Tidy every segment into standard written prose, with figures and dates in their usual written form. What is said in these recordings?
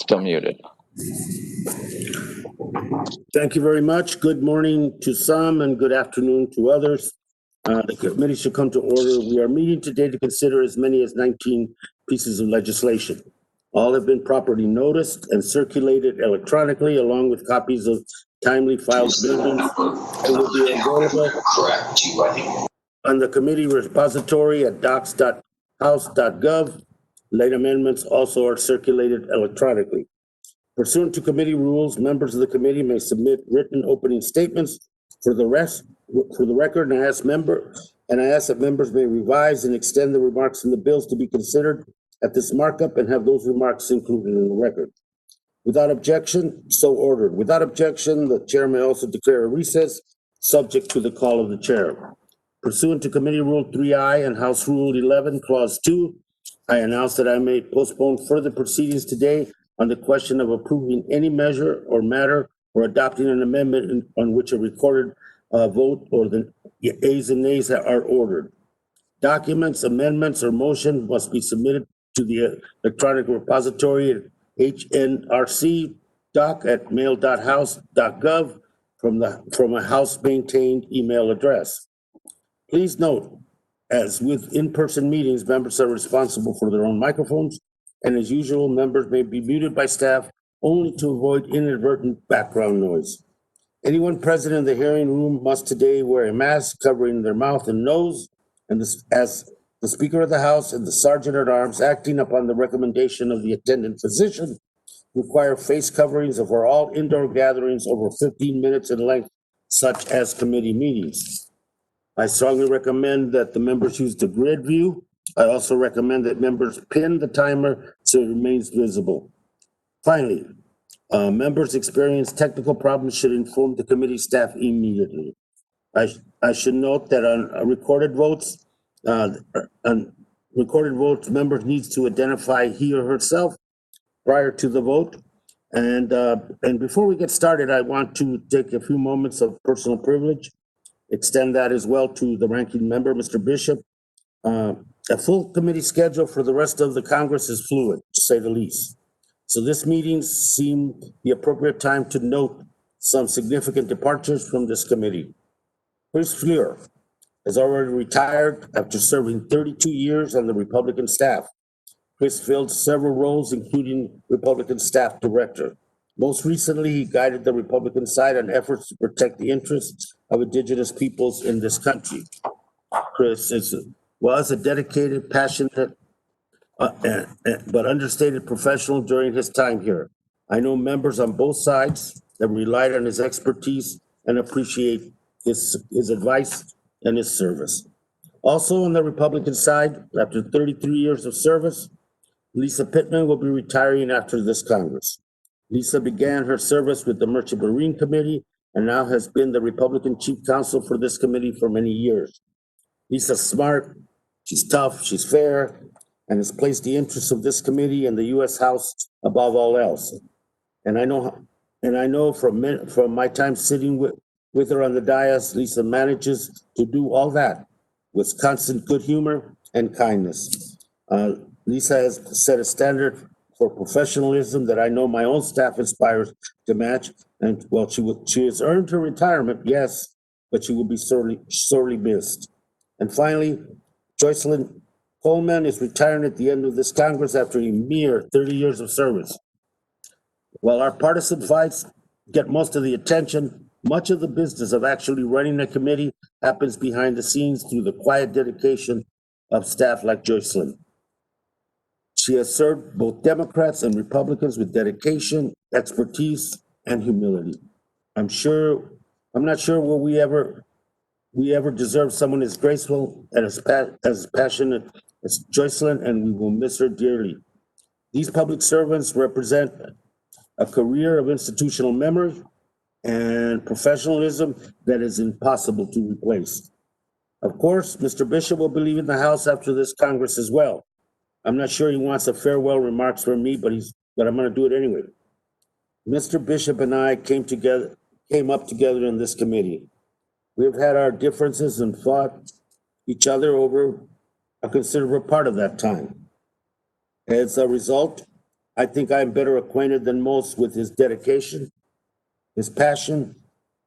Still muted. Thank you very much. Good morning to some and good afternoon to others. The committee should come to order. We are meeting today to consider as many as 19 pieces of legislation. All have been properly noticed and circulated electronically along with copies of timely filed buildings and will be available on the committee repository at docs.house.gov. Late amendments also are circulated electronically. Pursuant to committee rules, members of the committee may submit written opening statements for the record, and I ask that members may revise and extend the remarks in the bills to be considered at this markup and have those remarks included in the record. Without objection, so ordered. Without objection, the chair may also declare a recess subject to the call of the chair. Pursuant to Committee Rule 3I and House Rule 11, Clause 2, I announce that I may postpone further proceedings today on the question of approving any measure or matter or adopting an amendment on which a recorded vote or the ayes and nays are ordered. Documents, amendments, or motion must be submitted to the electronic repository at hnrcdoc@mail.house.gov from a house-maintained email address. Please note, as with in-person meetings, members are responsible for their own microphones, and as usual, members may be muted by staff only to avoid inadvertent background noise. Anyone present in the hearing room must today wear a mask covering their mouth and nose, and as the Speaker of the House and the Sergeant at Arms, acting upon the recommendation of the attendant physician, require face coverings for all indoor gatherings over 15 minutes in length, such as committee meetings. I strongly recommend that the members use the grid view. I also recommend that members pin the timer so it remains visible. Finally, members experience technical problems should inform the committee staff immediately. I should note that on recorded votes, members needs to identify he or herself prior to the vote. And before we get started, I want to take a few moments of personal privilege, extend that as well to the ranking member, Mr. Bishop. A full committee schedule for the rest of the Congress is fluid, to say the least. So this meeting seemed the appropriate time to note some significant departures from this committee. Chris Fleur has already retired after serving 32 years on the Republican staff. Chris filled several roles, including Republican staff director. Most recently, he guided the Republican side on efforts to protect the interests of indigenous peoples in this country. Chris was a dedicated, passionate, but understated professional during his time here. I know members on both sides that relied on his expertise and appreciate his advice and his service. Also on the Republican side, after 33 years of service, Lisa Pittman will be retiring after this Congress. Lisa began her service with the Merchant Marine Committee and now has been the Republican chief counsel for this committee for many years. Lisa's smart, she's tough, she's fair, and has placed the interests of this committee and the U.S. House above all else. And I know from my time sitting with her on the dais, Lisa manages to do all that with constant good humor and kindness. Lisa has set a standard for professionalism that I know my own staff aspires to match. And well, she has earned her retirement, yes, but she will be sorely missed. And finally, Joycelyn Coleman is retiring at the end of this Congress after a mere 30 years of service. While our partisan fights get most of the attention, much of the business of actually running a committee happens behind the scenes through the quiet dedication of staff like Joycelyn. She has served both Democrats and Republicans with dedication, expertise, and humility. I'm not sure will we ever deserve someone as graceful and as passionate as Joycelyn, and we will miss her dearly. These public servants represent a career of institutional memory and professionalism that is impossible to replace. Of course, Mr. Bishop will be leaving the House after this Congress as well. I'm not sure he wants a farewell remarks from me, but I'm going to do it anyway. Mr. Bishop and I came up together in this committee. We've had our differences and fought each other over a considerable part of that time. As a result, I think I'm better acquainted than most with his dedication, his passion,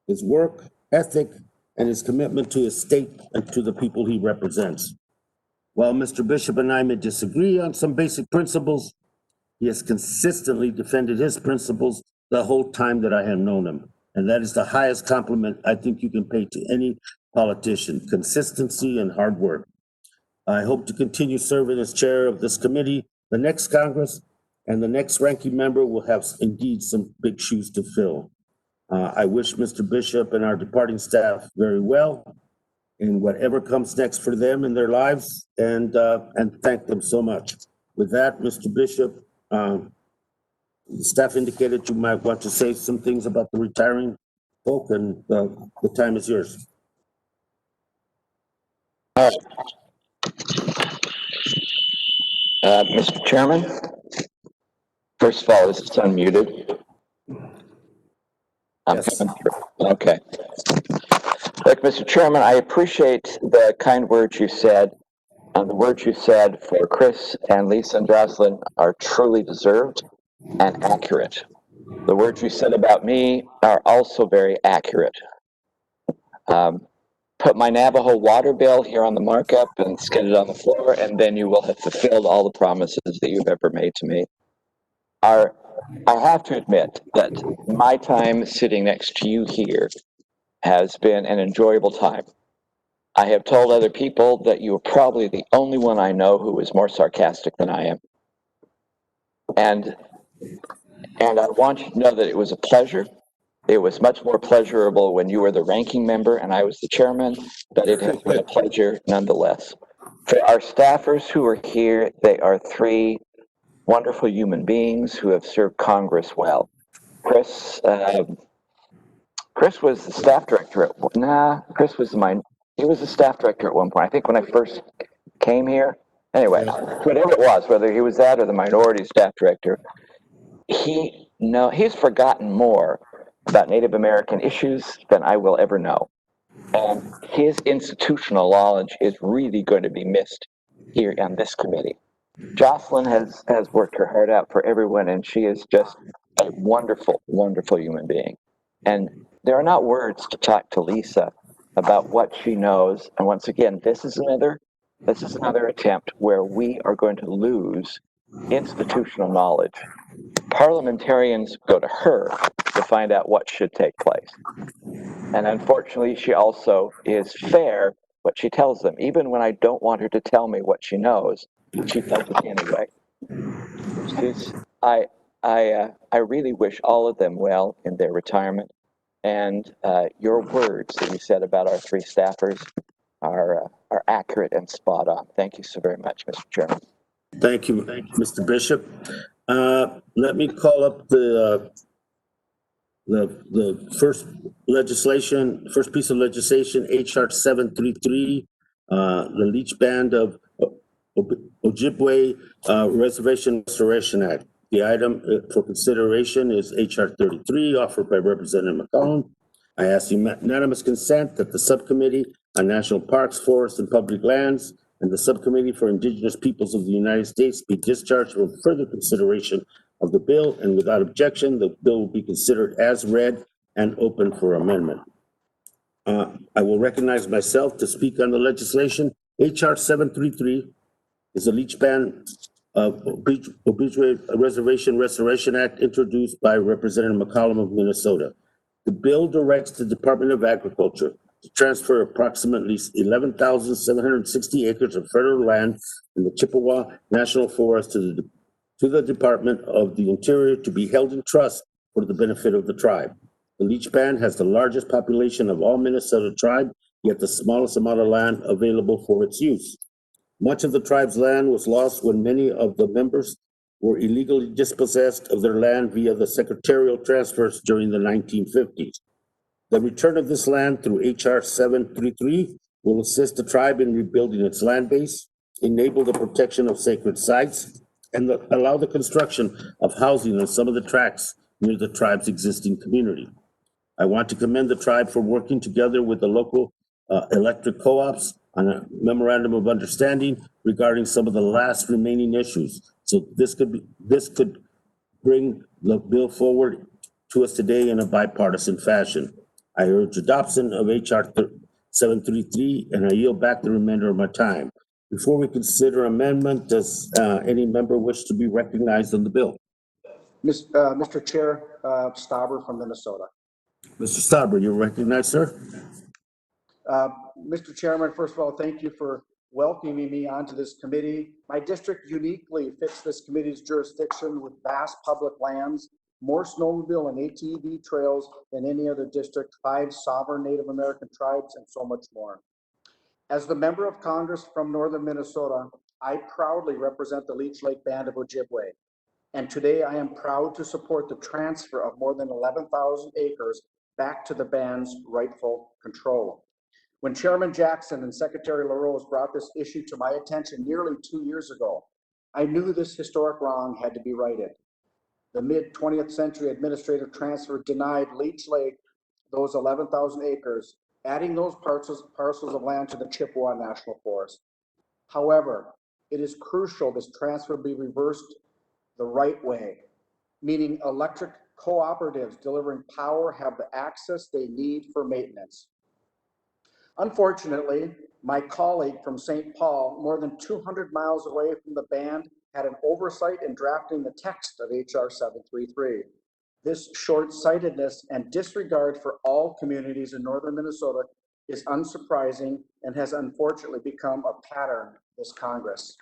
his work ethic, and his commitment to his state and to the people he represents. While Mr. Bishop and I may disagree on some basic principles, he has consistently defended his principles the whole time that I have known him. And that is the highest compliment I think you can pay to any politician, consistency and hard work. I hope to continue serving as chair of this committee, the next Congress, and the next ranking member will have indeed some big shoes to fill. I wish Mr. Bishop and our departing staff very well in whatever comes next for them in their lives, and thank them so much. With that, Mr. Bishop, staff indicated you might want to say some things about the retiring folk, and the time is yours. All right. Mr. Chairman, first of all, this is unmuted. I'm Yes. coming through. Okay. Look, Mr. Chairman, I appreciate the kind words you said. And the words you said for Chris and Lisa and Jocelyn are truly deserved and accurate. The words you said about me are also very accurate. Put my Navajo water bill here on the markup and get it on the floor, and then you will have fulfilled all the promises that you've ever made to me. I have to admit that my time sitting next to you here has been an enjoyable time. I have told other people that you are probably the only one I know who is more sarcastic than I am. And I want you to know that it was a pleasure. It was much more pleasurable when you were the ranking member and I was the chairman, but it has been a pleasure nonetheless. For our staffers who are here, they are three wonderful human beings who have served Congress well. Chris was the staff director Chris was he was the staff director at one point. I think when I first came here. Anyway, whatever it was, whether he was that or the minority staff director, he's forgotten more about Native American issues than I will ever know. And his institutional knowledge is really going to be missed here on this committee. Jocelyn has worked her heart out for everyone, and she is just a wonderful, wonderful human being. And there are not words to talk to Lisa about what she knows. And once again, this is another attempt where we are going to lose institutional knowledge. Parliamentarians go to her to find out what should take place. And unfortunately, she also is fair what she tells them. Even when I don't want her to tell me what she knows, she does it anyway. I really wish all of them well in their retirement. And your words that you said about our three staffers are accurate and spot on. Thank you so very much, Mr. Chairman. Thank you, Mr. Bishop. Let me call up the first piece of legislation, HR 733, the Leech Band of Ojibwe Reservation Restoration Act. The item for consideration is HR 33, offered by Representative McCollum. I ask unanimous consent that the Subcommittee on National Parks, Forests, and Public Lands and the Subcommittee for Indigenous Peoples of the United States be discharged from further consideration of the bill, and without objection, the bill will be considered as read and open for amendment. I will recognize myself to speak on the legislation. HR 733 is a Leech Band Ojibwe Reservation Restoration Act introduced by Representative McCollum of Minnesota. The bill directs the Department of Agriculture to transfer approximately 11,760 acres of federal land in the Chippewa National Forest to the Department of the Interior to be held in trust for the benefit of the tribe. The Leech Band has the largest population of all Minnesota tribe, yet the smallest amount of land available for its use. Much of the tribe's land was lost when many of the members were illegally dispossessed of their land via the secretarial transfers during the 1950s. The return of this land through HR 733 will assist the tribe in rebuilding its land base, enable the protection of sacred sites, and allow the construction of housing on some of the tracts near the tribe's existing community. I want to commend the tribe for working together with the local electric co-ops on a memorandum of understanding regarding some of the last remaining issues. So this could bring the bill forward to us today in a bipartisan fashion. I urge adoption of HR 733, and I yield back the remainder of my time. Before we consider amendment, does any member wish to be recognized on the bill? Mr. Chair, Stauber from Minnesota. Mr. Stauber, you're recognized, sir. Mr. Chairman, first of all, thank you for welcoming me onto this committee. My district uniquely fits this committee's jurisdiction with vast public lands, more snowmobile and ATV trails than any other district, 5 sovereign Native American tribes, and so much more. As the member of Congress from northern Minnesota, I proudly represent the Leech Lake Band of Ojibwe. And today I am proud to support the transfer of more than 11,000 acres back to the band's rightful control. When Chairman Jackson and Secretary LaRose brought this issue to my attention nearly 2 years ago, I knew this historic wrong had to be righted. The mid-20th century administrative transfer denied Leech Lake those 11,000 acres, adding those parcels of land to the Chippewa National Forest. However, it is crucial this transfer be reversed the right way, meaning electric cooperatives delivering power have the access they need for maintenance. Unfortunately, my colleague from St. Paul, more than 200 miles away from the band, had an oversight in drafting the text of HR 733. This short-sightedness and disregard for all communities in northern Minnesota is unsurprising and has unfortunately become a pattern this Congress.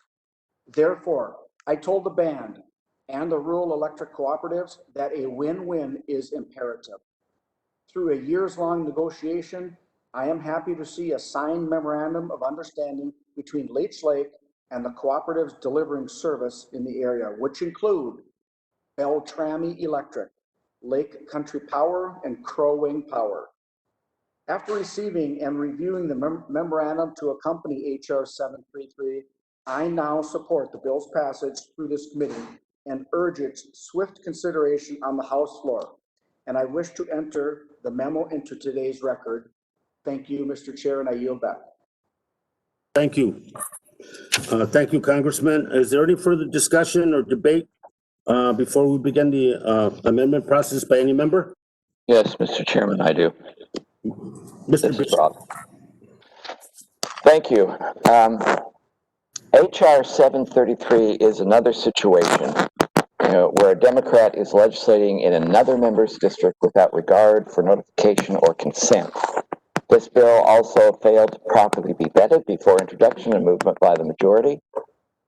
Therefore, I told the band and the rural electric cooperatives that a win-win is imperative. Through a years-long negotiation, I am happy to see a signed memorandum of understanding between Leech Lake and the cooperatives delivering service in the area, which include Beltrami Electric, Lake Country Power, and Crow Wing Power. After receiving and reviewing the memorandum to accompany HR 733, I now support the bill's passage through this committee and urge its swift consideration on the House floor. And I wish to enter the memo into today's record. Thank you, Mr. Chair, and I yield back. Thank you. Thank you, Congressman. Is there any further discussion or debate before we begin the amendment process by any member? Yes, Mr. Chairman, I do. Mr. This is Bishop. Rob. Thank you. HR 733 is another situation where a Democrat is legislating in another member's district without regard for notification or consent. This bill also failed to properly be vetted before introduction and movement by the majority.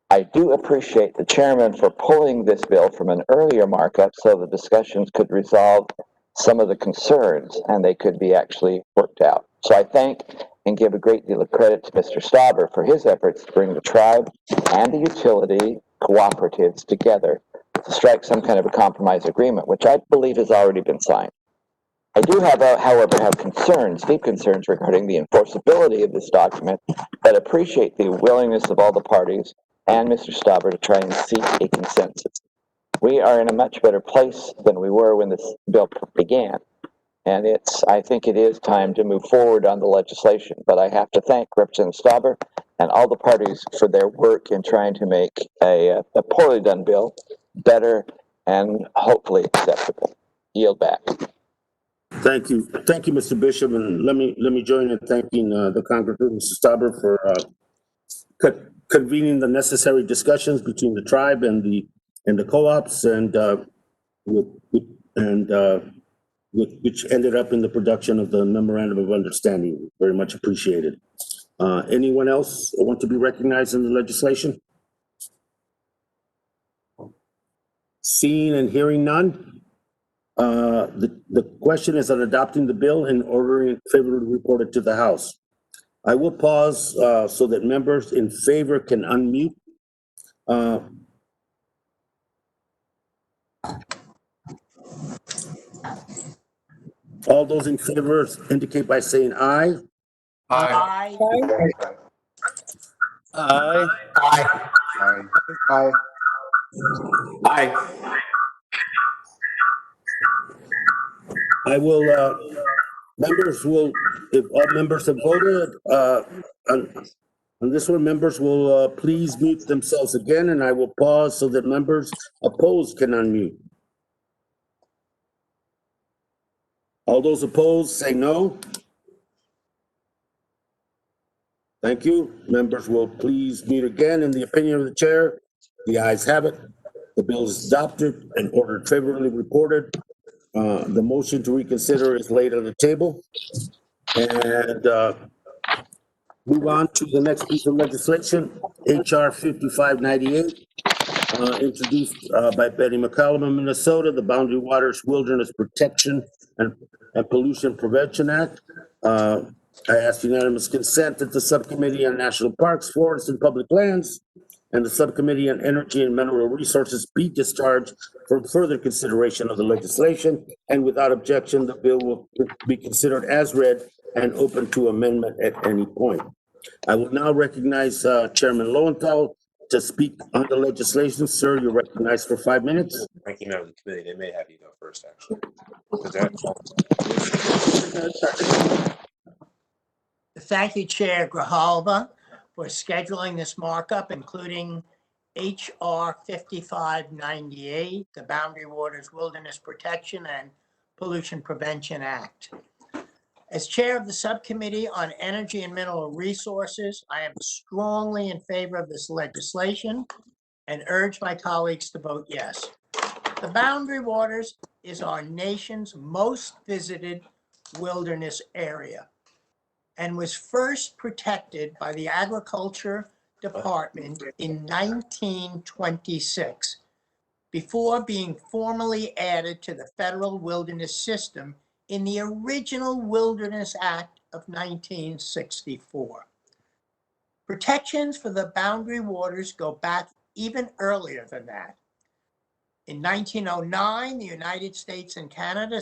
I do appreciate the chairman for pulling this bill from an earlier markup so the discussions could resolve some of the concerns and they could be actually worked out. So I thank and give a great deal of credit to Mr. Stauber for his efforts to bring the tribe and the utility cooperatives together to strike some kind of a compromise agreement, which I believe has already been signed. I do however, have concerns, deep concerns regarding the enforceability of this document, but appreciate the willingness of all the parties and Mr. Stauber to try and seek a consensus. We are in a much better place than we were when this bill began, and I think it is time to move forward on the legislation, but I have to thank Representative Stauber and all the parties for their work in trying to make a poorly done bill better and hopefully acceptable. Yield back. Thank you, Mr. Bishop, and let me join in thanking the Congressman, Mr. Stauber, for convening the necessary discussions between the tribe and the co-ops, and which ended up in the production of the memorandum of understanding. Very much appreciated. Anyone else want to be recognized in the legislation? Seeing and hearing none. The question is on adopting the bill and ordering it favorably reported to the House. I will pause so that members in favor can unmute. All those in favor indicate by saying aye. Aye. Aye. Aye. Aye. Aye. I will, if all members have voted, on this one, members will please mute themselves again, and I will pause so that members opposed can unmute. All those opposed, say no. Thank you. Members will please meet again. In the opinion of the chair, the ayes have it. The bill is adopted and ordered favorably reported. The motion to reconsider is laid on the table. And move on to the next piece of legislation, HR 5598, introduced by Betty McCollum of Minnesota, the Boundary Waters Wilderness Protection and Pollution Prevention Act. I ask unanimous consent that the Subcommittee on National Parks, Forests, and Public Lands and the Subcommittee on Energy and Mineral Resources be discharged from further consideration of the legislation, and without objection, the bill will be considered as read and open to amendment at any point. I will now recognize Chairman Lowenthal to speak on the legislation. Sir, you're recognized for 5 minutes. Ranking member of the committee, they may have you go first, actually. Is that Thank you, Chair Grijalva, for scheduling this markup, including HR 5598, the Boundary Waters Wilderness Protection and Pollution Prevention Act. As chair of the Subcommittee on Energy and Mineral Resources, I am strongly in favor of this legislation and urge my colleagues to vote yes. The Boundary Waters is our nation's most visited wilderness area and was first protected by the Agriculture Department in 1926 before being formally added to the federal wilderness system in the original Wilderness Act of 1964. Protections for the Boundary Waters go back even earlier than that. In 1909, the United States and Canada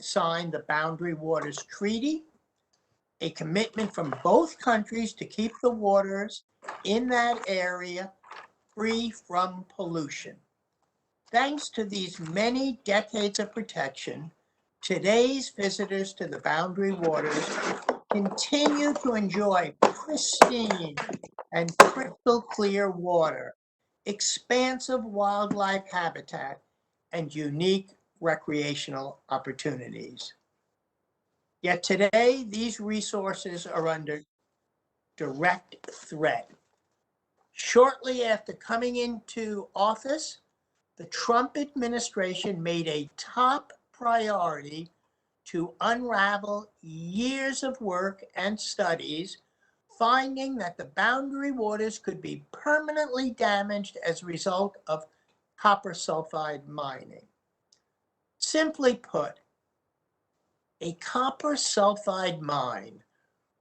signed the Boundary Waters Treaty, a commitment from both countries to keep the waters in that area free from pollution. Thanks to these many decades of protection, today's visitors to the Boundary Waters continue to enjoy pristine and crystal clear water, expansive wildlife habitat, and unique recreational opportunities. Yet today, these resources are under direct threat. Shortly after coming into office, the Trump administration made a top priority to unravel years of work and studies, finding that the Boundary Waters could be permanently damaged as a result of copper sulfide mining. Simply put, a copper sulfide mine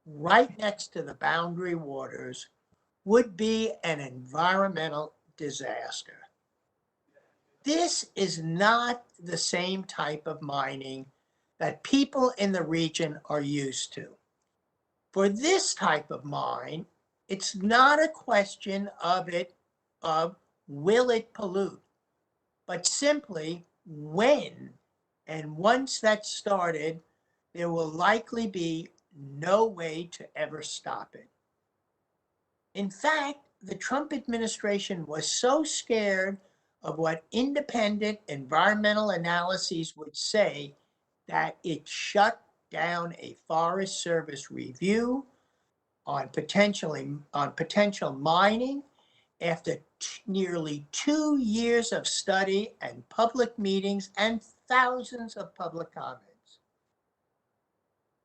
right next to the Boundary Waters would be an environmental disaster. This is not the same type of mining that people in the region are used to. For this type of mine, it's not a question of will it pollute, but simply when. And once that's started, there will likely be no way to ever stop it. In fact, the Trump administration was so scared of what independent environmental analyses would say that it shut down a Forest Service review on potential mining after nearly 2 years of study and public meetings and thousands of public comments.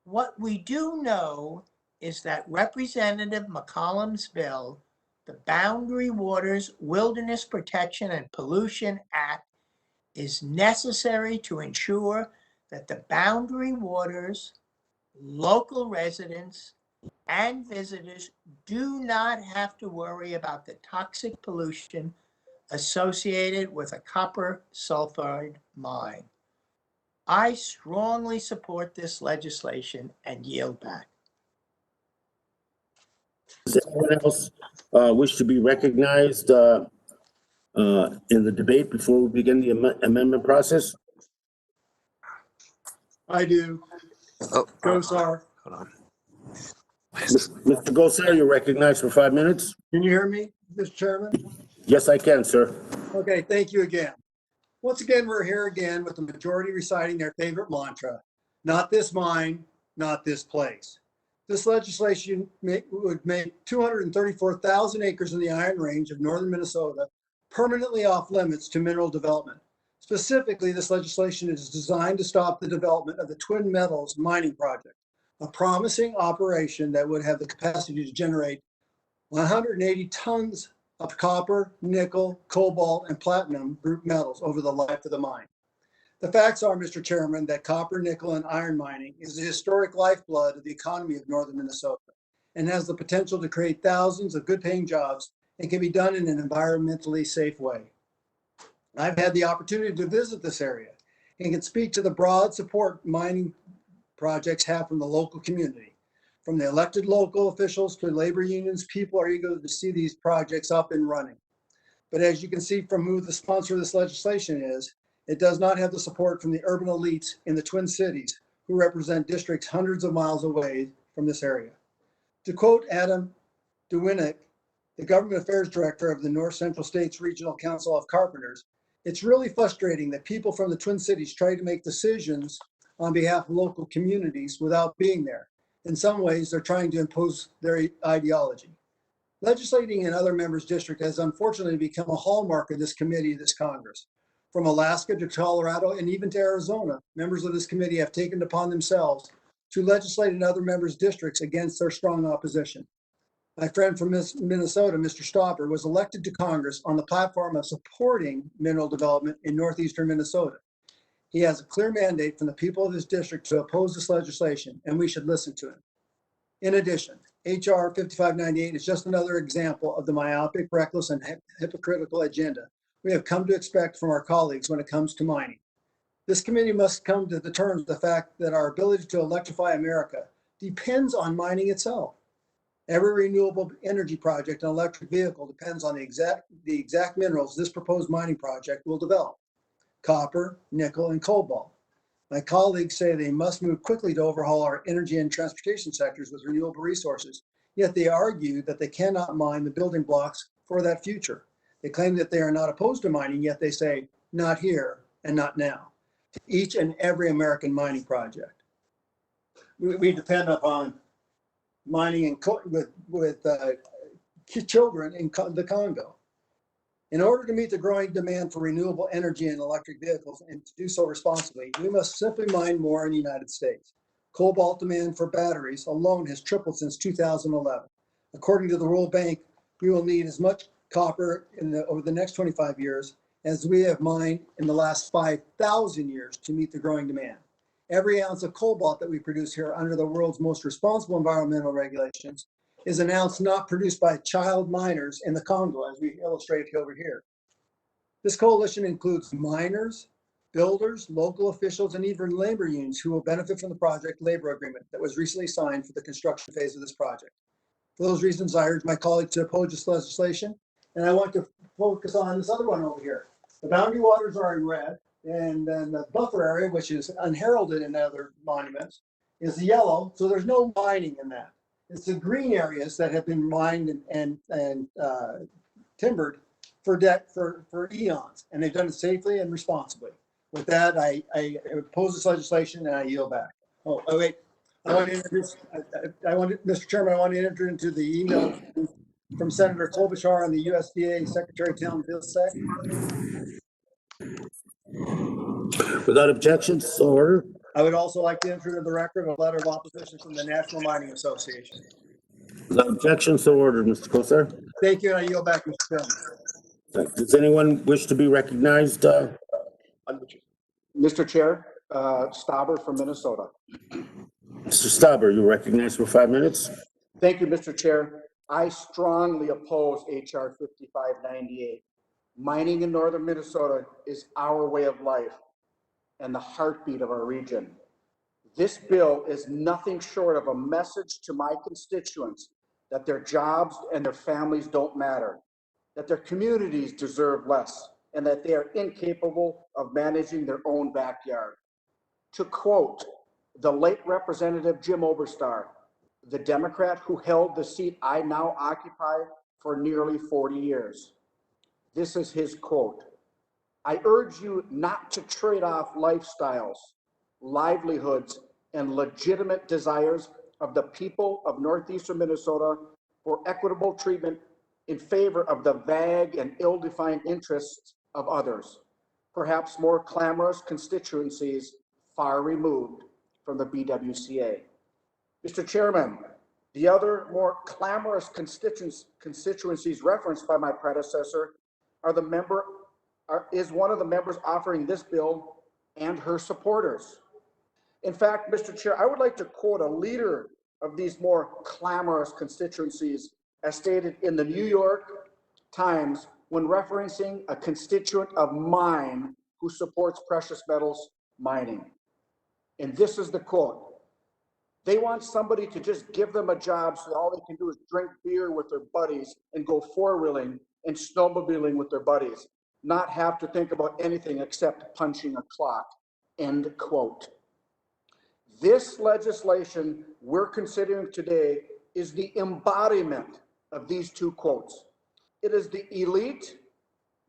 What we do know is that Representative McCollum's bill, the Boundary Waters Wilderness Protection and Pollution Act, is necessary to ensure that the Boundary Waters, local residents, and visitors do not have to worry about the toxic pollution associated with a copper sulfide mine. I strongly support this legislation and yield back. Does anyone else wish to be recognized in the debate before we begin the amendment process? I do. Go, Sar. Hold on. Mr. Gosar, you're recognized for 5 minutes. Can you hear me, Mr. Chairman? Yes, I can, sir. Okay, thank you again. Once again, we're here again with the majority reciting their favorite mantra. Not this mine, not this place. This legislation would make 234,000 acres in the Iron Range of northern Minnesota permanently off limits to mineral development. Specifically, this legislation is designed to stop the development of the Twin Metals mining project, a promising operation that would have the capacity to generate 180 tons of copper, nickel, cobalt, and platinum group metals over the life of the mine. The facts are, Mr. Chairman, that copper, nickel, and iron mining is the historic lifeblood of the economy of northern Minnesota and has the potential to create thousands of good-paying jobs and can be done in an environmentally safe way. I've had the opportunity to visit this area and can speak to the broad support mining projects have from the local community. From the elected local officials to labor unions, people are eager to see these projects up and running. But as you can see from who the sponsor of this legislation is, it does not have the support from the urban elites in the Twin Cities who represent districts hundreds of miles away from this area. To quote Adam Duwinick, the government affairs director of the North Central States Regional Council of Carpenters, it's really frustrating that people from the Twin Cities try to make decisions on behalf of local communities without being there. In some ways, they're trying to impose their ideology. Legislating in other members' districts has unfortunately become a hallmark of this committee, this Congress. From Alaska to Colorado and even to Arizona, members of this committee have taken it upon themselves to legislate in other members' districts against their strong opposition. My friend from Minnesota, Mr. Stopper, was elected to Congress on the platform of supporting mineral development in northeastern Minnesota. He has a clear mandate from the people of his district to oppose this legislation, and we should listen to him. In addition, HR 5598 is just another example of the myopic, reckless, and hypocritical agenda we have come to expect from our colleagues when it comes to mining. This committee must come to the terms with the fact that our ability to electrify America depends on mining itself. Every renewable energy project and electric vehicle depends on the exact minerals this proposed mining project will develop: copper, nickel, and cobalt. My colleagues say they must move quickly to overhaul our energy and transportation sectors with renewable resources, yet they argue that they cannot mine the building blocks for that future. They claim that they are not opposed to mining, yet they say, not here and not now, to each and every American mining project. We depend upon mining with children in the Congo. In order to meet the growing demand for renewable energy and electric vehicles, and to do so responsibly, we must simply mine more in the United States. Cobalt demand for batteries alone has tripled since 2011. According to the World Bank, we will need as much copper over the next 25 years as we have mined in the last 5,000 years to meet the growing demand. Every ounce of cobalt that we produce here under the world's most responsible environmental regulations is an ounce not produced by child miners in the Congo, as we illustrated over here. This coalition includes miners, builders, local officials, and even labor unions who will benefit from the project labor agreement that was recently signed for the construction phase of this project. For those reasons, I urge my colleagues to oppose this legislation, and I want to focus on this other one over here. The boundary waters are in red, and then the buffer area, which is unheralded in other monuments, is yellow, so there's no mining in that. It's the green areas that have been mined and timbered for eons, and they've done it safely and responsibly. With that, I oppose this legislation and I yield back. Oh wait, Mr. Chairman, I want to enter into the email from Senator Klobuchar on the USDA Secretary of Town Bill Sec. Without objections, so ordered. I would also like to enter into the record a letter of opposition from the National Mining Association. Without objections, so ordered, Mr. Kosar. Thank you, and I yield back, Mr. Chairman. Does anyone wish to be recognized? Mr. Chair, Stauber from Minnesota. Mr. Stauber, you're recognized for 5 minutes. Thank you, Mr. Chair. I strongly oppose HR 5598. Mining in northern Minnesota is our way of life and the heartbeat of our region. This bill is nothing short of a message to my constituents that their jobs and their families don't matter, that their communities deserve less, and that they are incapable of managing their own backyard. To quote the late Representative Jim Oberstar, the Democrat who held the seat I now occupy for nearly 40 years. This is his quote: "I urge you not to trade off lifestyles, livelihoods, and legitimate desires of the people of northeastern Minnesota for equitable treatment in favor of the vague and ill-defined interests of others, perhaps more clamorous constituencies far removed from the BWCA. Mr. Chairman, the other more clamorous constituencies referenced by my predecessor is one of the members offering this bill and her supporters. In fact, Mr. Chair, I would like to quote a leader of these more clamorous constituencies as stated in the New York Times when referencing a constituent of mine who supports precious metals mining. And this is the quote. They want somebody to just give them a job so all they can do is drink beer with their buddies and go four-wheeling and snowmobiling with their buddies, not have to think about anything except punching a clock, end quote. This legislation we're considering today is the embodiment of these two quotes. It is the elite,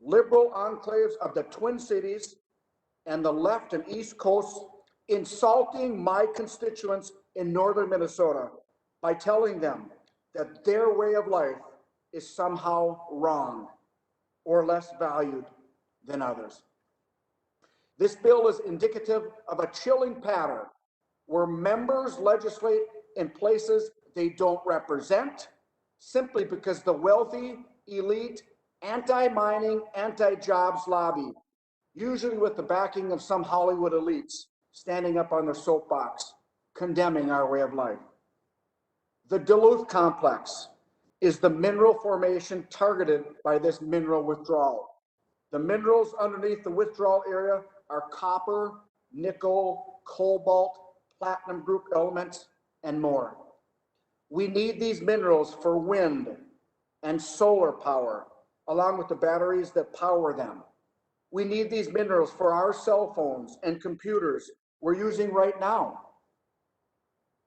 liberal enclaves of the Twin Cities and the left and East Coast insulting my constituents in northern Minnesota by telling them that their way of life is somehow wrong or less valued than others. This bill is indicative of a chilling pattern where members legislate in places they don't represent simply because the wealthy, elite, anti-mining, anti-jobs lobby, usually with the backing of some Hollywood elites standing up on their soapbox, condemning our way of life. The Duluth complex is the mineral formation targeted by this mineral withdrawal. The minerals underneath the withdrawal area are copper, nickel, cobalt, platinum group elements, and more. We need these minerals for wind and solar power, along with the batteries that power them. We need these minerals for our cell phones and computers we're using right now.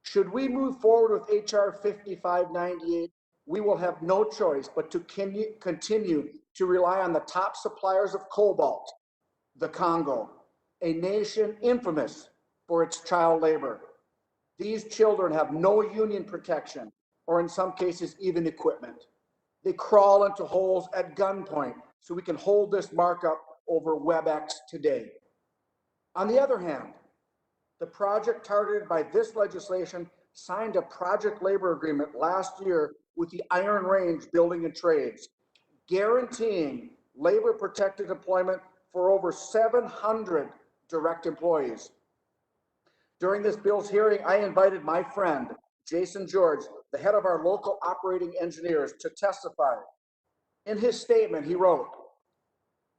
Should we move forward with HR 5598, we will have no choice but to continue to rely on the top suppliers of cobalt, the Congo, a nation infamous for its child labor. These children have no union protection, or in some cases, even equipment. They crawl into holes at gunpoint so we can hold this markup over WebEx today. On the other hand, the project targeted by this legislation signed a project labor agreement last year with the Iron Range Building and Trades, guaranteeing labor protected employment for over 700 direct employees. During this bill's hearing, I invited my friend, Jason George, the head of our local operating engineers, to testify. In his statement, he wrote,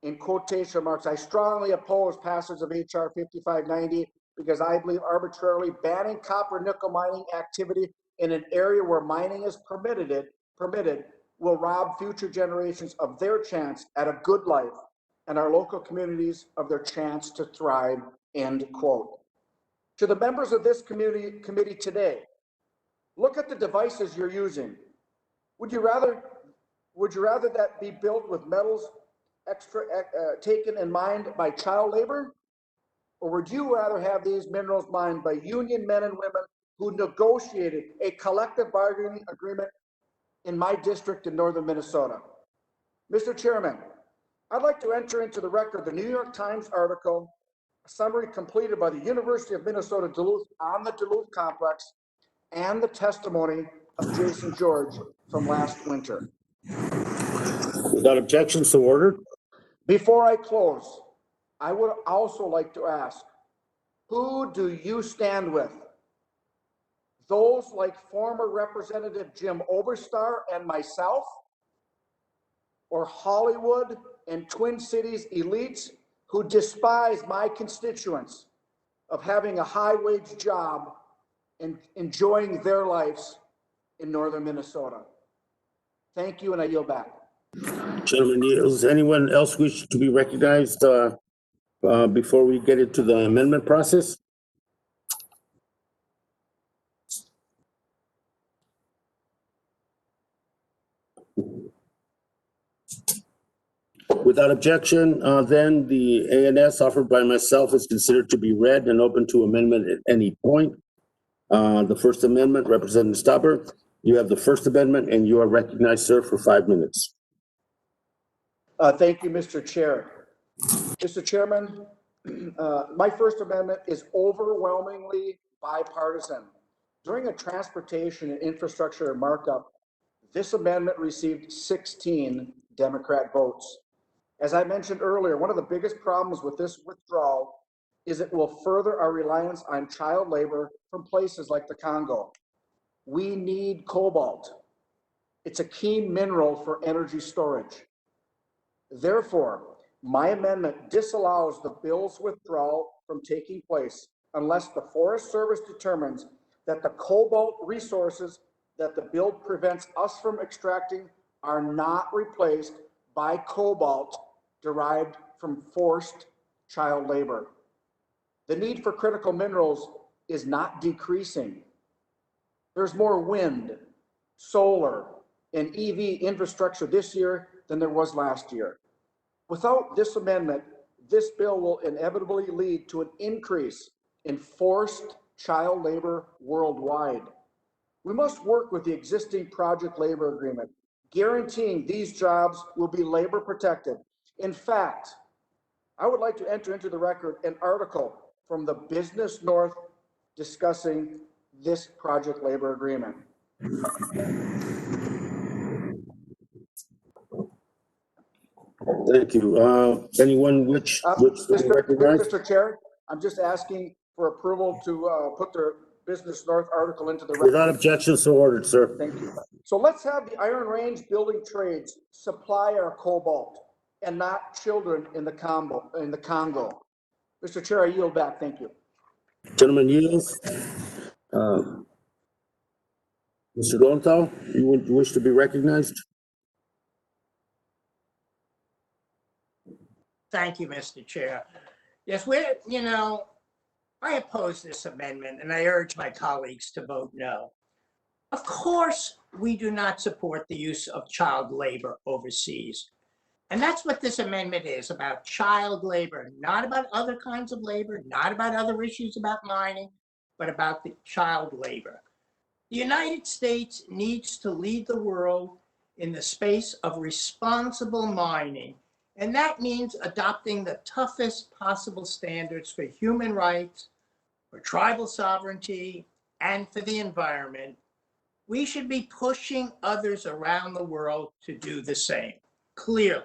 in quotation marks, "I strongly oppose passage of HR 5590 because I believe arbitrarily banning copper nickel mining activity in an area where mining is permitted will rob future generations of their chance at a good life and our local communities of their chance to thrive," end quote. To the members of this committee today, look at the devices you're using. Would you rather that be built with metals taken in mind by child labor? Or would you rather have these minerals mined by union men and women who negotiated a collective bargaining agreement in my district in northern Minnesota? Mr. Chairman, I'd like to enter into the record the New York Times article, a summary completed by the University of Minnesota Duluth on the Duluth complex, and the testimony of Jason George from last winter. Without objection, so ordered. Before I close, I would also like to ask, who do you stand with? Those like former Representative Jim Oberstar and myself, or Hollywood and Twin Cities elites who despise my constituents of having a high-wage job and enjoying their lives in northern Minnesota? Thank you, and I yield back. Gentlemen, does anyone else wish to be recognized before we get into the amendment process? Without objection, then the ANS offered by myself is considered to be read and open to amendment at any point. The First Amendment, Representative Stauber, you have the First Amendment and you are recognized, sir, for 5 minutes. Thank you, Mr. Chair. Mr. Chairman, my First Amendment is overwhelmingly bipartisan. During a transportation and infrastructure markup, this amendment received 16 Democrat votes. As I mentioned earlier, one of the biggest problems with this withdrawal is it will further our reliance on child labor from places like the Congo. We need cobalt. It's a key mineral for energy storage. Therefore, my amendment disallows the bill's withdrawal from taking place unless the Forest Service determines that the cobalt resources that the bill prevents us from extracting are not replaced by cobalt derived from forced child labor. The need for critical minerals is not decreasing. There's more wind, solar, and EV infrastructure this year than there was last year. Without this amendment, this bill will inevitably lead to an increase in forced child labor worldwide. We must work with the existing project labor agreement, guaranteeing these jobs will be labor protected. In fact, I would like to enter into the record an article from the Business North discussing this project labor agreement. Thank you. Anyone which recognize? Mr. Chair, I'm just asking for approval to put the Business North article into the record. Without objection, so ordered, sir. Thank you. So let's have the Iron Range building trades supply our cobalt and not children in the Congo. Mr. Chair, I yield back. Thank you. Gentleman yields. Mr. Lowenthal, you would wish to be recognized? Thank you, Mr. Chair. Yes, I oppose this amendment and I urge my colleagues to vote no. Of course, we do not support the use of child labor overseas. And that's what this amendment is, about child labor, not about other kinds of labor, not about other issues about mining, but about the child labor. The United States needs to lead the world in the space of responsible mining. And that means adopting the toughest possible standards for human rights, for tribal sovereignty, and for the environment. We should be pushing others around the world to do the same, clearly.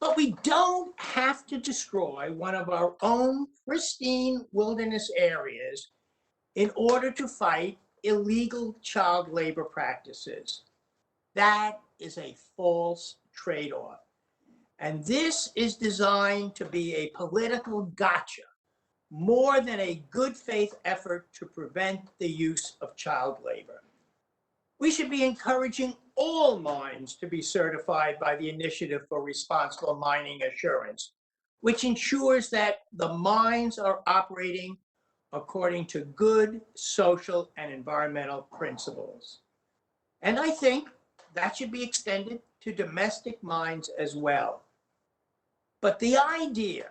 But we don't have to destroy one of our own pristine wilderness areas in order to fight illegal child labor practices. That is a false trade-off. And this is designed to be a political gotcha, more than a good faith effort to prevent the use of child labor. We should be encouraging all mines to be certified by the Initiative for Responsible Mining Assurance, which ensures that the mines are operating according to good social and environmental principles. And I think that should be extended to domestic mines as well. But the idea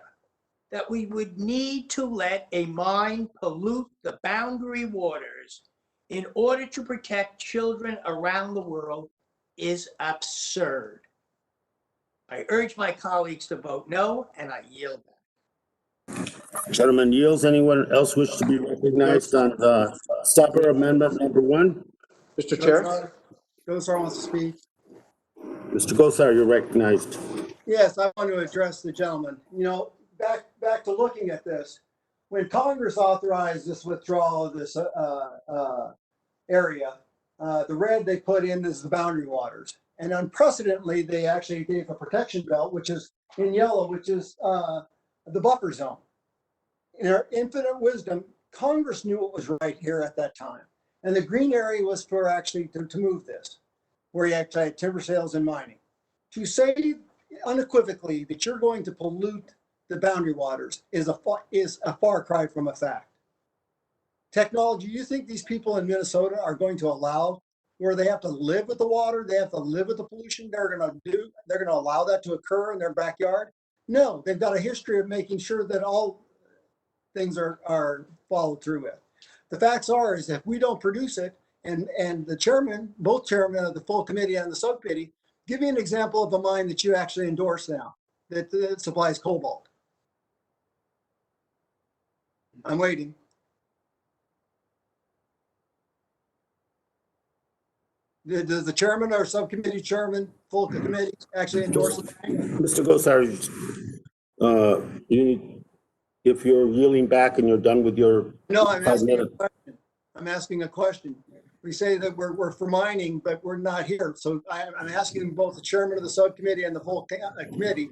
that we would need to let a mine pollute the boundary waters in order to protect children around the world is absurd. I urge my colleagues to vote no, and I yield back. Gentleman yields. Anyone else wish to be recognized on the Stauber Amendment number 1? Mr. Chair? Gosar wants to speak. Mr. Gosar, you're recognized. Yes, I want to address the gentleman. Back to looking at this, when Congress authorized this withdrawal of this area, the red they put in is the boundary waters. And unprecedentedly, they actually gave a protection belt, which is in yellow, which is the buffer zone. In our infinite wisdom, Congress knew what was right here at that time. And the green area was for actually to move this, where you actually had timber sales and mining. To say unequivocally that you're going to pollute the boundary waters is a far cry from a fact. Technology, you think these people in Minnesota are going to allow where they have to live with the water, they have to live with the pollution, they're going to allow that to occur in their backyard? No, they've got a history of making sure that all things are followed through with. The facts are is if we don't produce it, and the chairman, both chairmen of the full committee and the subcommittee, give me an example of a mine that you actually endorse now that supplies cobalt. I'm waiting. Does the chairman or subcommittee chairman, full committee actually endorse it? Mr. Gosar, if you're yielding back and you're done with your No, I'm 5 asking a minutes. question. I'm asking a question. We say that we're for mining, but we're not here. So I'm asking both the chairman of the subcommittee and the full committee,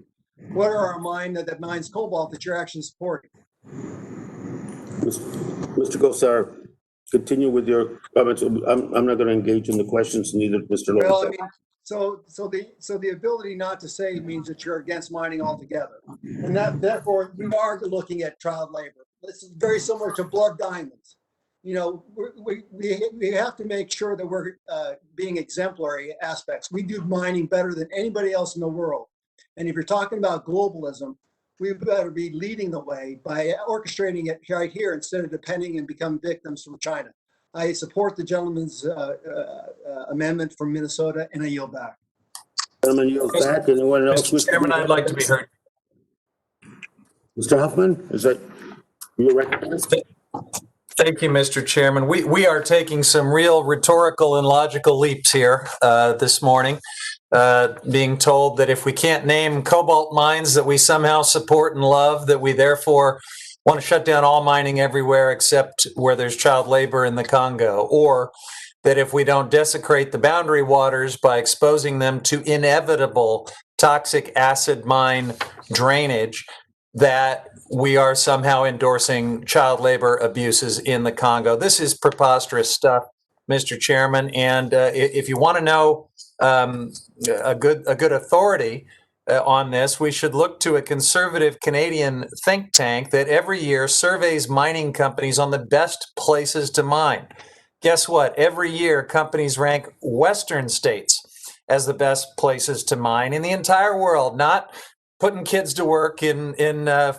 what are our mine that mines cobalt that you're actually supporting? Mr. Gosar, continue with your comments. I'm not going to engage in the questions, neither Mr. Well, I Lopez. mean, so the ability not to say means that you're against mining altogether. And that therefore we are looking at child labor. This is very similar to blood diamonds. You know, we have to make sure that we're being exemplary aspects. We do mining better than anybody else in the world. And if you're talking about globalism, we better be leading the way by orchestrating it right here instead of depending and become victims from China. I support the gentleman's amendment from Minnesota, and I yield back. Gentleman yields back. Anyone else? Mr. Chairman, I'd like to be heard. Mr. Huffman, is that you recognized? Thank you, Mr. Chairman. We are taking some real rhetorical and logical leaps here this morning, being told that if we can't name cobalt mines that we somehow support and love, that we therefore want to shut down all mining everywhere except where there's child labor in the Congo, or that if we don't desecrate the boundary waters by exposing them to inevitable toxic acid mine drainage, that we are somehow endorsing child labor abuses in the Congo. This is preposterous stuff, Mr. Chairman. And if you want to know a good authority on this, we should look to a conservative Canadian think tank that every year surveys mining companies on the best places to mine. Guess what? Every year, companies rank Western states as the best places to mine in the entire world, not putting kids to work in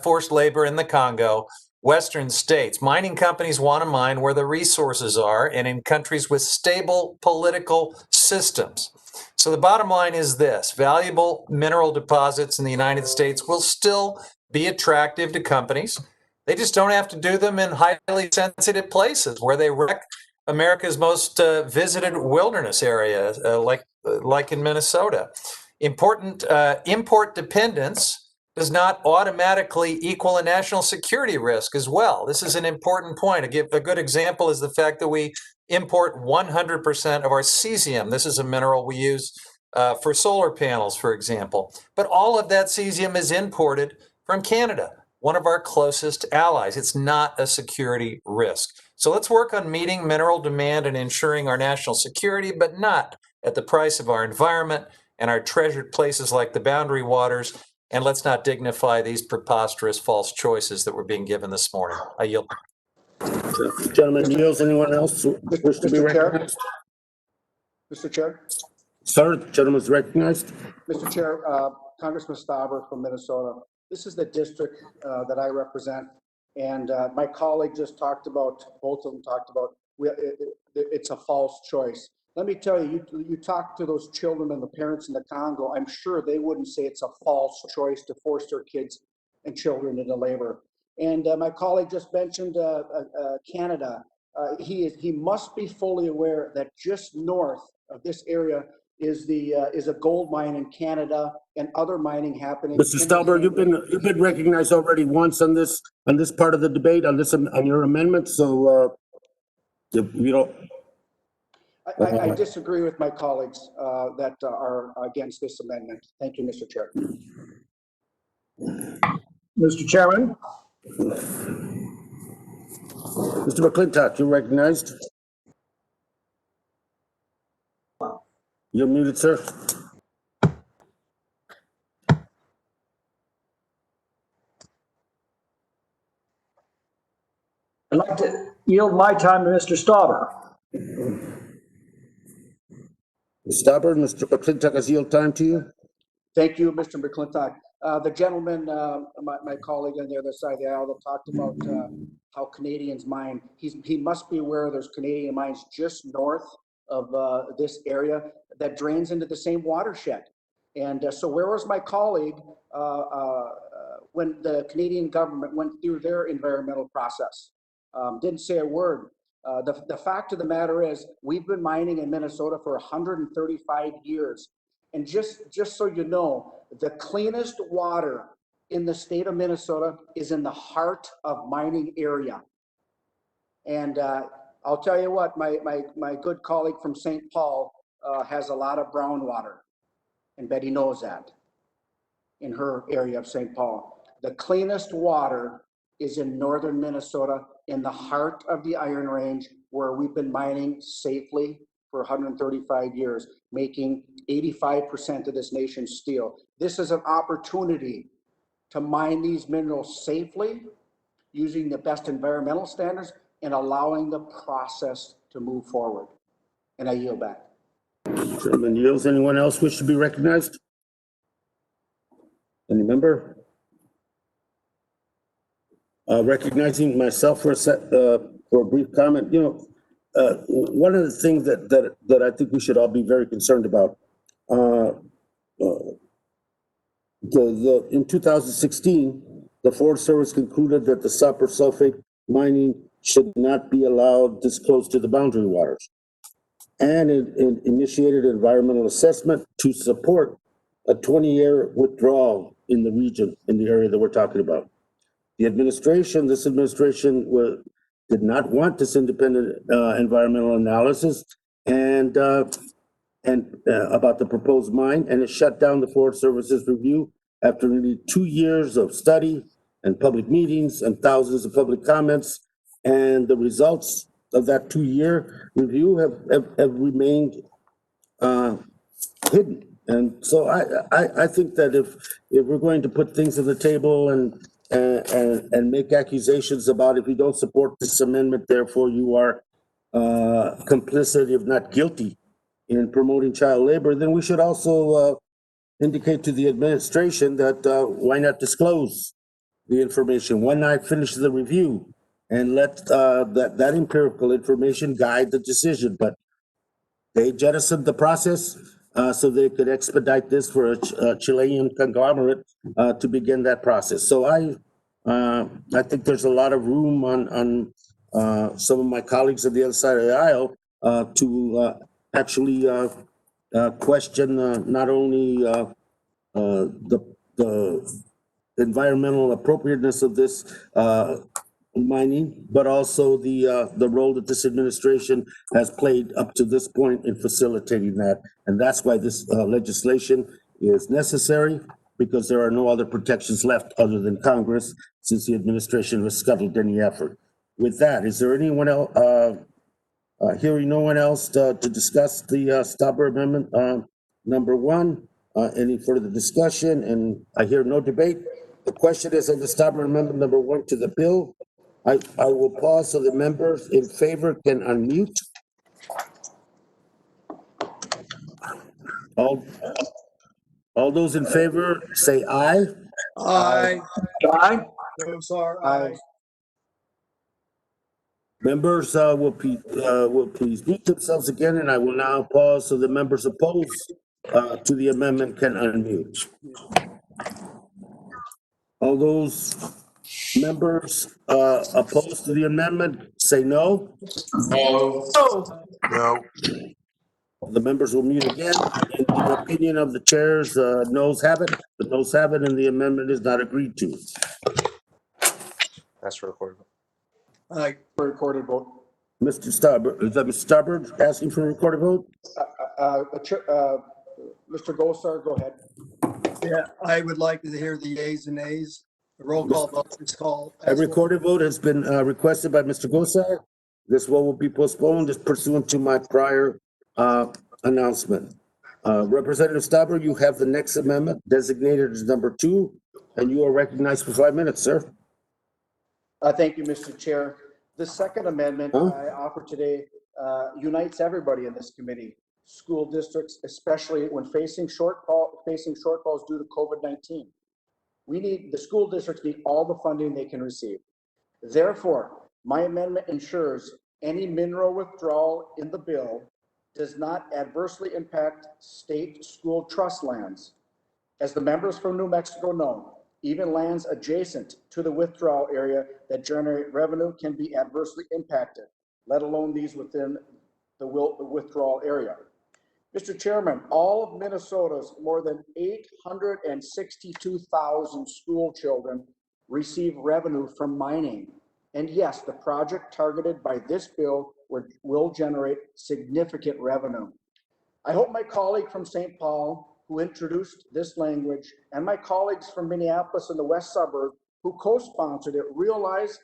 forced labor in the Congo. Western states. Mining companies want to mine where the resources are and in countries with stable political systems. So the bottom line is this: valuable mineral deposits in the United States will still be attractive to companies. They just don't have to do them in highly sensitive places where they wreck America's most visited wilderness area, like in Minnesota. Import dependence does not automatically equal a national security risk as well. This is an important point. A good example is the fact that we import 100% of our cesium. This is a mineral we use for solar panels, for example. But all of that cesium is imported from Canada, one of our closest allies. It's not a security risk. So let's work on meeting mineral demand and ensuring our national security, but not at the price of our environment and our treasured places like the boundary waters. And let's not dignify these preposterous false choices that were being given this morning. I yield. Gentleman yields. Anyone else wish to be Mr. Chair? recognized? Mr. Chair? Sir, gentleman's recognized. Mr. Chair, Congressman Stauber from Minnesota. This is the district that I represent. And my colleague just talked about, both of them talked about, it's a false choice. Let me tell you, you talk to those children and the parents in the Congo, I'm sure they wouldn't say it's a false choice to force their kids and children into labor. And my colleague just mentioned Canada. He must be fully aware that just north of this area is a gold mine in Canada and other mining happening. Mr. Stauber, you've been recognized already once on this part of the debate on your amendment. So you don't. I disagree with my colleagues that are against this amendment. Thank you, Mr. Chair. Mr. Chairman, Mr. McClintock, you're recognized. You're muted, sir. I'd like to yield my time to Mr. Stauber. Stauber, Mr. McClintock has yield time to you. Thank you, Mr. McClintock. The gentleman, my colleague on the other side of the aisle that talked about how Canadians mine, he must be aware there's Canadian mines just north of this area that drains into the same watershed. And so where was my colleague when the Canadian government went through their environmental process? Didn't say a word. The fact of the matter is we've been mining in Minnesota for 135 years. And just so you know, the cleanest water in the state of Minnesota is in the heart of mining area. And I'll tell you what, my good colleague from St. Paul has a lot of brown water, and Betty knows that, in her area of St. Paul. The cleanest water is in northern Minnesota, in the heart of the Iron Range, where we've been mining safely for 135 years, making 85% of this nation's steel. This is an opportunity to mine these minerals safely, using the best environmental standards, and allowing the process to move forward. And I yield back. Chairman yields. Anyone else wish to be recognized? Any member? Recognizing myself for a brief comment. You know, one of the things that I think we should all be very concerned about. In 2016, the Forest Service concluded that the copper sulfate mining should not be allowed this close to the boundary waters, and it initiated an environmental assessment to support a 20-year withdrawal in the region, in the area that we're talking about. This administration did not want this independent environmental analysis and about the proposed mine, and it shut down the Forest Service's review after nearly 2 years of study and public meetings and thousands of public comments. And the results of that 2-year review have remained hidden. And so I think that if we're going to put things on the table and make accusations about, if you don't support this amendment, therefore you are complicit, if not guilty, in promoting child labor, then we should also indicate to the administration that why not disclose the information? Why not finish the review and let that empirical information guide the decision? But they jettisoned the process so they could expedite this for a Chilean conglomerate to begin that process. So I think there's a lot of room on some of my colleagues on the other side of the aisle to actually question not only the environmental appropriateness of this mining, but also the role that this administration has played up to this point in facilitating that. And that's why this legislation is necessary, because there are no other protections left other than Congress, since the administration has scuttled any effort. With that, is there anyone else, hearing no one else to discuss the Stopper Amendment number 1? Any further discussion? And I hear no debate. The question is on the Stopper Amendment number 1 to the bill. I will pause so the members in favor can unmute. All those in favor say aye. Aye. Aye. Those are Aye. aye. Members will please mute themselves again, and I will now pause so the members opposed to the amendment can unmute. All those members opposed to the amendment say no. No. The members will mute again. In the opinion of the chairs, noes have it. The noes have it, and the amendment is not agreed to. That's for recorded. Aye. For recorded vote. Mr. Starbird, is that Mr. Starbird asking for a recorded vote? Mr. Gosar, go ahead. Yeah, I would like to hear the yeas and nays. The roll call vote is called. A recorded vote has been requested by Mr. Gosar. This vote will be postponed pursuant to my prior announcement. Representative Starbird, you have the next amendment designated as number 2, and you are recognized for 5 minutes, sir. Thank you, Mr. Chair. The second amendment I offer today unites everybody in this committee, school districts, especially when facing shortfalls due to COVID-19. The school districts need all the funding they can receive. Therefore, my amendment ensures any mineral withdrawal in the bill does not adversely impact state school trust lands. As the members from New Mexico know, even lands adjacent to the withdrawal area that generate revenue can be adversely impacted, let alone these within the withdrawal area. Mr. Chairman, all of Minnesota's more than 862,000 school children receive revenue from mining. And yes, the project targeted by this bill will generate significant revenue. I hope my colleague from St. Paul, who introduced this language, and my colleagues from Minneapolis and the West Suburb, who co-sponsored it, realize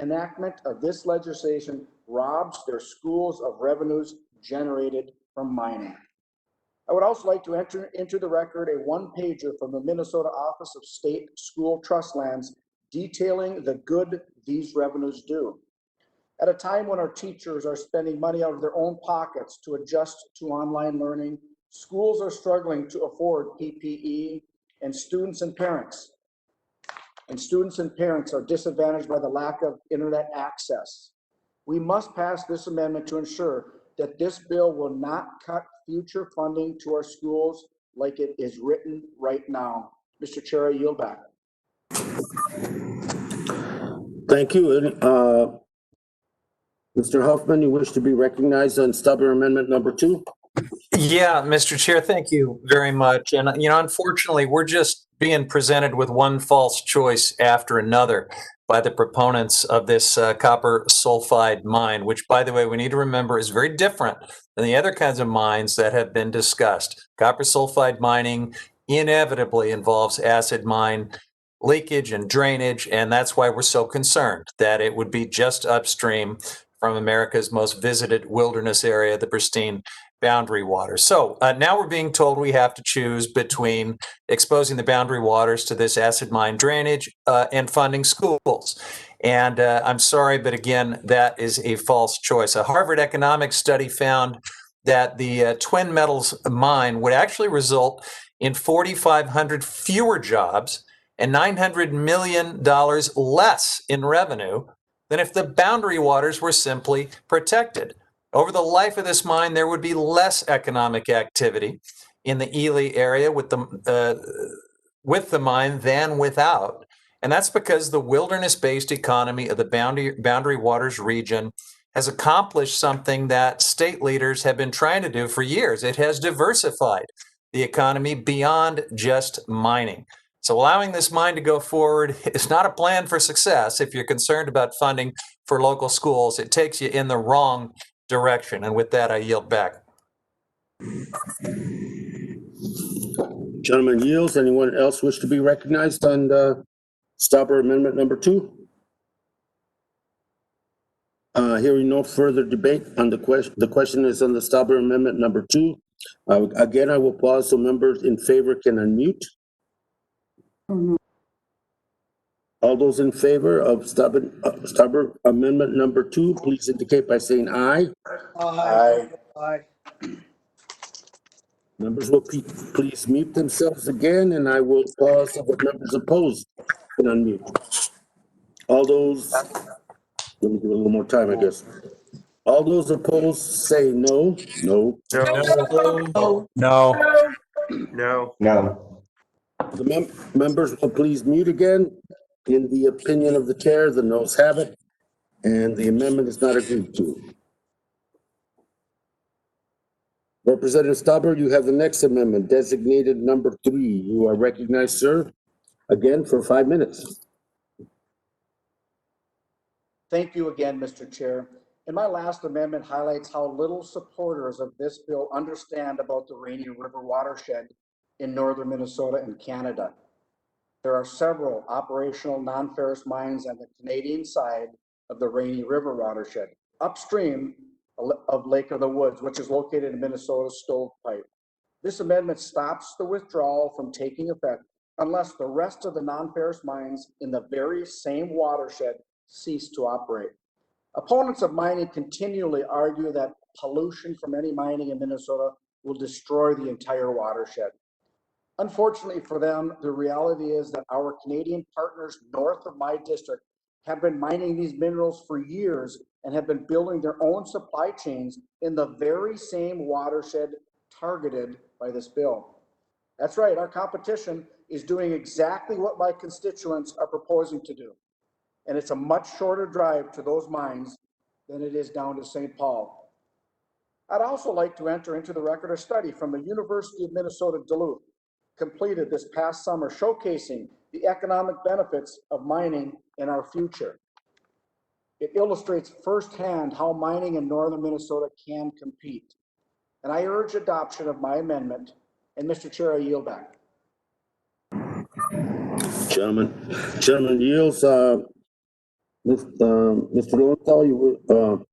enactment of this legislation robs their schools of revenues generated from mining. I would also like to enter into the record a one-pager from the Minnesota Office of State School Trust Lands detailing the good these revenues do. At a time when our teachers are spending money out of their own pockets to adjust to online learning, schools are struggling to afford PPE, and students and parents are disadvantaged by the lack of internet access. We must pass this amendment to ensure that this bill will not cut future funding to our schools like it is written right now. Mr. Chair, I yield back. Thank you. Mr. Huffman, you wish to be recognized on stubborn amendment number 2? Yeah, Mr. Chair, thank you very much. And, unfortunately, we're just being presented with one false choice after another by the proponents of this copper sulfide mine, which, by the way, we need to remember is very different than the other kinds of mines that have been discussed. Copper sulfide mining inevitably involves acid mine leakage and drainage, and that's why we're so concerned that it would be just upstream from America's most visited wilderness area, the pristine boundary waters. So now we're being told we have to choose between exposing the boundary waters to this acid mine drainage and funding schools. And I'm sorry, but again, that is a false choice. A Harvard economics study found that the Twin Metals mine would actually result in 4,500 fewer jobs and $900 million less in revenue than if the boundary waters were simply protected. Over the life of this mine, there would be less economic activity in the Ely area with the mine than without. And that's because the wilderness-based economy of the boundary waters region has accomplished something that state leaders have been trying to do for years. It has diversified the economy beyond just mining. So allowing this mine to go forward is not a plan for success. If you're concerned about funding for local schools, it takes you in the wrong direction. And with that, I yield back. Gentleman yields. Anyone else wish to be recognized on stopper amendment number 2? Hearing no further debate on the question. The question is on the stopper amendment number 2. Again, I will pause so members in favor can unmute. All those in favor of stubborn amendment number 2, please indicate by saying aye. Aye. Aye. Members will please mute themselves again, and I will pause so that members opposed can unmute. All those, let me give it a little more time, I guess. All those opposed say no. No. No. No. No. No. The members will please mute again. In the opinion of the chair, the noes have it, and the amendment is not agreed to. Representative Stauber, you have the next amendment, designated number 3. You are recognized, sir, again for 5 minutes. Thank you again, Mr. Chair. And my last amendment highlights how little supporters of this bill understand about the Rainy River watershed in northern Minnesota and Canada. There are several operational non-ferrous mines on the Canadian side of the Rainy River watershed, upstream of Lake of the Woods, which is located in Minnesota's Stovepipe. This amendment stops the withdrawal from taking effect unless the rest of the non-ferrous mines in the very same watershed cease to operate. Opponents of mining continually argue that pollution from any mining in Minnesota will destroy the entire watershed. Unfortunately for them, the reality is that our Canadian partners north of my district have been mining these minerals for years and have been building their own supply chains in the very same watershed targeted by this bill. That's right, our competition is doing exactly what my constituents are proposing to do. And it's a much shorter drive to those mines than it is down to St. Paul. I'd also like to enter into the record a study from the University of Minnesota Duluth, completed this past summer, showcasing the economic benefits of mining in our future. It illustrates firsthand how mining in northern Minnesota can compete. And I urge adoption of my amendment. And Mr. Chair, I yield back. Gentleman yields. Mr. Lowenthal,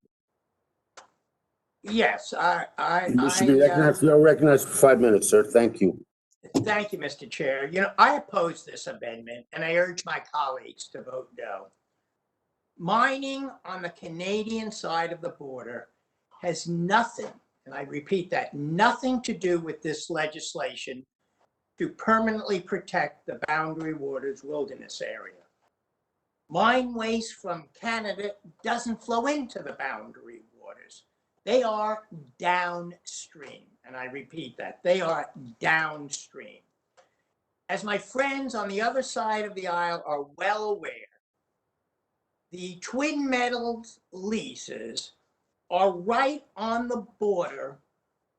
Yes, you should be recognized. You're recognized for 5 minutes, sir. Thank you. thank you, Mr. Chair. You know, I oppose this amendment and I urge my colleagues to vote no. Mining on the Canadian side of the border has nothing, and I repeat that, nothing to do with this legislation to permanently protect the Boundary Waters Wilderness Area. Mine waste from Canada doesn't flow into the Boundary Waters. They are downstream, and I repeat that, they are downstream. As my friends on the other side of the aisle are well aware, the Twin Metals leases are right on the border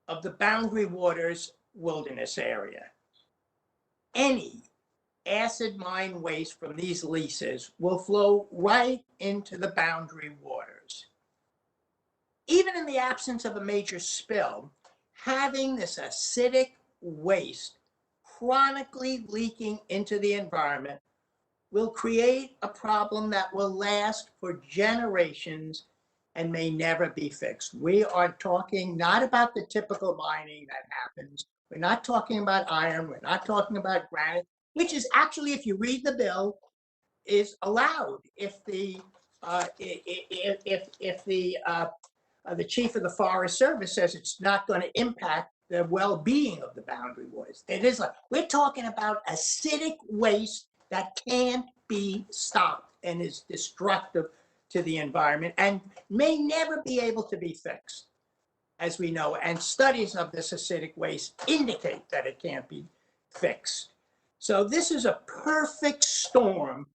of the Boundary Waters Wilderness Area. Any acid mine waste from these leases will flow right into the Boundary Waters. Even in the absence of a major spill, having this acidic waste chronically leaking into the environment will create a problem that will last for generations and may never be fixed. We are talking not about the typical mining that happens. We're not talking about iron. We're not talking about granite, which is actually, if you read the bill, is allowed if the chief of the Forest Service says it's not going to impact the well-being of the boundary waters. It is we're talking about acidic waste that can't be stopped and is destructive to the environment and may never be able to be fixed, as we know. And studies of this acidic waste indicate that it can't be fixed. So this is a perfect storm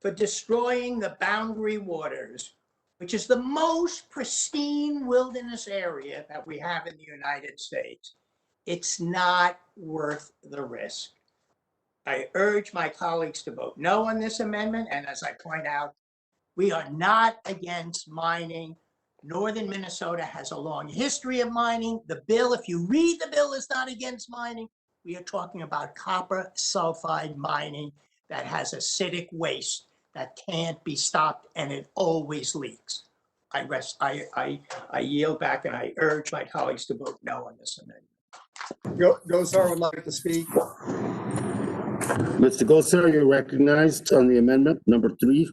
for destroying the boundary waters, which is the most pristine wilderness area that we have in the United States. It's not worth the risk. I urge my colleagues to vote no on this amendment. And as I point out, we are not against mining. Northern Minnesota has a long history of mining. The bill, if you read the bill, is not against mining. We are talking about copper sulfide mining that has acidic waste that can't be stopped, and it always leaks. I yield back, and I urge my colleagues to vote no on this amendment. Gosar would like to speak. Mr. Gosar, you're recognized on the amendment number 3.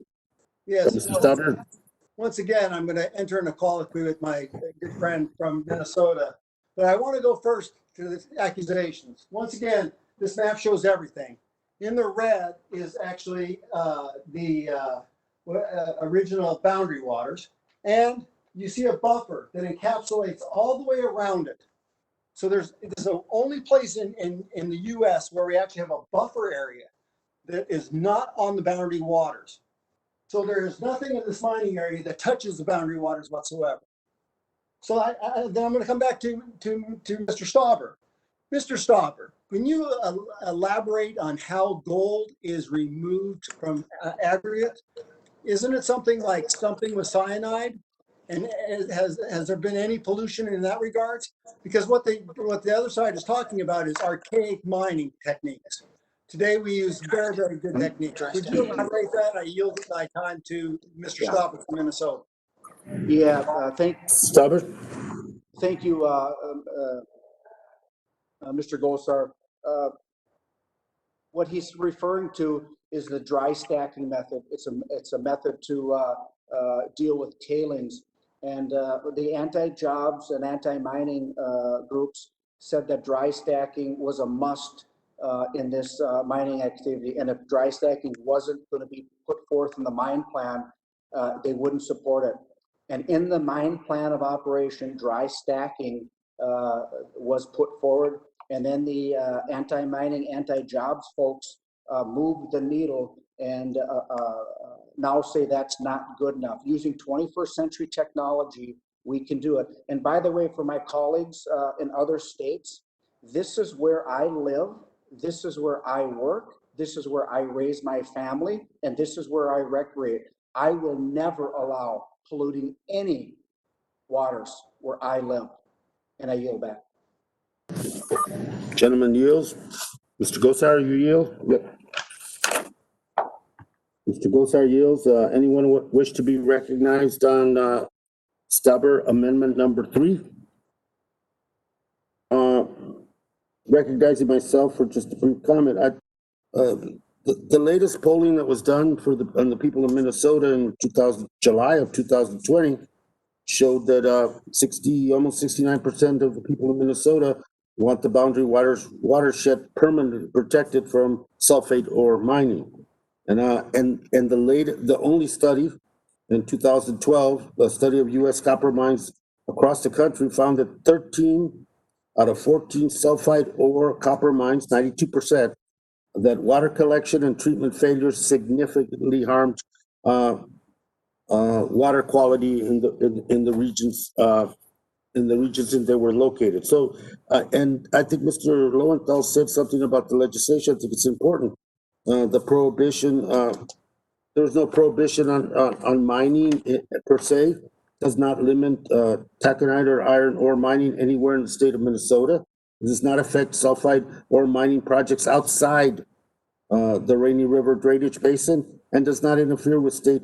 Yes. Mr. Stubber. Once again, I'm going to enter in a colloquy with my good friend from Minnesota. But I want to go first to the accusations. Once again, this map shows everything. In the red is actually the original boundary waters. And you see a buffer that encapsulates all the way around it. So there's the only place in the US where we actually have a buffer area that is not on the boundary waters. So there is nothing in this mining area that touches the boundary waters whatsoever. So then I'm going to come back to Mr. Stauber. Mr. Stauber, can you elaborate on how gold is removed from aggregate? Isn't it something like something with cyanide? And has there been any pollution in that regards? Because what the other side is talking about is archaic mining techniques. Today we use very, very good techniques. Would you elaborate that? I yield my time to Mr. Stauber from Minnesota. Yeah, thank you, Mr. Gosar. What he's referring to is the dry stacking method. It's a method to deal with tailings. And the anti-jobs and anti-mining groups said that dry stacking was a must in this mining activity. And if dry stacking wasn't going to be put forth in the mine plan, they wouldn't support it. And in the mine plan of operation, dry stacking was put forward. And then the anti-mining, anti-jobs folks moved the needle and now say that's not good enough. Using 21st century technology, we can do it. And by the way, for my colleagues in other states, this is where I live. This is where I work. This is where I raise my family. And this is where I recreate. I will never allow polluting any waters where I live. And I yield back. Gentleman yields. Mr. Gosar, you yield? Yep. Mr. Gosar yields. Anyone wish to be recognized on Stubber Amendment number 3? Recognizing myself for just a brief comment. The latest polling that was done on the people of Minnesota in July of 2020 showed that almost 69% of the people of Minnesota want the boundary watershed permanently protected from sulfate ore mining. And the only study in 2012, a study of U.S. copper mines across the country, found that 13 out of 14 sulfide ore copper mines, 92%, that water collection and treatment failures significantly harmed water quality in the regions in they were located. So, and I think Mr. Lowenthal said something about the legislation. I think it's important. The prohibition, there's no prohibition on mining per se. Does not limit taconite or iron ore mining anywhere in the state of Minnesota. It does not affect sulfide ore mining projects outside the Rainy River drainage basin, and does not interfere with state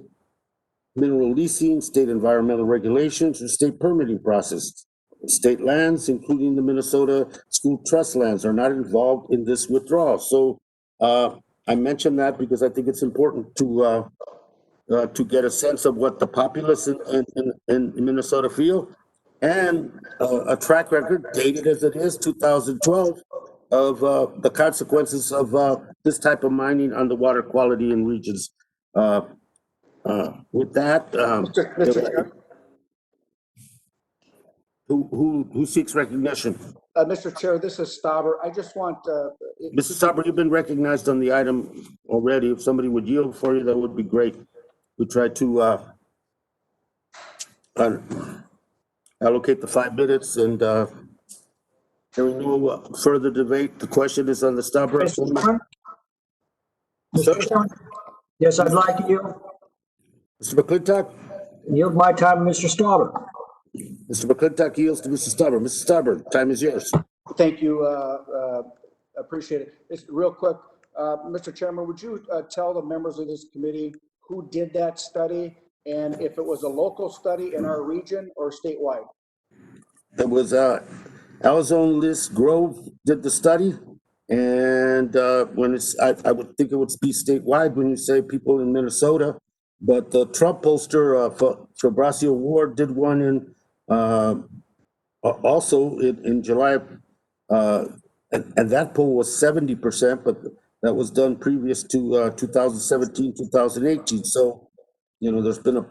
mineral leasing, state environmental regulations, or state permitting process. State lands, including the Minnesota School Trust lands, are not involved in this withdrawal. So I mention that because I think it's important to get a sense of what the populace in Minnesota feel, and a track record dated as it is, 2012, of the consequences of this type of mining on the water quality in regions. With that, Mr. Chair. who seeks recognition? Mr. Chair, this is Stauber. I just want. Mr. Stauber, you've been recognized on the item already. If somebody would yield for you, that would be great. We try to allocate the 5 minutes, and hearing no further debate, the question is on the Stauber. Mr. Chairman? Mr. Chairman? Yes, I'd like to Mr. McClintock? yield my time to Mr. Stauber. Mr. McClintock yields to Mr. Stauber. Mr. Stauber, time is yours. Thank you. Appreciate it. It's real quick. Mr. Chairman, would you tell the members of this committee who did that study and if it was a local study in our region or statewide? It was Alzone List Grove did the study, and when I would think it would be statewide when you say people in Minnesota, but the Trump pollster Fabricio Ward did one in also in July, and that poll was 70%, but that was done previous to 2017, 2018. So, you know, there's been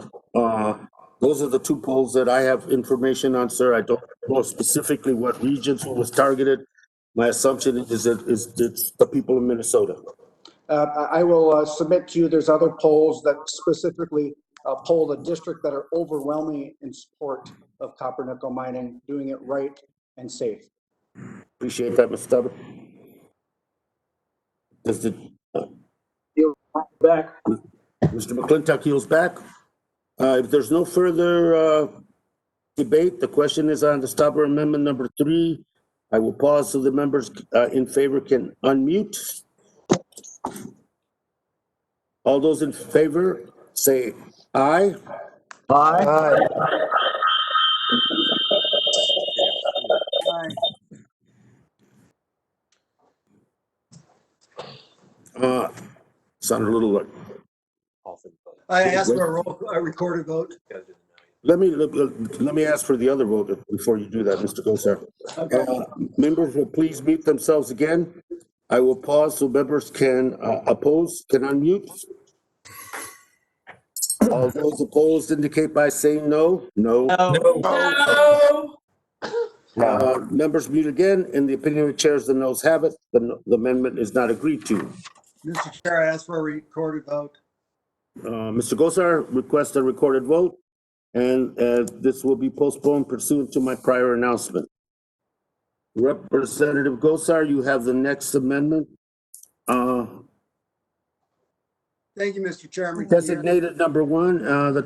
those are the 2 polls that I have information on, sir. I don't know specifically what regions was targeted. My assumption is that it's the people of Minnesota. I will submit to you, there's other polls that specifically poll the district that are overwhelming in support of copper nickel mining, doing it right and safe. Appreciate that, Mr. Stubber. Does the Yield back. Mr. McClintock yields back? If there's no further debate, the question is on the Stauber Amendment number 3. I will pause so the members in favor can unmute. All those in favor say aye. Aye. Sounded a little like. I asked for a recorded vote. Let me ask for the other vote before you do that, Mr. Gosar. Members will please mute themselves again. I will pause so members can oppose, can unmute. All those opposed indicate by saying no. No. No. Members mute again. In the opinion of the chairs, the noes have it. The amendment is not agreed to. Mr. Chair, I ask for a recorded vote. Mr. Gosar requests a recorded vote, and this will be postponed pursuant to my prior announcement. Representative Gosar, you have the next amendment. Thank you, Mr. Chairman. Can you Designated number one, the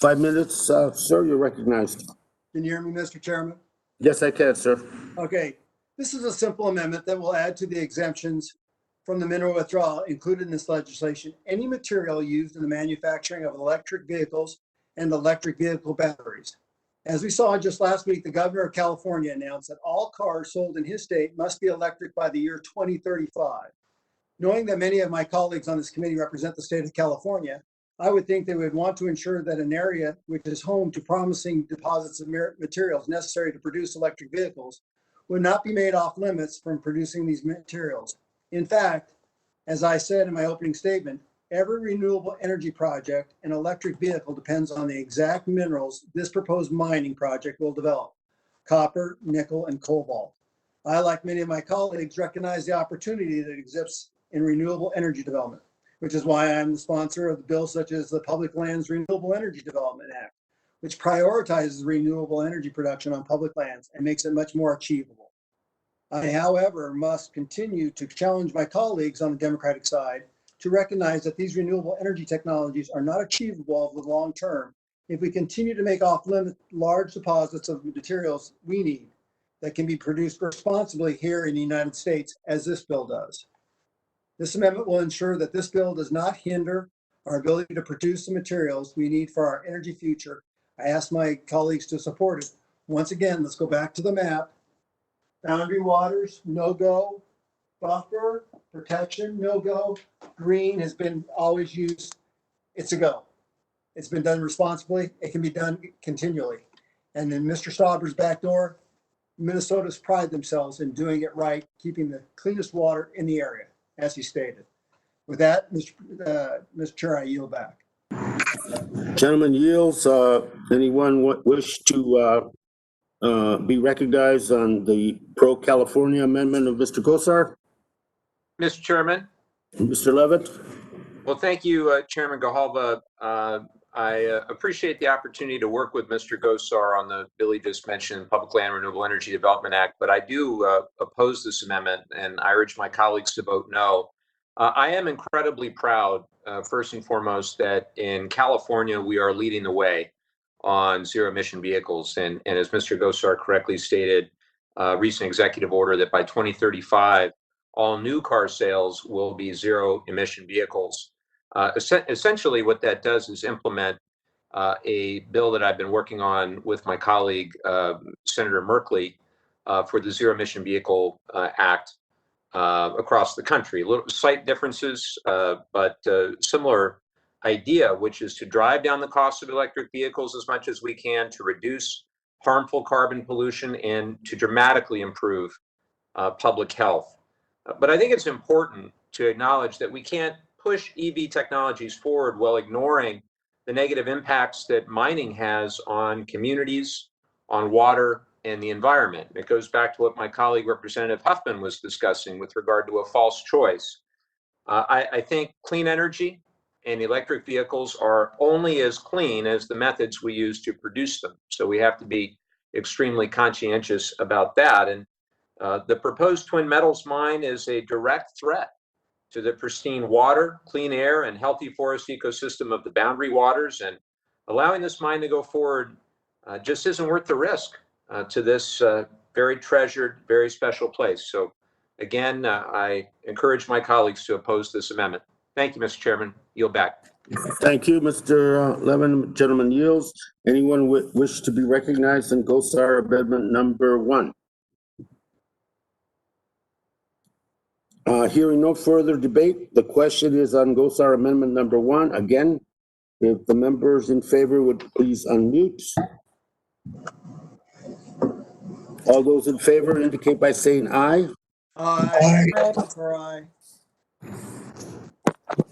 5 minutes, sir, you're recognized. hear me, Mr. Chairman? Yes, I can, sir. Okay, this is a simple amendment that will add to the exemptions from the mineral withdrawal included in this legislation, any material used in the manufacturing of electric vehicles and electric vehicle batteries. As we saw just last week, the governor of California announced that all cars sold in his state must be electric by the year 2035. Knowing that many of my colleagues on this committee represent the state of California, I would think they would want to ensure that an area which is home to promising deposits of materials necessary to produce electric vehicles would not be made off limits from producing these materials. In fact, as I said in my opening statement, every renewable energy project and electric vehicle depends on the exact minerals this proposed mining project will develop: copper, nickel, and cobalt. I, like many of my colleagues, recognize the opportunity that exists in renewable energy development, which is why I'm the sponsor of bills such as the Public Lands Renewable Energy Development Act, which prioritizes renewable energy production on public lands and makes it much more achievable. I, however, must continue to challenge my colleagues on the Democratic side to recognize that these renewable energy technologies are not achievable over the long term if we continue to make off-limit large deposits of materials we need that can be produced responsibly here in the United States, as this bill does. This amendment will ensure that this bill does not hinder our ability to produce the materials we need for our energy future. I ask my colleagues to support it. Once again, let's go back to the map. Boundary waters, no-go. Buffer, protection, no-go. Green has been always used. It's a go. It's been done responsibly. It can be done continually. And in Mr. Stauber's back door, Minnesotans pride themselves in doing it right, keeping the cleanest water in the area, as he stated. With that, Mr. Chair, I yield back. Gentleman yields. Anyone wish to be recognized on the pro-California amendment of Mr. Gosar? Mr. Chairman. Mr. Levitt? Well, thank you, Chairman Gahalva. I appreciate the opportunity to work with Mr. Gosar on the bill he just mentioned, Public Land Renewable Energy Development Act, but I do oppose this amendment, and I urge my colleagues to vote no. I am incredibly proud, first and foremost, that in California, we are leading the way on zero emission vehicles. And as Mr. Gosar correctly stated, recent executive order that by 2035, all new car sales will be zero emission vehicles. Essentially, what that does is implement a bill that I've been working on with my colleague, Senator Merkley, for the Zero Emission Vehicle Act across the country. Little slight differences, but similar idea, which is to drive down the cost of electric vehicles as much as we can, to reduce harmful carbon pollution, and to dramatically improve public health. But I think it's important to acknowledge that we can't push EV technologies forward while ignoring the negative impacts that mining has on communities, on water, and the environment. It goes back to what my colleague, Representative Huffman, was discussing with regard to a false choice. I think clean energy and electric vehicles are only as clean as the methods we use to produce them. So we have to be extremely conscientious about that. And the proposed Twin Metals mine is a direct threat to the pristine water, clean air, and healthy forest ecosystem of the boundary waters. And allowing this mine to go forward just isn't worth the risk to this very treasured, very special place. So again, I encourage my colleagues to oppose this amendment. Thank you, Mr. Chairman. Yield back. Thank you, Mr. Levin. Gentleman yields. Anyone wish to be recognized on Gosar amendment number 1? Hearing no further debate, the question is on Gosar amendment number 1. Again, if the members in favor would please unmute. All those in favor indicate by saying aye. Aye. Aye.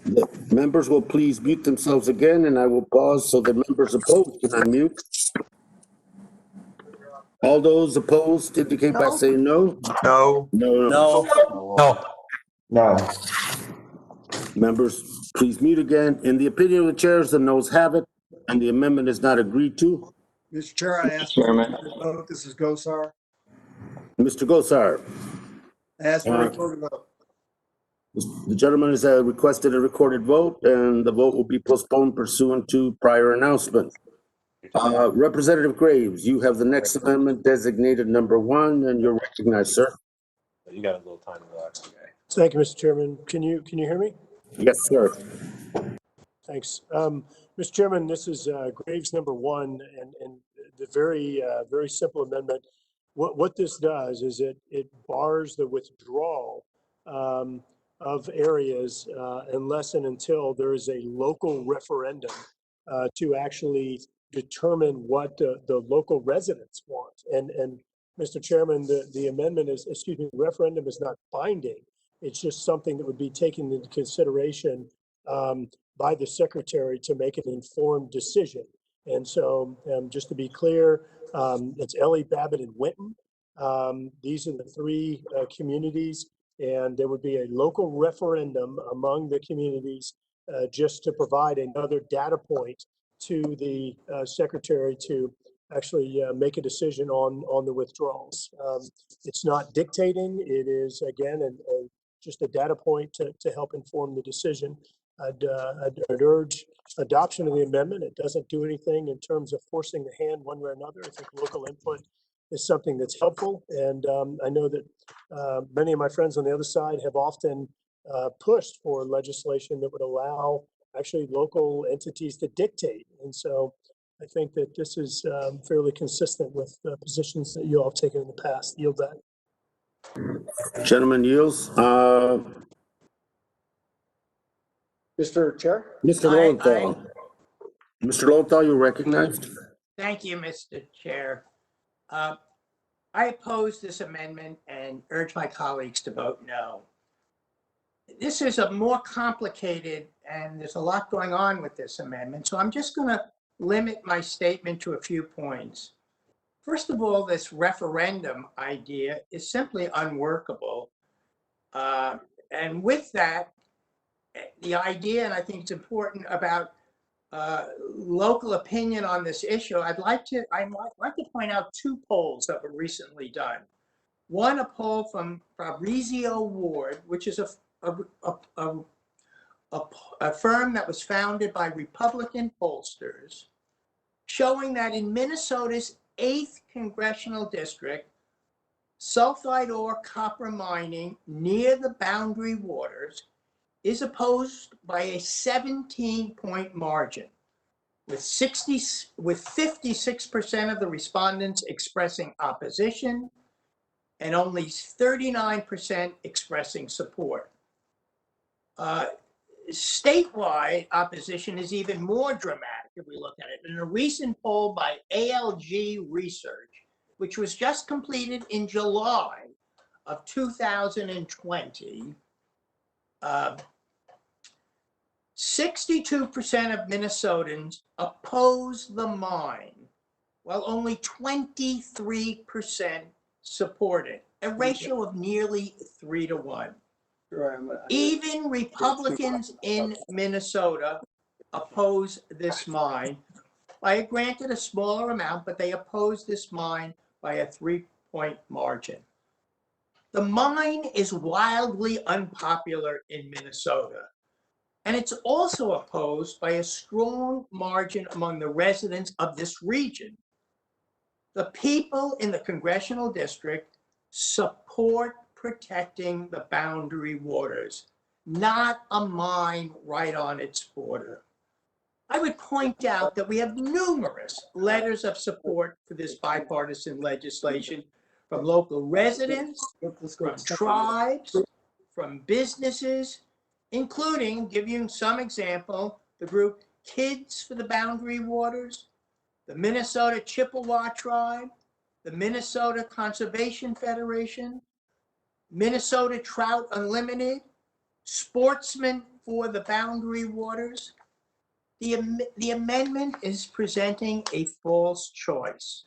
The members will please mute themselves again, and I will pause so the members opposed can unmute. All those opposed indicate by No. saying no. No. No. No. No. Members, please mute again. In the opinion of the chairs, the noes have it, and the amendment is not agreed to. Mr. Chair, I ask for a Chairman. recorded vote. This is Gosar. Mr. Gosar, I ask for a recorded vote. the gentleman has requested a recorded vote, and the vote will be postponed pursuant to prior announcement. Representative Graves, you have the next amendment designated number 1, and you're recognized, sir. You got a little time to relax. Okay. Thank you, Mr. Chairman. Can you hear me? Yes, sir. Thanks. Mr. Chairman, this is Graves number 1, and the very simple amendment. What this does is it bars the withdrawal of areas unless and until there is a local referendum to actually determine what the local residents want. And Mr. Chairman, the amendment is, the referendum is not binding. It's just something that would be taken into consideration by the secretary to make an informed decision. And so just to be clear, it's Ellie, Babbitt, and Winton. These are the 3 communities, and there would be a local referendum among the communities just to provide another data point to the secretary to actually make a decision on the withdrawals. It's not dictating. It is, again, just a data point to help inform the decision. I'd urge adoption of the amendment. It doesn't do anything in terms of forcing the hand one way or another. I think local input is something that's helpful. And I know that many of my friends on the other side have often pushed for legislation that would allow actually local entities to dictate. And so I think that this is fairly consistent with positions that you all have taken in the past. Yield that. Gentleman yields. Mr. Chair? Mr. Aye, Lowenthal. Mr. Lowenthal, you're recognized. Thank you, Mr. Chair. I oppose this amendment and urge my colleagues to vote no. This is a more complicated, and there's a lot going on with this amendment, so I'm just going to limit my statement to a few points. First of all, this referendum idea is simply unworkable. And with that, the idea, and I think it's important, about local opinion on this issue, I'd like to point out 2 polls that were recently done. One, a poll from Fabrizio Ward, which is a firm that was founded by Republican pollsters, showing that in Minnesota's 8th congressional district, sulfide ore copper mining near the boundary waters is opposed by a 17-point margin, with 56% of the respondents expressing opposition and only 39% expressing support. Statewide opposition is even more dramatic if we look at it. In a recent poll by ALG Research, which was just completed in July of 2020, 62% of Minnesotans oppose the mine, while only 23% support it, a ratio of nearly 3 to 1. Even Republicans in Minnesota oppose this mine by, granted, a smaller amount, but they oppose this mine by a 3-point margin. The mine is wildly unpopular in Minnesota, and it's also opposed by a strong margin among the residents of this region. The people in the congressional district support protecting the boundary waters, not a mine right on its border. I would point out that we have numerous letters of support for this bipartisan legislation from local residents, from tribes, from businesses, including, give you some example, the group Kids for the Boundary Waters, the Minnesota Chippewa Tribe, the Minnesota Conservation Federation, Minnesota Trout Unlimited, Sportsmen for the Boundary Waters. The amendment is presenting a false choice.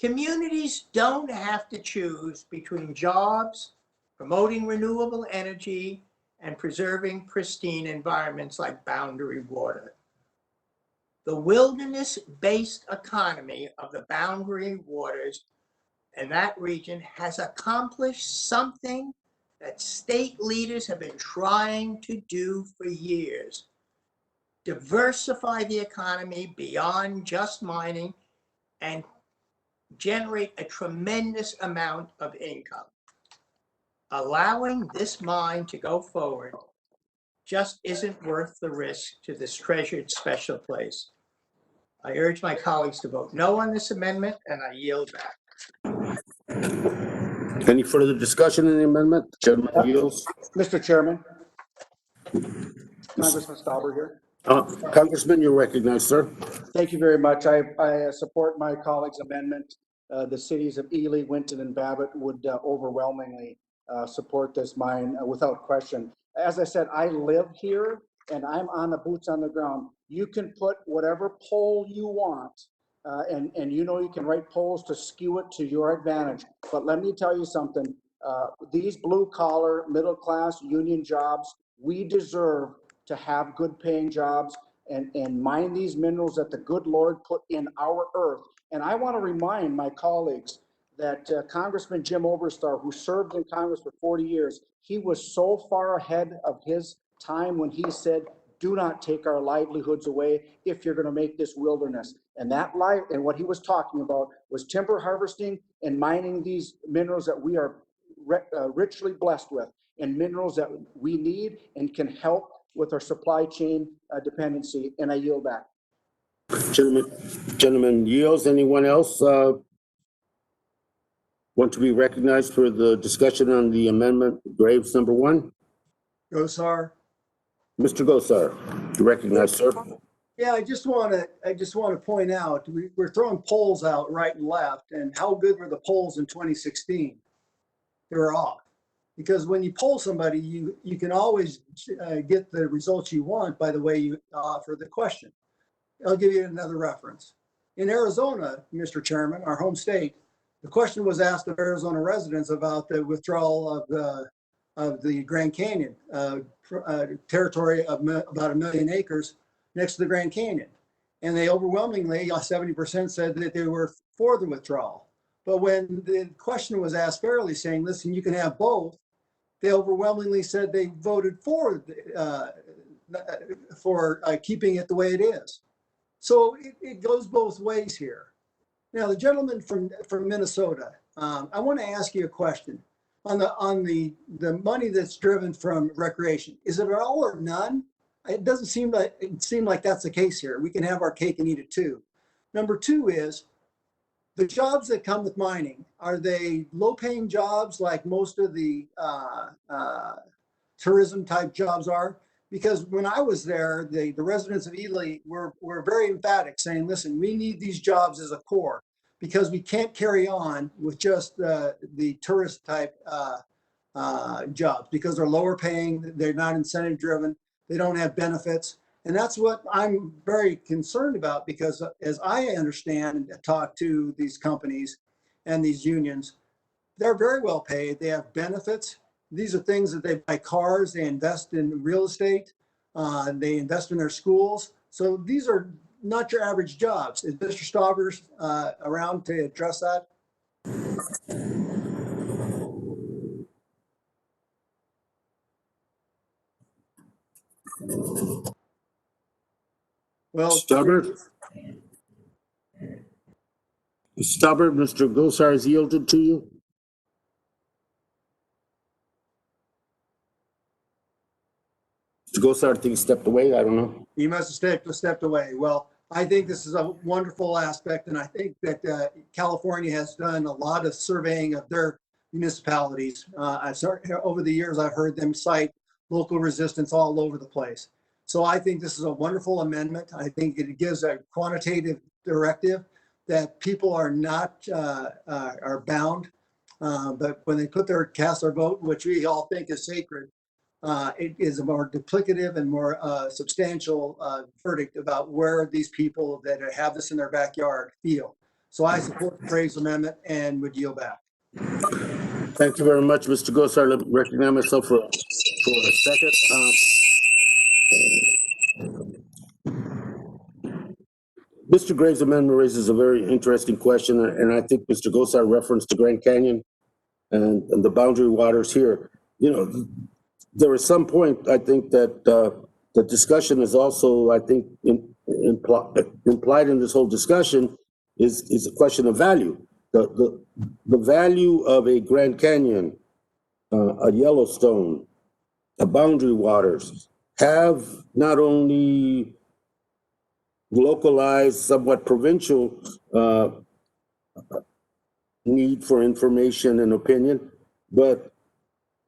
Communities don't have to choose between jobs, promoting renewable energy, and preserving pristine environments like boundary water. The wilderness-based economy of the boundary waters and that region has accomplished something that state leaders have been trying to do for years. Diversify the economy beyond just mining and generate a tremendous amount of income. Allowing this mine to go forward just isn't worth the risk to this treasured special place. I urge my colleagues to vote no on this amendment, and I yield back. Any further discussion on the amendment? Chairman yields. Mr. Chairman, Congressman Stauber here. Congressman, you're recognized, sir. Thank you very much. I support my colleague's amendment. The cities of Ely, Winton, and Babbitt would overwhelmingly support this mine without question. As I said, I live here and I'm on the boots on the ground. You can put whatever poll you want, and you know you can write polls to skew it to your advantage. But let me tell you something. These blue collar, middle class union jobs, we deserve to have good paying jobs and mine these minerals that the good Lord put in our earth. And I want to remind my colleagues that Congressman Jim Oberstar, who served in Congress for 40 years, he was so far ahead of his time when he said, do not take our livelihoods away if you're going to make this wilderness. And what he was talking about was timber harvesting and mining these minerals that we are richly blessed with, and minerals that we need and can help with our supply chain dependency. And I yield back. Gentleman yields. Anyone else want to be recognized for the discussion on the amendment, Graves number 1? Gosar. Mr. Gosar, you recognized, sir. Yeah, I just want to point out, we're throwing polls out right and left, and how good were the polls in 2016? They were off. Because when you poll somebody, you can always get the results you want by the way you offer the question. I'll give you another reference. In Arizona, Mr. Chairman, our home state, the question was asked of Arizona residents about the withdrawal of the Grand Canyon, territory of about 1 million acres next to the Grand Canyon. And they overwhelmingly, 70% said that they were for the withdrawal. But when the question was asked fairly, saying, listen, you can have both, they overwhelmingly said they voted for keeping it the way it is. So it goes both ways here. Now, the gentleman from Minnesota, I want to ask you a question on the money that's driven from recreation. Is it all or none? It doesn't seem like that's the case here. We can have our cake and eat it too. Number 2 is, the jobs that come with mining, are they low-paying jobs like most of the tourism-type jobs are? Because when I was there, the residents of Ely were very emphatic, saying, listen, we need these jobs as a core because we can't carry on with just the tourist-type jobs because they're lower paying, they're not incentive-driven, they don't have benefits. And that's what I'm very concerned about, because as I understand and talk to these companies and these unions, they're very well paid. They have benefits. These are things that they buy cars, they invest in real estate, they invest in their schools. So these are not your average jobs. Is Mr. Staubers around to address that? Well, Stubber, Mr. Gosar has yielded to you. Mr. Gosar, I think he stepped away. I don't know. he must have stepped away. Well, I think this is a wonderful aspect, and I think that California has done a lot of surveying of their municipalities. Over the years, I've heard them cite local resistance all over the place. So I think this is a wonderful amendment. I think it gives a quantitative directive that people are not are bound But when they cast their vote, which we all think is sacred, it is a more duplicative and more substantial verdict about where these people that have this in their backyard feel. So I support the Graves Amendment and would yield back. Thank you very much, Mr. Gosar. Let me recognize myself for a second. Mr. Graves' amendment raises a very interesting question, and I think Mr. Gosar referenced the Grand Canyon and the boundary waters here. You know, there is some point, I think, that the discussion is also, I think, implied in this whole discussion is a question of value. The value of a Grand Canyon, a Yellowstone, a boundary waters have not only localized, somewhat provincial need for information and opinion, but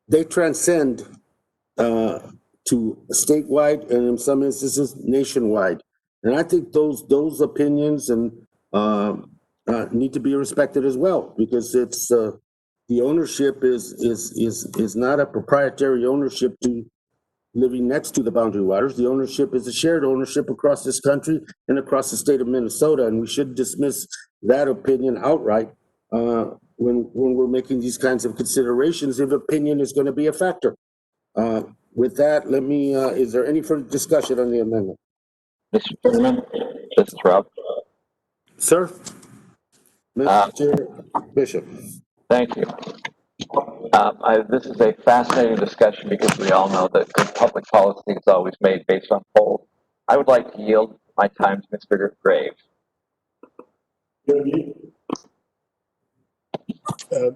they transcend to statewide and in some instances nationwide. And I think those opinions and need to be respected as well, because it's the ownership is not a proprietary ownership to living next to the boundary waters. The ownership is a shared ownership across this country and across the state of Minnesota, and we should dismiss that opinion outright when we're making these kinds of considerations, if opinion is going to be a factor. With that, let me, is there any further discussion on the amendment? Mr. Chairman, this is Rob. Sir? Mr. Bishop. Thank you. This is a fascinating discussion because we all know that good public policy is always made based on polls. I would like to yield my time to Mr. Graves.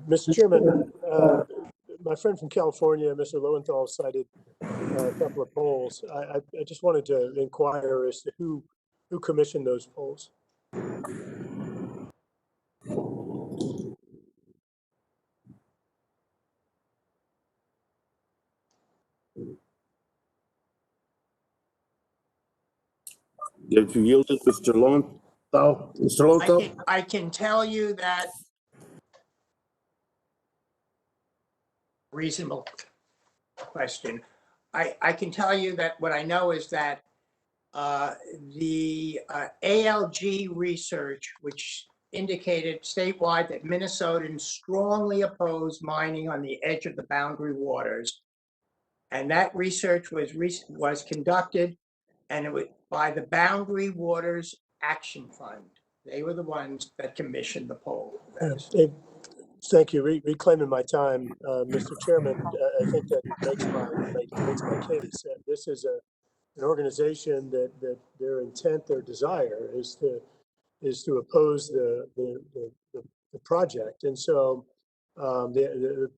Mr. Chairman, my friend from California, Mr. Lowenthal, cited a couple of polls. I just wanted to inquire as to who commissioned those polls. If you yielded, Mr. Lowenthal. Mr. Lowenthal? I can tell you that reasonable question. I can tell you that what I know is that the ALG research, which indicated statewide that Minnesotans strongly oppose mining on the edge of the boundary waters. And that research was conducted, and it was by the Boundary Waters Action Fund. They were the ones that commissioned the poll. Thank you. Reclaiming my time, Mr. Chairman, I think that makes my case. This is an organization that their intent, their desire is to oppose the project, and so they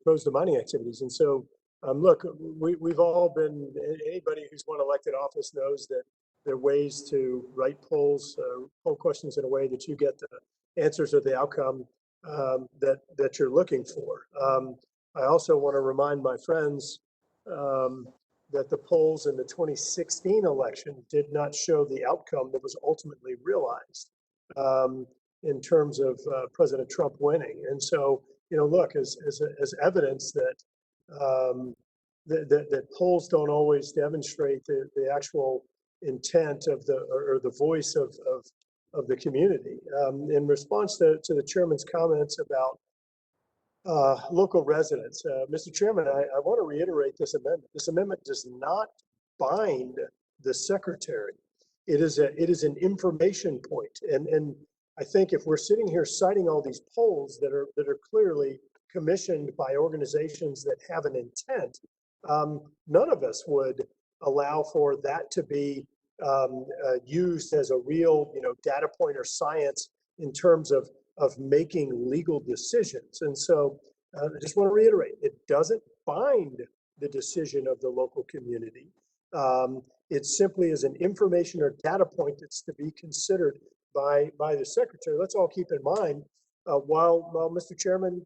oppose the mining activities. And so, look, we've all been, anybody who's won elected office knows that there are ways to write polls, poll questions in a way that you get the answers or the outcome that you're looking for. I also want to remind my friends that the polls in the 2016 election did not show the outcome that was ultimately realized in terms of President Trump winning. And so, you know, look, as evidence that that polls don't always demonstrate the actual intent of the voice of the community. In response to the chairman's comments about local residents, Mr. Chairman, I want to reiterate this amendment. This amendment does not bind the secretary. It is an information point, and I think if we're sitting here citing all these polls that are clearly commissioned by organizations that have an intent, none of us would allow for that to be used as a real, data point or science in terms of making legal decisions. And so I just want to reiterate, it doesn't bind the decision of the local community. It simply is an information or data point that's to be considered by the secretary. Let's all keep in mind, while Mr. Chairman,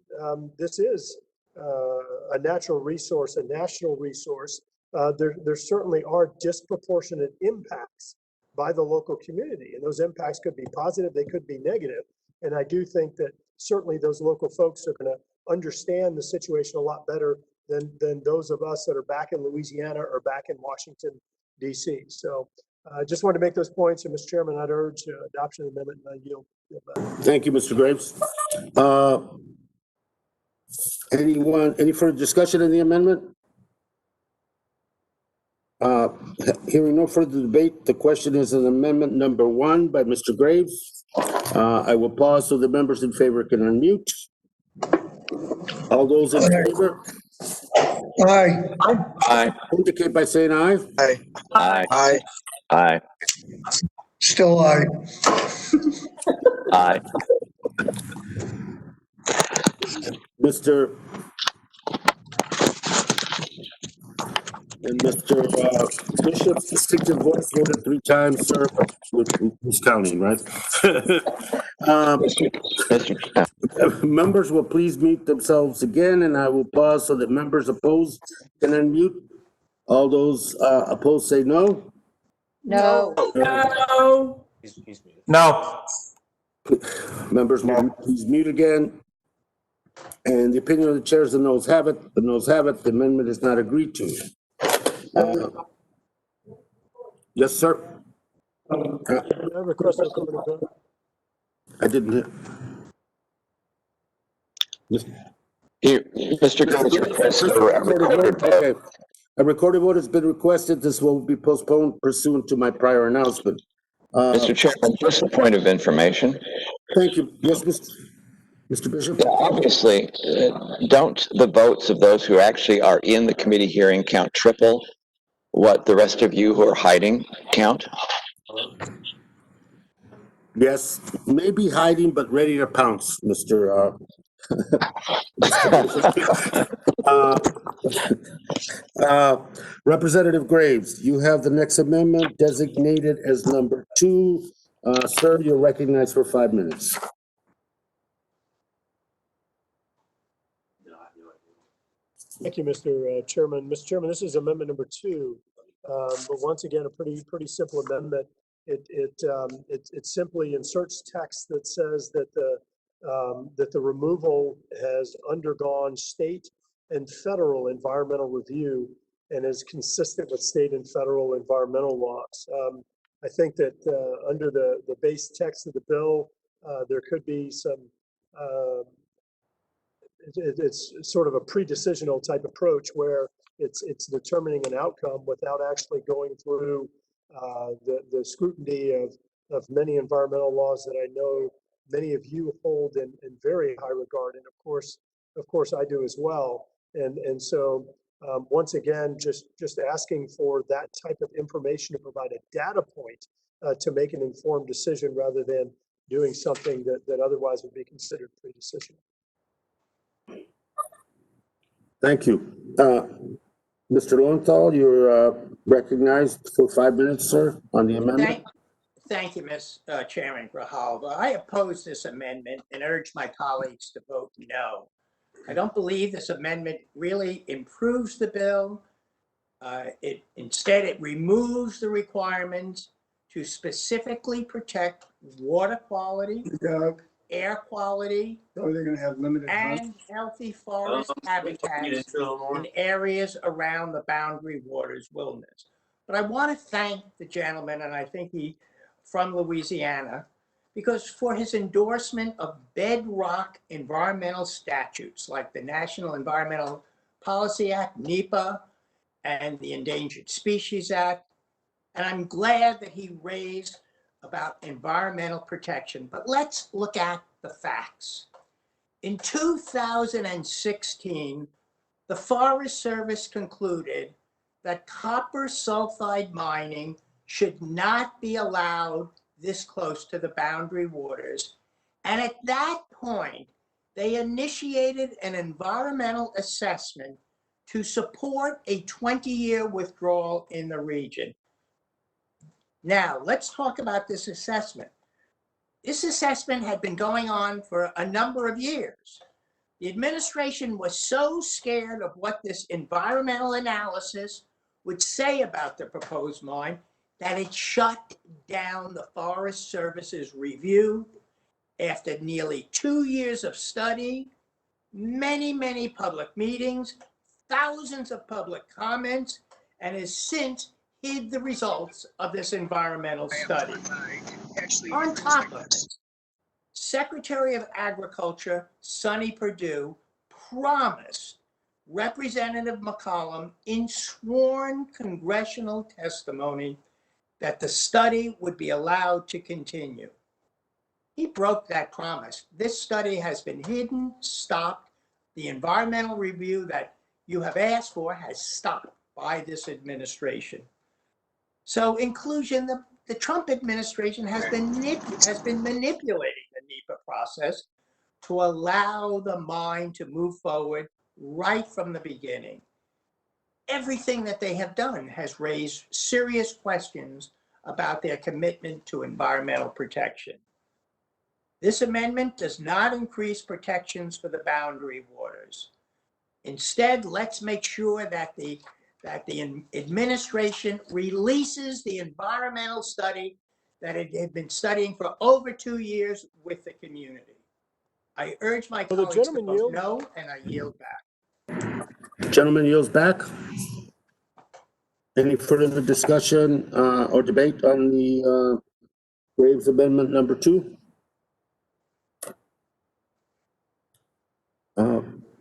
this is a natural resource, a national resource, there certainly are disproportionate impacts by the local community. And those impacts could be positive, they could be negative. And I do think that certainly those local folks are going to understand the situation a lot better than those of us that are back in Louisiana or back in Washington, D.C. So I just wanted to make those points. And Mr. Chairman, I'd urge adoption of the amendment, and I yield back. Thank you, Mr. Graves. Any further discussion on the amendment? Hearing no further debate, the question is on amendment number 1 by Mr. Graves. I will pause so the members in favor can unmute. All those in favor Aye. Aye. indicate by saying aye. Aye. Aye. Aye. Still aye. Aye. Mr. Bishop's distinctive voice voted 3 times, sir. Who's counting, right? Members will please mute themselves again, and I will pause so that members opposed can unmute. All those opposed say no. No. He's muted. No. Members will please mute again. And the opinion of the chair is the noes have it. The noes have it. The amendment is not agreed to. Yes, sir. I request a recorded vote. I didn't hear. Here, Mr. Graves requested a recorded vote. Okay. A recorded vote has been requested. This will be postponed pursuant to my prior announcement. Mr. Chairman, just a point of information. Thank you. Yes, Mr. Bishop? Yeah, obviously, don't the votes of those who actually are in the committee hearing count triple what the rest of you who are hiding count? Yes, maybe hiding, but ready to pounce, Mr. Representative Graves, you have the next amendment designated as number 2. Sir, you're recognized for 5 minutes. Thank you, Mr. Chairman. Mr. Chairman, this is amendment number 2. But once again, a pretty simple amendment. It simply inserts text that says that the removal has undergone state and federal environmental review and is consistent with state and federal environmental laws. I think that under the base text of the bill, there could be some it's sort of a pre-decisional type approach where it's determining an outcome without actually going through the scrutiny of many environmental laws that I know many of you hold in very high regard, and of course I do as well. And so once again, just asking for that type of information to provide a data point to make an informed decision rather than doing something that otherwise would be considered pre-decisional. Thank you. Mr. Lowenthal, you're recognized for 5 minutes, sir, on the amendment. Thank you, Chairman Grijalva. I oppose this amendment and urge my colleagues to vote no. I don't believe this amendment really improves the bill. Instead, it removes the requirements to specifically protect water quality, air quality, So they're gonna have limited. and healthy forest habitats in areas around the Boundary Waters Wilderness. But I want to thank the gentleman, and I think he from Louisiana, because for his endorsement of bedrock environmental statutes like the National Environmental Policy Act, NEPA, and the Endangered Species Act. And I'm glad that he raised about environmental protection. But let's look at the facts. In 2016, the Forest Service concluded that copper sulfide mining should not be allowed this close to the Boundary Waters. And at that point, they initiated an environmental assessment to support a 20-year withdrawal in the region. Now, let's talk about this assessment. This assessment had been going on for a number of years. The administration was so scared of what this environmental analysis would say about the proposed mine that it shut down the Forest Service's review after nearly 2 years of study, many, many public meetings, thousands of public comments, and has since hid the results of this environmental study. On top of this, Secretary of Agriculture Sonny Perdue promised Representative McCollum in sworn congressional testimony that the study would be allowed to continue. He broke that promise. This study has been hidden, stopped. The environmental review that you have asked for has stopped by this administration. So inclusion, the Trump administration has been manipulating the NEPA process to allow the mine to move forward right from the beginning. Everything that they have done has raised serious questions about their commitment to environmental protection. This amendment does not increase protections for the boundary waters. Instead, let's make sure that the administration releases the environmental study that it had been studying for over 2 years with the community. I urge my Will the colleagues to gentleman vote yield? no, and I yield back. Gentleman yields back. Any further discussion or debate on the Graves Amendment number 2?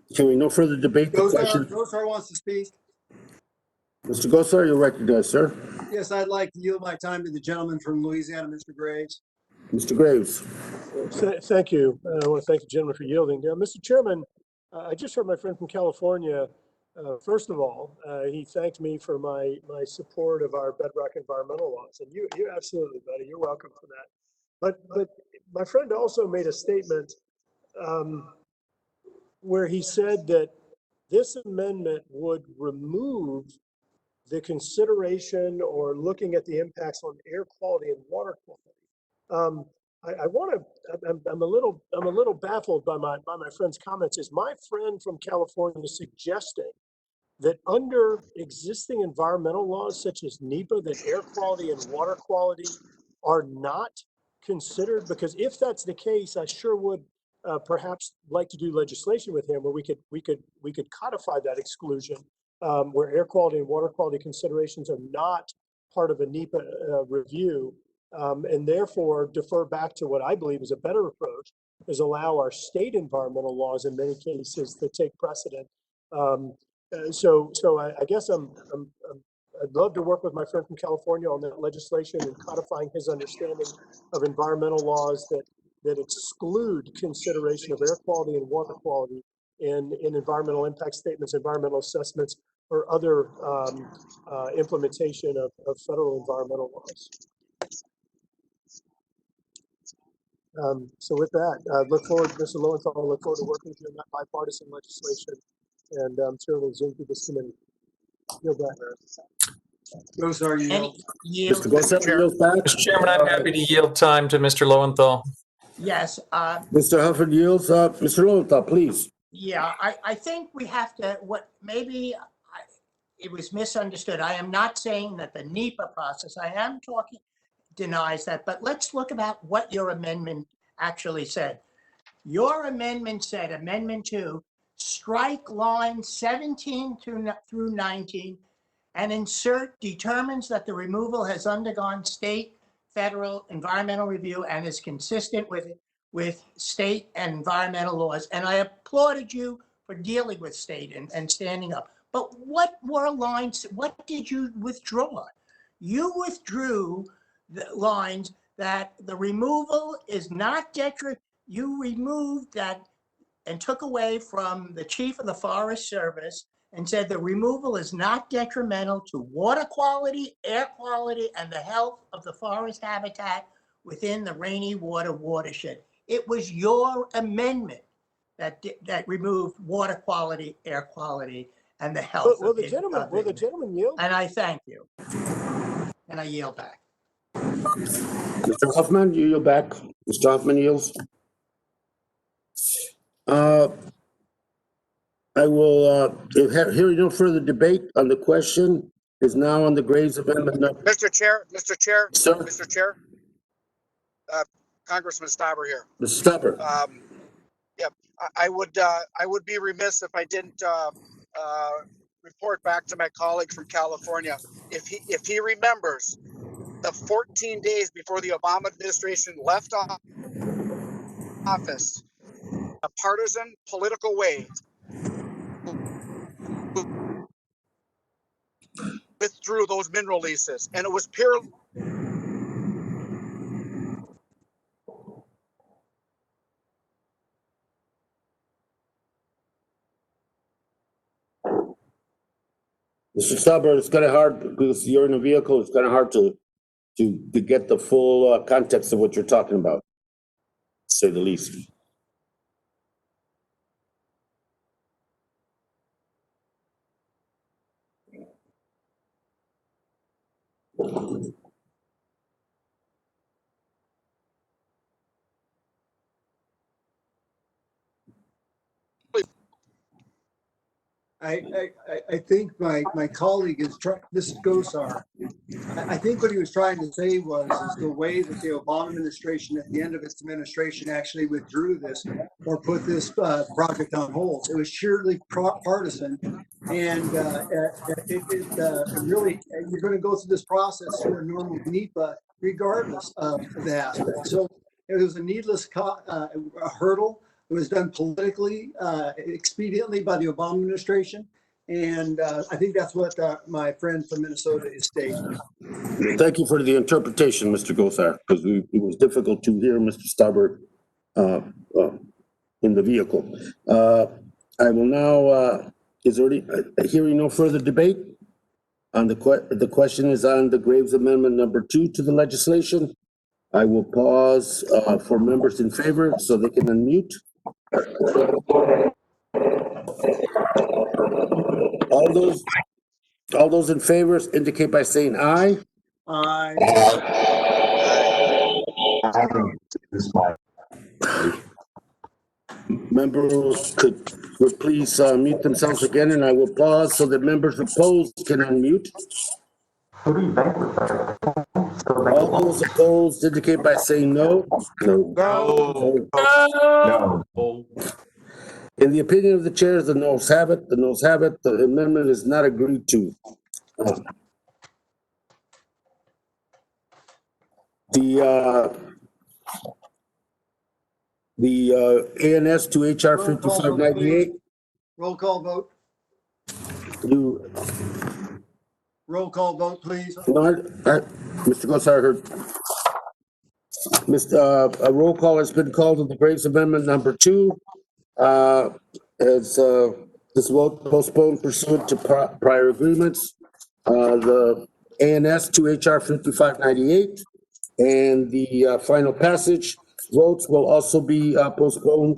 Hearing no further debate, the question. Gosar wants to speak. Mr. Gosar, you're recognized, sir. Yes, I'd like to yield my time to the gentleman from Louisiana, Mr. Graves. Mr. Graves. Thank you. I want to thank the gentleman for yielding. Mr. Chairman, I just heard my friend from California. First of all, he thanked me for my support of our bedrock environmental laws, and you absolutely, buddy, you're welcome for that. But my friend also made a statement where he said that this amendment would remove the consideration or looking at the impacts on air quality and water quality. I'm a little baffled by my friend's comments. Is my friend from California suggesting that under existing environmental laws such as NEPA, that air quality and water quality are not considered? Because if that's the case, I sure would perhaps like to do legislation with him where we could codify that exclusion, where air quality and water quality considerations are not part of a NEPA review, and therefore defer back to what I believe is a better approach, is allow our state environmental laws in many cases to take precedent. So I guess I'd love to work with my friend from California on that legislation and codifying his understanding of environmental laws that exclude consideration of air quality and water quality in environmental impact statements, environmental assessments, or other implementation of federal environmental laws. So with that, look forward, Mr. Lowenthal, I look forward to working with you on that bipartisan legislation, and certainly Zoom through this committee. Yield back. Gosar, you Any yield? Mr. Gosar, yields back. Mr. Chairman, I'm happy to yield time to Mr. Lowenthal. Yes. Mr. Hufford yields. Mr. Lowenthal, please. Yeah, I think we have to, it was misunderstood. I am not saying that the NEPA process, I am talking, denies that, but let's look about what your amendment actually said. Your amendment said, Amendment 2, strike lines 17 through 19 and insert determines that the removal has undergone state, federal environmental review and is consistent with state and environmental laws. And I applauded you for dealing with state and standing up. But what were lines, what did you withdraw? You withdrew the lines that the removal is not detrimental. You removed that and took away from the chief of the Forest Service and said the removal is not detrimental to water quality, air quality, and the health of the forest habitat within the rainy water watershed. It was your amendment that removed water quality, air quality, and the health. Will the gentleman yield? And I thank you. And I yield back. Mr. Huffman, you yield back. Mr. Huffman yields. I will, hearing no further debate on the question, is now on the Graves Amendment. Mr. Chair, Sir? Mr. Chair, Congressman Stauber here. Mr. Stopper. I would be remiss if I didn't report back to my colleague from California. If he remembers the 14 days before the Obama administration left office, a partisan political way withdrew those mineral leases, and it was pure. Mr. Stauber, it's kind of hard because you're in a vehicle. It's kind of hard to get the full context of what you're talking about, to say the least. I think my colleague is trying, Mrs. Gosar, I think what he was trying to say is the way that the Obama administration, at the end of its administration, actually withdrew this or put this project on hold. It was sheerly partisan. And really, you're going to go through this process through a normal NEPA regardless of that. So it was a needless hurdle. It was done politically, expediently by the Obama administration. And I think that's what my friend from Minnesota is stating. Thank you for the interpretation, Mr. Gosar, because it was difficult to hear Mr. Stauber in the vehicle. I will now, is there any, hearing no further debate? On the question is on the Graves Amendment number 2 to the legislation. I will pause for members in favor so they can unmute. All those in favor indicate by saying aye. Aye. Members could please mute themselves again, and I will pause so that members opposed can unmute. All those opposed indicate by saying no. No. No. In the opinion of the chair, the noes have it. The noes have it. The amendment is not agreed to. The ANS to HR 5598. Roll call vote. You, Roll call vote, please. Mr. Gosar heard. A roll call has been called on the Graves Amendment number 2. As this vote postponed pursuant to prior agreements. The ANS to HR 5598 and the final passage votes will also be postponed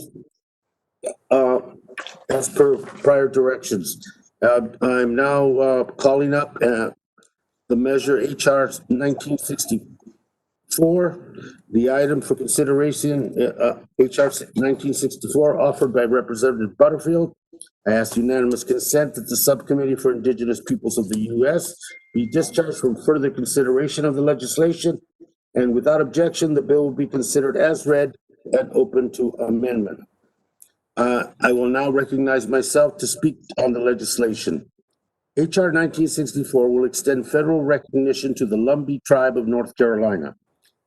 as per prior directions. I'm now calling up the measure HR 1964, the item for consideration, HR 1964 offered by Representative Butterfield. I ask unanimous consent that the Subcommittee for Indigenous Peoples of the U.S. be discharged from further consideration of the legislation, and without objection, the bill will be considered as read and open to amendment. I will now recognize myself to speak on the legislation. HR 1964 will extend federal recognition to the Lumby tribe of North Carolina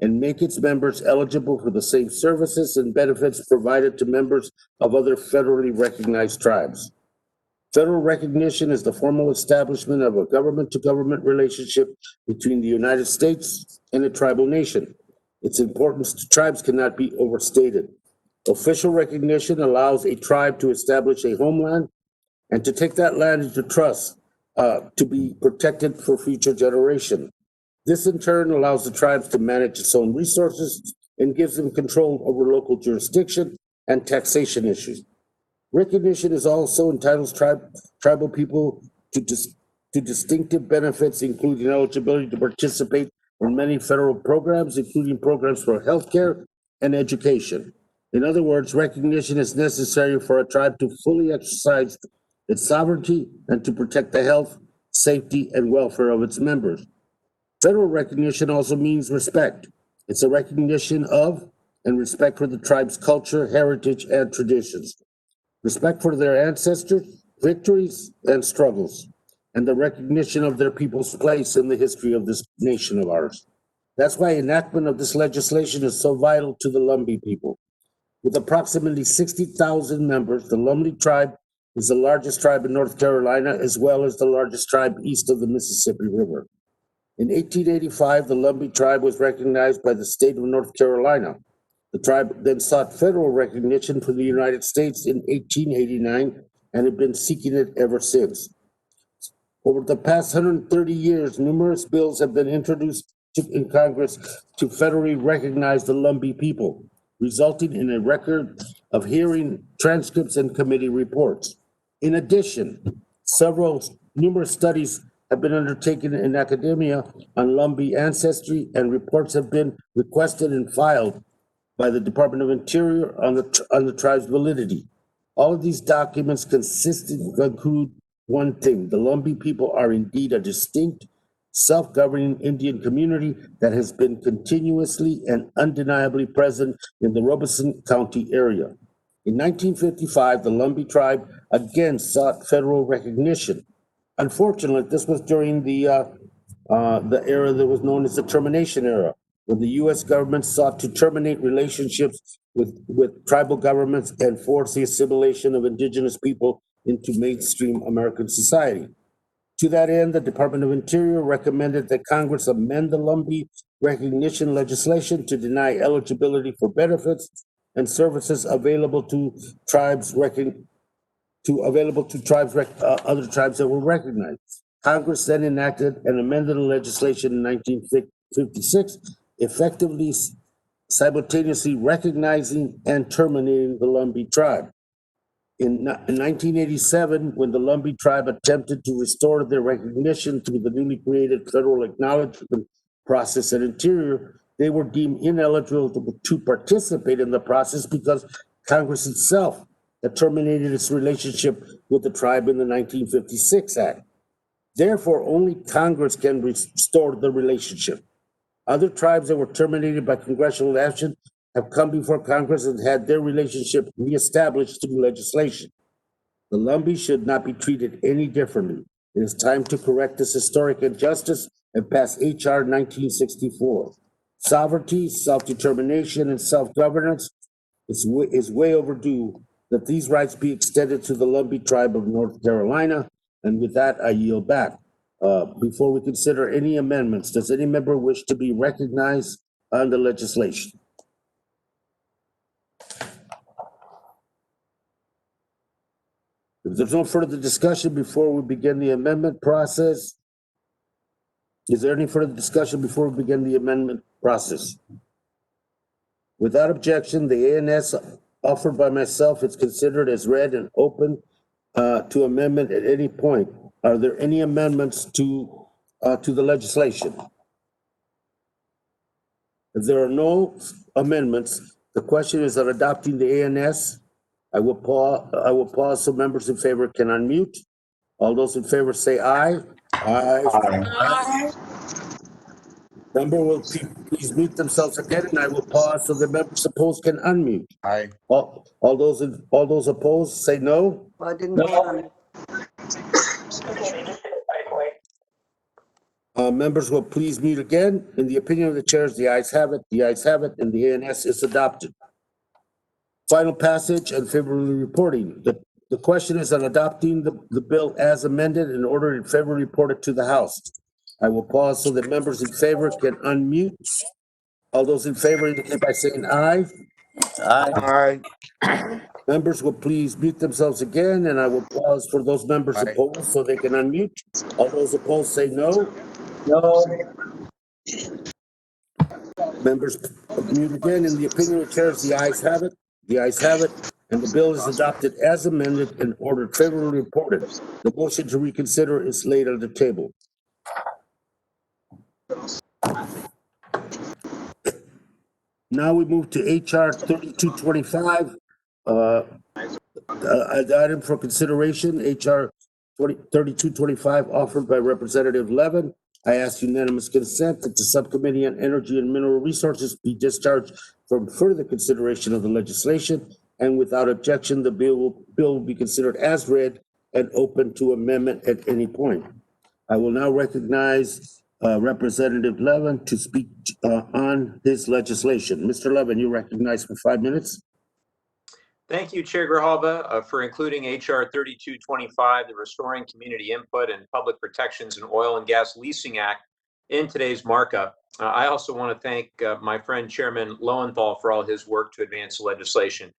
and make its members eligible for the same services and benefits provided to members of other federally recognized tribes. Federal recognition is the formal establishment of a government-to-government relationship between the United States and a tribal nation. Its importance to tribes cannot be overstated. Official recognition allows a tribe to establish a homeland and to take that land into trust to be protected for future generation. This in turn allows the tribes to manage its own resources and gives them control over local jurisdiction and taxation issues. Recognition is also entitles tribal people to distinctive benefits, including eligibility to participate in many federal programs, including programs for healthcare and education. In other words, recognition is necessary for a tribe to fully exercise its sovereignty and to protect the health, safety, and welfare of its members. Federal recognition also means respect. It's a recognition of and respect for the tribe's culture, heritage, and traditions. Respect for their ancestors, victories, and struggles, and the recognition of their people's place in the history of this nation of ours. That's why enactment of this legislation is so vital to the Lumby people. With approximately 60,000 members, the Lumby tribe is the largest tribe in North Carolina, as well as the largest tribe east of the Mississippi River. In 1885, the Lumby tribe was recognized by the state of North Carolina. The tribe then sought federal recognition from the United States in 1889 and had been seeking it ever since. Over the past 130 years, numerous bills have been introduced in Congress to federally recognize the Lumby people, resulting in a record of hearing transcripts and committee reports. In addition, numerous studies have been undertaken in academia on Lumby ancestry, and reports have been requested and filed by the Department of Interior on the tribe's validity. All of these documents consistently conclude one thing: the Lumby people are indeed a distinct, self-governing Indian community that has been continuously and undeniably present in the Robeson County area. In 1955, the Lumby tribe again sought federal recognition. Unfortunately, this was during the era that was known as the termination era, when the U.S. government sought to terminate relationships with tribal governments and force the assimilation of indigenous people into mainstream American society. To that end, the Department of Interior recommended that Congress amend the Lumby recognition legislation to deny eligibility for benefits and services available to other tribes that were recognized. Congress then enacted and amended the legislation in 1956, effectively simultaneously recognizing and terminating the Lumby tribe. In 1987, when the Lumby tribe attempted to restore their recognition through the newly created federal acknowledgement process at Interior, they were deemed ineligible to participate in the process because Congress itself had terminated its relationship with the tribe in the 1956 Act. Therefore, only Congress can restore the relationship. Other tribes that were terminated by congressional action have come before Congress and had their relationship reestablished through legislation. The Lumby should not be treated any differently. It is time to correct this historic injustice and pass H.R. 1964. Sovereignty, self-determination, and self-governance is way overdue that these rights be extended to the Lumby tribe of North Carolina. And with that, I yield back. Before we consider any amendments, does any member wish to be recognized on the legislation? If there's no further discussion before we begin the amendment process, is there any further discussion before we begin the amendment process? Without objection, the ANS offered by myself is considered as read and open to amendment at any point. Are there any amendments to the legislation? If there are no amendments, the question is on adopting the ANS. I will pause so members in favor can unmute. All those in favor say aye. Aye. Member will please mute themselves again, and I will pause so the members opposed can unmute. Aye. All those opposed say no. I didn't vote on it. Members will please mute again. In the opinion of the chairs, the ayes have it, and the ANS is adopted. Final passage and favorably reporting. The question is on adopting the bill as amended in order to favorably report it to the House. I will pause so that members in favor can unmute. All those in favor indicate by saying aye. Aye. Members will please mute themselves again, and I will pause for those members Aye. opposed so they can unmute. All those opposed say no. No. Members mute again. In the opinion of the chairs, the ayes have it. And the bill is adopted as amended and ordered favorably reported. The motion to reconsider is laid on the table. Now we move to HR 3225. The item for consideration, HR 3225, offered by Representative Levin. I ask unanimous consent that the Subcommittee on Energy and Mineral Resources be discharged for further consideration of the legislation, and without objection, the bill will be considered as read and open to amendment at any point. I will now recognize Representative Levin to speak on this legislation. Mr. Levin, you recognize for 5 minutes. Thank you, Chair Grijalva, for including HR 3225, the Restoring Community Input and Public Protections in Oil and Gas Leasing Act, in today's markup. I also want to thank my friend Chairman Lowenthal for all his work to advance the legislation.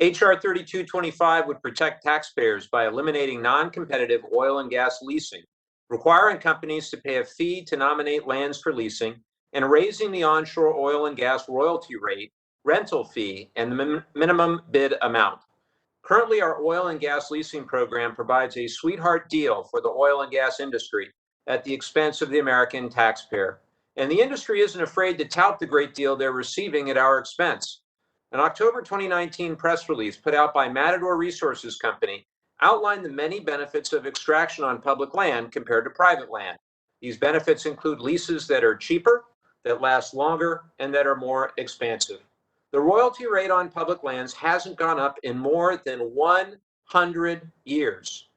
HR 3225 would protect taxpayers by eliminating non-competitive oil and gas leasing, requiring companies to pay a fee to nominate lands for leasing, and raising the onshore oil and gas royalty rate, rental fee, and the minimum bid amount. Currently, our oil and gas leasing program provides a sweetheart deal for the oil and gas industry at the expense of the American taxpayer. And the industry isn't afraid to tout the great deal they're receiving at our expense. An October 2019 press release put out by Matador Resources Company outlined the many benefits of extraction on public land compared to private land. These benefits include leases that are cheaper, that last longer, and that are more expansive. The royalty rate on public lands hasn't gone up in more than 100 years.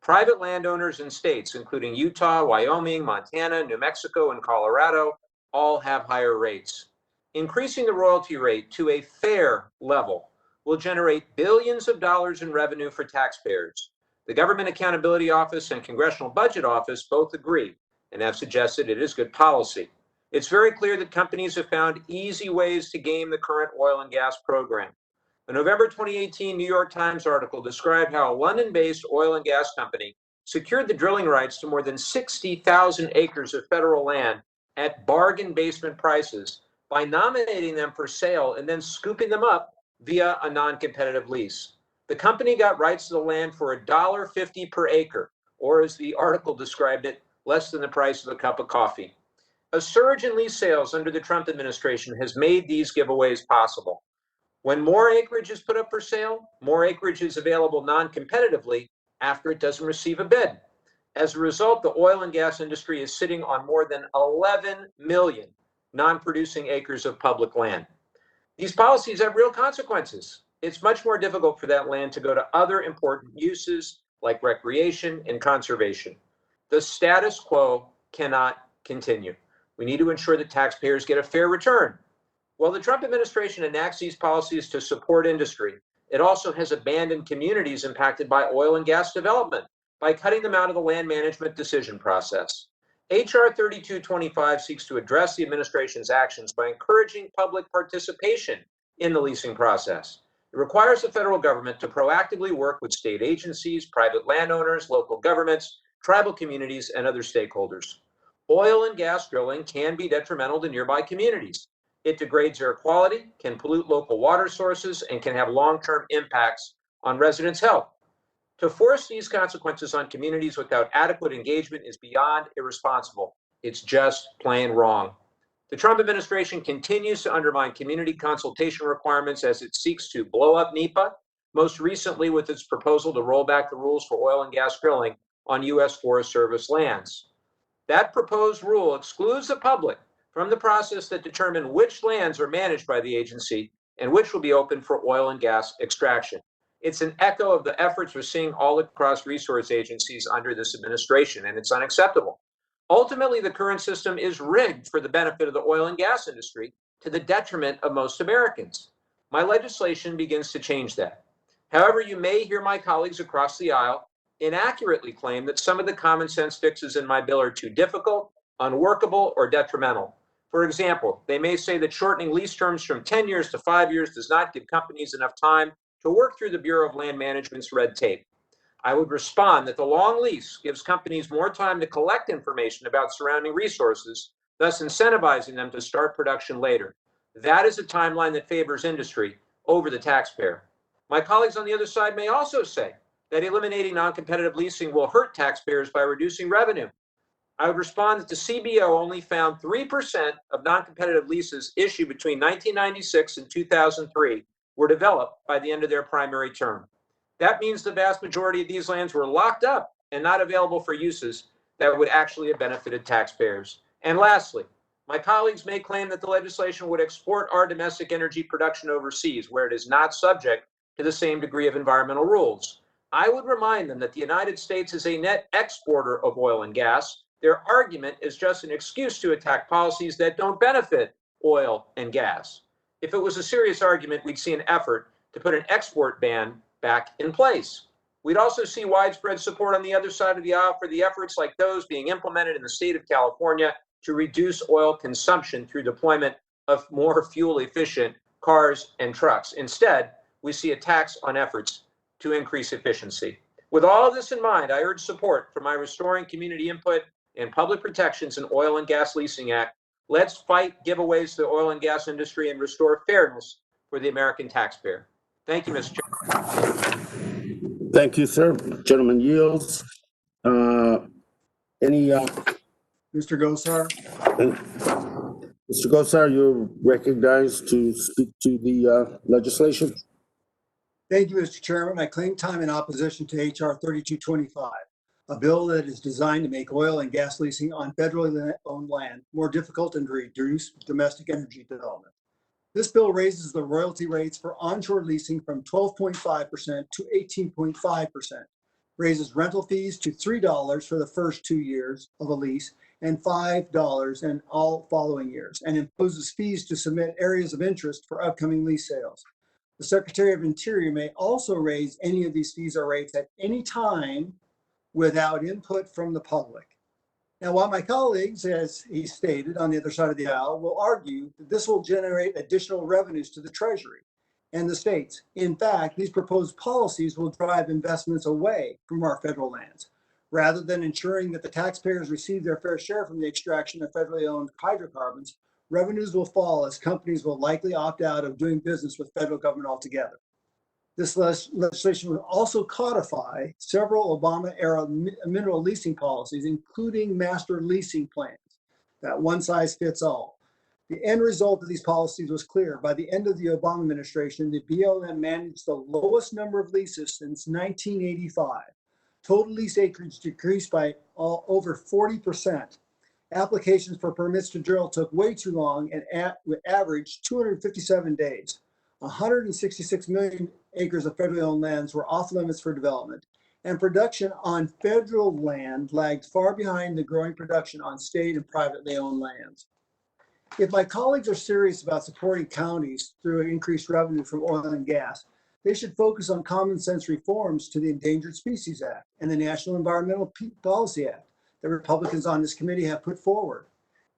Private landowners in states, including Utah, Wyoming, Montana, New Mexico, and Colorado, all have higher rates. Increasing the royalty rate to a fair level will generate billions of dollars in revenue for taxpayers. The Government Accountability Office and Congressional Budget Office both agree and have suggested it is good policy. It's very clear that companies have found easy ways to game the current oil and gas program. A November 2018 New York Times article described how a London-based oil and gas company secured the drilling rights to more than 60,000 acres of federal land at bargain basement prices by nominating them for sale and then scooping them up via a non-competitive lease. The company got rights to the land for $1.50 per acre, or as the article described it, less than the price of a cup of coffee. A surge in lease sales under the Trump administration has made these giveaways possible. When more acreage is put up for sale, more acreage is available non-competitively after it doesn't receive a bid. As a result, the oil and gas industry is sitting on more than 11 million non-producing acres of public land. These policies have real consequences. It's much more difficult for that land to go to other important uses like recreation and conservation. The status quo cannot continue. We need to ensure that taxpayers get a fair return. While the Trump administration enacts these policies to support industry, it also has abandoned communities impacted by oil and gas development by cutting them out of the land management decision process. HR 3225 seeks to address the administration's actions by encouraging public participation in the leasing process. It requires the federal government to proactively work with state agencies, private landowners, local governments, tribal communities, and other stakeholders. Oil and gas drilling can be detrimental to nearby communities. It degrades air quality, can pollute local water sources, and can have long-term impacts on residents' health. To force these consequences on communities without adequate engagement is beyond irresponsible. It's just plain wrong. The Trump administration continues to undermine community consultation requirements as it seeks to blow up NEPA, most recently with its proposal to roll back the rules for oil and gas drilling on U.S. Forest Service lands. That proposed rule excludes the public from the process that determines which lands are managed by the agency and which will be open for oil and gas extraction. It's an echo of the efforts we're seeing all across resource agencies under this administration, and it's unacceptable. Ultimately, the current system is rigged for the benefit of the oil and gas industry to the detriment of most Americans. My legislation begins to change that. However, you may hear my colleagues across the aisle inaccurately claim that some of the common sense fixes in my bill are too difficult, unworkable, or detrimental. For example, they may say that shortening lease terms from 10 years to 5 years does not give companies enough time to work through the Bureau of Land Management's red tape. I would respond that the long lease gives companies more time to collect information about surrounding resources, thus incentivizing them to start production later. That is a timeline that favors industry over the taxpayer. My colleagues on the other side may also say that eliminating non-competitive leasing will hurt taxpayers by reducing revenue. I would respond that the CBO only found 3% of non-competitive leases issued between 1996 and 2003 were developed by the end of their primary term. That means the vast majority of these lands were locked up and not available for uses that would actually have benefited taxpayers. And lastly, My colleagues may claim that the legislation would export our domestic energy production overseas, where it is not subject to the same degree of environmental rules. I would remind them that the United States is a net exporter of oil and gas. Their argument is just an excuse to attack policies that don't benefit oil and gas. If it was a serious argument, we'd see an effort to put an export ban back in place. We'd also see widespread support on the other side of the aisle for the efforts like those being implemented in the state of California to reduce oil consumption through deployment of more fuel-efficient cars and trucks. Instead, we see attacks on efforts to increase efficiency. With all of this in mind, I urge support for my Restoring Community Input and Public Protections in Oil and Gas Leasing Act. Let's fight giveaways to the oil and gas industry and restore fairness for the American taxpayer. Thank you, Mr. Chairman. Thank you, sir. Gentleman yields. Any, Mr. Gosar, Mr. Gosar, you're recognized to speak to the legislation. thank you, Mr. Chairman. I claim time in opposition to HR 3225, a bill that is designed to make oil and gas leasing on federally owned land more difficult and to reduce domestic energy development. This bill raises the royalty rates for onshore leasing from 12.5% to 18.5%, raises rental fees to $3 for the first 2 years of a lease and $5 in all following years, and imposes fees to submit areas of interest for upcoming lease sales. The Secretary of Interior may also raise any of these fees or rates at any time without input from the public. Now, while my colleagues, as he stated on the other side of the aisle, will argue that this will generate additional revenues to the Treasury and the states, in fact, these proposed policies will drive investments away from our federal lands. Rather than ensuring that the taxpayers receive their fair share from the extraction of federally owned hydrocarbons, revenues will fall as companies will likely opt out of doing business with federal government altogether. This legislation would also codify several Obama-era mineral leasing policies, including master leasing plans, that one size fits all. The end result of these policies was clear. By the end of the Obama administration, the BLM managed the lowest number of leases since 1985. Total lease acreage decreased by over 40%. Applications for permits to drill took way too long and averaged 257 days. 166 million acres of federally owned lands were off limits for development, and production on federal land lagged far behind the growing production on state and privately owned lands. If my colleagues are serious about supporting counties through increased revenue from oil and gas, they should focus on common sense reforms to the Endangered Species Act and the National Environmental Policy Act that Republicans on this committee have put forward.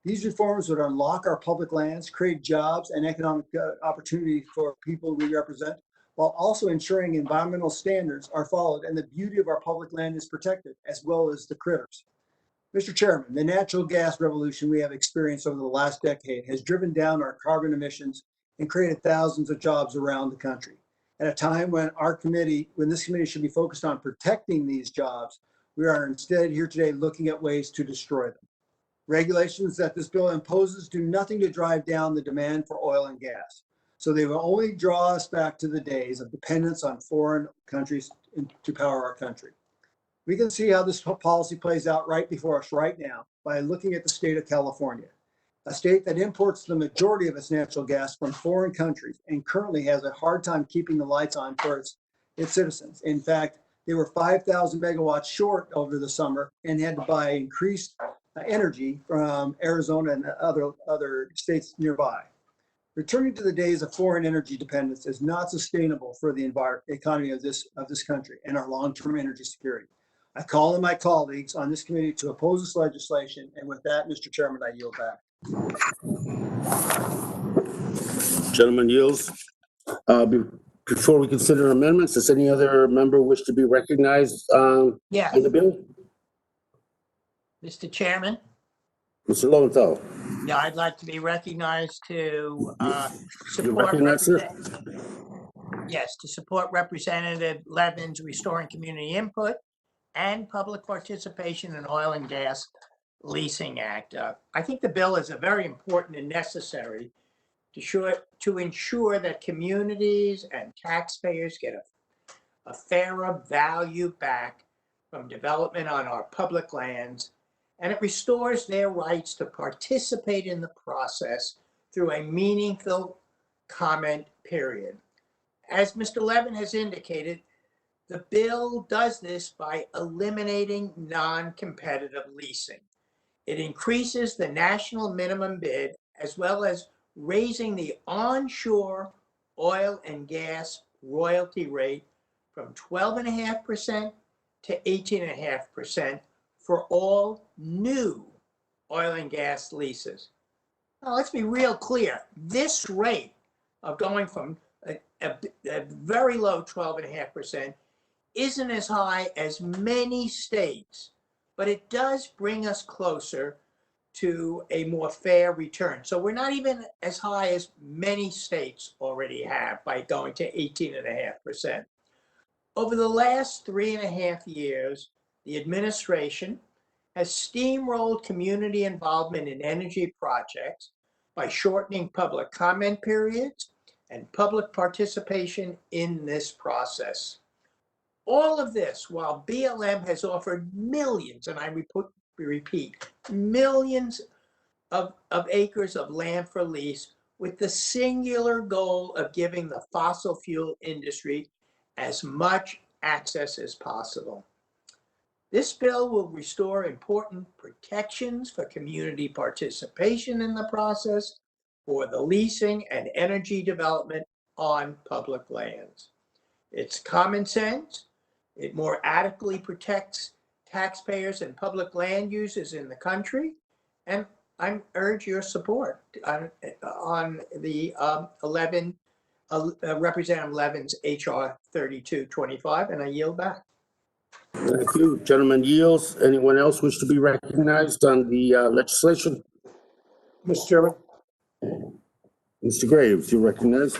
These reforms would unlock our public lands, create jobs and economic opportunity for people we represent, while also ensuring environmental standards are followed and the beauty of our public land is protected, as well as the critters. Mr. Chairman, the natural gas revolution we have experienced over the last decade has driven down our carbon emissions and created thousands of jobs around the country. At a time when this committee should be focused on protecting these jobs, we are instead here today looking at ways to destroy them. Regulations that this bill imposes do nothing to drive down the demand for oil and gas. So they will only draw us back to the days of dependence on foreign countries to power our country. We can see how this policy plays out right before us right now by looking at the state of California, a state that imports the majority of its natural gas from foreign countries and currently has a hard time keeping the lights on for its citizens. In fact, they were 5,000 megawatts short over the summer and had to buy increased energy from Arizona and other states nearby. Returning to the days of foreign energy dependence is not sustainable for the economy of this country and our long-term energy security. I call on my colleagues on this committee to oppose this legislation, and with that, Mr. Chairman, I yield back. Gentleman yields. Before we consider amendments, does any other member wish to be recognized Yes, on the bill? Mr. Chairman. Mr. Lowenthal. Yeah, I'd like to be recognized to You're support. recognized, sir? Yes, to support Representative Levin's Restoring Community Input and Public Participation in Oil and Gas Leasing Act. I think the bill is very important and necessary to ensure that communities and taxpayers get a fairer value back from development on our public lands and it restores their rights to participate in the process through a meaningful comment period. As Mr. Levin has indicated, the bill does this by eliminating non-competitive leasing. It increases the national minimum bid as well as raising the onshore oil and gas royalty rate from 12.5% to 18.5% for all new oil and gas leases. Now, let's be real clear. This rate of going from a very low 12.5% isn't as high as many states, but it does bring us closer to a more fair return. So we're not even as high as many states already have by going to 18.5%. Over the last 3.5 years, the administration has steamrolled community involvement in energy projects by shortening public comment periods and public participation in this process. All of this while BLM has offered millions, and I repeat, millions of acres of land for lease with the singular goal of giving the fossil fuel industry as much access as possible. This bill will restore important protections for community participation in the process for the leasing and energy development on public lands. It's common sense. It more adequately protects taxpayers and public land users in the country, and I urge your support on the Representative Levin's HR 3225, and I yield back. Thank you. Gentleman yields. Anyone else wish to be recognized on the legislation? Mr. Chairman. Mr. Graves, you recognize.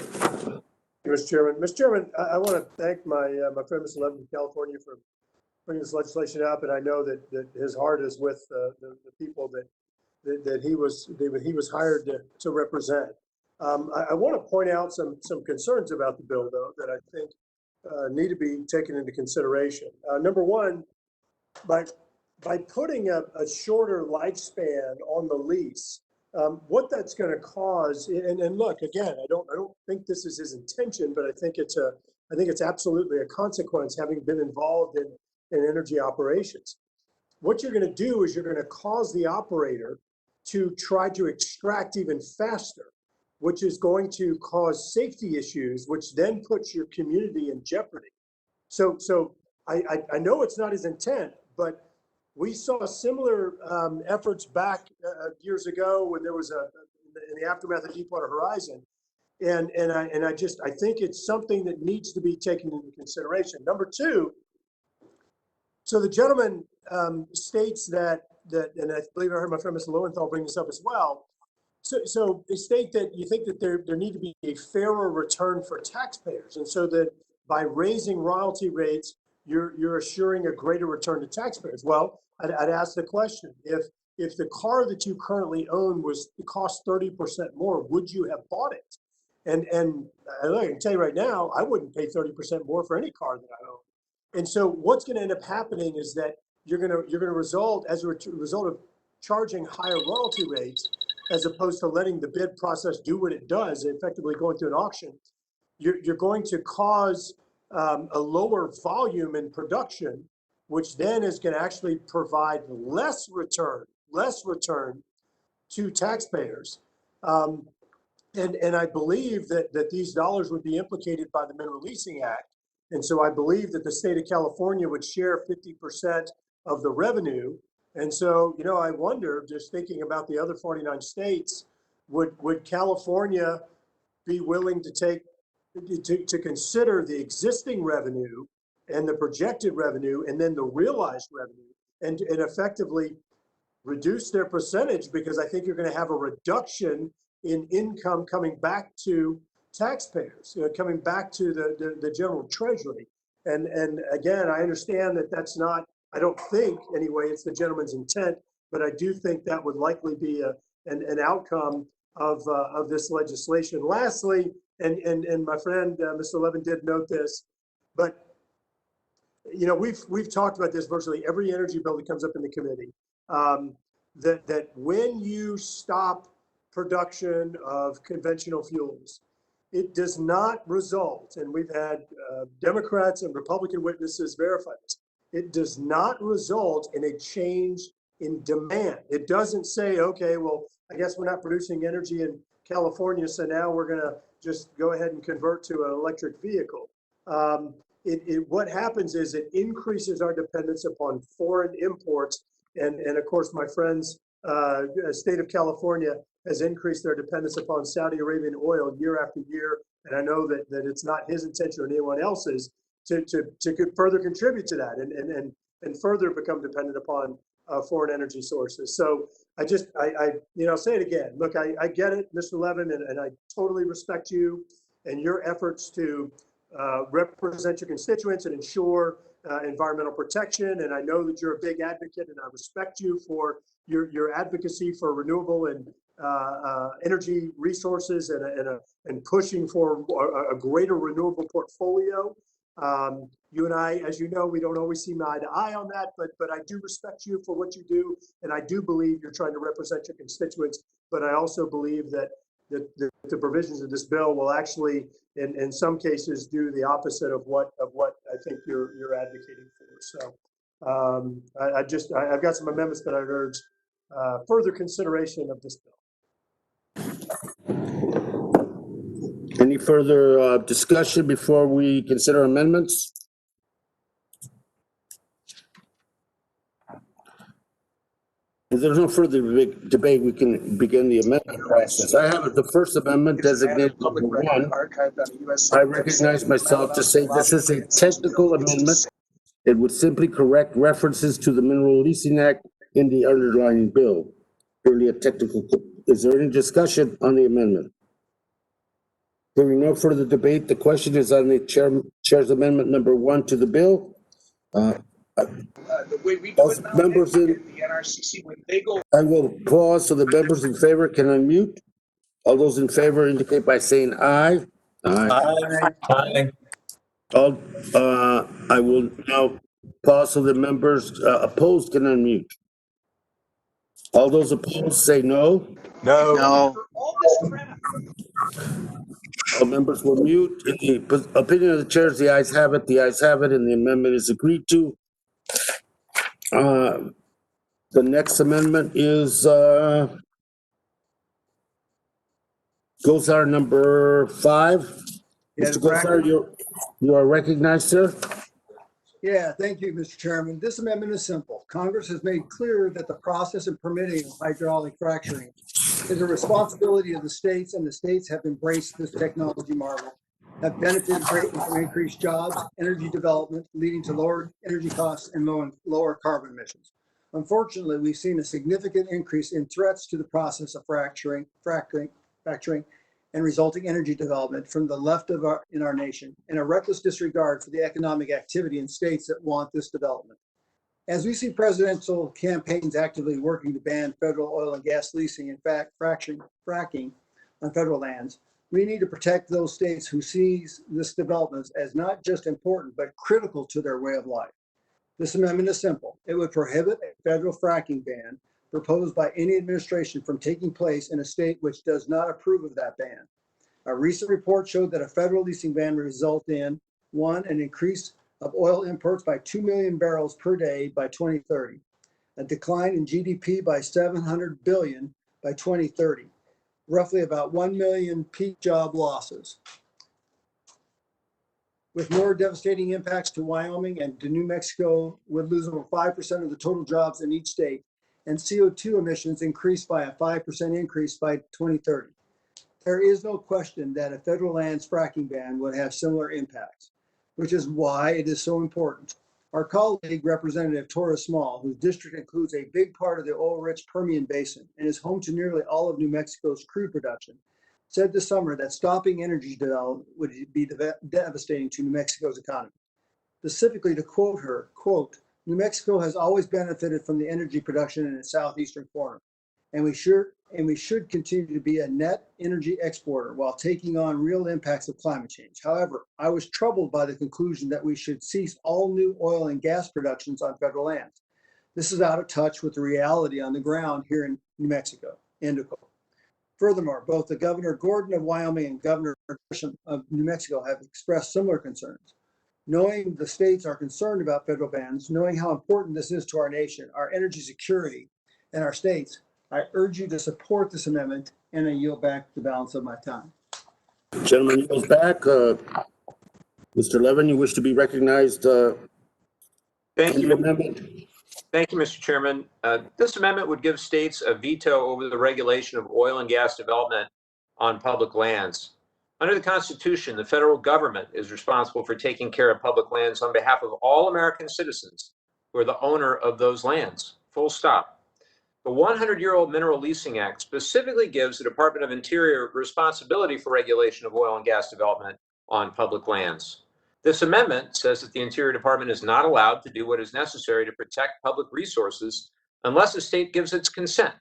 Mr. Chairman. Mr. Chairman, I want to thank my friend Mr. Levin from California for bringing this legislation up, and I know that his heart is with the people that he was hired to represent. I want to point out some concerns about the bill, though, that I think need to be taken into consideration. Number one, by putting a shorter lifespan on the lease, what that's going to cause, and look, again, I don't think this is his intention, but I think it's absolutely a consequence, having been involved in energy operations. What you're going to do is you're going to cause the operator to try to extract even faster, which is going to cause safety issues, which then puts your community in jeopardy. So I know it's not his intent, but we saw similar efforts back years ago when there was in the aftermath of Deepwater Horizon, and I think it's something that needs to be taken into consideration. Number two, so the gentleman states that, and I believe I heard my friend Mr. Lowenthal bring this up as well. So they state that you think that there need to be a fairer return for taxpayers, and so that by raising royalty rates, you're assuring a greater return to taxpayers. Well, I'd ask the question: if the car that you currently own cost 30% more, would you have bought it? And I can tell you right now, I wouldn't pay 30% more for any car that I own. And so what's going to end up happening is that you're going to result, as a result of charging higher royalty rates, as opposed to letting the bid process do what it does, effectively going through an auction, you're going to cause a lower volume in production, which then is going to actually provide less return to taxpayers. And I believe that these dollars would be implicated by the Mineral Leasing Act. And so I believe that the state of California would share 50% of the revenue. And so, I wonder, just thinking about the other 49 states, would California be willing to consider the existing revenue and the projected revenue and then the realized revenue and effectively reduce their percentage? Because I think you're going to have a reduction in income coming back to taxpayers, coming back to the general treasury. And again, I understand that that's not, I don't think anyway, it's the gentleman's intent, but I do think that would likely be an outcome of this legislation. Lastly, and my friend Mr. Levin did note this, but you know, we've talked about this virtually every energy bill that comes up in the committee. That when you stop production of conventional fuels, it does not result, and we've had Democrats and Republican witnesses verify this, it does not result in a change in demand. It doesn't say, okay, well, I guess we're not producing energy in California, so now we're going to just go ahead and convert to an electric vehicle. What happens is it increases our dependence upon foreign imports. And of course, my friends, state of California has increased their dependence upon Saudi Arabian oil year after year. And I know that it's not his intention or anyone else's to further contribute to that and further become dependent upon foreign energy sources. So I say it again. Look, I get it, Mr. Levin, and I totally respect you and your efforts to represent your constituents and ensure environmental protection. And I know that you're a big advocate, and I respect you for your advocacy for renewable and energy resources and pushing for a greater renewable portfolio. You and I, as you know, we don't always see eye to eye on that, but I do respect you for what you do, and I do believe you're trying to represent your constituents. But I also believe that the provisions of this bill will actually, in some cases, do the opposite of what I think you're advocating for. So I've got some amendments that I urge further consideration of this bill. Any further discussion before we consider amendments? If there's no further debate, we can begin the amendment process. I have the first amendment designated number 1. I recognize myself to say this is a technical amendment. It would simply correct references to the Mineral Leasing Act in the underlying bill. Purely a technical. Is there any discussion on the amendment? Hearing no further debate, the question is on the chair's amendment number 1 to the bill. The way we do it now, members in the NRCC, when they go. I will pause so the members in favor can unmute. All those in favor indicate by saying aye. Aye. All, I will now pause so the members opposed can unmute. All those opposed say no. No. All this crap. All members will mute. In the opinion of the chair, the ayes have it. The ayes have it, and the amendment is agreed to. The next amendment is Gosar number 5. Yes, Mr. Gosar, you are recognized, sir. Yeah, thank you, Mr. Chairman. This amendment is simple. Congress has made clear that the process and permitting of hydraulic fracturing is a responsibility of the states, and the states have embraced this technology marvel, have benefited greatly from increased jobs, energy development, leading to lower energy costs and lower carbon emissions. Unfortunately, we've seen a significant increase in threats to the process of fracturing, and resulting energy development from the left in our nation, and a reckless disregard for the economic activity in states that want this development. As we see presidential campaigns actively working to ban federal oil and gas leasing and fracking on federal lands, we need to protect those states who sees this development as not just important, but critical to their way of life. This amendment is simple. It would prohibit a federal fracking ban proposed by any administration from taking place in a state which does not approve of that ban. A recent report showed that a federal leasing ban would result in, 1, an increase of oil imports by 2 million barrels per day by 2030, a decline in GDP by 700 billion by 2030, roughly about 1 million peak job losses, with more devastating impacts to Wyoming and to New Mexico would lose over 5% of the total jobs in each state, and CO2 emissions increased by a 5% increase by 2030. There is no question that a federal lands fracking ban would have similar impacts, which is why it is so important. Our colleague, Representative Torres Small, whose district includes a big part of the oil-rich Permian Basin and is home to nearly all of New Mexico's crude production, said this summer that stopping energy development would be devastating to New Mexico's economy. Specifically, to quote her, quote, "New Mexico has always benefited from the energy production in its southeastern corner. and we should continue to be a net energy exporter while taking on real impacts of climate change. However, I was troubled by the conclusion that we should cease all new oil and gas productions on federal lands. This is out of touch with the reality on the ground here in New Mexico. End of quote. Furthermore, both the Governor Gordon of Wyoming and Governor Grisham of New Mexico have expressed similar concerns. Knowing the states are concerned about federal bans, knowing how important this is to our nation, our energy security, and our states, I urge you to support this amendment, and I yield back the balance of my time. Gentleman yields back. Mr. Levin, you wish to be recognized Thank on you. the amendment? Thank you, Mr. Chairman. This amendment would give states a veto over the regulation of oil and gas development on public lands. Under the Constitution, the federal government is responsible for taking care of public lands on behalf of all American citizens who are the owner of those lands. Full stop. The 100-year-old Mineral Leasing Act specifically gives the Department of Interior responsibility for regulation of oil and gas development on public lands. This amendment says that the Interior Department is not allowed to do what is necessary to protect public resources unless a state gives its consent.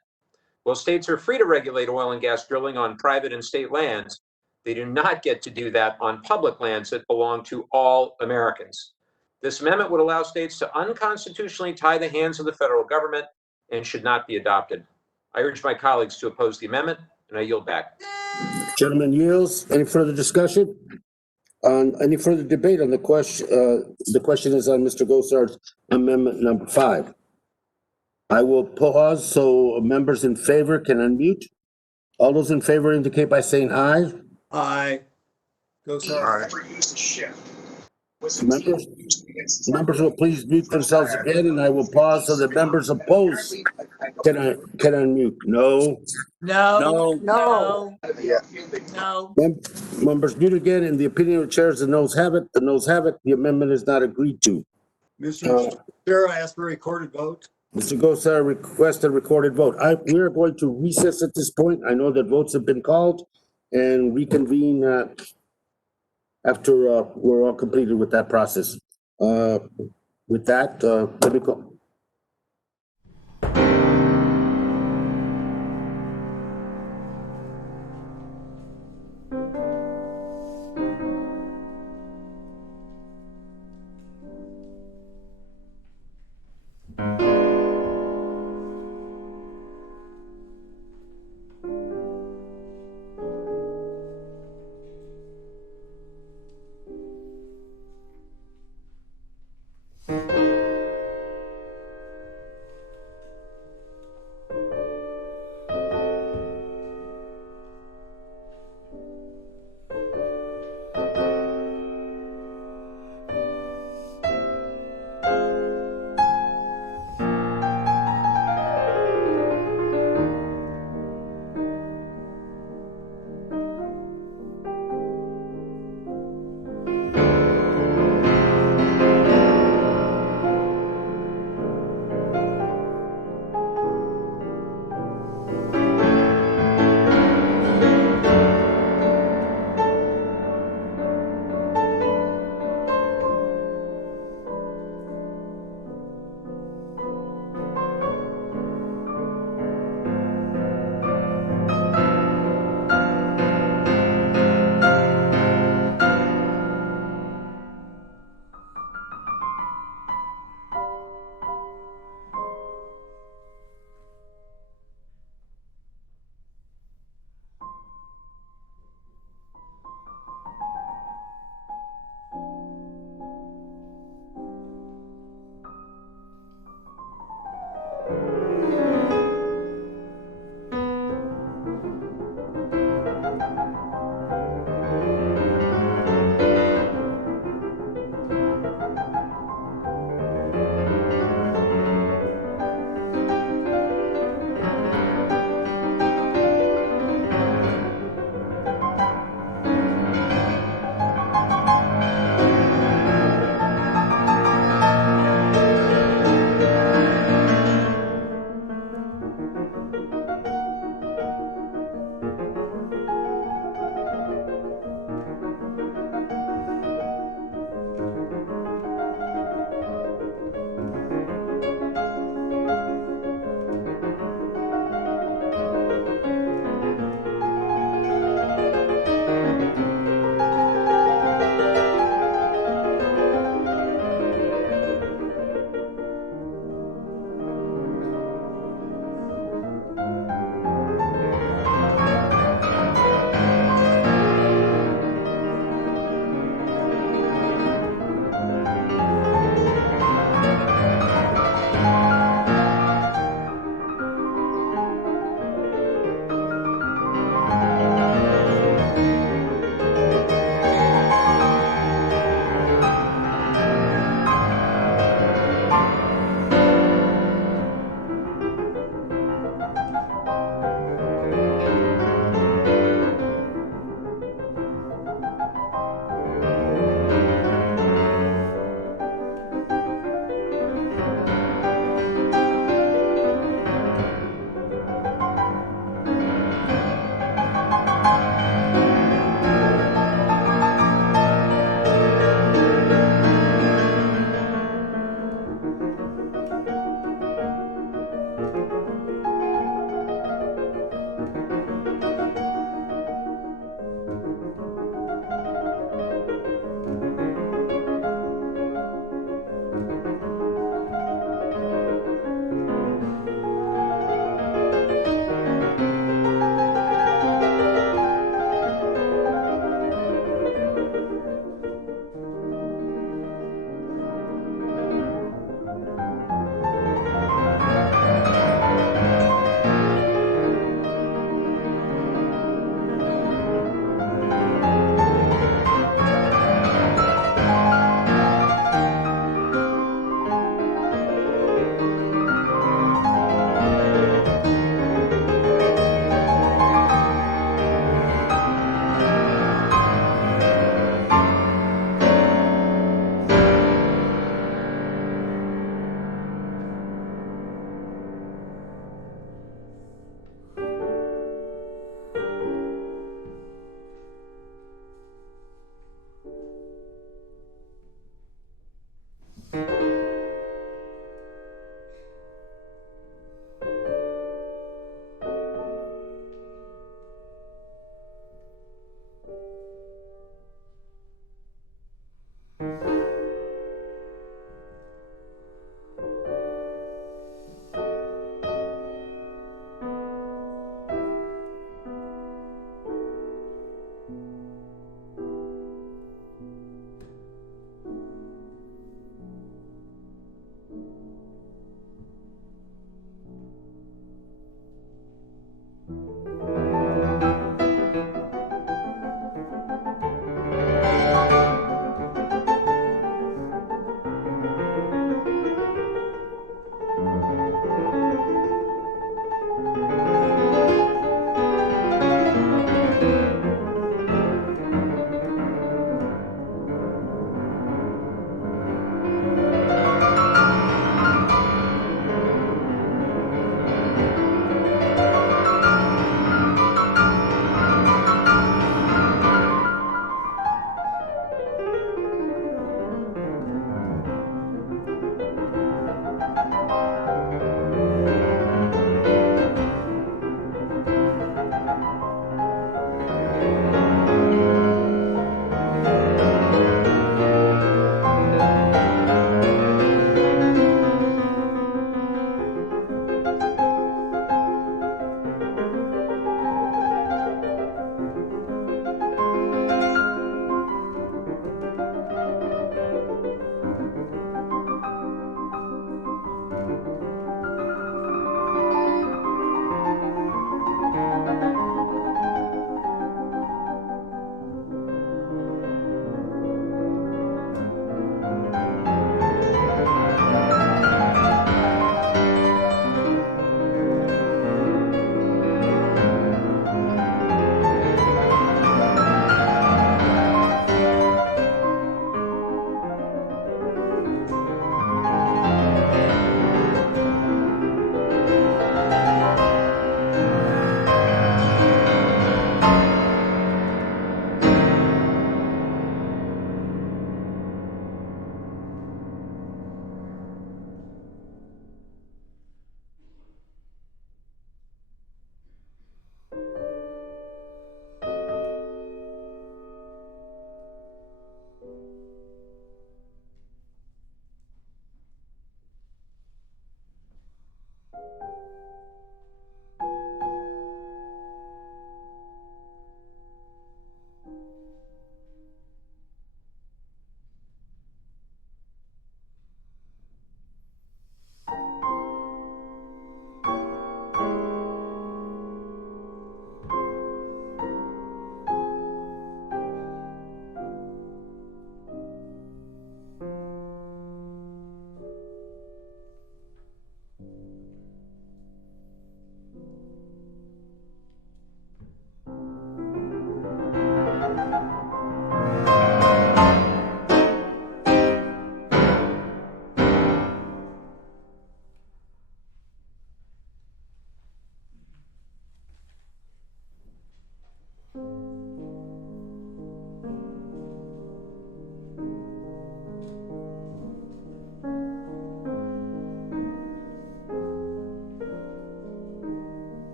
While states are free to regulate oil and gas drilling on private and state lands, they do not get to do that on public lands that belong to all Americans. This amendment would allow states to unconstitutionally tie the hands of the federal government and should not be adopted. I urge my colleagues to oppose the amendment, and I yield back. Gentleman yields. Any further discussion? Any further debate on the question? The question is on Mr. Gosar's amendment number 5. I will pause so members in favor can unmute. All those in favor indicate by saying aye. Aye. Go, sir. Members will please mute themselves again, and I will pause so that members opposed can unmute. No. No, No. no. Members mute again. In the opinion of the chairs, the noes have it. The noes have it. The amendment is not agreed to. Mr. Chair, I ask for a recorded vote. Mr. Gosar requested a recorded vote. We are going to recess at this point. I know that votes have been called and reconvene after we're all completed with that process. With that, let me go.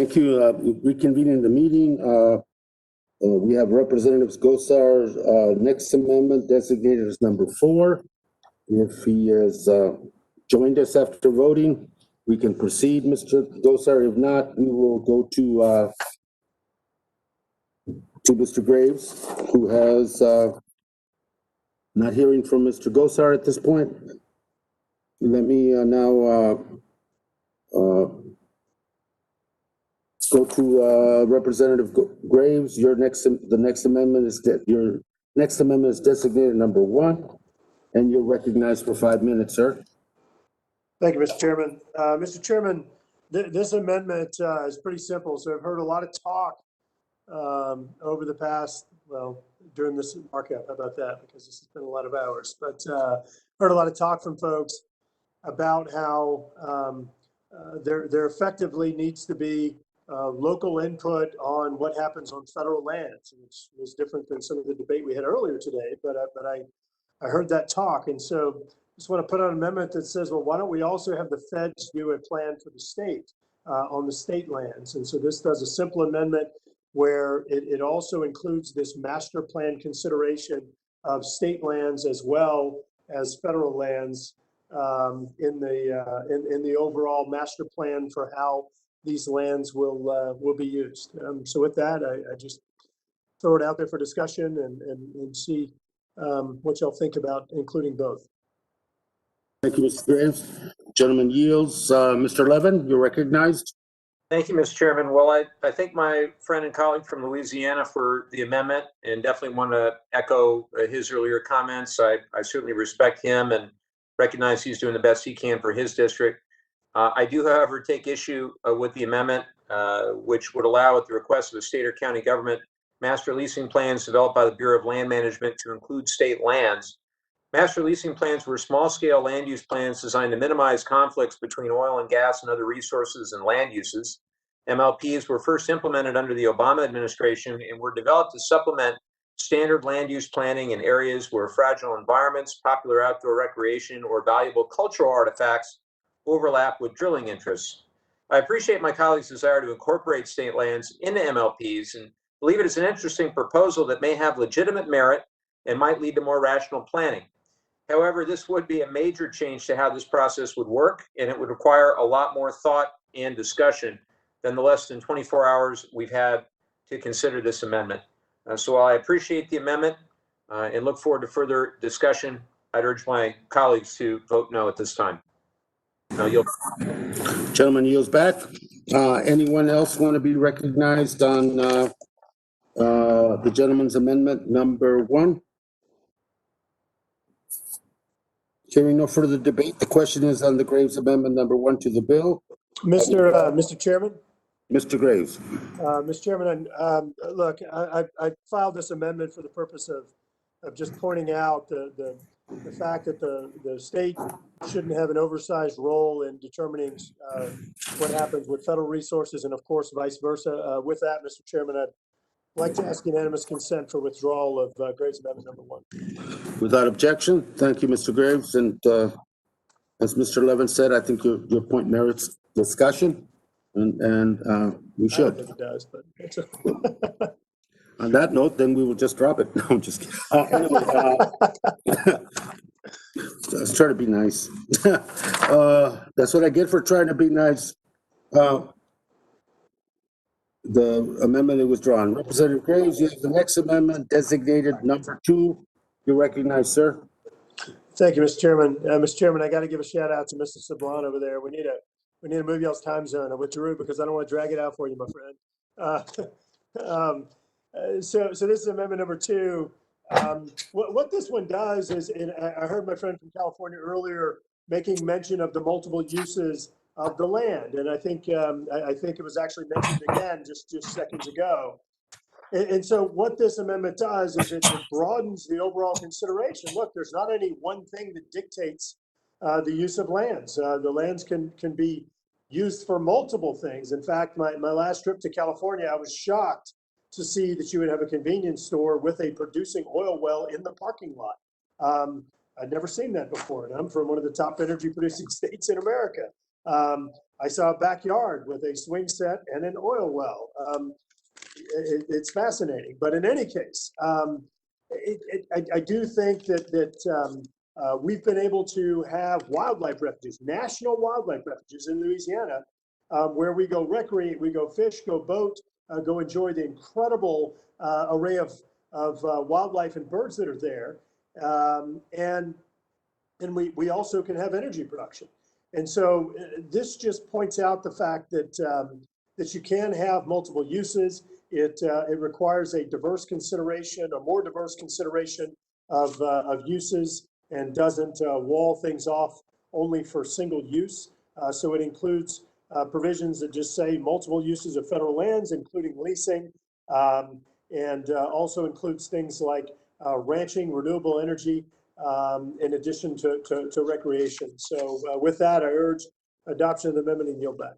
Thank you. Reconvening the meeting. We have Representatives Gosar's next amendment designated as number 4. If he has joined us after voting, we can proceed, Mr. Gosar. If not, we will go to Mr. Graves, who has not hearing from Mr. Gosar at this point. Let me now go to Representative Graves. The next amendment is designated number 1, and you're recognized for 5 minutes, sir. Thank you, Mr. Chairman. Mr. Chairman, this amendment is pretty simple. So I've heard a lot of talk over the past, well, during this markup, how about that? Because this has been a lot of hours, but heard a lot of talk from folks about how there effectively needs to be local input on what happens on federal lands, which was different than some of the debate we had earlier today. But I heard that talk, and so just want to put out an amendment that says, well, why don't we also have the feds do a plan for the state on the state lands? And so this does a simple amendment where it also includes this master plan consideration of state lands as well as federal lands in the overall master plan for how these lands will be used. So with that, I just throw it out there for discussion and see what y'all think about including both. Thank you, Mr. Graves. Gentleman yields. Mr. Levin, you're recognized. Thank you, Mr. Chairman. Well, I thank my friend and colleague from Louisiana for the amendment and definitely want to echo his earlier comments. I certainly respect him and recognize he's doing the best he can for his district. I do, however, take issue with the amendment, which would allow, at the request of the state or county government, master leasing plans developed by the Bureau of Land Management to include state lands. Master leasing plans were small-scale land use plans designed to minimize conflicts between oil and gas and other resources and land uses. MLPs were first implemented under the Obama administration and were developed to supplement standard land use planning in areas where fragile environments, popular outdoor recreation, or valuable cultural artifacts overlap with drilling interests. I appreciate my colleagues' desire to incorporate state lands into MLPs and believe it is an interesting proposal that may have legitimate merit and might lead to more rational planning. However, this would be a major change to how this process would work, and it would require a lot more thought and discussion than the less than 24 hours we've had to consider this amendment. So while I appreciate the amendment and look forward to further discussion, I'd urge my colleagues to vote no at this time. Now, Gentleman yields back. Anyone else want to be recognized on the gentleman's amendment number 1? Hearing no further debate, the question is on the Graves amendment number 1 to the bill. Mr. Chairman? Mr. Graves. Mr. Chairman, look, I filed this amendment for the purpose of just pointing out the fact that the state shouldn't have an oversized role in determining what happens with federal resources and, of course, vice versa. With that, Mr. Chairman, I'd like to ask unanimous consent for withdrawal of Graves amendment number 1. Without objection. Thank you, Mr. Graves. And as Mr. Levin said, I think your point merits discussion, and we I don't should. think it does, but it's On that note, then we will just drop it. No, I'm just kidding. Anyway, let's try to be nice. That's what I get for trying to be nice. The amendment is withdrawn. Representative Graves, you have the next amendment designated number 2. You're recognized, sir. Thank you, Mr. Chairman. Mr. Chairman, I got to give a shout out to Mr. Sablon over there. We need to move y'all's time zone. I withdrew because I don't want to drag it out for you, my friend. So this is amendment number 2. What this one does is, and I heard my friend from California earlier making mention of the multiple uses of the land, and I think it was actually mentioned again just seconds ago. And so what this amendment does is it broadens the overall consideration. Look, there's not any one thing that dictates the use of lands. The lands can be used for multiple things. In fact, my last trip to California, I was shocked to see that you would have a convenience store with a producing oil well in the parking lot. I'd never seen that before, and I'm from one of the top energy producing states in America. I saw a backyard with a swing set and an oil well. It's fascinating. But in any case, I do think that we've been able to have wildlife refuges, national wildlife refuges in Louisiana, where we go recreate, we go fish, go boat, go enjoy the incredible array of wildlife and birds that are there. And we also can have energy production. And so this just points out the fact that that you can have multiple uses. It requires a diverse consideration, a more diverse consideration of uses, and doesn't wall things off only for single use. So it includes provisions that just say multiple uses of federal lands, including leasing, and also includes things like ranching, renewable energy, in addition to recreation. So with that, I urge adoption of the amendment and yield back.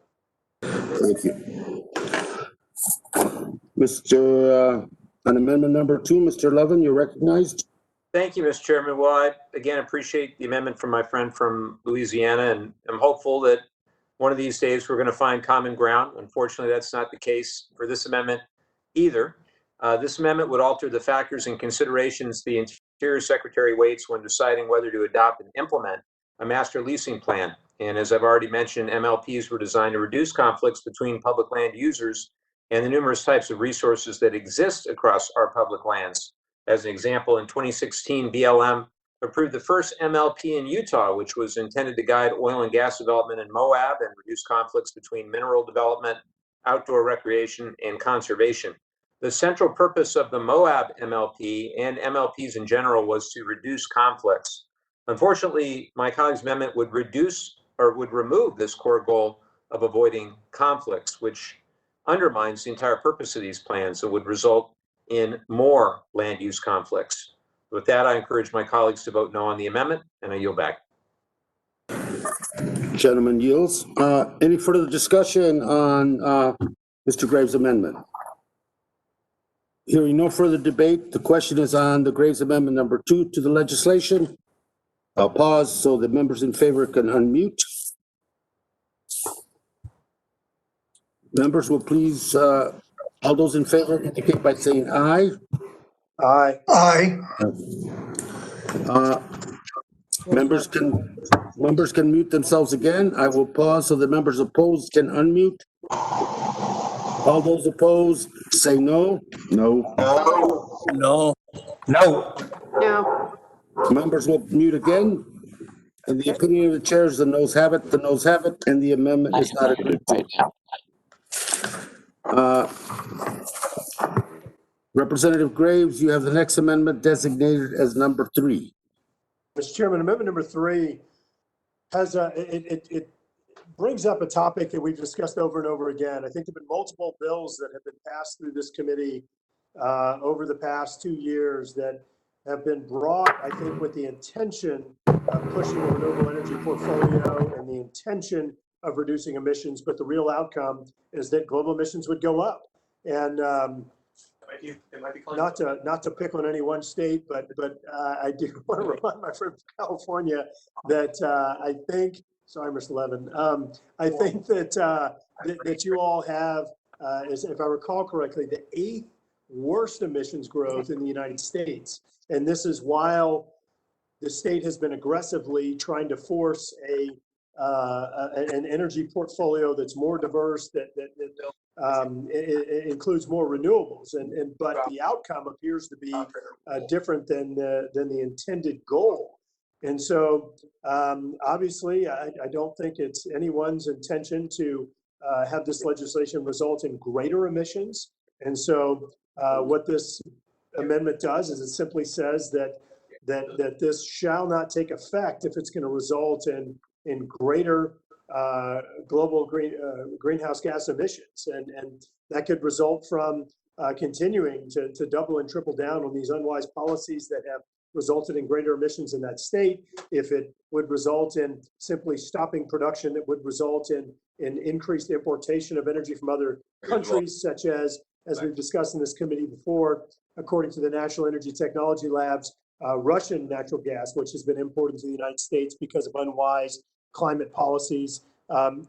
Thank you. Mr. On amendment number 2, Mr. Levin, you're recognized. Thank you, Mr. Chairman. Well, I again appreciate the amendment from my friend from Louisiana, and I'm hopeful that one of these days we're going to find common ground. Unfortunately, that's not the case for this amendment either. This amendment would alter the factors and considerations the Interior Secretary weights when deciding whether to adopt and implement a master leasing plan. And as I've already mentioned, MLPs were designed to reduce conflicts between public land users and the numerous types of resources that exist across our public lands. As an example, in 2016, BLM approved the first MLP in Utah, which was intended to guide oil and gas development in Moab and reduce conflicts between mineral development, outdoor recreation, and conservation. The central purpose of the Moab MLP and MLPs in general was to reduce conflicts. Unfortunately, my colleague's amendment would remove this core goal of avoiding conflicts, which undermines the entire purpose of these plans and would result in more land use conflicts. With that, I encourage my colleagues to vote no on the amendment, and I yield back. Gentleman yields. Any further discussion on Mr. Graves' amendment? Hearing no further debate, the question is on the Graves amendment number 2 to the legislation. I'll pause so the members in favor can unmute. Members will please, all those in favor indicate by saying aye. Aye. Aye. Members can mute themselves again. I will pause so the members opposed can unmute. All those opposed say no. No. No. No. No. Members will mute again. In the opinion of the chairs, the noes have it, and the amendment is not agreed to. Representative Graves, you have the next amendment designated as number 3. Mr. Chairman, amendment number 3 has it brings up a topic that we've discussed over and over again. I think there have been multiple bills that have been passed through this committee over the past 2 years that have been brought, I think, with the intention of pushing a renewable energy portfolio and the intention of reducing emissions, but the real outcome is that global emissions would go up. And not to pick on any one state, but I do want to remind my friend from California that I think, sorry, Mr. Levin, I think that you all have, if I recall correctly, the 8th worst emissions growth in the United States. And this is while the state has been aggressively trying to force an energy portfolio that's more diverse, that it includes more renewables, but the outcome appears to be different than the intended goal. And so obviously, I don't think it's anyone's intention to have this legislation result in greater emissions. And so what this amendment does is it simply says that this shall not take effect if it's going to result in greater global greenhouse gas emissions, and that could result from continuing to double and triple down on these unwise policies that have resulted in greater emissions in that state. If it would result in simply stopping production, it would result in increased importation of energy from other countries, such as we've discussed in this committee before, according to the National Energy Technology Labs, Russian natural gas, which has been imported to the United States because of unwise climate policies,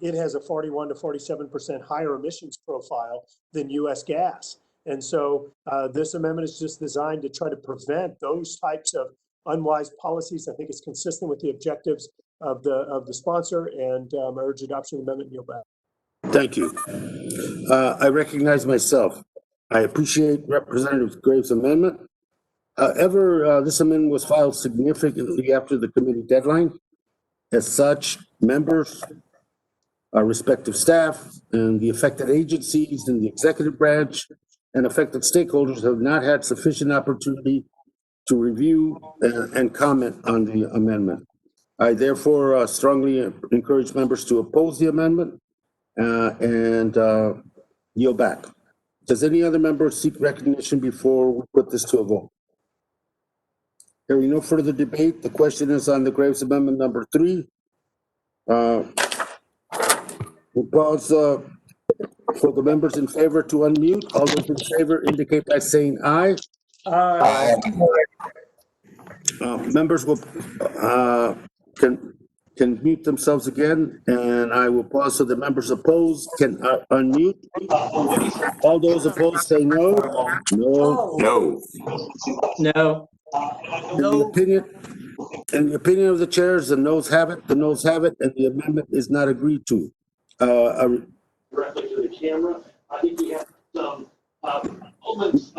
it has a 41 to 47% higher emissions profile than US gas. And so this amendment is just designed to try to prevent those types of unwise policies. I think it's consistent with the objectives of the sponsor, and I urge adoption of the amendment and yield back. Thank you. I recognize myself. I appreciate Representative Graves' amendment. However, this amendment was filed significantly after the committee deadline. As such, members, our respective staff, and the affected agencies in the executive branch and affected stakeholders have not had sufficient opportunity to review and comment on the amendment. I therefore strongly encourage members to oppose the amendment and yield back. Does any other member seek recognition before we put this to a vote? Hearing no further debate, the question is on the Graves Amendment number 3. We'll pause for the members in favor to unmute. All those in favor indicate by saying aye. Aye. Members will can mute themselves again, and I will pause so the members opposed can unmute. All those opposed say no. No. No. No. In the opinion of the chairs, the noes have it. The noes have it, and the amendment is not agreed to. Directly to the camera. I think we have some moments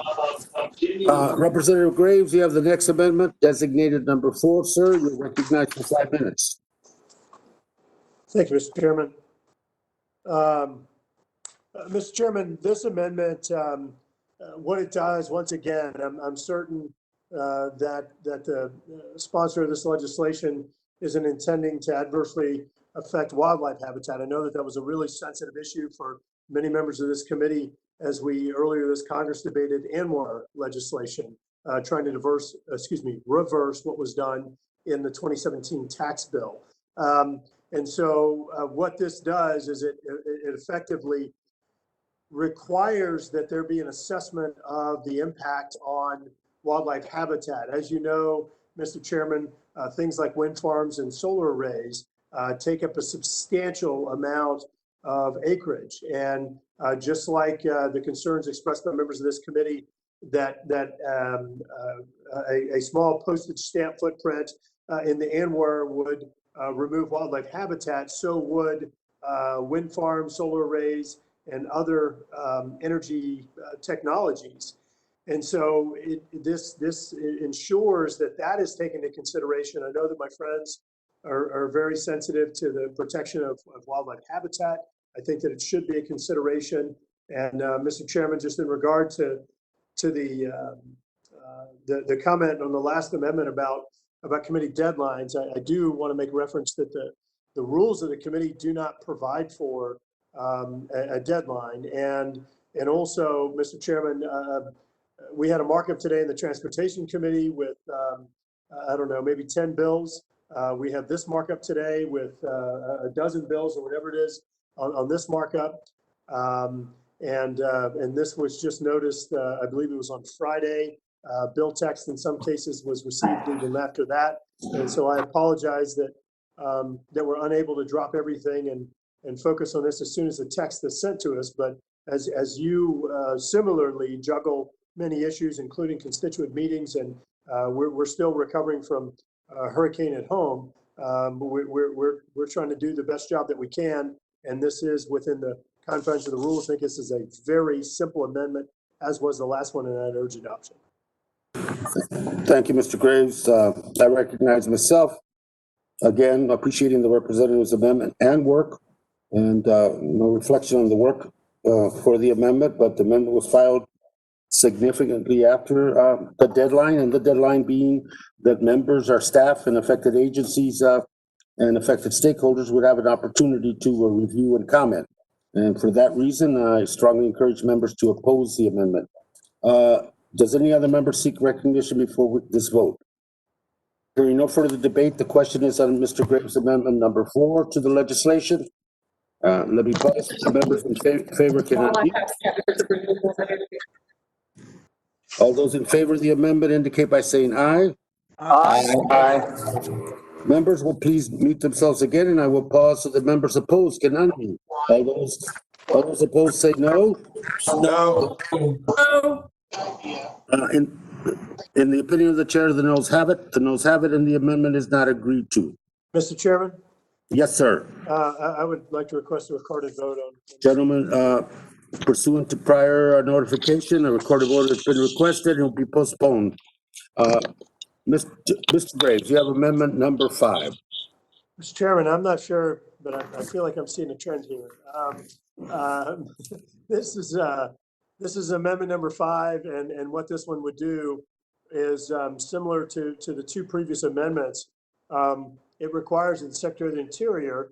of genuine. Representative Graves, you have the next amendment, designated number 4, sir. You're recognized for 5 minutes. Thank you, Mr. Chairman. Mr. Chairman, this amendment, what it does, once again, I'm certain that the sponsor of this legislation isn't intending to adversely affect wildlife habitat. I know that was a really sensitive issue for many members of this committee as we earlier this Congress debated ANWR legislation, trying to reverse what was done in the 2017 tax bill. And so what this does is it effectively requires that there be an assessment of the impact on wildlife habitat. As you know, Mr. Chairman, things like wind farms and solar arrays take up a substantial amount of acreage. And just like the concerns expressed by members of this committee that a small postage stamp footprint in the ANWR would remove wildlife habitat, so would wind farms, solar arrays, and other energy technologies. And so this ensures that is taken into consideration. I know that my friends are very sensitive to the protection of wildlife habitat. I think that it should be a consideration. And Mr. Chairman, just in regard to the comment on the last amendment about committee deadlines, I do want to make reference that the rules of the committee do not provide for a deadline. And also, Mr. Chairman, we had a markup today in the Transportation Committee with, I don't know, maybe 10 bills. We have this markup today with a dozen bills or whatever it is on this markup. And this was just noticed, I believe it was on Friday. Bill text in some cases was received even after that. And so I apologize that we're unable to drop everything and focus on this as soon as the text is sent to us. But as you similarly juggle many issues, including constituent meetings, and we're still recovering from a hurricane at home. We're trying to do the best job that we can, and this is within the confines of the rules. I think this is a very simple amendment, as was the last one, and I'd urge adoption. Thank you, Mr. Graves. I recognize myself. Again, appreciating the representative's amendment and work, and no reflection on the work for the amendment, but the amendment was filed significantly after the deadline, and the deadline being that members, our staff, and affected agencies and affected stakeholders would have an opportunity to review and comment. And for that reason, I strongly encourage members to oppose the amendment. Does any other member seek recognition before this vote? Hearing no further debate, the question is on Mr. Graves' amendment number 4 to the legislation. Let me pause. The members in favor can unmute. All those in favor of the amendment indicate by saying aye. Aye. Members will please mute themselves again, and I will pause so that members opposed can unmute. All those opposed say no. No. In the opinion of the chair, the noes have it. The noes have it, and the amendment is not agreed to. Mr. Chairman, Yes, sir. I would like to request a recorded vote on. Gentlemen, pursuant to prior notification, a recorded vote has been requested and will be postponed. Mr. Graves, you have amendment number 5. Mr. Chairman, I'm not sure, but I feel like I'm seeing a trend here. This is amendment number 5, and what this one would do is similar to the 2 previous amendments. It requires that the Secretary of the Interior,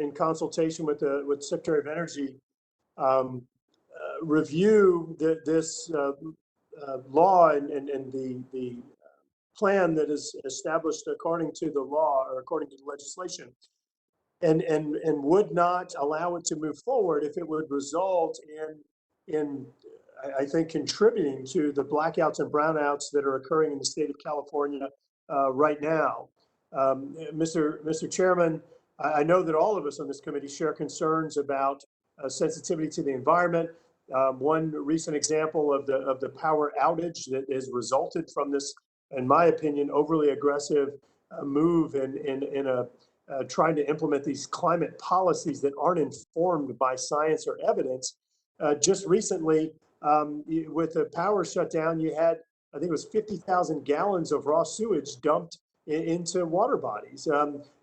in consultation with the Secretary of Energy, review this law and the plan that is established according to the law or according to the legislation, and would not allow it to move forward if it would result in I think contributing to the blackouts and brownouts that are occurring in the state of California right now. Mr. Chairman, I know that all of us on this committee share concerns about sensitivity to the environment. One recent example of the power outage that has resulted from this, in my opinion, overly aggressive move in trying to implement these climate policies that aren't informed by science or evidence. Just recently, with the power shutdown, you had, I think it was 50,000 gallons of raw sewage dumped into water bodies.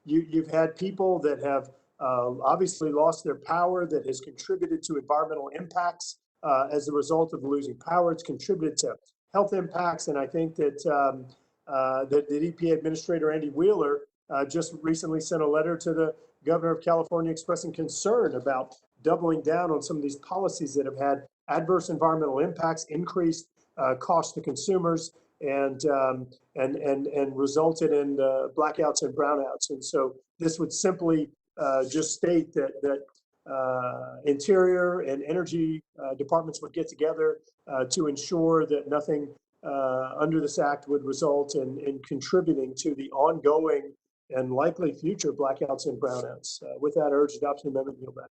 You've had people that have obviously lost their power, that has contributed to environmental impacts as a result of losing power. It's contributed to health impacts, and I think that the EPA Administrator Andy Wheeler just recently sent a letter to the Governor of California expressing concern about doubling down on some of these policies that have had adverse environmental impacts, increased cost to consumers, and resulted in blackouts and brownouts. And so this would simply just state that Interior and Energy departments would get together to ensure that nothing under this act would result in contributing to the ongoing and likely future blackouts and brownouts. With that, I urge adoption of amendment. Yield back.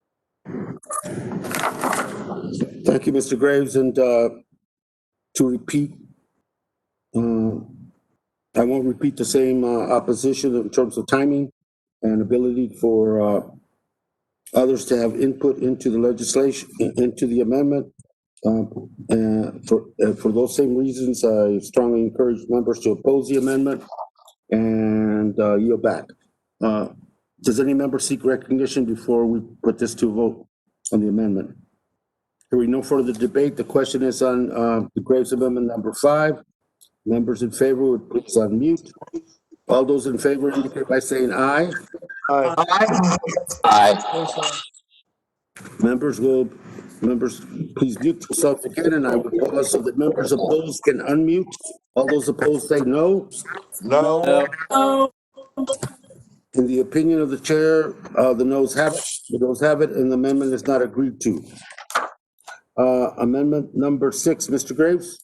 Thank you, Mr. Graves. And to repeat, I won't repeat the same opposition in terms of timing and ability for others to have input into the legislation, into the amendment. And for those same reasons, I strongly encourage members to oppose the amendment and yield back. Does any member seek recognition before we put this to a vote on the amendment? Hearing no further debate, the question is on the Graves Amendment number 5. Members in favor would please unmute. All those in favor indicate by saying aye. Aye. Aye. Members, please mute themselves again, and I will pause so that members opposed can unmute. All those opposed say no. No. In the opinion of the chair, the noes have it. The noes have it, and the amendment is not agreed to. Amendment number 6, Mr. Graves.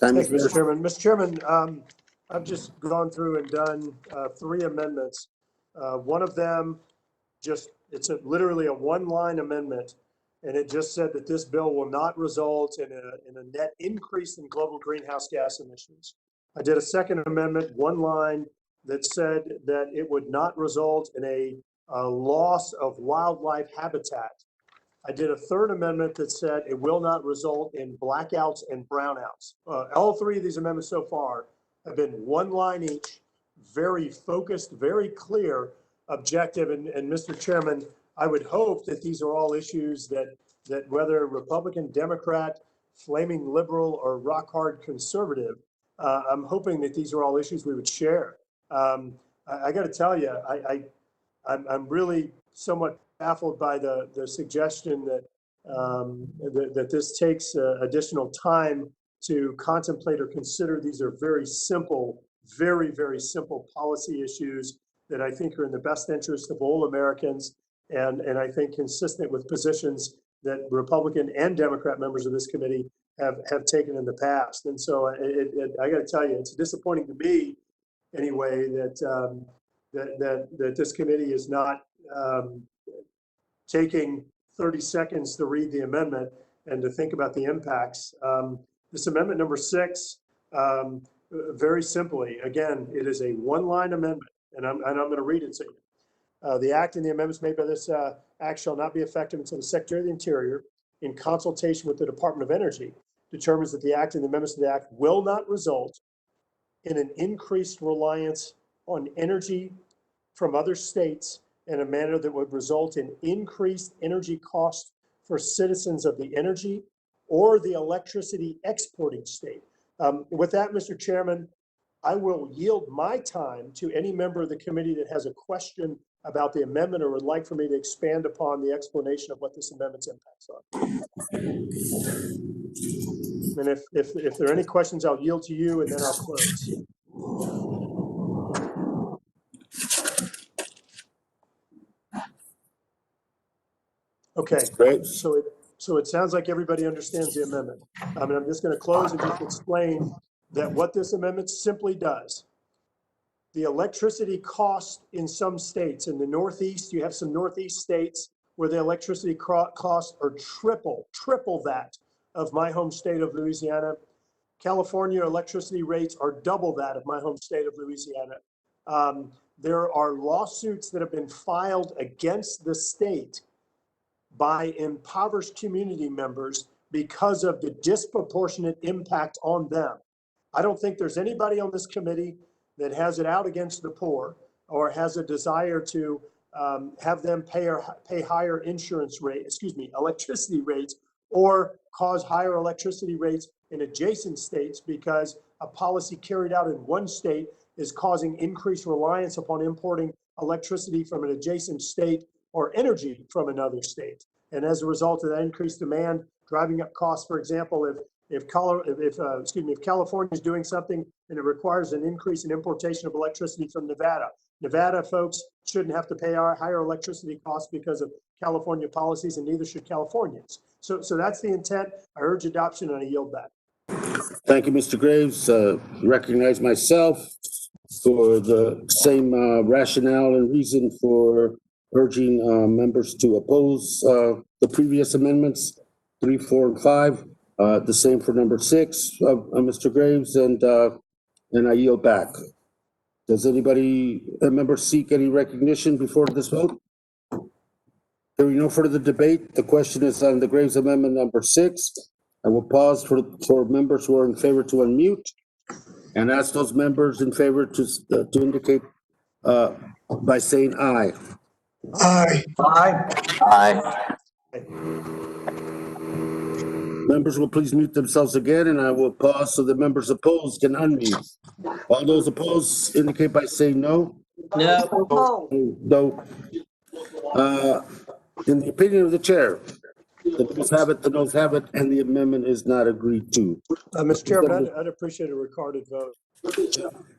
Time Thank is you, Mr. yours. Chairman. Mr. Chairman, I've just gone through and done 3 amendments. One of them it's literally a 1-line amendment, and it just said that this bill will not result in a net increase in global greenhouse gas emissions. I did a second amendment, 1 line, that said that it would not result in a loss of wildlife habitat. I did a third amendment that said it will not result in blackouts and brownouts. All 3 of these amendments so far have been 1 line each, very focused, very clear, objective. And Mr. Chairman, I would hope that these are all issues that whether Republican, Democrat, flaming liberal, or rock hard conservative, I'm hoping that these are all issues we would share. I got to tell you, I'm really somewhat baffled by the suggestion that that this takes additional time to contemplate or consider. These are very simple, very, very simple policy issues that I think are in the best interest of all Americans, and I think consistent with positions that Republican and Democrat members of this committee have taken in the past. And so I got to tell you, it's disappointing to me anyway that that this committee is not taking 30 seconds to read the amendment and to think about the impacts. This amendment number 6, very simply, again, it is a one-line amendment, and I'm going to read it to you. The act and the amendments made by this act shall not be effective until the Secretary of the Interior, in consultation with the Department of Energy, determines that the act and the amendments to the act will not result in an increased reliance on energy from other states in a manner that would result in increased energy costs for citizens of the energy or the electricity exporting state. With that, Mr. Chairman, I will yield my time to any member of the committee that has a question about the amendment or would like for me to expand upon the explanation of what this amendment's impacts are. And if there are any questions, I'll yield to you and then I'll close. Okay, Great. so it sounds like everybody understands the amendment. And I'm just going to close and just explain that what this amendment simply does. The electricity cost in some states, in the Northeast, you have some Northeast states where the electricity costs are triple that of my home state of Louisiana. California electricity rates are double that of my home state of Louisiana. There are lawsuits that have been filed against the state by impoverished community members because of the disproportionate impact on them. I don't think there's anybody on this committee that has it out against the poor or has a desire to have them pay higher electricity rates, or cause higher electricity rates in adjacent states because a policy carried out in one state is causing increased reliance upon importing electricity from an adjacent state or energy from another state. And as a result of that increased demand, driving up costs, for example, if California is doing something and it requires an increase in importation of electricity from Nevada folks shouldn't have to pay higher electricity costs because of California policies, and neither should Californians. So that's the intent. I urge adoption and I yield back. Thank you, Mr. Graves. Recognize myself for the same rationale and reason for urging members to oppose the previous amendments, 3, 4, and 5. The same for number 6, Mr. Graves, and I yield back. Does a member seek any recognition before this vote? Hearing no further debate, the question is on the Graves Amendment number 6. I will pause for members who are in favor to unmute and ask those members in favor to indicate by saying aye. Aye. Aye. Members will please mute themselves again, and I will pause so the members opposed can unmute. All those opposed indicate by saying no. No. No. In the opinion of the chair, the noes have it, and the amendment is not agreed to. Mr. Chairman, I'd appreciate a recorded vote.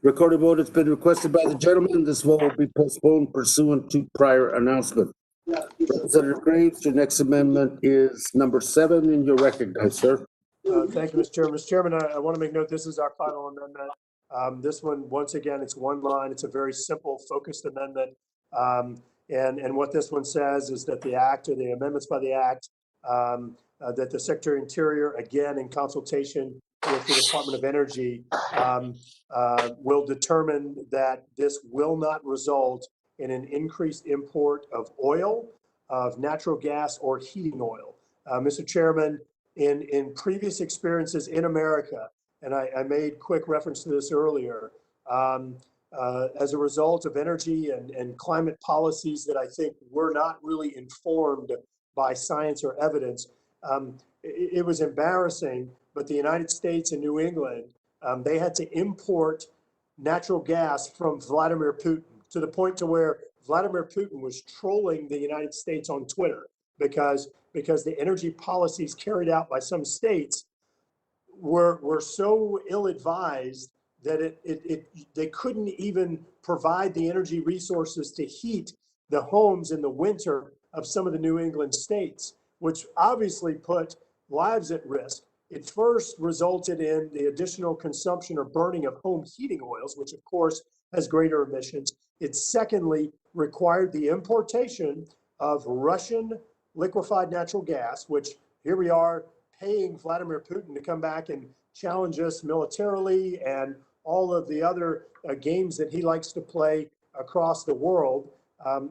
Recorded vote has been requested by the gentleman. This vote will be postponed pursuant to prior announcement. Representative Graves, your next amendment is number 7, and you're recognized, sir. Thank you, Mr. Chairman. Mr. Chairman, I want to make note, this is our final amendment. This one, once again, it's one line. It's a very simple, focused amendment. And what this one says is that the act or the amendments by the act, that the Secretary of Interior, again, in consultation with the Department of Energy, will determine that this will not result in an increased import of oil, of natural gas, or heating oil. Mr. Chairman, in previous experiences in America, and I made quick reference to this earlier, as a result of energy and climate policies that I think were not really informed by science or evidence, it was embarrassing, but the United States and New England, they had to import natural gas from Vladimir Putin, to the point to where Vladimir Putin was trolling the United States on Twitter because the energy policies carried out by some states were so ill-advised that they couldn't even provide the energy resources to heat the homes in the winter of some of the New England states, which obviously put lives at risk. It first resulted in the additional consumption or burning of home heating oils, which of course has greater emissions. It secondly required the importation of Russian liquefied natural gas, which here we are paying Vladimir Putin to come back and challenge us militarily and all of the other games that he likes to play across the world,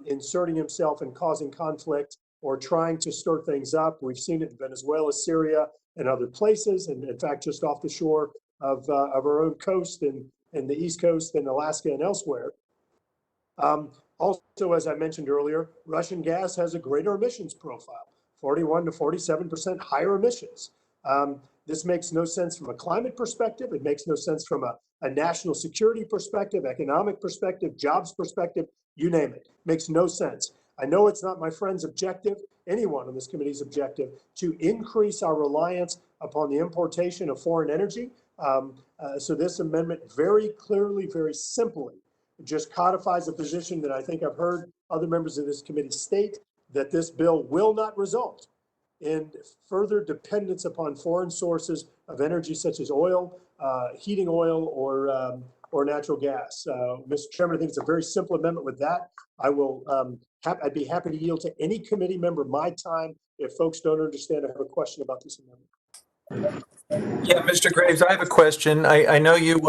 inserting himself and causing conflict or trying to stir things up. We've seen it in Venezuela, Syria, and other places, and in fact, just off the shore of our own coast and the East Coast and Alaska and elsewhere. Also, as I mentioned earlier, Russian gas has a greater emissions profile, 41 to 47% higher emissions. This makes no sense from a climate perspective. It makes no sense from a national security perspective, economic perspective, jobs perspective, you name it. Makes no sense. I know it's not my friend's objective, anyone on this committee's objective, to increase our reliance upon the importation of foreign energy. So this amendment very clearly, very simply, just codifies a position that I think I've heard other members of this committee state, that this bill will not result in further dependence upon foreign sources of energy such as oil, heating oil, or natural gas. Mr. Chairman, I think it's a very simple amendment with that. I will, I'd be happy to yield to any committee member my time if folks don't understand or have a question about this amendment. Yeah, Mr. Graves, I have a question. I know you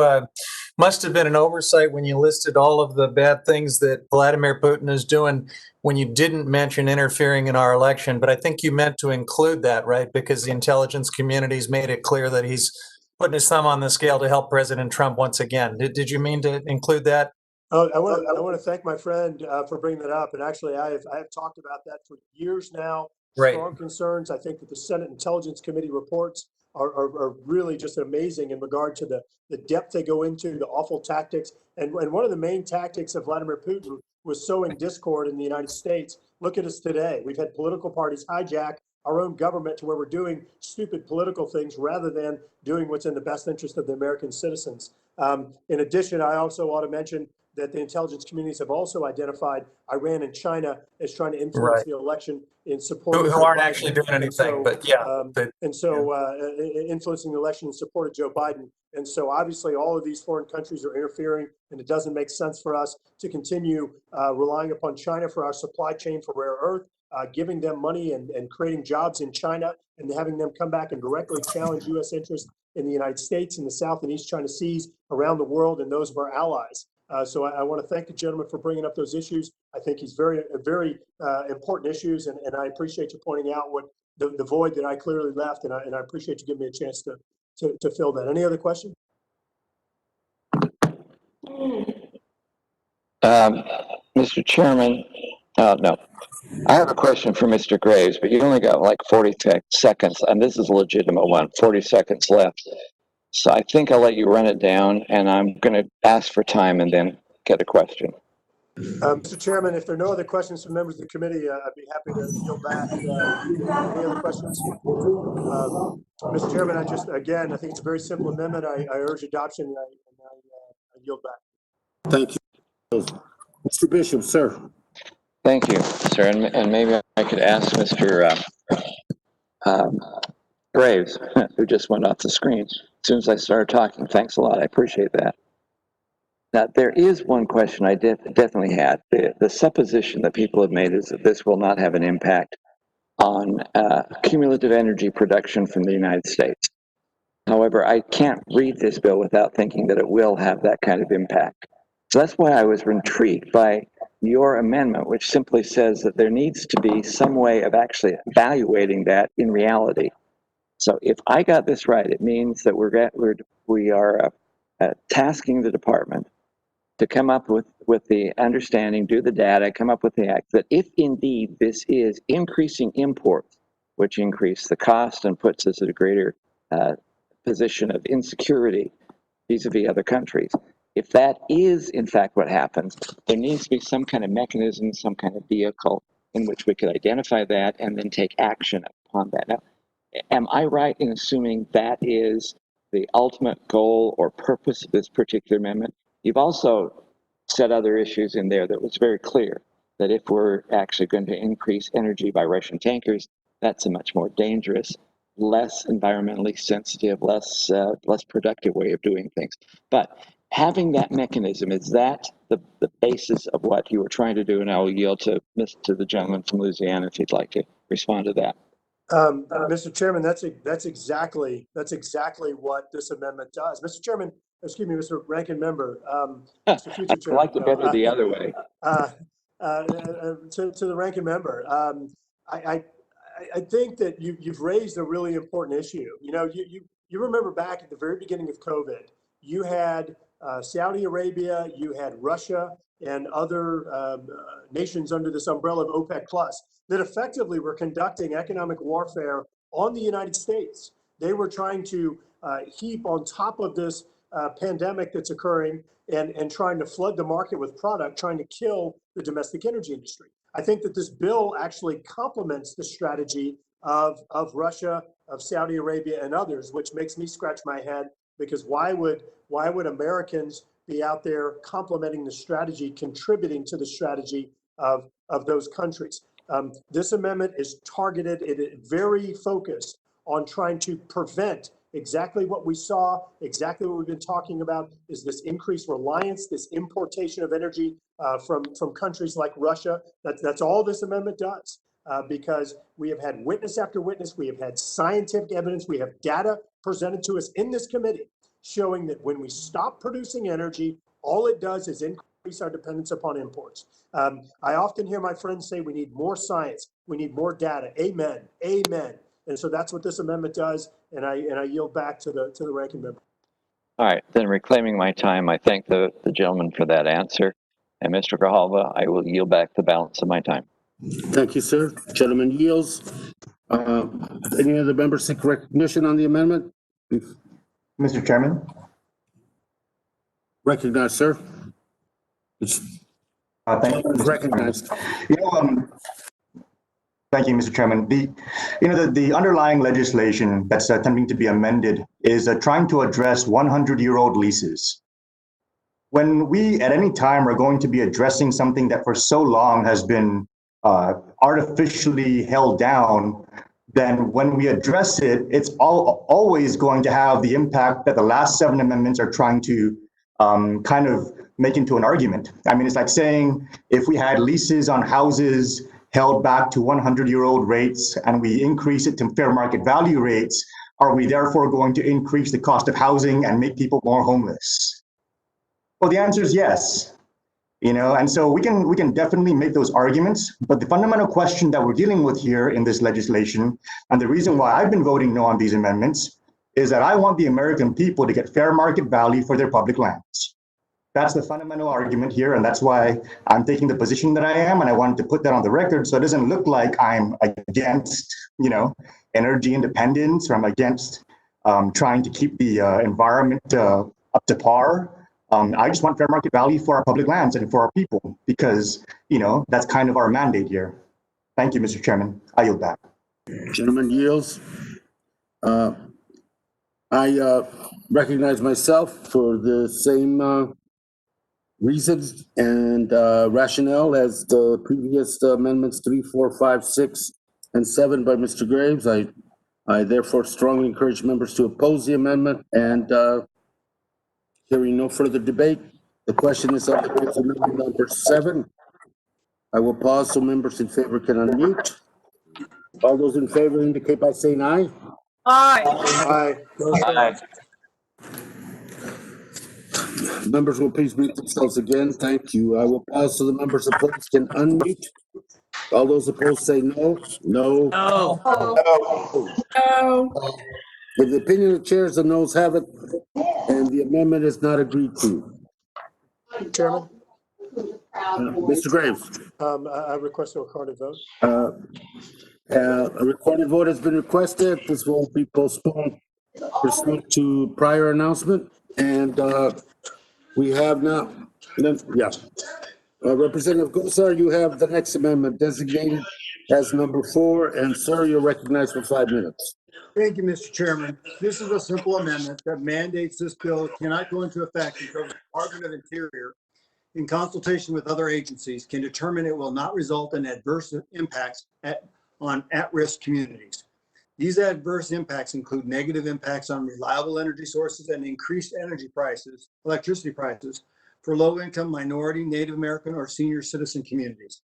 must have been an oversight when you listed all of the bad things that Vladimir Putin is doing when you didn't mention interfering in our election, but I think you meant to include that, right? Because the intelligence community's made it clear that he's putting his thumb on the scale to help President Trump once again. Did you mean to include that? Oh, I want to thank my friend for bringing that up. And actually, I have talked about that for years now. Right. Strong concerns. I think that the Senate Intelligence Committee reports are really just amazing in regard to the depth they go into, the awful tactics. And one of the main tactics of Vladimir Putin was sowing discord in the United States. Look at us today. We've had political parties hijack our own government to where we're doing stupid political things rather than doing what's in the best interest of the American citizens. In addition, I also ought to mention that the intelligence communities have also identified Iran and China as trying to influence the election in support of Who aren't actually doing anything, but yeah. Influencing the election in support of Joe Biden. And so obviously all of these foreign countries are interfering, and it doesn't make sense for us to continue relying upon China for our supply chain for rare earth, giving them money and creating jobs in China and having them come back and directly challenge U.S. interests in the United States, in the South and East China Seas, around the world, and those of our allies. So I want to thank the gentleman for bringing up those issues. I think he's very important issues, and I appreciate you pointing out what the void that I clearly left, and I appreciate you giving me a chance to fill that. Any other questions? Mr. Chairman, no. I have a question for Mr. Graves, but you only got like 40 seconds, and this is a legitimate one, 40 seconds left. So I think I'll let you run it down, and I'm going to ask for time and then get a question. Mr. Chairman, if there are no other questions from members of the committee, I'd be happy to yield back. Any other questions? Mr. Chairman, I think it's a very simple amendment. I urge adoption, and I yield back. Thank you. Mr. Bishop, sir. Thank you, sir. And maybe I could ask Mr. Graves, who just went off the screen, as soon as I started talking. Thanks a lot. I appreciate that. Now, there is one question I definitely had. The supposition that people have made is that this will not have an impact on cumulative energy production from the United States. However, I can't read this bill without thinking that it will have that kind of impact. So that's why I was intrigued by your amendment, which simply says that there needs to be some way of actually evaluating that in reality. So if I got this right, it means that we are tasking the department to come up with the understanding, do the data, come up with the act, that if indeed this is increasing imports, which increase the cost and puts us at a greater position of insecurity vis-a-vis other countries, if that is in fact what happens, there needs to be some kind of mechanism, some kind of vehicle in which we could identify that and then take action upon that. Now, am I right in assuming that is the ultimate goal or purpose of this particular amendment? You've also said other issues in there that was very clear, that if we're actually going to increase energy by Russian tankers, that's a much more dangerous, less environmentally sensitive, less productive way of doing things. But having that mechanism, is that the basis of what you were trying to do? And I will yield to the gentleman from Louisiana if he'd like to respond to that. Mr. Chairman, that's exactly what this amendment does. Mr. Chairman, excuse me, Mr. Ranking Member, Mr. Future I Chairman. like it better the other way. To the Ranking Member, I think that you've raised a really important issue. You know, you remember back at the very beginning of COVID, you had Saudi Arabia, you had Russia, and other nations under this umbrella of OPEC Plus that effectively were conducting economic warfare on the United States. They were trying to heap on top of this pandemic that's occurring and trying to flood the market with product, trying to kill the domestic energy industry. I think that this bill actually complements the strategy of Russia, of Saudi Arabia, and others, which makes me scratch my head, because why would Americans be out there complementing the strategy, contributing to the strategy of those countries? This amendment is targeted, it is very focused on trying to prevent exactly what we saw, exactly what we've been talking about, is this increased reliance, this importation of energy from countries like Russia. That's all this amendment does, because we have had witness after witness, we have had scientific evidence, we have data presented to us in this committee showing that when we stop producing energy, all it does is increase our dependence upon imports. I often hear my friends say we need more science, we need more data. Amen, amen. And so that's what this amendment does, and I yield back to the Ranking Member. All right, then reclaiming my time, I thank the gentleman for that answer. And Mr. Grijalva, I will yield back the balance of my time. Thank you, sir. Gentleman yields. Any other members seek recognition on the amendment? Mr. Chairman. Recognize, sir. Thank you. Recognized. Thank you, Mr. Chairman. The underlying legislation that's attempting to be amended is trying to address 100-year-old leases. When we at any time are going to be addressing something that for so long has been artificially held down, then when we address it, it's always going to have the impact that the last 7 amendments are trying to kind of make into an argument. I mean, it's like saying if we had leases on houses held back to 100-year-old rates and we increase it to fair market value rates, are we therefore going to increase the cost of housing and make people more homeless? Well, the answer is yes. And so we can definitely make those arguments, but the fundamental question that we're dealing with here in this legislation, and the reason why I've been voting no on these amendments, is that I want the American people to get fair market value for their public lands. That's the fundamental argument here, and that's why I'm taking the position that I am, and I wanted to put that on the record so it doesn't look like I'm against, energy independence, or I'm against trying to keep the environment up to par. I just want fair market value for our public lands and for our people, because, that's kind of our mandate here. Thank you, Mr. Chairman. I yield back. Gentleman yields. I recognize myself for the same reasons and rationale as the previous amendments 3, 4, 5, 6, and 7 by Mr. Graves. I therefore strongly encourage members to oppose the amendment, and hearing no further debate, the question is on amendment number 7. I will pause so members in favor can unmute. All those in favor indicate by saying aye. Aye. Aye. Members will please mute themselves again. Thank you. I will pause so the members opposed can unmute. All those opposed say no. No. In the opinion of the chairs, the noes have it, and the amendment is not agreed to. Chairman, Mr. Graves. I request a recorded vote. A recorded vote has been requested. This will be postponed pursuant to prior announcement, and we have now, Representative Gosar, you have the next amendment designated as number 4, and sir, you're recognized for 5 minutes. Thank you, Mr. Chairman. This is a simple amendment that mandates this bill cannot go into effect until the Department of Interior, in consultation with other agencies, can determine it will not result in adverse impacts on at-risk communities. These adverse impacts include negative impacts on reliable energy sources and increased electricity prices for low-income, minority, Native American, or senior citizen communities.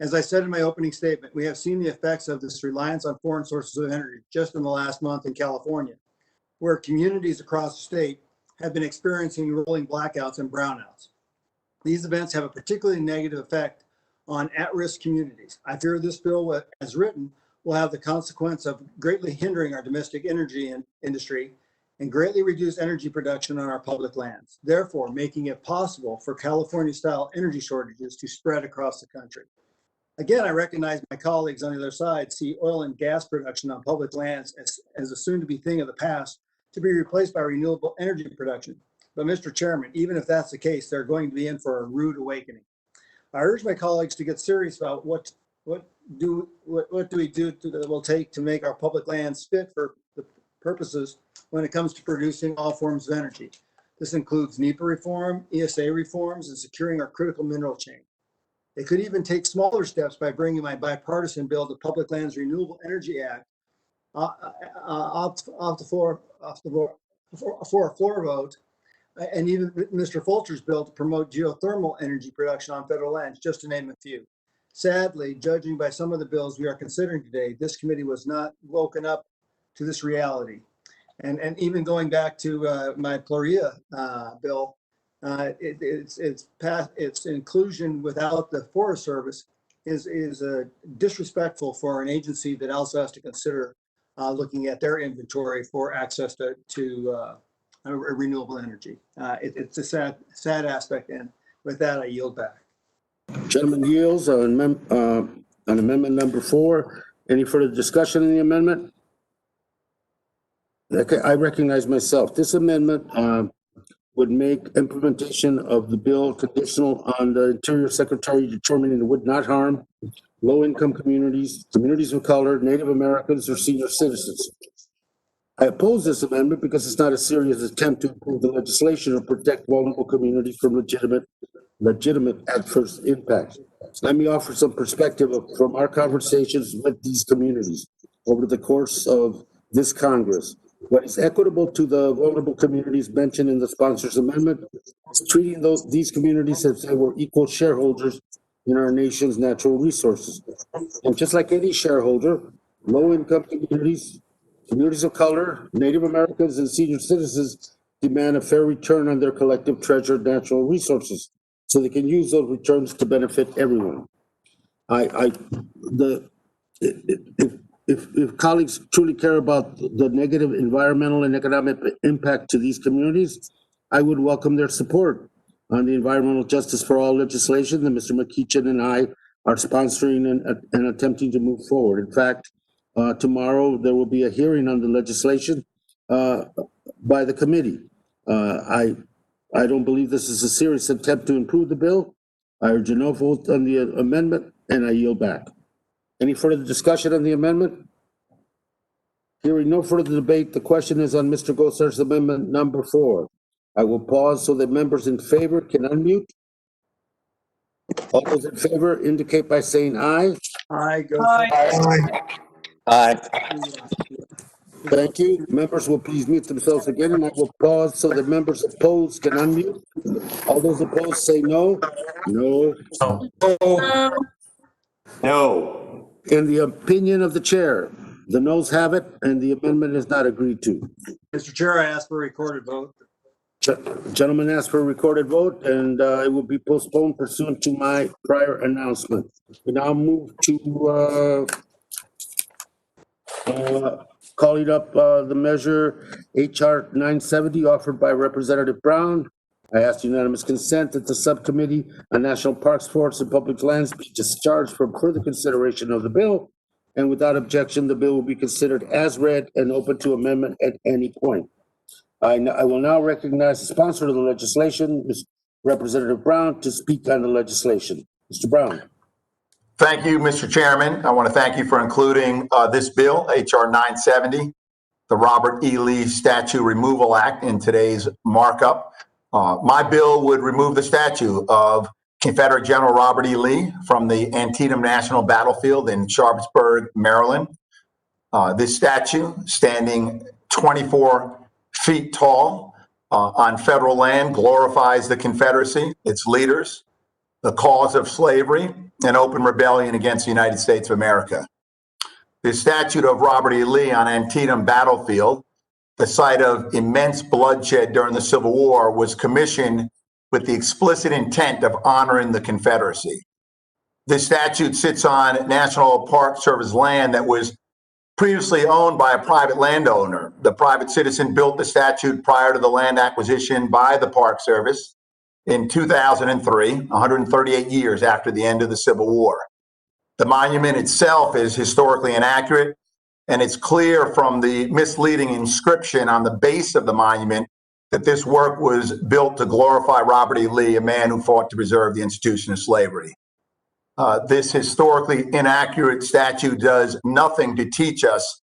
As I said in my opening statement, we have seen the effects of this reliance on foreign sources of energy just in the last month in California, where communities across the state have been experiencing rolling blackouts and brownouts. These events have a particularly negative effect on at-risk communities. I fear this bill, as written, will have the consequence of greatly hindering our domestic energy industry and greatly reduce energy production on our public lands, therefore making it possible for California-style energy shortages to spread across the country. Again, I recognize my colleagues on the other side see oil and gas production on public lands as a soon-to-be thing of the past to be replaced by renewable energy production. But Mr. Chairman, even if that's the case, they're going to be in for a rude awakening. I urge my colleagues to get serious about what do we do that will take to make our public lands fit for the purposes when it comes to producing all forms of energy. This includes NEPA reform, ESA reforms, and securing our critical mineral chain. They could even take smaller steps by bringing my bipartisan bill, the Public Lands Renewable Energy Act, off the floor for a floor vote, and even Mr. Fulcher's bill to promote geothermal energy production on federal lands, just to name a few. Sadly, judging by some of the bills we are considering today, this committee was not woken up to this reality. And even going back to my Floria bill, its inclusion without the Forest Service is disrespectful for an agency that also has to consider looking at their inventory for access to renewable energy. It's a sad aspect, and with that, I yield back. Gentleman yields on amendment number 4. Any further discussion on the amendment? Okay, I recognize myself. This amendment would make implementation of the bill conditional on the Interior Secretary determining it would not harm low-income communities, communities of color, Native Americans, or senior citizens. I oppose this amendment because it's not a serious attempt to improve the legislation or protect vulnerable communities from legitimate adverse impacts. Let me offer some perspective from our conversations with these communities over the course of this Congress. What is equitable to the vulnerable communities mentioned in the sponsor's amendment is treating these communities as they were equal shareholders in our nation's natural resources. And just like any shareholder, low-income communities, communities of color, Native Americans, and senior citizens demand a fair return on their collective treasured natural resources so they can use those returns to benefit everyone. If colleagues truly care about the negative environmental and economic impact to these communities, I would welcome their support on the environmental justice for all legislation that Mr. McEachin and I are sponsoring and attempting to move forward. In fact, tomorrow there will be a hearing on the legislation by the committee. I don't believe this is a serious attempt to improve the bill. I urge a no vote on the amendment, and I yield back. Any further discussion on the amendment? Hearing no further debate, the question is on Mr. Gosar's amendment number 4. I will pause so that members in favor can unmute. All those in favor indicate by saying aye. Aye, go. Aye. Thank you. Members will please mute themselves again, and I will pause so that members opposed can unmute. All those opposed say no. No. No. In the opinion of the chair, the noes have it, and the amendment is not agreed to. Mr. Chair, I ask for a recorded vote. Gentleman asked for a recorded vote, and it will be postponed pursuant to my prior announcement. We now move to calling up the measure HR 970 offered by Representative Brown. I ask unanimous consent that the Subcommittee on National Parks, Forests, and Public Lands be discharged from further consideration of the bill, and without objection, the bill will be considered as read and open to amendment at any point. I will now recognize the sponsor of the legislation, Representative Brown, to speak on the legislation. Mr. Brown. Thank you, Mr. Chairman. I want to thank you for including this bill, HR 970, the Robert E. Lee Statue Removal Act, in today's markup. My bill would remove the statue of Confederate General Robert E. Lee from the Antietam National Battlefield in Sharpsburg, Maryland. This statue, standing 24 feet tall on federal land, glorifies the Confederacy, its leaders, the cause of slavery, and open rebellion against the United States of America. The statue of Robert E. Lee on Antietam battlefield, the site of immense bloodshed during the Civil War, was commissioned with the explicit intent of honoring the Confederacy. This statue sits on National Park Service land that was previously owned by a private landowner. The private citizen built the statue prior to the land acquisition by the Park Service in 2003, 138 years after the end of the Civil War. The monument itself is historically inaccurate, and it's clear from the misleading inscription on the base of the monument that this work was built to glorify Robert E. Lee, a man who fought to preserve the institution of slavery. This historically inaccurate statue does nothing to teach us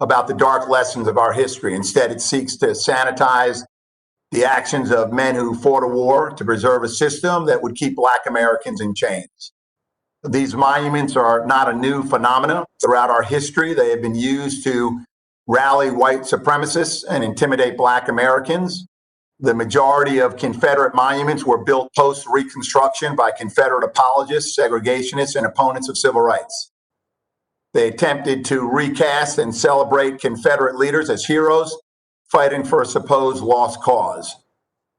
about the dark lessons of our history. Instead, it seeks to sanitize the actions of men who fought a war to preserve a system that would keep Black Americans in chains. These monuments are not a new phenomenon. Throughout our history, they have been used to rally white supremacists and intimidate Black Americans. The majority of Confederate monuments were built post-Reconstruction by Confederate apologists, segregationists, and opponents of civil rights. They attempted to recast and celebrate Confederate leaders as heroes fighting for a supposed lost cause.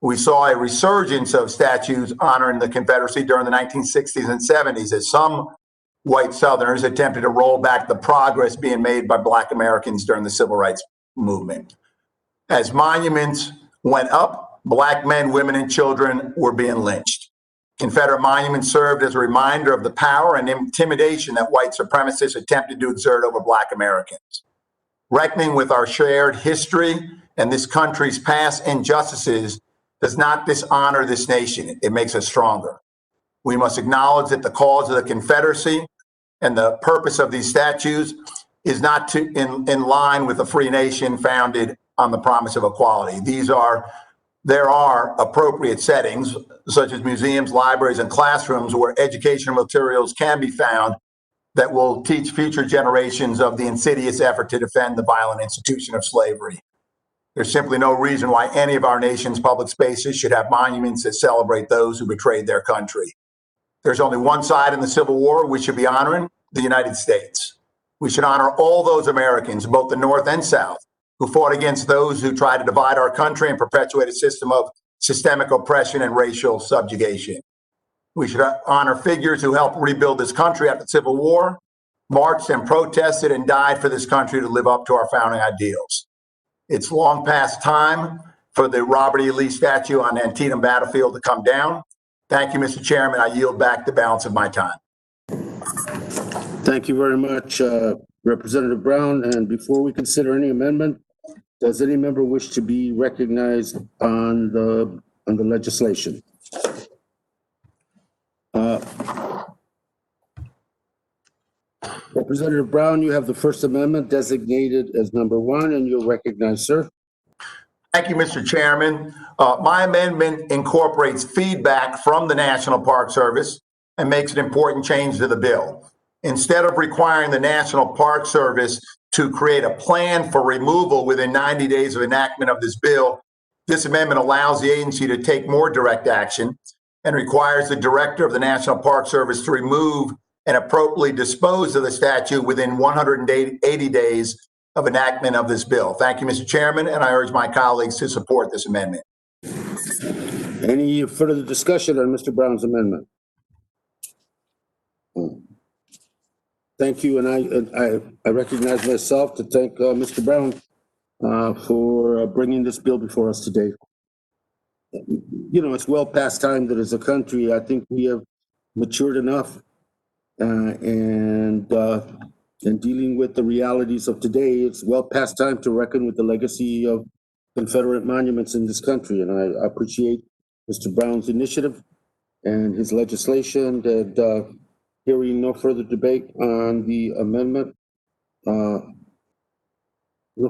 We saw a resurgence of statues honoring the Confederacy during the 1960s and 70s as some white Southerners attempted to roll back the progress being made by Black Americans during the Civil Rights Movement. As monuments went up, Black men, women, and children were being lynched. Confederate monuments served as a reminder of the power and intimidation that white supremacists attempted to exert over Black Americans. Reckoning with our shared history and this country's past injustices does not dishonor this nation. It makes us stronger. We must acknowledge that the cause of the Confederacy and the purpose of these statues is not in line with a free nation founded on the promise of equality. There are appropriate settings, such as museums, libraries, and classrooms, where educational materials can be found that will teach future generations of the insidious effort to defend the violent institution of slavery. There's simply no reason why any of our nation's public spaces should have monuments that celebrate those who betrayed their country. There's only one side in the Civil War we should be honoring: the United States. We should honor all those Americans, both the North and South, who fought against those who tried to divide our country and perpetuate a system of systemic oppression and racial subjugation. We should honor figures who helped rebuild this country after the Civil War, marched and protested and died for this country to live up to our founding ideals. It's long past time for the Robert E. Lee statue on Antietam battlefield to come down. Thank you, Mr. Chairman. I yield back the balance of my time. Thank you very much, Representative Brown. And before we consider any amendment, does any member wish to be recognized on the legislation? Representative Brown, you have the First Amendment designated as number 1, and you're recognized, sir. Thank you, Mr. Chairman. My amendment incorporates feedback from the National Park Service and makes an important change to the bill. Instead of requiring the National Park Service to create a plan for removal within 90 days of enactment of this bill, this amendment allows the agency to take more direct action and requires the director of the National Park Service to remove and appropriately dispose of the statue within 180 days of enactment of this bill. Thank you, Mr. Chairman, and I urge my colleagues to support this amendment. Any further discussion on Mr. Brown's amendment? Thank you, and I recognize myself to thank Mr. Brown for bringing this bill before us today. You know, it's well past time that as a country, I think we have matured enough and dealing with the realities of today, it's well past time to reckon with the legacy of Confederate monuments in this country. And I appreciate Mr. Brown's initiative and his legislation. And hearing no further debate on the amendment, no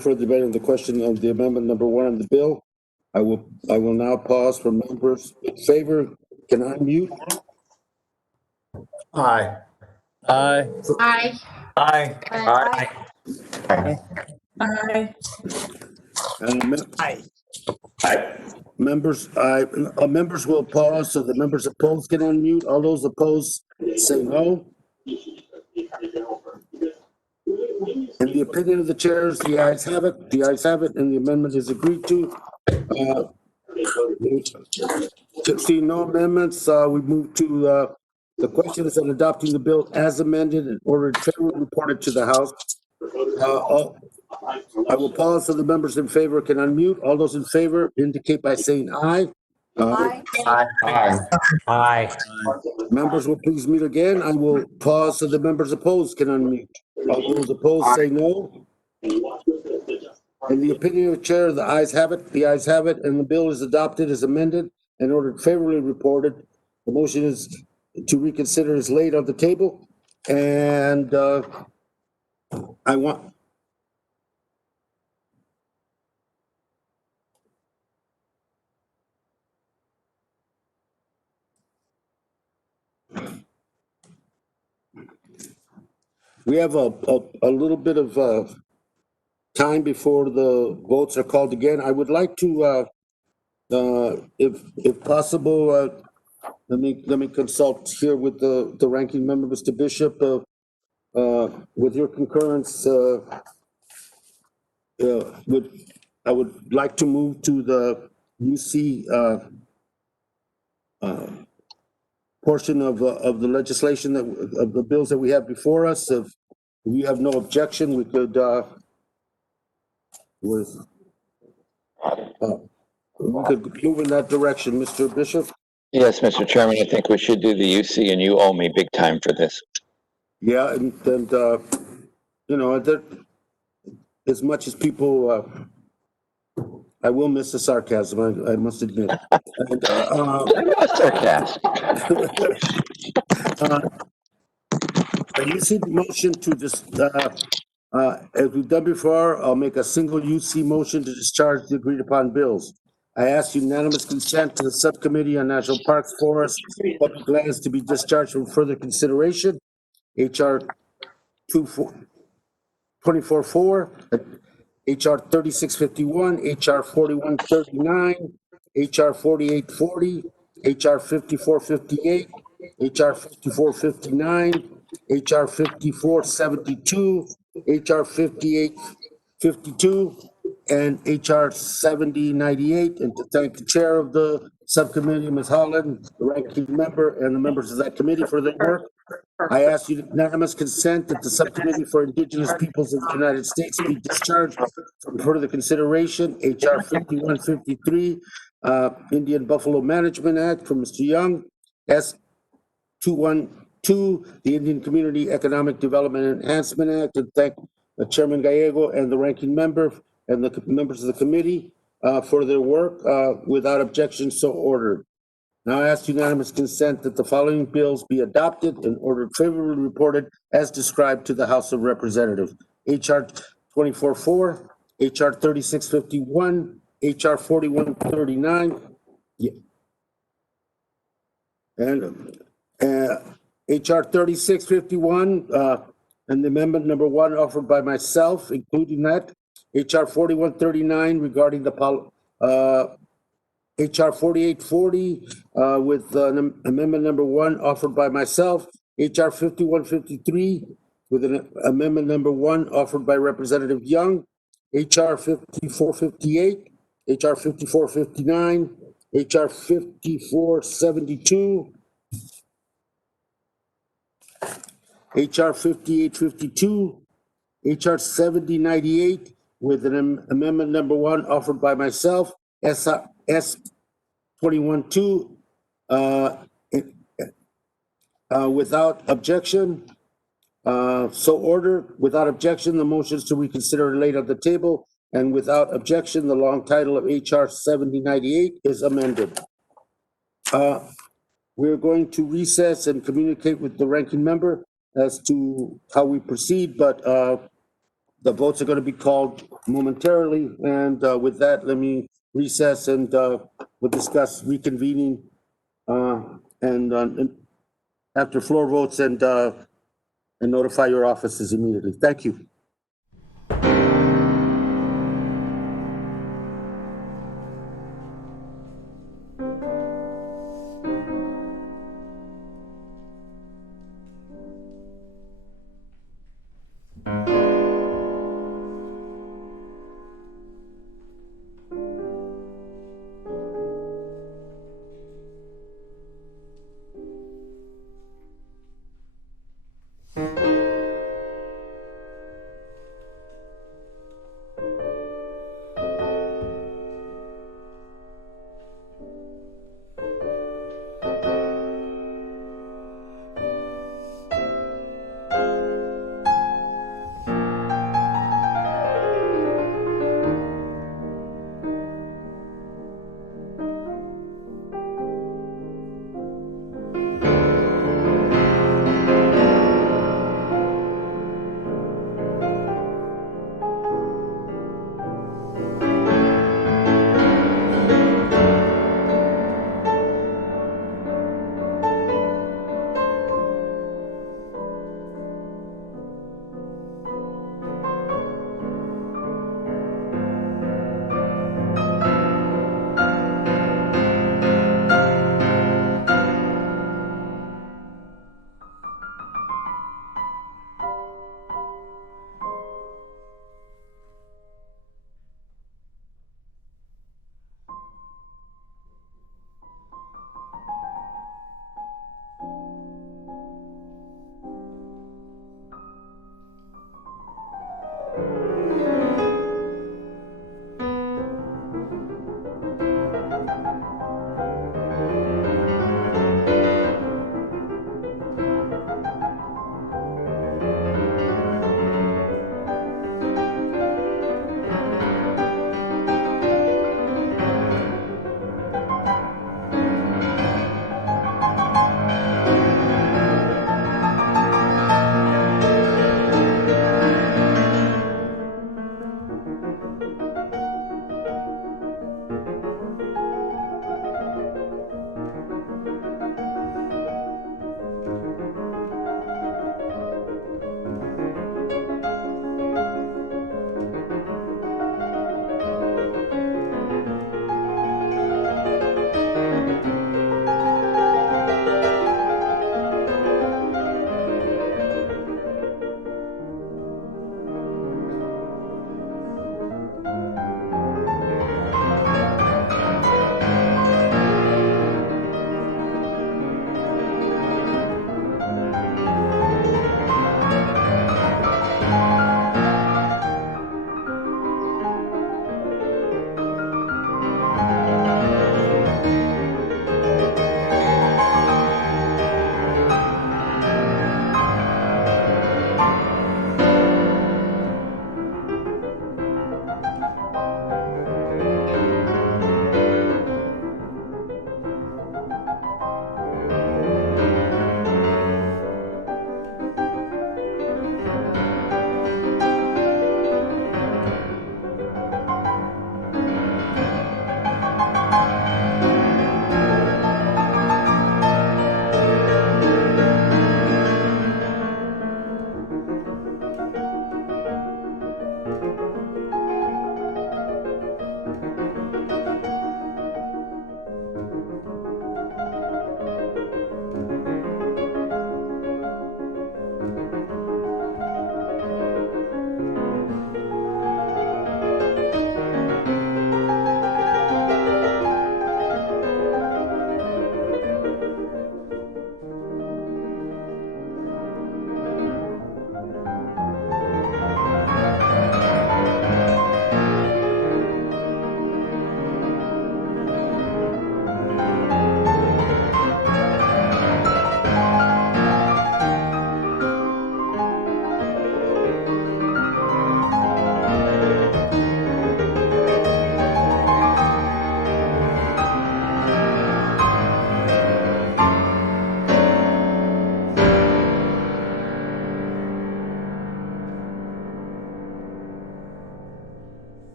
further debate on the question of the amendment number 1 on the bill, I will now pause for members in favor. Can I mute? Aye. Aye. Aye. Aye. Aye. Aye. Aye. Members, members will pause so the members opposed can unmute. All those opposed say no. In the opinion of the chairs, the ayes have it. The ayes have it, and the amendment is agreed to. See no amendments. We move to the question is on adopting the bill as amended and ordered favorably reported to the House. I will pause so the members in favor can unmute. All those in favor indicate by saying aye. Aye. Members will please mute again. I will pause so the members opposed can unmute. All those opposed say no. In the opinion of the chair, the ayes have it. The ayes have it, and the bill is adopted as amended and ordered favorably reported. The motion is to reconsider is laid on the table, and I want. We have a little bit of time before the votes are called again. I would like to, if possible, let me consult here with the ranking member, Mr. Bishop, with your concurrence. I would like to move to the UC portion of the legislation of the bills that we have before us. If we have no objection, we could move in that direction, Mr. Bishop. Yes, Mr. Chairman, I think we should do the UC, and you owe me big time for this. Yeah, and you know, as much as people, I will miss the sarcasm, I must admit. And, I'm not sarcastic. You see the motion to just, as we've done before, I'll make a single UC motion to discharge the agreed upon bills. I ask unanimous consent to the Subcommittee on National Parks, Forests, Public Lands to be discharged from further consideration. HR 24-4, HR 3651, HR 4139, HR 4840, HR 5458, HR 5459, HR 5472, HR 5852, and HR 7098. And to thank the chair of the subcommittee, Ms. Holland, the ranking member, and the members of that committee for their work. I ask unanimous consent that the Subcommittee for Indigenous Peoples of the United States be discharged from further consideration. HR 5153, Indian Buffalo Management Act from Mr. Young. S 212, the Indian Community Economic Development Enhancement Act. And thank Chairman Gallego and the ranking member and the members of the committee for their work. Without objection, so ordered. Now I ask unanimous consent that the following bills be adopted and ordered favorably reported as described to the House of Representatives. HR 24-4, HR 3651, HR 4139, and HR 3651, and amendment number 1 offered by myself, including that. HR 4139 regarding the HR 4840 with amendment number 1 offered by myself. HR 5153 with an amendment number 1 offered by Representative Young. HR 5458, HR 5459, HR 5472, HR 5852, HR 7098 with an amendment number 1 offered by myself. S 21-2, without objection. So ordered. Without objection, the motions to reconsider are laid on the table. And without objection, the long title of HR 7098 is amended. We're going to recess and communicate with the ranking member as to how we proceed, but the votes are going to be called momentarily. And with that, let me recess and we'll discuss reconvening and after floor votes and notify your offices immediately. Thank you.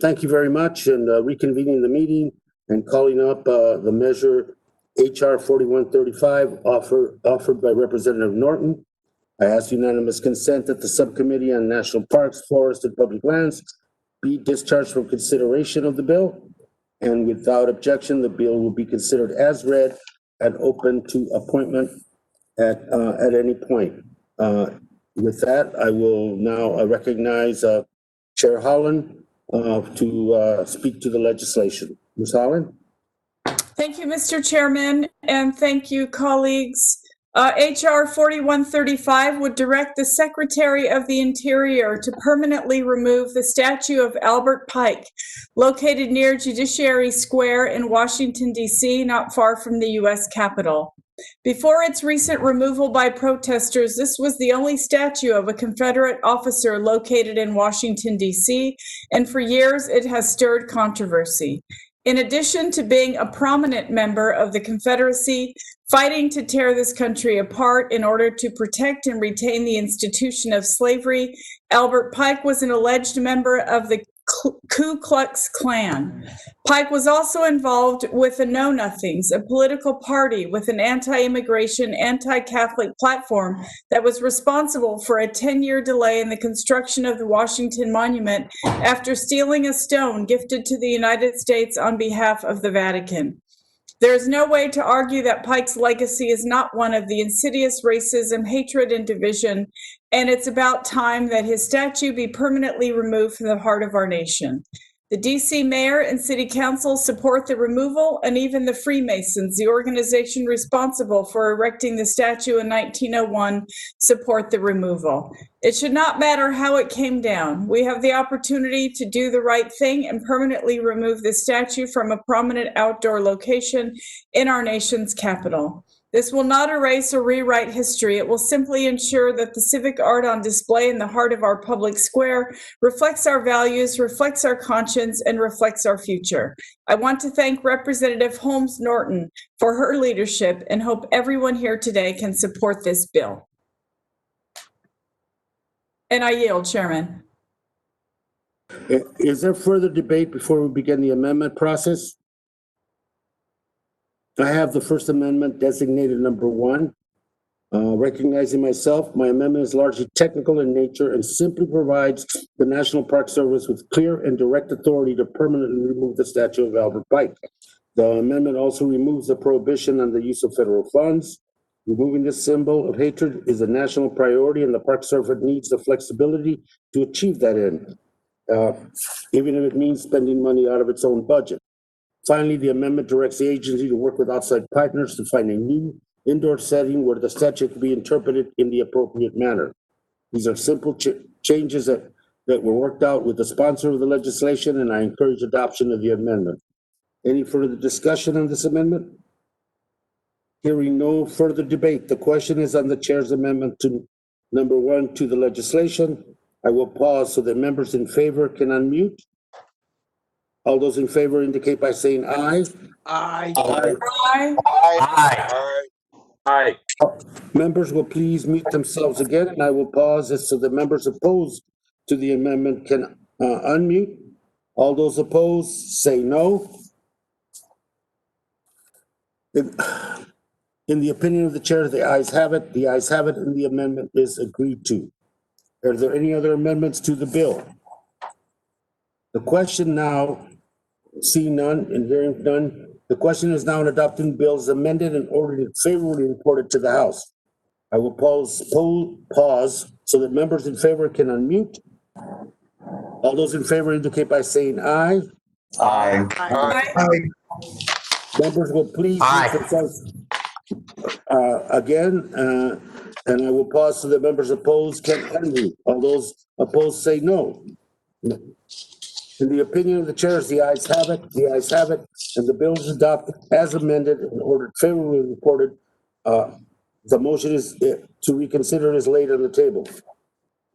thank you very much, and reconvening the meeting and calling up the measure HR 4135 offered by Representative Norton. I ask unanimous consent that the Subcommittee on National Parks, Forests, and Public Lands be discharged from consideration of the bill. And without objection, the bill will be considered as read and open to appointment at any point. With that, I will now recognize Chair Holland to speak to the legislation. Ms. Holland? Thank you, Mr. Chairman, and thank you, colleagues. HR 4135 would direct the Secretary of the Interior to permanently remove the statue of Albert Pike, located near Judiciary Square in Washington, D.C., not far from the U.S. Capitol. Before its recent removal by protesters, this was the only statue of a Confederate officer located in Washington, D.C., and for years it has stirred controversy. In addition to being a prominent member of the Confederacy, fighting to tear this country apart in order to protect and retain the institution of slavery, Albert Pike was an alleged member of the Ku Klux Klan. Pike was also involved with the Know Nothings, a political party with an anti-immigration, anti-Catholic platform that was responsible for a 10-year delay in the construction of the Washington Monument after stealing a stone gifted to the United States on behalf of the Vatican. There is no way to argue that Pike's legacy is not one of the insidious racism, hatred, and division, and it's about time that his statue be permanently removed from the heart of our nation. The DC mayor and city council support the removal, and even the Freemasons, the organization responsible for erecting the statue in 1901, support the removal. It should not matter how it came down. We have the opportunity to do the right thing and permanently remove the statue from a prominent outdoor location in our nation's capital. This will not erase or rewrite history. It will simply ensure that the civic art on display in the heart of our public square reflects our values, reflects our conscience, and reflects our future. I want to thank Representative Holmes Norton for her leadership and hope everyone here today can support this bill. And I yield, Chairman. Is there further debate before we begin the amendment process? I have the First Amendment designated number 1. Recognizing myself, my amendment is largely technical in nature and simply provides the National Park Service with clear and direct authority to permanently remove the statue of Albert Pike. The amendment also removes the prohibition on the use of federal funds. Removing this symbol of hatred is a national priority, and the Park Service needs the flexibility to achieve that end, even if it means spending money out of its own budget. Finally, the amendment directs the agency to work with outside partners to find a new indoor setting where the statute can be interpreted in the appropriate manner. These are simple changes that were worked out with the sponsor of the legislation, and I encourage adoption of the amendment. Any further discussion on this amendment? Hearing no further debate, the question is on the chair's amendment to number 1 to the legislation. I will pause so that members in favor can unmute. All those in favor indicate by saying aye. Aye. Aye. Aye. Aye. Members will please mute themselves again, and I will pause it so the members opposed to the amendment can unmute. All those opposed, say no. In the opinion of the chair, the ayes have it. The ayes have it, and the amendment is agreed to. Are there any other amendments to the bill? The question now, seeing none and hearing none, the question is now on adopting bills amended and ordered favorably reported to the House. I will pause so that members in favor can unmute. All those in favor indicate by saying aye. Aye. Aye. Members will please mute themselves again, and I will pause so that members opposed can unmute. All those opposed say no. In the opinion of the chairs, the ayes have it, and the bill is adopted as amended and ordered favorably reported. The motion is to reconsider is laid on the table.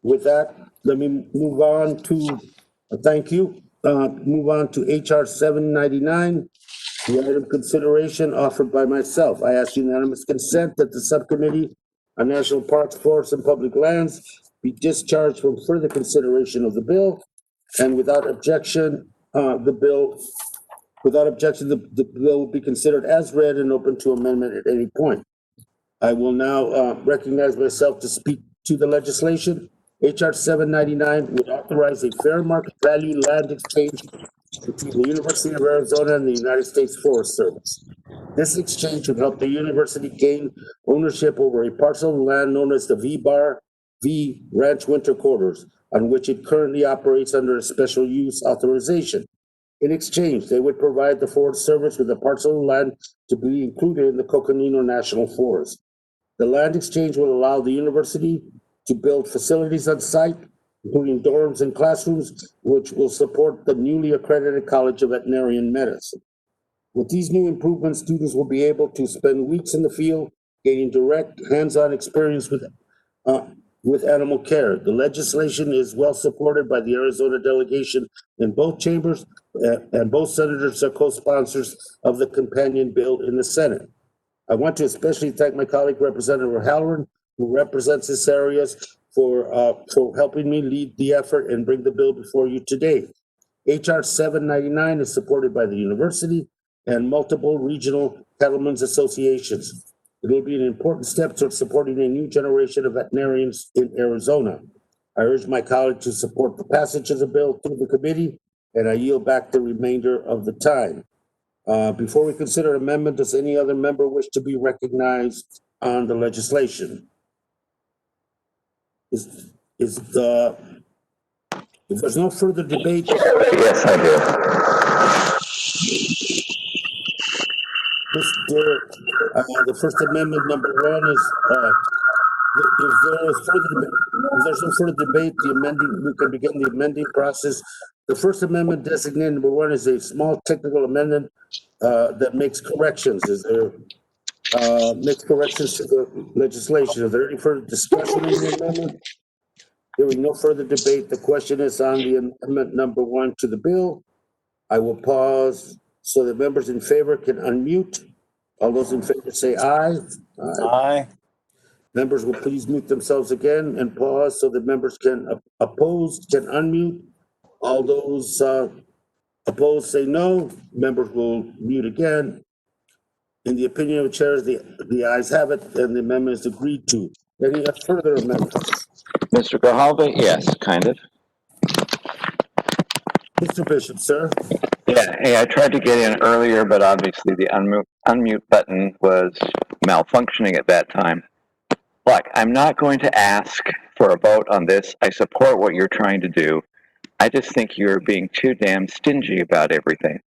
With that, let me move on to, thank you, move on to HR 799, the item consideration offered by myself. I ask unanimous consent that the Subcommittee on National Parks, Forests, and Public Lands be discharged from further consideration of the bill. And without objection, the bill will be considered as read and open to amendment at any point. I will now recognize myself to speak to the legislation. HR 799 would authorize a fair market value land exchange between the University of Arizona and the United States Forest Service. This exchange would help the university gain ownership over a parcel of land known as the V Ranch Winter Quarters, on which it currently operates under a special use authorization. In exchange, they would provide the Forest Service with a parcel of land to be included in the Coconino National Forest. The land exchange will allow the university to build facilities on site, including dorms and classrooms, which will support the newly accredited College of Veterinarian Medicine. With these new improvements, students will be able to spend weeks in the field, gaining direct hands-on experience with animal care. The legislation is well supported by the Arizona delegation in both chambers, and both senators are co-sponsors of the companion bill in the Senate. I want to especially thank my colleague, Representative Halloran, who represents this areas for helping me lead the effort and bring the bill before you today. HR 799 is supported by the university and multiple regional cattlemen's associations. It will be an important step towards supporting a new generation of veterinarians in Arizona. I urge my colleague to support the passage of the bill through the committee, and I yield back the remainder of the time. Before we consider amendment, does any other member wish to be recognized on the legislation? If there's no further debate. Yes, I do. The First Amendment, number one, is if there's no further debate, we can begin the amending process. The First Amendment designated number one is a small technical amendment that makes corrections. Makes corrections to the legislation. Is there any further discussion on the amendment? Hearing no further debate, the question is on the amendment number one to the bill. I will pause so that members in favor can unmute. All those in favor say aye. Aye. Members will please mute themselves again and pause so that members can opposed can unmute. All those opposed say no. Members will mute again. In the opinion of the chairs, the ayes have it, and the amendment is agreed to. Any further amendments? Mr. Grijalva, yes, kind of. Mr. Bishop, sir. Yeah, hey, I tried to get in earlier, but obviously the unmute button was malfunctioning at that time. Look, I'm not going to ask for a vote on this. I support what you're trying to do. I just think you're being too damn stingy about everything.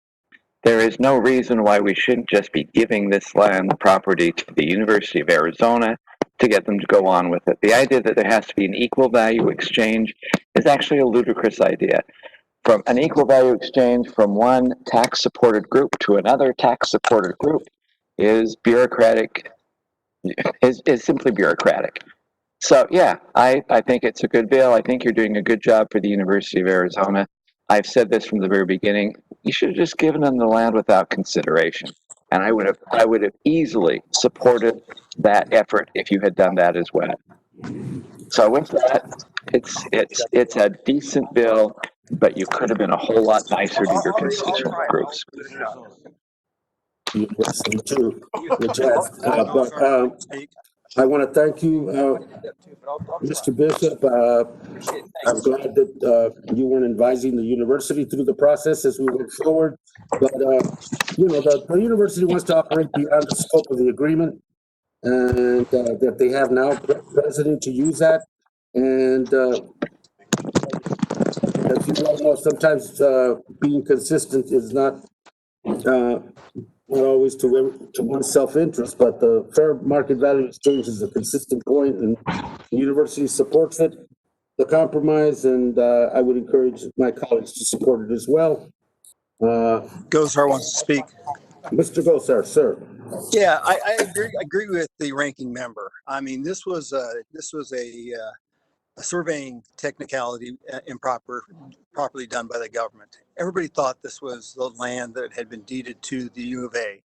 There is no reason why we shouldn't just be giving this land property to the University of Arizona to get them to go on with it. The idea that there has to be an equal value exchange is actually a ludicrous idea. From an equal value exchange from one tax-supported group to another tax-supported group is bureaucratic, is simply bureaucratic. So yeah, I think it's a good bill. I think you're doing a good job for the University of Arizona. I've said this from the very beginning. You should have just given them the land without consideration. And I would have easily supported that effort if you had done that as well. So with that, it's a decent bill, but you could have been a whole lot nicer to your constituent groups. University too, which has, I want to thank you, Mr. Bishop. I'm glad that you weren't advising the university through the process as we went forward. But the university wants to operate beyond the scope of the agreement, and that they have now precedent to use that. And as you all know, sometimes being consistent is not always to one's self-interest, but the fair market value exchange is a consistent point, and the university supports it, the compromise, and I would encourage my colleagues to support it as well. Gosar wants to speak. Mr. Gosar, sir. Yeah, I agree with the ranking member. I mean, this was a surveying technicality properly done by the government. Everybody thought this was the land that had been deeded to the U of A.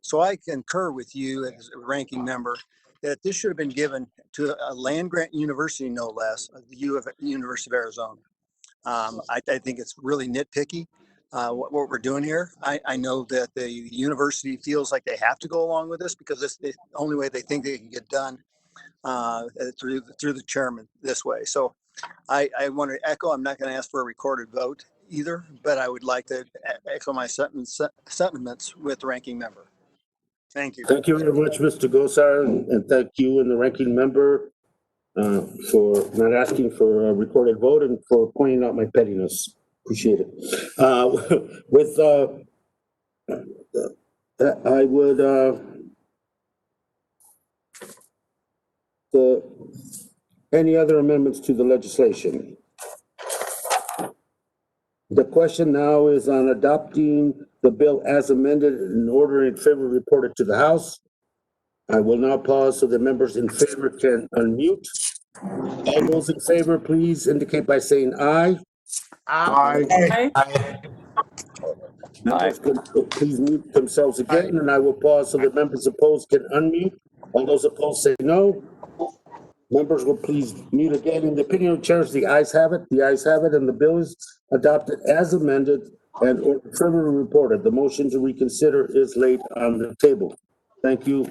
So I concur with you as a ranking member that this should have been given to a land grant university, no less, of the University of Arizona. I think it's really nitpicky, what we're doing here. I know that the university feels like they have to go along with this because it's the only way they think they can get done, through the chairman this way. So I want to echo, I'm not going to ask for a recorded vote either, but I would like to echo my sentiments with the ranking member. Thank you. Thank you very much, Mr. Gosar, and thank you and the ranking member for not asking for a recorded vote and for pointing out my pettiness. Appreciate it. I would, any other amendments to the legislation? The question now is on adopting the bill as amended in order in favor reported to the House. I will now pause so the members in favor can unmute. All those in favor, please indicate by saying aye. Aye. Members can please mute themselves again, and I will pause so the members opposed can unmute. All those opposed say no. Members will please mute again. In the opinion of chairs, the ayes have it. The ayes have it, and the bill is adopted as amended and further reported. The motion to reconsider is laid on the table. Thank you.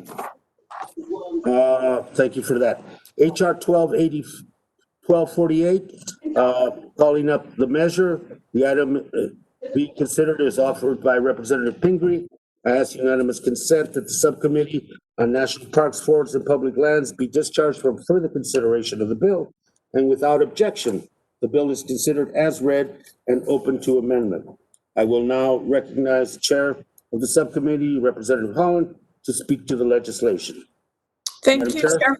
Thank you for that. HR 1248, calling up the measure. The item being considered is offered by Representative Pingree. I ask unanimous consent that the subcommittee on national parks, forests, and public lands be discharged from further consideration of the bill. And without objection, the bill is considered as read and open to amendment. I will now recognize the chair of the subcommittee, Representative Holland, to speak to the legislation. Thank you, Chair.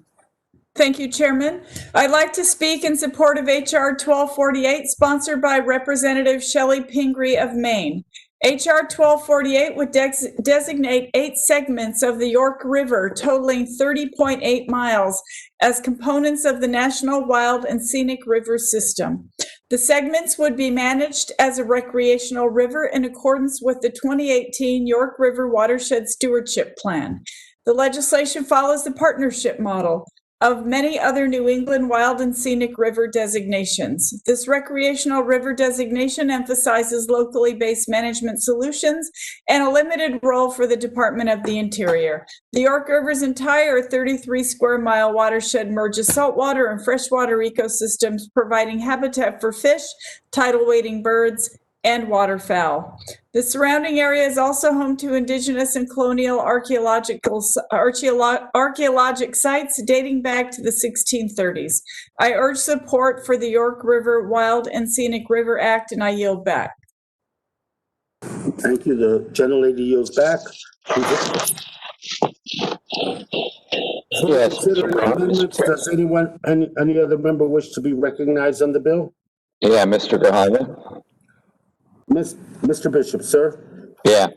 Thank you, Chairman. I'd like to speak in support of HR 1248, sponsored by Representative Shelley Pingree of Maine. HR 1248 would designate 8 segments of the York River totaling 30.8 miles as components of the National Wild and Scenic River System. The segments would be managed as a recreational river in accordance with the 2018 York River Watershed Stewardship Plan. The legislation follows the partnership model of many other New England wild and scenic river designations. This recreational river designation emphasizes locally based management solutions and a limited role for the Department of the Interior. The York River's entire 33 square mile watershed merges saltwater and freshwater ecosystems, providing habitat for fish, tidal wading birds, and waterfowl. The surrounding area is also home to indigenous and colonial archaeologic sites dating back to the 1630s. I urge support for the York River Wild and Scenic River Act, and I yield back. Thank you. The gentlelady yields back. Yes. Considering amendments, does anyone, any other member wish to be recognized on the bill? Yeah, Mr. Grijalva. Mr. Bishop, sir. Yeah.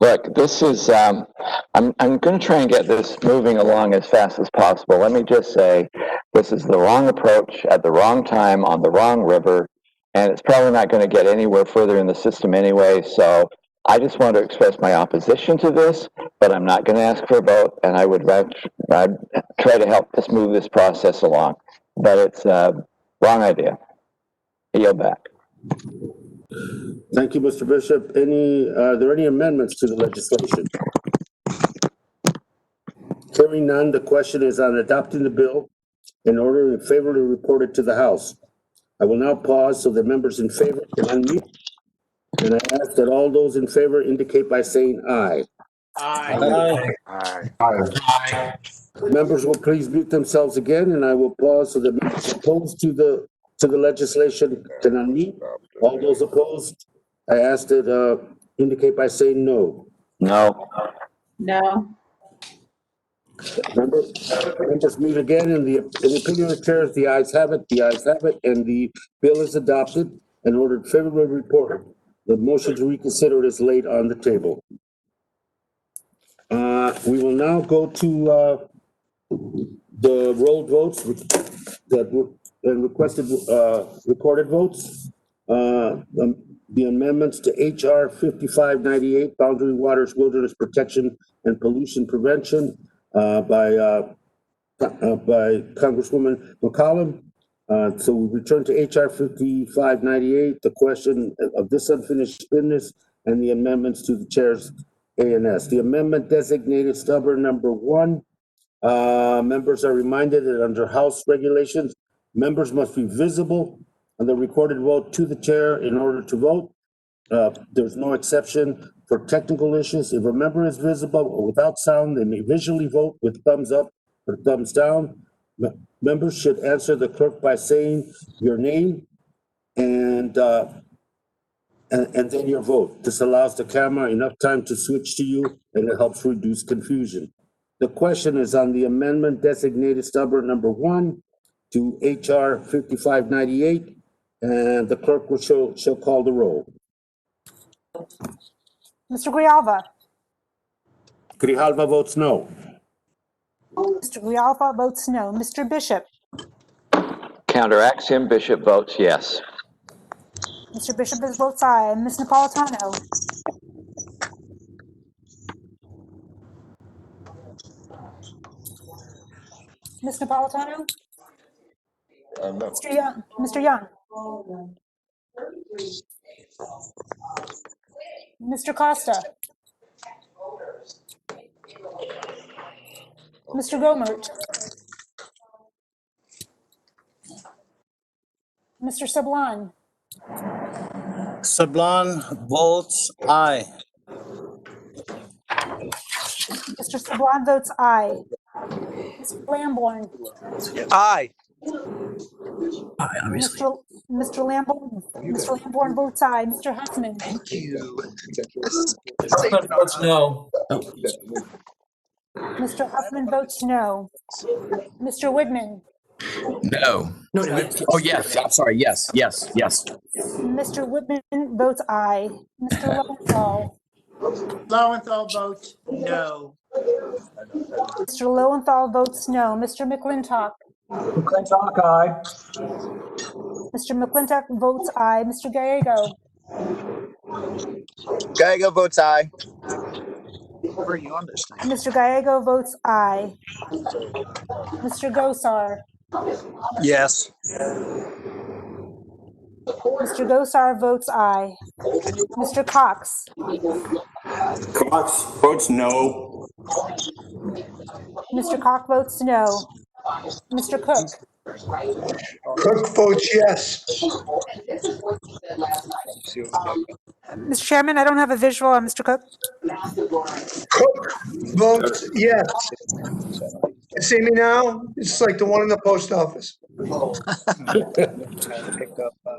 Look, this is, I'm going to try and get this moving along as fast as possible. Let me just say, this is the wrong approach at the wrong time on the wrong river, and it's probably not going to get anywhere further in the system anyway. So I just want to express my opposition to this, but I'm not going to ask for a vote, and I'd try to help us move this process along. But it's a wrong idea. I yield back. Thank you, Mr. Bishop. Are there any amendments to the legislation? Hearing none, the question is on adopting the bill in order in favor to report it to the House. I will now pause so the members in favor can unmute. And I ask that all those in favor indicate by saying aye. Aye. Aye. Members will please mute themselves again, and I will pause so the members opposed to the legislation can unmute. All those opposed, I ask that indicate by saying no. No. No. Members meet again, in the opinion of the chairs, the ayes have it, and the bill is adopted and ordered favorably reported. The motion to reconsider is laid on the table. We will now go to the rolled votes and requested recorded votes. The amendments to HR 5598, Boundary Waters Wilderness Protection and Pollution Prevention by Congresswoman McCollum, So we return to HR 5598, the question of this unfinished business and the amendments to the chair's ANS. The amendment designated stubborn number 1. Members are reminded that under House regulations, members must be visible on the recorded vote to the chair in order to vote. There's no exception for technical issues. If a member is visible or without sound, they may visually vote with thumbs up or thumbs down. Members should answer the clerk by saying your name and then your vote. This allows the camera enough time to switch to you, and it helps reduce confusion. The question is on the amendment designated stubborn number 1 to HR 5598, and the clerk shall call the roll. Mr. Grijalva? Grijalva votes no. Mr. Grijalva votes no. Mr. Bishop? Counteracts him, Bishop votes yes. Mr. Bishop votes aye. Ms. Napolitano? Ms. Napolitano? No. Mr. Young? Mr. Young? Mr. Costa? Mr. Gomert? Mr. Sablan? Sablan votes aye. Mr. Sablan votes aye. Mr. Lamborn? Aye. Mr. Lamborn votes aye. Mr. Huffman? Thank you. Huffman votes no. Mr. Huffman votes no. Mr. Widman? No. No. Oh, yes. I'm sorry. Yes. Mr. Widman votes aye. Mr. Lowenthal? Lowenthal votes no. Mr. Lowenthal votes no. Mr. McClintock? McClintock, aye. Mr. McClintock votes aye. Mr. Gallego? Gallego votes aye. Where are you on this thing? Mr. Gallego votes aye. Mr. Gosar? Yes. Mr. Gosar votes aye. Mr. Cox? Cox votes no. Mr. Cox votes no. Mr. Cook? Cook votes yes. Mr. Chairman, I don't have a visual on Mr. Cook. Cook votes yes. See me now? It's like the one in the post office.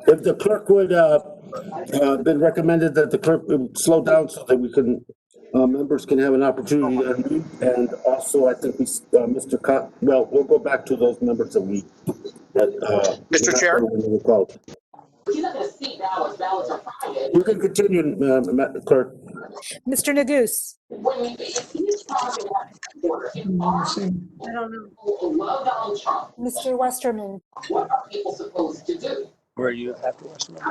If the clerk would, been recommended that the clerk would slow down so that we can, members can have an opportunity to unmute. And also, I think we, Mr. Cox, well, we'll go back to those members that we, Mr. Chair? You can continue, clerk. Mr. Neguse? I don't know. Mr. Westerman? Where are you after Westerman?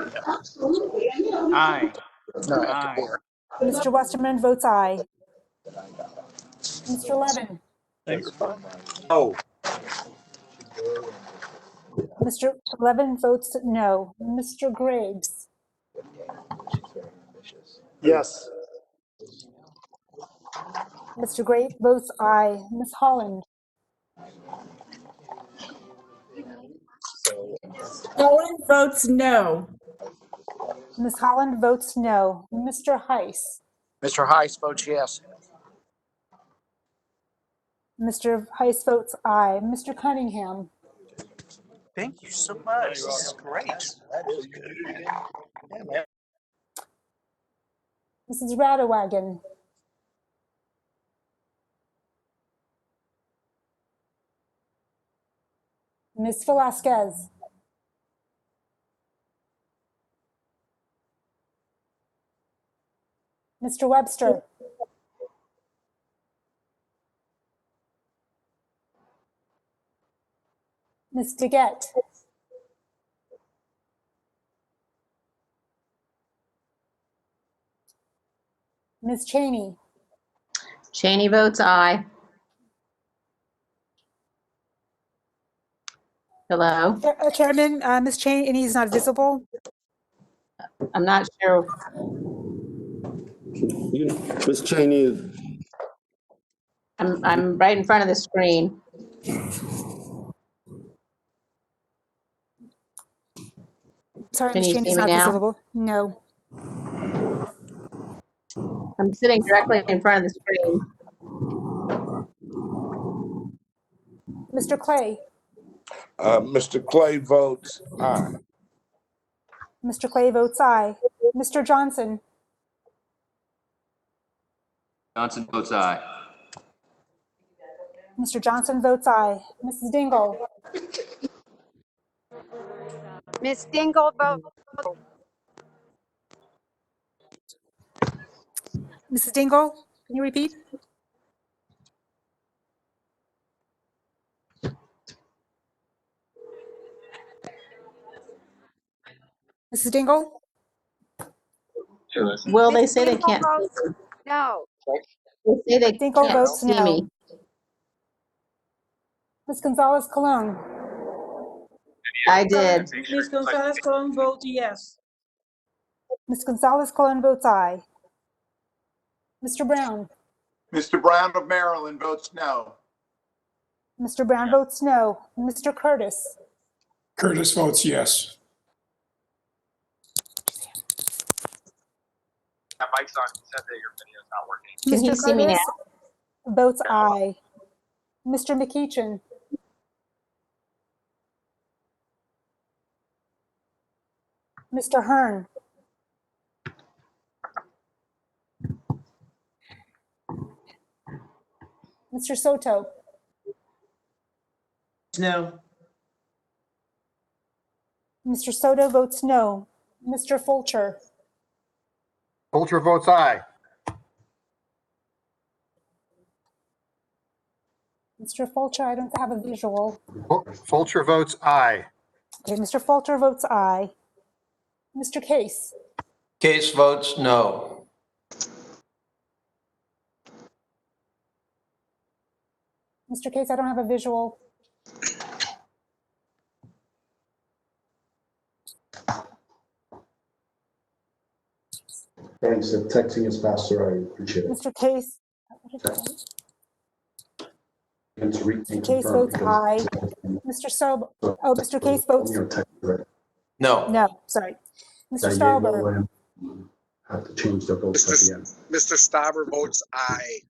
Aye. No, after Boer. Mr. Westerman votes aye. Mr. Levin? Oh, Mr. Levin votes no. Mr. Griggs? Yes. Mr. Griggs votes aye. Ms. Holland? Holland votes no. Ms. Holland votes no. Mr. Heiss? Mr. Heiss votes yes. Mr. Heiss votes aye. Mr. Cunningham? Thank you so much. This is great. That is good. Yeah, man. Mrs. Radewagen? Ms. Velasquez? Mr. Webster? Ms. DeGette? Ms. Cheney? Cheney votes aye. Hello? Chairman, Ms. Cheney is not visible. I'm not sure. Ms. Cheney, I'm right in front of the screen. Sorry, Can Ms. you Cheney see is me not now? visible. No. I'm sitting directly in front of the screen. Mr. Clay? Mr. Clay votes aye. Mr. Clay votes aye. Mr. Johnson? Johnson votes aye. Mr. Johnson votes aye. Mrs. Dingle? Miss Dingle votes. Mrs. Dingle, can you repeat? Mrs. Dingle? Well, they Miss say they Dingle can't see votes me. no. They say they Dingle can't votes see no. me. Ms. Gonzalez Colon? I did. Ms. Gonzalez Colon votes yes. Ms. Gonzalez Colon votes aye. Mr. Brown? Mr. Brown of Maryland votes no. Mr. Brown votes no. Mr. Curtis? Curtis votes yes. That mic's on. He said that your video's not working. Can he Mr. see me now? Curtis votes aye. Mr. McEachin? Mr. Hearn? Mr. Soto? No. Mr. Soto votes no. Mr. Fulcher? Fulcher votes aye. Mr. Fulcher, I don't have a visual. Fulcher votes aye. Okay, Mr. Fulcher votes aye. Mr. Case? Case votes no. Mr. Case, I don't have a visual. Thanks. If texting is faster, I appreciate it. Mr. Case? And to read and Mr. Case confirm votes aye. because Mr. Sob, oh, Mr. Case votes, No. no, sorry. Mr. Gallego Stauber? have to change their votes at the end. Mr. Stauber votes aye.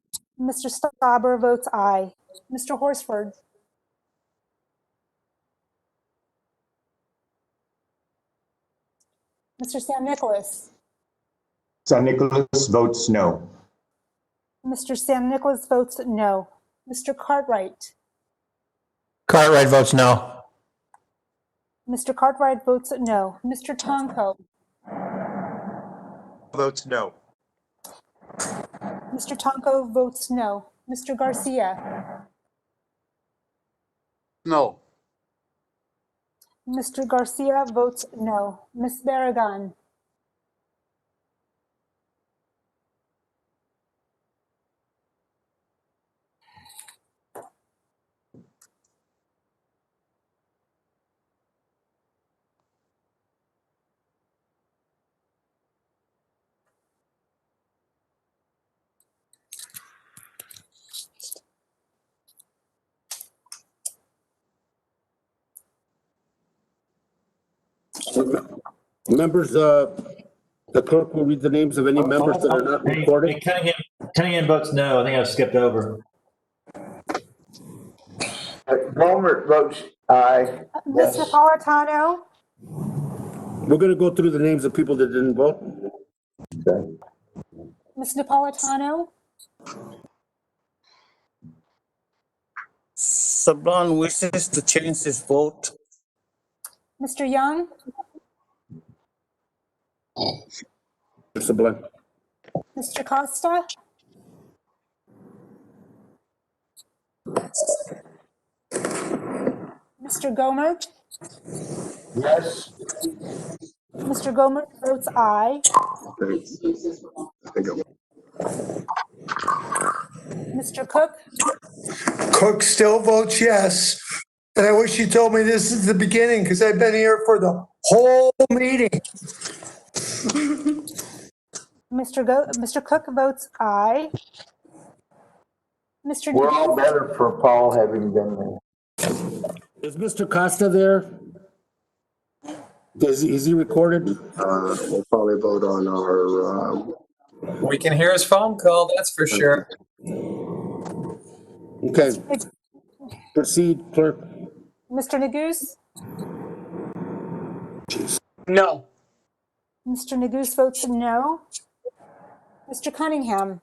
Mr. Stauber votes aye. Mr. Horsford? Mr. Sam Nicholas? San Nicolas votes no. Mr. Sam Nicholas votes no. Mr. Cartwright? Cartwright votes no. Mr. Cartwright votes no. Mr. Tonko? Votes no. Mr. Tonko votes no. Mr. Garcia? No. Mr. Garcia votes no. Ms. Barragan? members, the clerk will read the names of any members that are not recorded. Hey, Cunningham votes no. I think I've skipped over. Gohmert votes aye. Ms. Napolitano? We're going to go through the names of people that didn't vote. Okay. Ms. Napolitano? Sablon wishes to change his vote. Mr. Young? Sublime. Mr. Costa? Mr. Gohmert? Yes. Mr. Gohmert votes aye. Mr. Cook? Cook still votes yes. And I wish you told me this is the beginning because I've been here for the whole meeting. Mr. Cook votes aye. Mr. We're all Neguse, better for Paul having been there. Is Mr. Costa there? Is he recorded? We'll probably vote on our, We can hear his phone call, that's for sure. Okay, proceed, clerk. Mr. Neguse, No. Mr. Neguse votes no. Mr. Cunningham,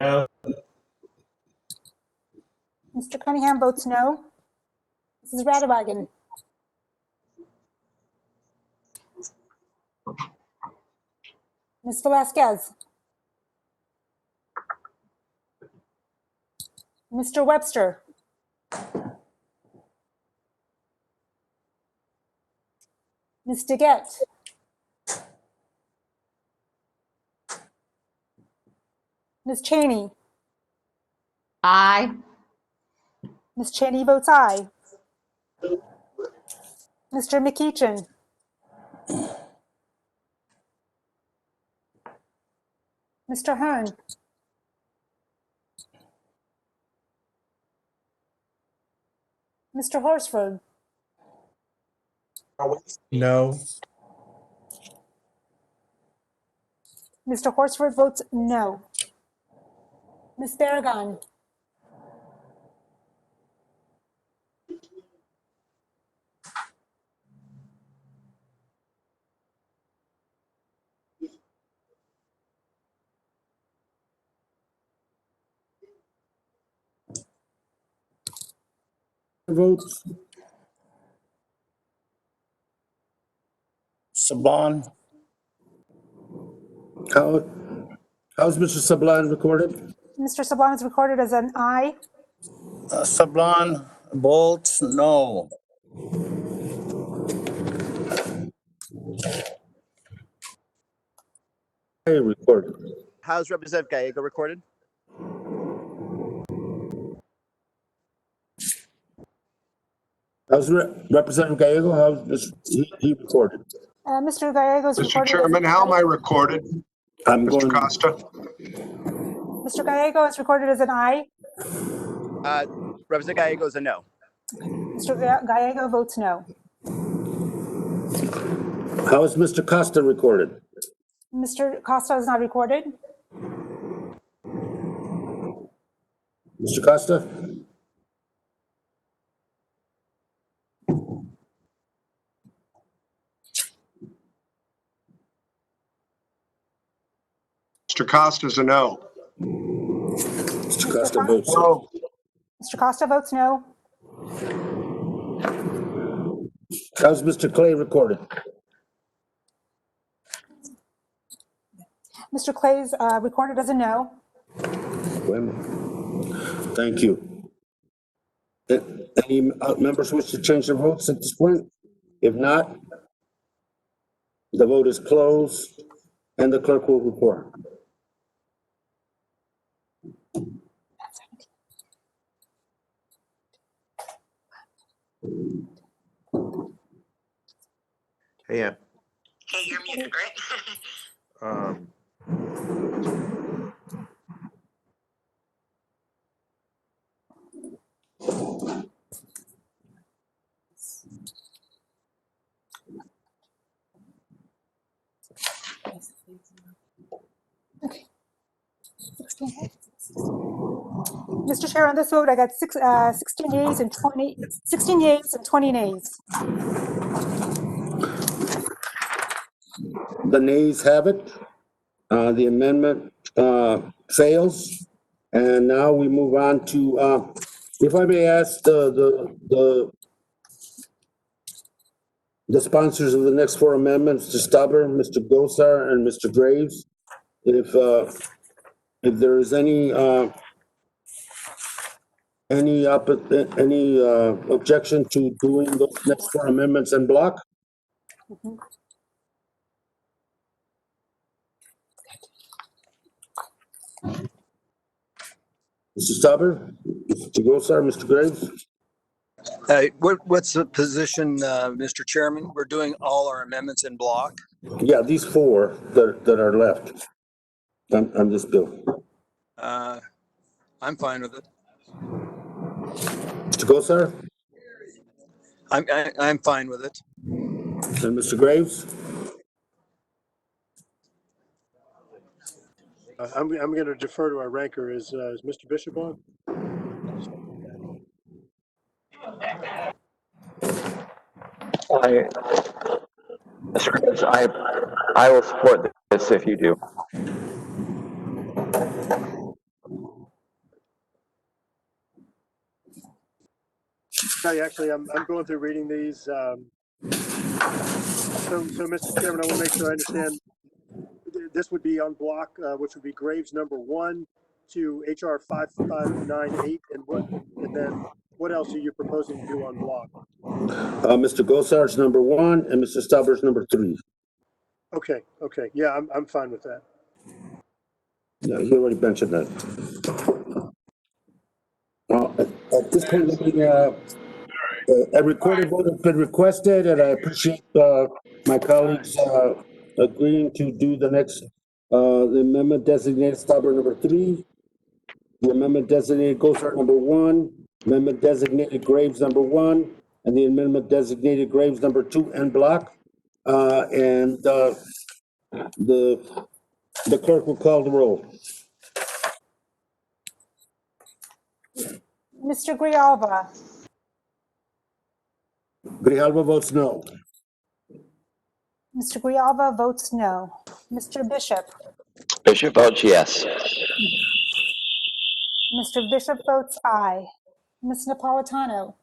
No. Mr. Cunningham votes no. Mrs. Radewagen, Ms. Velasquez, Mr. Webster, Ms. Daggett, Ms. Cheney, Aye. Ms. Cheney votes aye. Mr. McEachin, Mr. Hearn, Mr. Horsford, No. Mr. Horsford votes no. Ms. Barragan, Votes. Saban, How's Mr. Sublime recorded? Mr. Sablon is recorded as an aye. Saban votes no. Recorded. How's Representative Gallego recorded? How's Representative Gallego? How's he recorded? Mr. Gallegos Mr. recorded as Chairman, an how am aye. I recorded? I'm Mr. going. Costa? Mr. Gallego is recorded as an aye. Representative Gallego is a no. Mr. Gallego votes no. How is Mr. Costa recorded? Mr. Costa is not recorded. Mr. Costa? Mr. Costa's a no. Mr. Costa votes no. Mr. Costa votes no. How's Mr. Clay recorded? Mr. Clay is recorded as a no. Thank you. Any members wish to change their votes at this point? If not, the vote is closed and the clerk will report. Hey, Ann. Hey, you're muted, right? Okay. 16. Mr. Chair, on this vote, I got 16 yeas and 20 nays. The nays have it. The amendment fails. And now we move on to, if I may ask the sponsors of the next four amendments, Mr. Stubber, Mr. Gosar, and Mr. Graves, if there is any objection to doing those next four amendments en bloc? Mr. Stauber, Mr. Gosar, Mr. Graves? What's the position, Mr. Chairman? We're doing all our amendments in block. Yeah, these four that are left on this bill. I'm fine with it. Mr. Gosar I'm fine with it. and Mr. Graves? I'm going to defer to our ranker. Is Mr. Bishop on? Mr. Graves, I will support this if you do. Actually, I'm going through reading these. So, Mr. Chairman, I want to make sure I understand. This would be on block, which would be Graves number 1 to HR 5598, and then what else are you proposing to do on block? Mr. Gosar's number 1 and Mr. Stauber's number 3. Okay. Yeah, I'm fine with that. Yeah, he already mentioned that. At this point, a recorded vote has been requested, and I appreciate my colleagues agreeing to do the next, the amendment designated Stauber number 3, the amendment designated Gosar number 1, amendment designated Graves number 1, and the amendment designated Graves number 2 en bloc. And the clerk will call the roll. Mr. Grijalva, Grijalva votes no. Mr. Grijalva votes no. Mr. Bishop, Bishop votes yes. Mr. Bishop votes aye. Ms. Napolitano,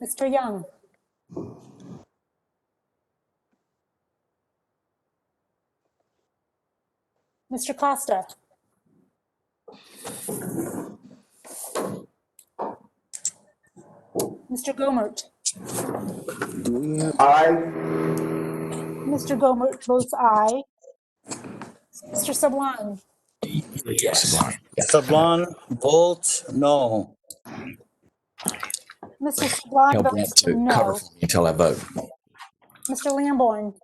Mr. Young, Mr. Costa, Mr. Gomert. Aye. Mr. Gomert votes aye. Mr. Sablon, Yes. Sablon, Bolt, no. Mr. Sablon He'll votes want to cover no. for me until I vote. Mr. Lamborn,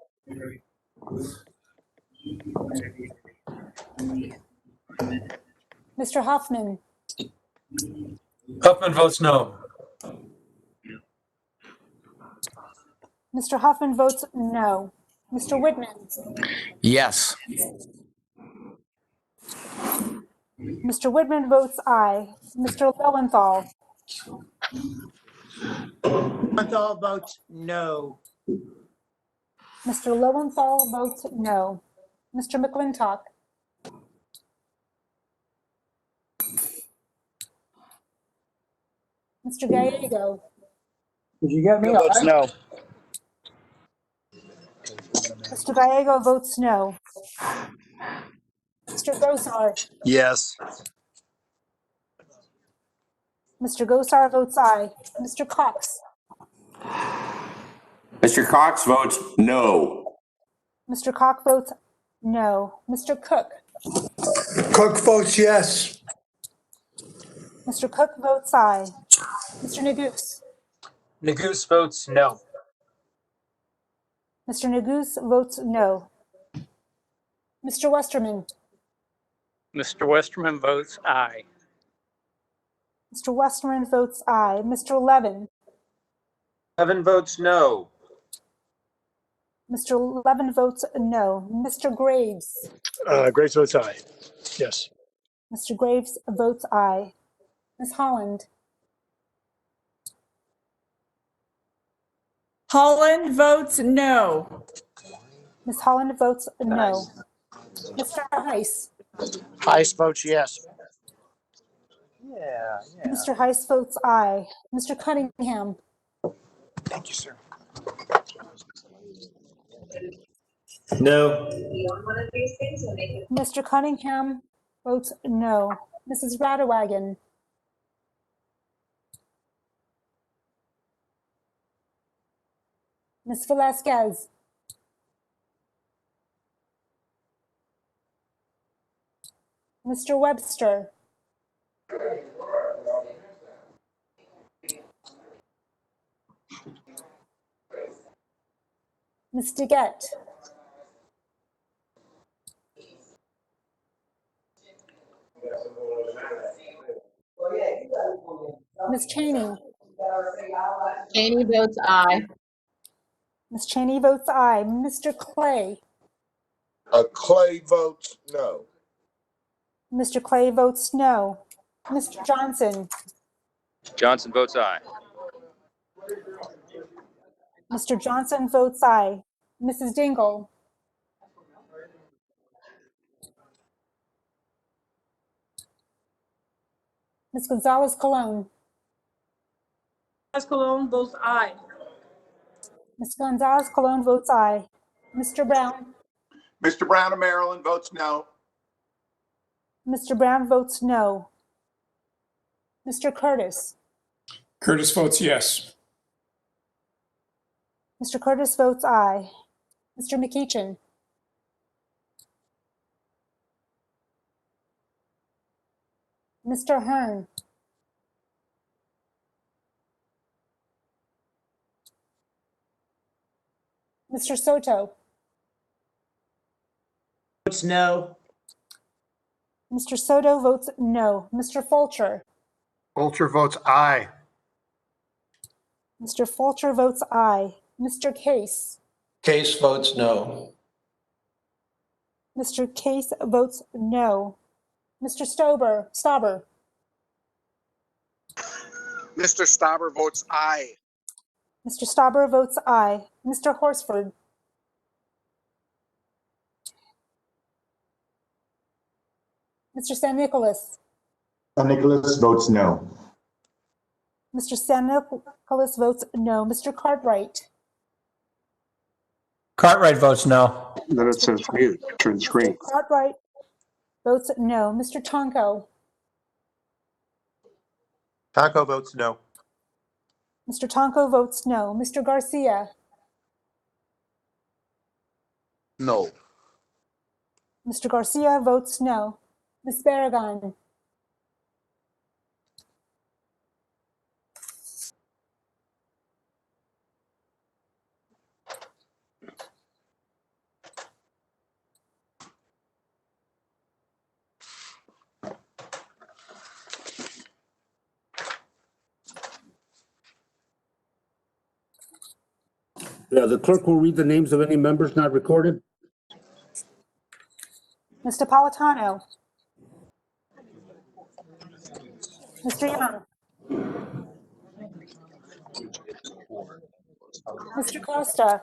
Mr. Huffman, Huffman votes no. Mr. Huffman votes no. Mr. Whitman, Yes. Mr. Whitman votes aye. Mr. Lowenthal, Lowenthal votes no. Mr. Lowenthal votes no. Mr. McClintock, Mr. Gallego, Did you get me? Votes no. Mr. Gallego votes no. Mr. Gosar, Yes. Mr. Gosar votes aye. Mr. Cox, Mr. Cox votes no. Mr. Cox votes no. Mr. Cook, Cook votes yes. Mr. Cook votes aye. Mr. Neguse, Neguse votes no. Mr. Neguse votes no. Mr. Westerman, Mr. Westerman votes aye. Mr. Westerman votes aye. Mr. Levin, Levin votes no. Mr. Levin votes no. Mr. Graves, Graves votes aye. Yes. Mr. Graves votes aye. Ms. Holland, Holland votes no. Ms. Holland votes no. Mr. Heiss, Heiss votes yes. Yeah. Mr. Heiss votes aye. Mr. Cunningham, Thank you, sir. No. Mr. Cunningham votes no. Mrs. Radewagen, Ms. Velasquez, Mr. Webster, Ms. DeGette, Ms. Cheney. Cheney votes aye. Ms. Cheney votes aye. Mr. Clay. Clay votes no. Mr. Clay votes no. Mr. Johnson. Johnson votes aye. Mr. Johnson votes aye. Mrs. Dingle. Ms. Gonzalez Colon. Gonzalez Colon votes aye. Ms. Gonzalez Colon votes aye. Mr. Brown. Mr. Brown of Maryland votes no. Mr. Brown votes no. Mr. Curtis. Curtis votes yes. Mr. Curtis votes aye. Mr. McEachin. Mr. Hearn. Mr. Soto. Votes no. Mr. Soto votes no. Mr. Fulcher. Fulcher votes aye. Mr. Fulcher votes aye. Mr. Case. Case votes no. Mr. Case votes no. Mr. Stauber. Mr. Stauber votes aye. Mr. Stauber votes aye. Mr. Horsford. Mr. San Nicolas. Nicholas votes no. Mr. San Nicolas votes no. Mr. Cartwright. Cartwright votes no. Then it says mute, turn screen. Mr. Cartwright votes no. Mr. Tonko. Taco votes no. Mr. Tonko votes no. Mr. Garcia. No. Mr. Garcia votes no. Ms. Barragan. Yeah, the clerk will read the names of any members not recorded. Mr. Napolitano. Mr. Young. Mr. Costa.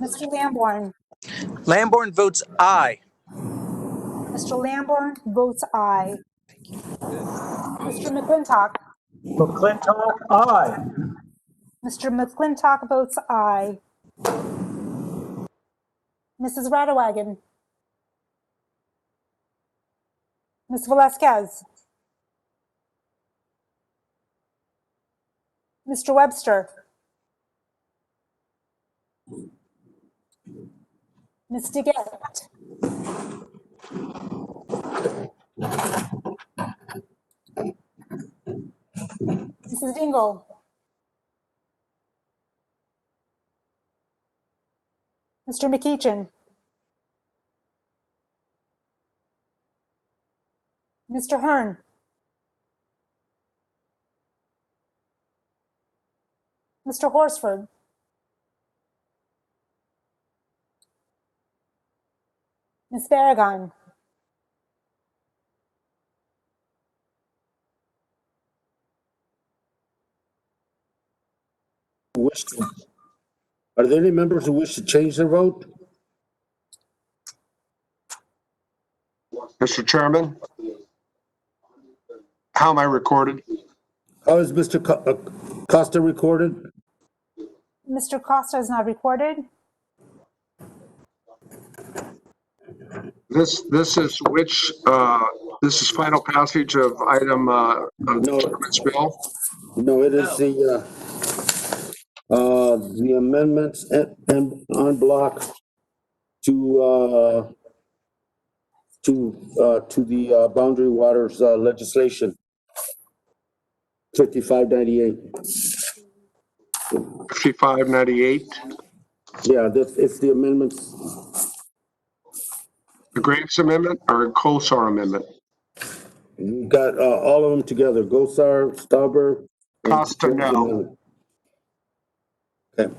Mr. Lamborn. Lamborn votes aye. Mr. Lamborn votes aye. Mr. McClintock. McClintock, aye. Mr. McClintock votes aye. Mrs. Radawagon. Ms. Velasquez. Mr. Webster. Ms. DeGette. Mrs. Dingle. Mr. McEachin. Mr. Hearn. Mr. Horsford. Ms. Barragan. Are there any members who wish to change their vote? Mr. Chairman, how am I recorded? How is Mr. Costa recorded? Mr. Costa is not recorded. This is which, this is final passage of item, of No. Chairman's bill? No, it is the amendments and on block to the boundary waters legislation, 5598. 5598, Yeah, it's the amendments. the Graves Amendment or Kosar Amendment? You got all of them together, Gosar, Stauber. and Costa, Graves no. Amendment. Okay.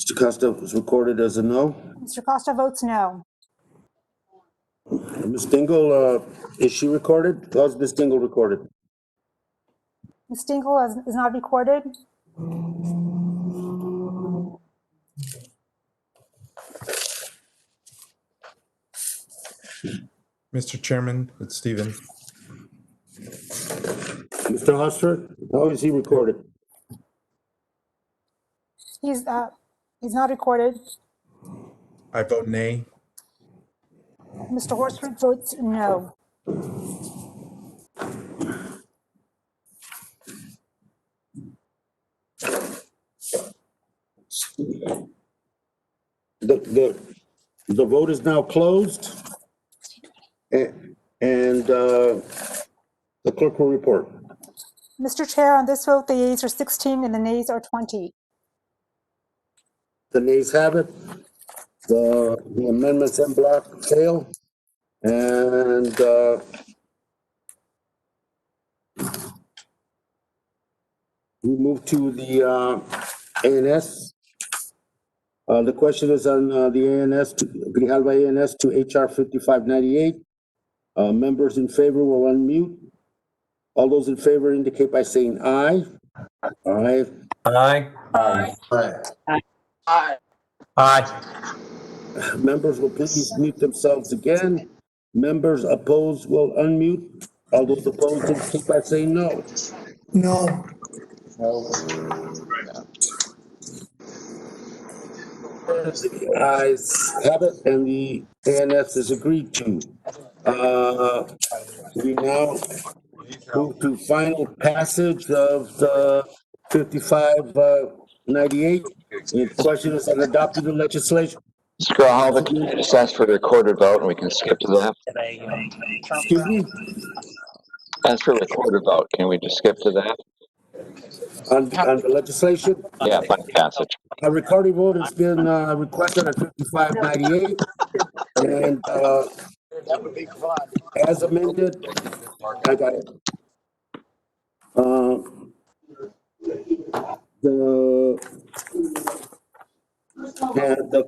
Mr. Costa was recorded as a no. Mr. Costa votes no. Ms. Dingle, is she recorded? How's Ms. Dingle recorded? Ms. Dingle is not recorded. Mr. Chairman, it's Stephen. Mr. Hostler, how is he recorded? He's not recorded. I vote nay. Mr. Horsford votes no. The vote is now closed. And the clerk will report. Mr. Chair, on this vote, the yeas are 16 and the nays are 20. The nays have it. The amendments en bloc fail. And we move to the ANS. The question is on the ANS, Grijalva ANS to HR 5598. Members in favor will unmute. All those in favor indicate by saying aye. Aye. Aye. Aye. Aye. Aye. Members will please mute themselves again. Members opposed will unmute. All those opposed indicate by saying no. No. The ayes have it, and the ANS is agreed to. We now move to final passage of the 5598. The question is on adopting the legislation. Mr. Grijalva, can I just ask for the recorded vote and we can skip to that? Excuse me? Ask for a recorded vote. Can we just skip to that? On the legislation? Yeah, final passage. A recording vote has been requested at 5598. And That would be fun. as amended, I got it. The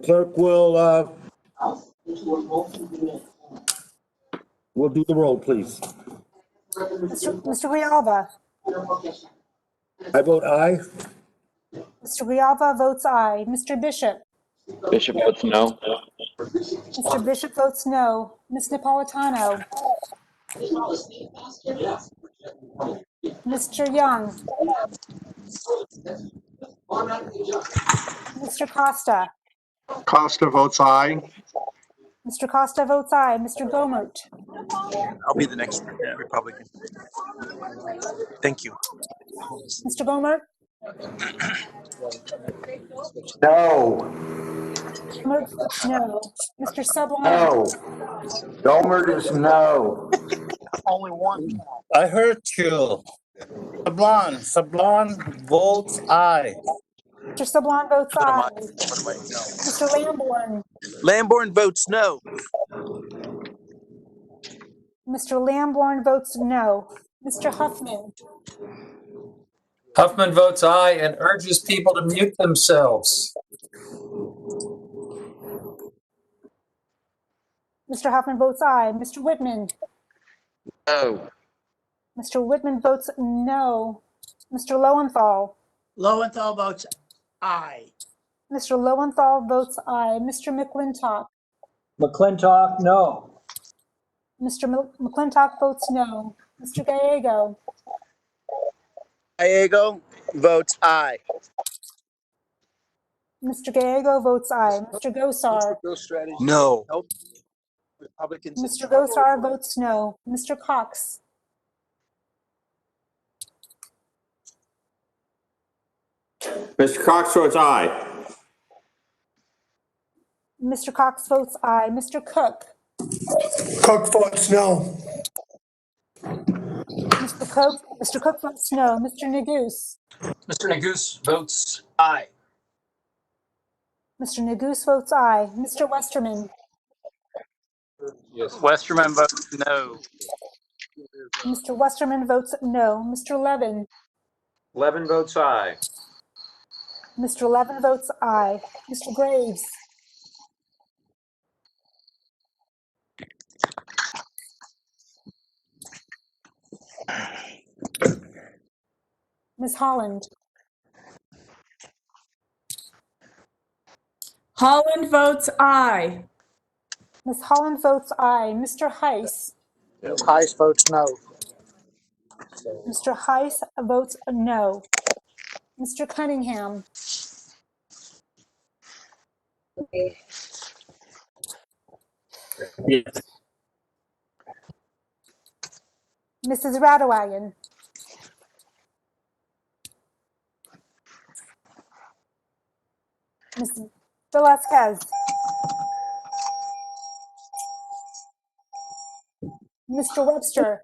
clerk will do the roll, please. Mr. Grijalva. I vote aye. Mr. Grijalva votes aye. Mr. Bishop. Bishop votes no. Mr. Bishop votes no. Ms. Napolitano. Mr. Young. Mr. Costa. Costa votes aye. Mr. Costa votes aye. Mr. Gomert. I'll be the next Republican. Thank you. Mr. Gomert. No. Gomert votes no. Mr. Sublime. No. Gomer is no. Only one. I heard you. Sablon votes aye. Mr. Sublime votes What am aye. I? What am I? No. Mr. Lamborn. Lamborn votes no. Mr. Lamborn votes no. Mr. Huffman. Huffman votes aye and urges people to mute themselves. Mr. Huffman votes aye. Mr. Whitman. No. Mr. Whitman votes no. Mr. Lowenthal. Lowenthal votes aye. Mr. Lowenthal votes aye. Mr. McClintock. McClintock, no. Mr. McClintock votes no. Mr. Gallego. Gallego votes aye. Mr. Gallego votes aye. Mr. Gosar. No. Nope. Republicans. Mr. Gosar votes no. Mr. Cox. Mr. Cox votes aye. Mr. Cox votes aye. Mr. Cook? Cook votes no. Mr. Cook votes no. Mr. Neguse? Mr. Neguse votes aye. Mr. Neguse votes aye. Mr. Westerman? Westerman votes no. Mr. Westerman votes no. Mr. Levin? Levin votes aye. Mr. Levin votes aye. Mr. Graves? Ms. Holland? Holland votes aye. Ms. Holland votes aye. Mr. Heiss? Heiss votes no. Mr. Heiss votes no. Mr. Cunningham? Yes. Mrs. Radowagen? Ms. Velasquez? Mr. Webster?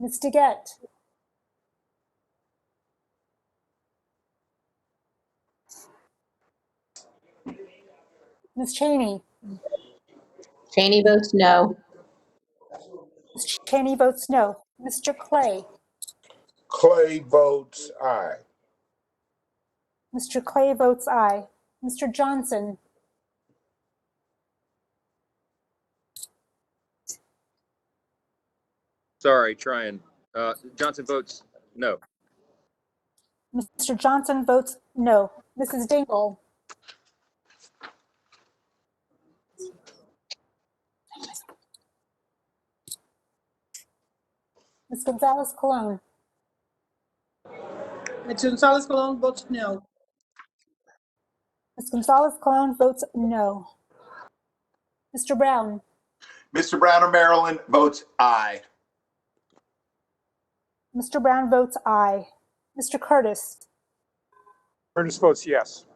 Ms. DeGette? Ms. Cheney? Cheney votes no. Ms. Cheney votes no. Mr. Clay? Clay votes aye. Mr. Clay votes aye. Mr. Johnson? Sorry, trying. Johnson votes no. Mr. Johnson votes no. Mrs. Dingle? Ms. Gonzalez Colon? Ms. Gonzalez Colon votes no. Ms. Gonzalez Colon votes no. Mr. Brown? Mr. Brown of Maryland votes aye. Mr. Brown votes aye. Mr. Curtis? Curtis votes yes.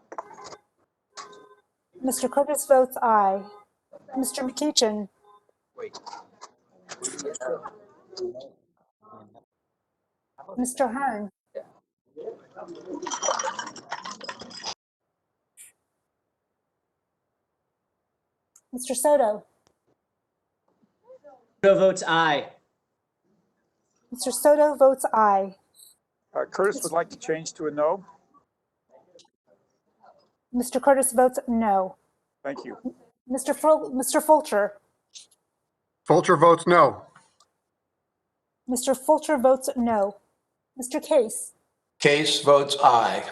Mr. Curtis votes aye. Mr. McEachin? Mr. Hearn? Mr. Soto? Soto votes aye. Mr. Soto votes aye. Curtis would like to change to a no. Mr. Curtis votes no. Thank you. Mr. Fulcher? Fulcher votes no. Mr. Fulcher votes no. Mr. Case? Case votes aye.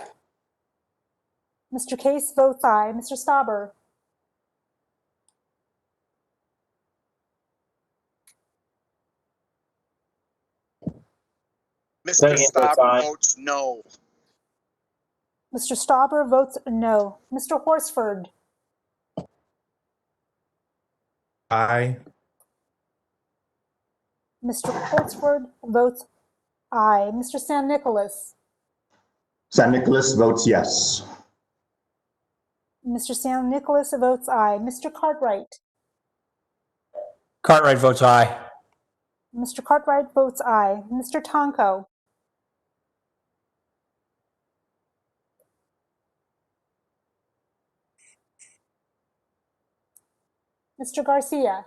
Mr. Case votes aye. Mr. Stauber? Mr. Stauber votes no. Mr. Stauber votes no. Mr. Horsford? Aye. Mr. Horsford votes aye. Mr. San Nicolas? San Nicolas votes yes. Mr. San Nicolas votes aye. Mr. Cartwright? Cartwright votes aye. Mr. Cartwright votes aye. Mr. Tonko? Mr. Garcia?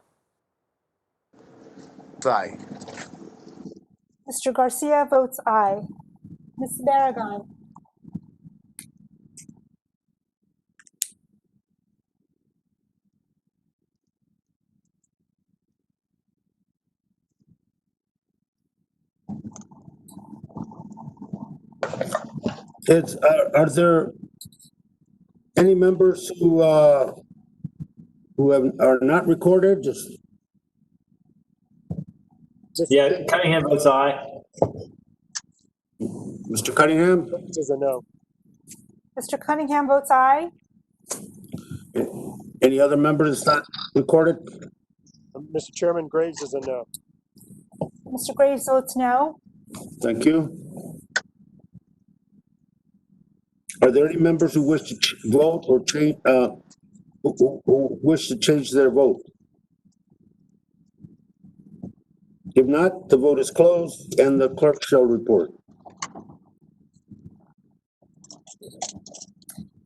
Aye. Mr. Garcia votes aye. Ms. Barragan? Are there any members who are not recorded? Yeah, Cunningham votes aye. Mr. Cunningham? This is a no. Mr. Cunningham votes aye. Any other members not recorded? Mr. Chairman, Graves is a no. Mr. Graves votes no. Thank you. Are there any members who wish to vote or change, who wish to change their vote? If not, the vote is closed and the clerk shall report.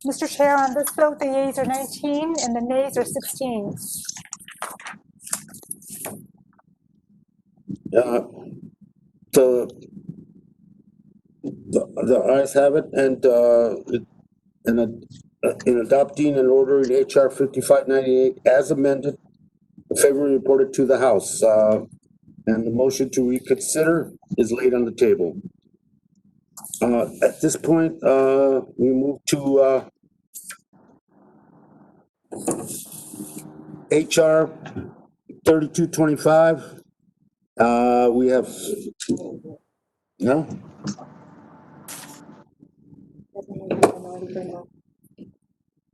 Mr. Chair, on this vote, the yeas are 19 and the nays are 16. The ayes have it, and in adopting and ordering HR 5598 as amended, the favor reported to the House, and the motion to reconsider is laid on the table. At this point, we move to HR 3225. We have, no?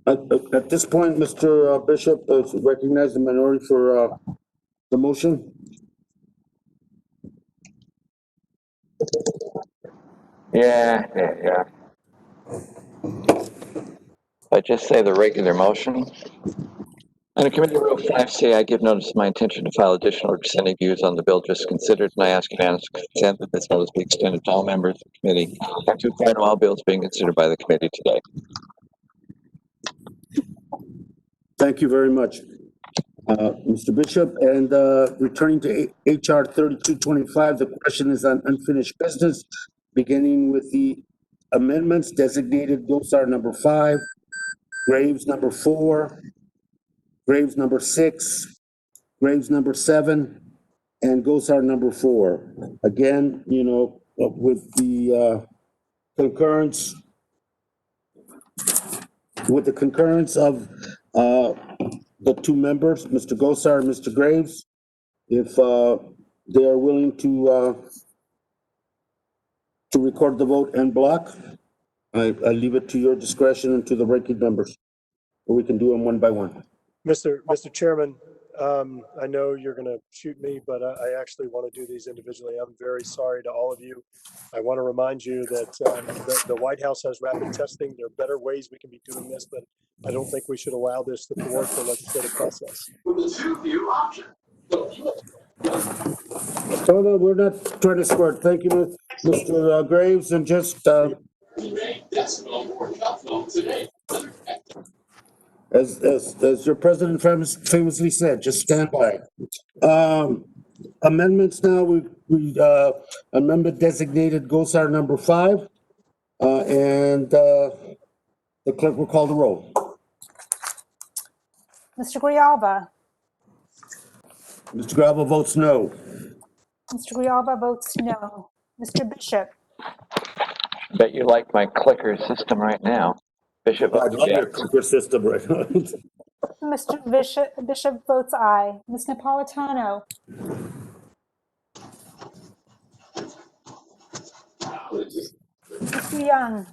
At this point, Mr. Bishop, recognize the minority for the motion. Yeah. I just say the regular motion. Under Committee Rule 5C, I give notice of my intention to file additional or dissenting views on the bill just considered, and I ask unanimous consent that this notice be extended to all members of the committee and to final all bills being considered by the committee today. Thank you very much, Mr. Bishop. And returning to HR 3225, the question is on unfinished business, beginning with the amendments designated Gosar number 5, Graves number 4, Graves number 6, Graves number 7, and Gosar number 4. Again, with the concurrence of the two members, Mr. Gosar and Mr. Graves, if they are willing to record the vote en bloc, I leave it to your discretion and to the ranking members, or we can do them one by one. Mr. Chairman, I know you're going to shoot me, but I actually want to do these individually. I'm very sorry to all of you. I want to remind you that the White House has rapid testing. There are better ways we can be doing this, but I don't think we should allow this to thwart the legislative process. So we're not trying to squirt. Thank you, Mr. Graves, and just as your president famously said, just stand by. Amendments now. We amendment designated Gosar number 5, and the clerk will call the roll. Mr. Grijalva. Mr. Grijalva votes no. Mr. Grijalva votes no. Mr. Bishop. Bet you like my clicker system right now. Bishop I votes love your yes. clicker system right now. Mr. Bishop votes aye. Ms. Napolitano. Mr. Young.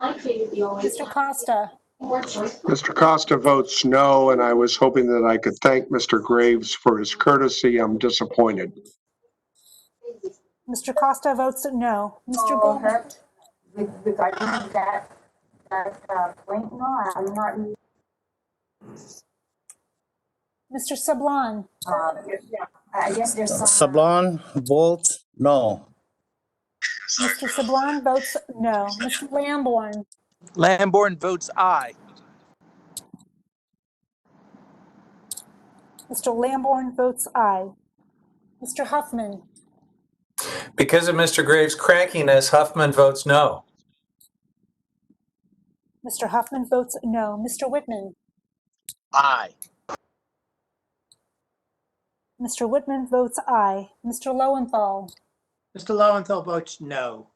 Mr. Costa. Mr. Costa votes no, and I was hoping that I could thank Mr. Graves for his courtesy. I'm disappointed. Mr. Costa votes no. Mr. Goldberg. Regarding that point, no, I'm not. Mr. Sablon. I guess there's some. Sablon votes no. Mr. Sablon votes no. Mr. Lamborn. Lamborn votes aye. Mr. Lamborn votes aye. Mr. Huffman. Because of Mr. Graves' crankiness, Huffman votes no. Mr. Huffman votes no. Mr. Whitman. Aye. Mr. Whitman votes aye. Mr. Lowenthal. Mr. Lowenthal votes no.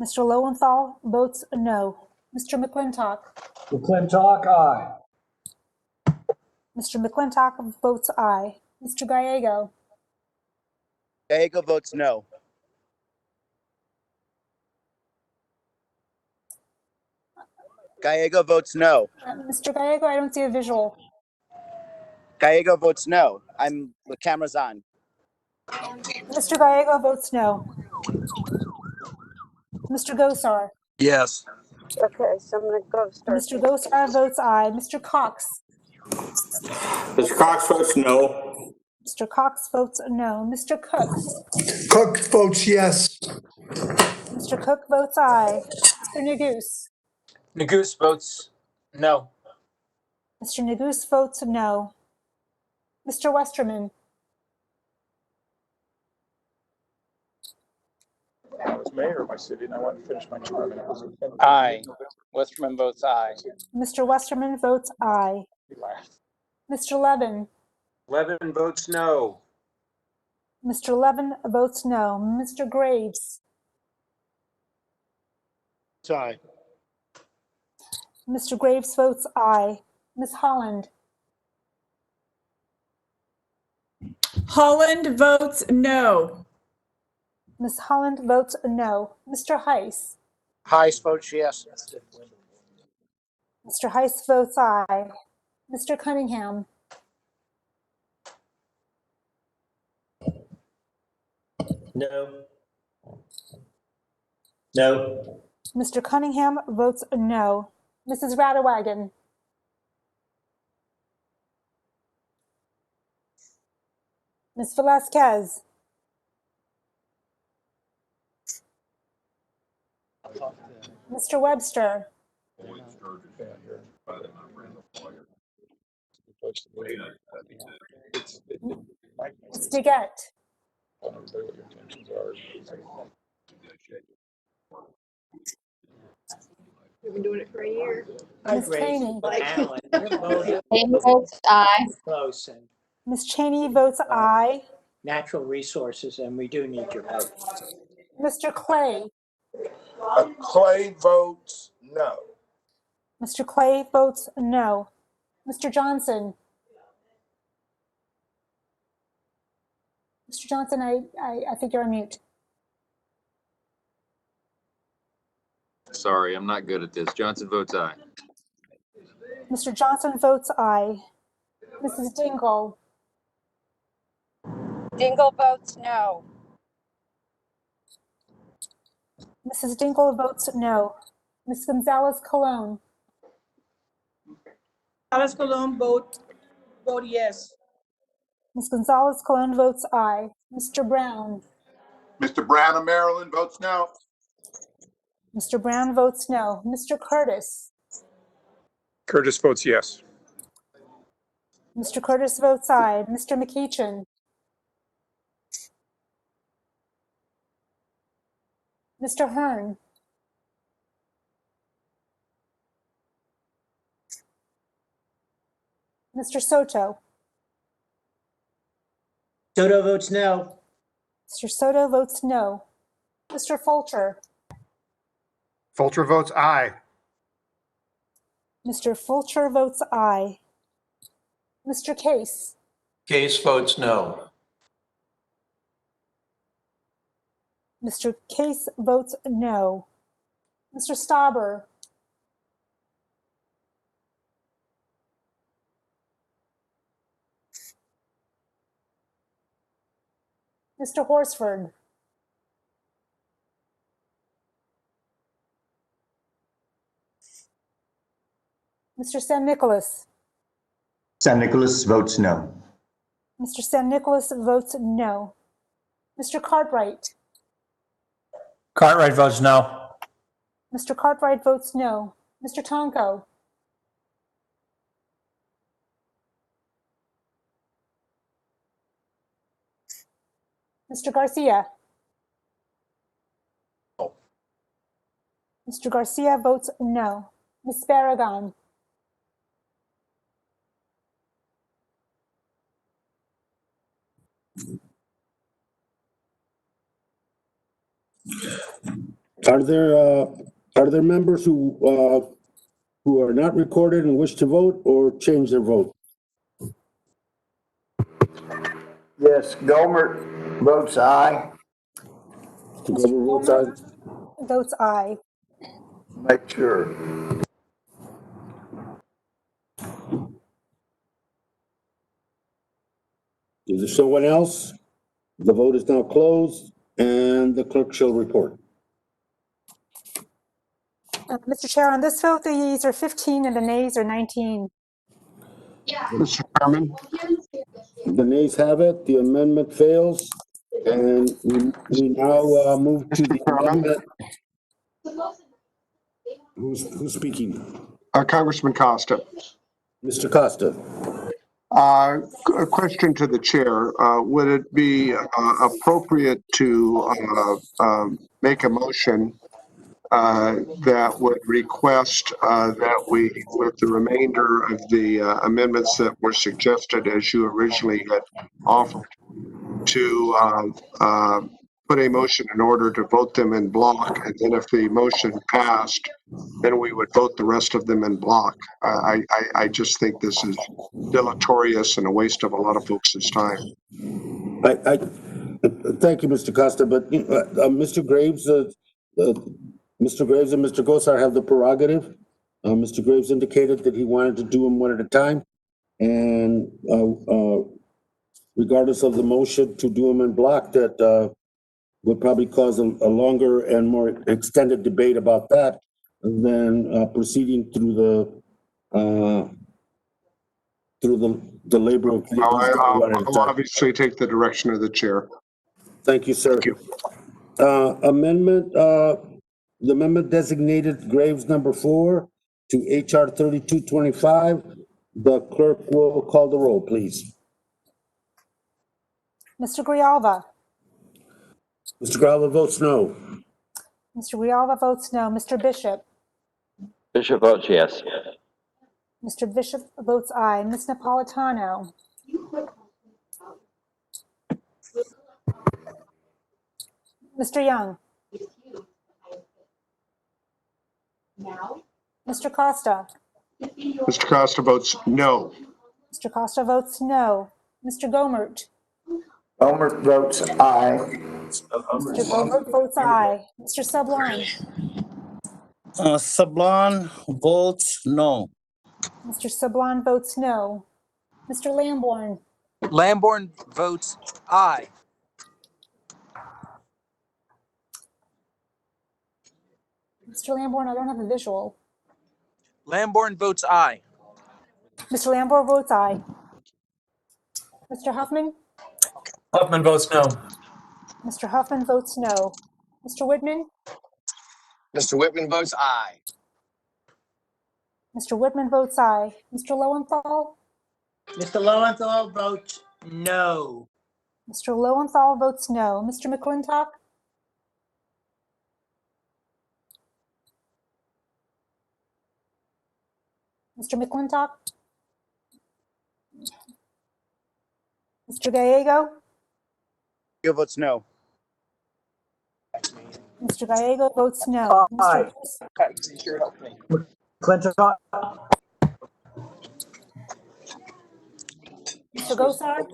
Mr. Lowenthal votes no. Mr. McClintock. McClintock, aye. Mr. McClintock votes aye. Mr. Gallego. Gallego votes no. Gallego votes no. Mr. Gallego, I don't see a visual. Gallego votes no. The camera's on. Mr. Gallego votes no. Mr. Gosar. Yes. Okay, so I'm gonna go start. Mr. Gosar votes aye. Mr. Cox. Mr. Cox votes no. Mr. Cox votes no. Mr. Cook. Cook votes yes. Mr. Cook votes aye. Mr. Neguse. Neguse votes no. Mr. Neguse votes no. Mr. Westerman. I was mayor of my city and I wanted to finish my term and it was. Aye. Westerman votes aye. Mr. Westerman votes aye. Mr. Levin. Levin votes no. Mr. Levin votes no. Mr. Graves. Aye. Mr. Graves votes aye. Ms. Holland. Holland votes no. Ms. Holland votes no. Mr. Heiss. Heiss votes yes. Mr. Heiss votes aye. Mr. Cunningham. No. No. Mr. Cunningham votes no. Mrs. Radawagon. Ms. Velasquez. Mr. Webster. Ms. DeGette. We've been doing it for a year. Ms. Cheney. Cheney votes aye. Close and Ms. Cheney votes aye. natural resources, and we do need your vote. Mr. Clay. Clay votes no. Mr. Clay votes no. Mr. Johnson. Mr. Johnson, I think you're on mute. Sorry, I'm not good at this. Johnson votes aye. Mr. Johnson votes aye. Mrs. Dingle. Dingle votes no. Mrs. Dingle votes no. Ms. Gonzalez Colon. Alice Colon vote yes. Ms. Gonzalez Colon votes aye. Mr. Brown. Mr. Brown of Maryland votes no. Mr. Brown votes no. Mr. Curtis. Curtis votes yes. Mr. Curtis votes aye. Mr. McEachin. Mr. Hearn. Mr. Soto. Soto votes no. Mr. Soto votes no. Mr. Fulcher. Fulcher votes aye. Mr. Fulcher votes aye. Mr. Case. Case votes no. Mr. Case votes no. Mr. Stauber. Mr. Horsford. Mr. San Nicolas. San Nicolas votes no. Mr. San Nicolas votes no. Mr. Cartwright. Cartwright votes no. Mr. Cartwright votes no. Mr. Tonko. Mr. Garcia. Mr. Garcia votes no. Ms. Barragan. Are there members who are not recorded and wish to vote or change their vote? Yes, Gomer votes aye. Gomer votes aye. Votes aye. Make sure. Is there someone else The vote is now closed, and the clerk shall report. Mr. Chair, on this vote, the yeas are 15 and the nays are 19. Mr. Chairman, The nays have it, the amendment fails, and we now move to the amendment. Who's speaking? Congressman Costa. Mr. Costa. A question to the chair. Would it be appropriate to make a motion that would request that we, with the remainder of the amendments that were suggested as you originally had offered, to put a motion in order to vote them in block, and then if the motion passed, then we would vote the rest of them in block. I just think this is deleterious and a waste of a lot of folks' time. Thank you, Mr. Costa, but Mr. Graves, Mr. Graves and Mr. Gosar have the prerogative. Mr. Graves indicated that he wanted to do them one at a time, and regardless of the motion to do them in block, that would probably cause a longer and more extended debate about that than proceeding through the labor of. I'll obviously take the direction of the chair. Thank you, sir. Thank you. The amendment designated Graves number 4 to HR 3225. The clerk will call the roll, please. Mr. Grijalva. Mr. Grijalva votes no. Mr. Grijalva votes no. Mr. Bishop. Bishop votes yes. Mr. Bishop votes aye. Ms. Napolitano. Mr. Young. Mr. Costa. Mr. Costa votes no. Mr. Costa votes no. Mr. Gomert. Gomert votes aye. Mr. Gomert votes aye. Mr. Sublime. Sablon votes no. Mr. Sublime votes no. Mr. Lamborn. Lamborn votes aye. Mr. Lamborn, I don't have a visual. Lamborn votes aye. Mr. Lamborn votes aye. Mr. Huffman? Huffman votes no. Mr. Huffman votes no. Mr. Whitman? Mr. Whitman votes aye. Mr. Whitman votes aye. Mr. Lowenthal? Mr. Lowenthal votes no. Mr. Lowenthal votes no. Mr. McClintock? Mr. McClintock? Mr. Gallego? Gallego votes no. Mr. Gallego votes no. Aye. McClintock? Mr. Gosar?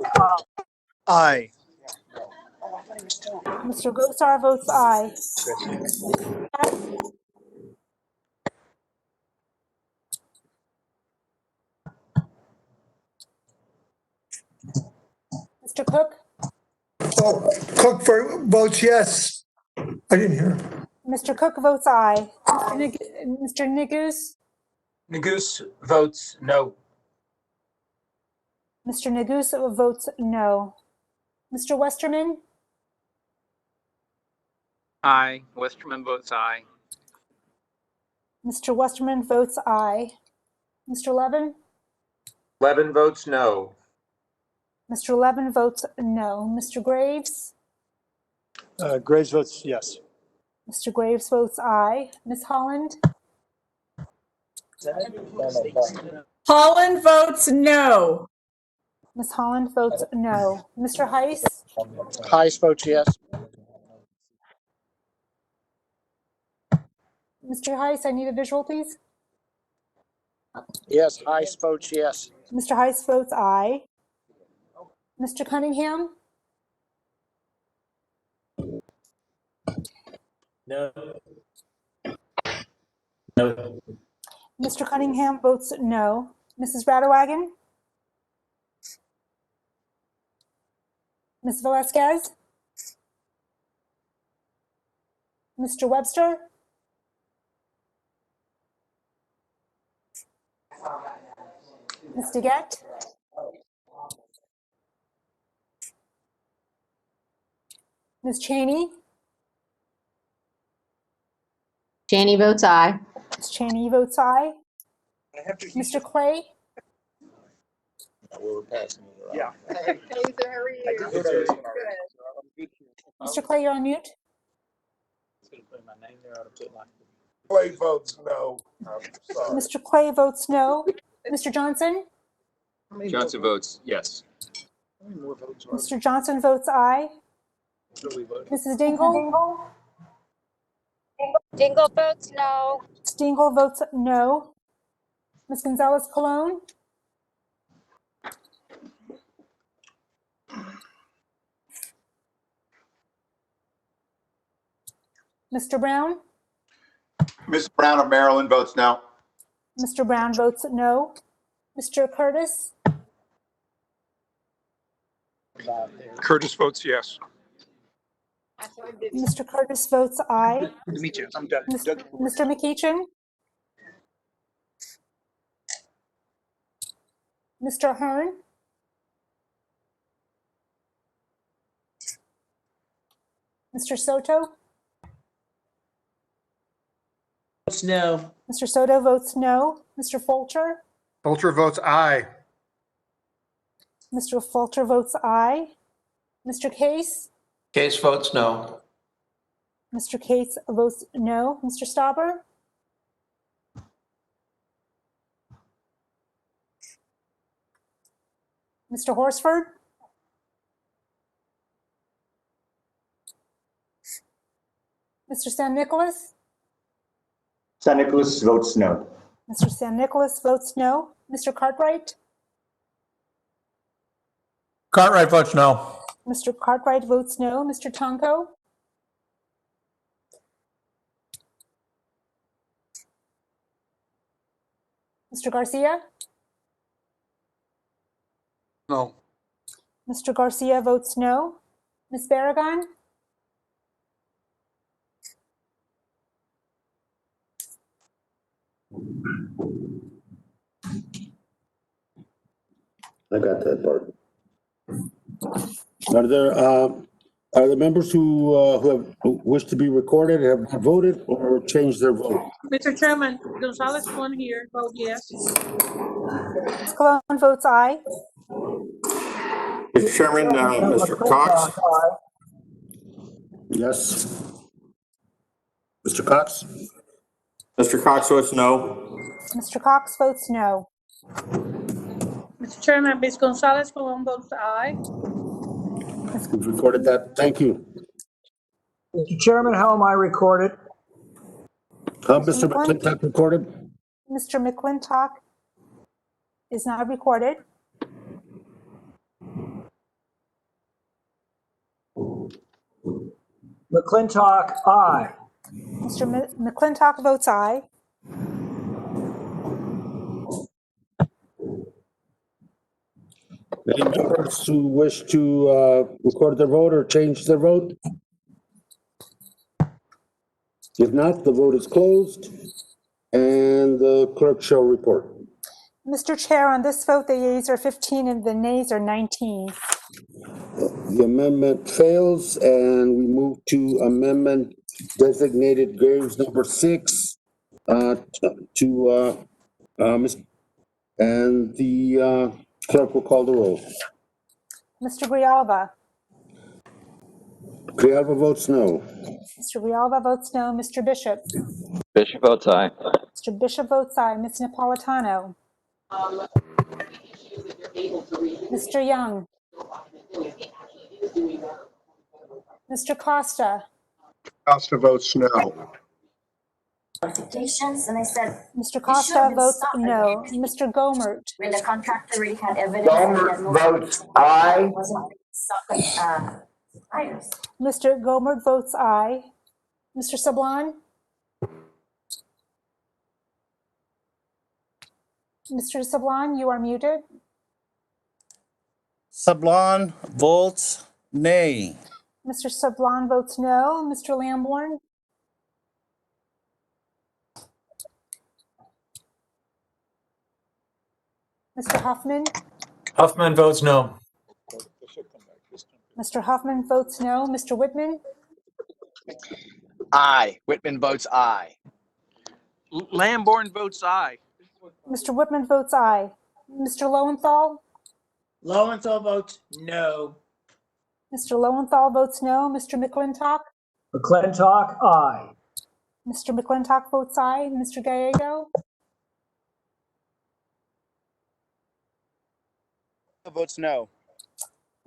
Aye. Mr. Gosar votes aye. Mr. Cook? Oh, Cook votes yes. I didn't hear. Mr. Cook votes aye. Mr. Negus? Negus votes no. Mr. Negus votes no. Mr. Westerman? Aye. Westerman votes aye. Mr. Westerman votes aye. Mr. Levin? Levin votes no. Mr. Levin votes no. Mr. Graves? Graves votes yes. Mr. Graves votes aye. Ms. Holland? Holland votes no. Ms. Holland votes no. Mr. Heiss? Heiss votes yes. Mr. Heiss, I need a visual, please. Yes, Heiss votes yes. Mr. Heiss votes aye. Mr. Cunningham? No. No. Mr. Cunningham votes no. Mrs. Radowagon? Ms. Velasquez? Mr. Webster? Ms. DeGette? Ms. Cheney? Cheney votes aye. Ms. Cheney votes aye. Mr. Clay? We're passing it around. Yeah. Hazel, how are you? Good. Mr. Clay, you're on mute. Clay votes no. I'm sorry. Mr. Clay votes no. Mr. Johnson? Johnson votes yes. Mr. Johnson votes aye. Mrs. Dingle? Dingle votes no. Ms. Dingle votes no. Ms. Gonzalez Colon? Mr. Brown? Ms. Brown of Maryland votes no. Mr. Brown votes no. Mr. Curtis? Curtis votes yes. Mr. Curtis votes aye. Good to meet you. I'm Doug. Mr. McEachin? Mr. Hearn? Mr. Soto? Votes no. Mr. Soto votes no. Mr. Fulcher? Fulcher votes aye. Mr. Fulcher votes aye. Mr. Case? Case votes no. Mr. Case votes no. Mr. Stauber? Mr. Horsford? Mr. San Nicolas? San Nicolas votes no. Mr. San Nicolas votes no. Mr. Cartwright? Cartwright votes no. Mr. Cartwright votes no. Mr. Tonko? Mr. Garcia? No. Mr. Garcia votes no. Ms. Barragan? I got that part. Are there members who wish to be recorded, have not voted, or changed their vote? Mr. Chairman, Gonzalez Colon here, vote yes. Ms. Colon votes aye. Mr. Chairman, Mr. Cox, Yes. Mr. Cox? Mr. Cox votes no. Mr. Cox votes no. Mr. Chairman, Ms. Gonzalez Colon votes aye. We've recorded that. Thank you. Mr. Chairman, how am I recorded? Mr. McClintock recorded? Mr. McClintock is not recorded. McClintock, aye. Mr. McClintock votes aye. Any members who wish to record their vote or change their vote? If not, the vote is closed and the clerk shall report. Mr. Chair, on this vote, the yeas are 15 and the nays are 19. The amendment fails and we move to amendment designated graves number 6 and the clerk will call the roll. Mr. Grijalva? Grijalva votes no. Mr. Grijalva votes no. Mr. Bishop? Bishop votes aye. Mr. Bishop votes aye. Ms. Napolitano? Mr. Young? Mr. Costa? Costa votes no. And I said, Mr. Costa votes no. Mr. Gomert? When the contractor already had evidence. Gomer votes aye. Mr. Gomert votes aye. Mr. Sablan? Mr. Sablan, you are muted. Sablan votes nay. Mr. Sablan votes no. Mr. Lamborn? Mr. Huffman? Huffman votes no. Mr. Huffman votes no. Mr. Whitman? Aye. Whitman votes aye. Lamborn votes aye. Mr. Whitman votes aye. Mr. Lowenthal? Lowenthal votes no. Mr. Lowenthal votes no. Mr. McClintock? McClintock, aye. Mr. McClintock votes aye. Mr. Gallego? Votes no.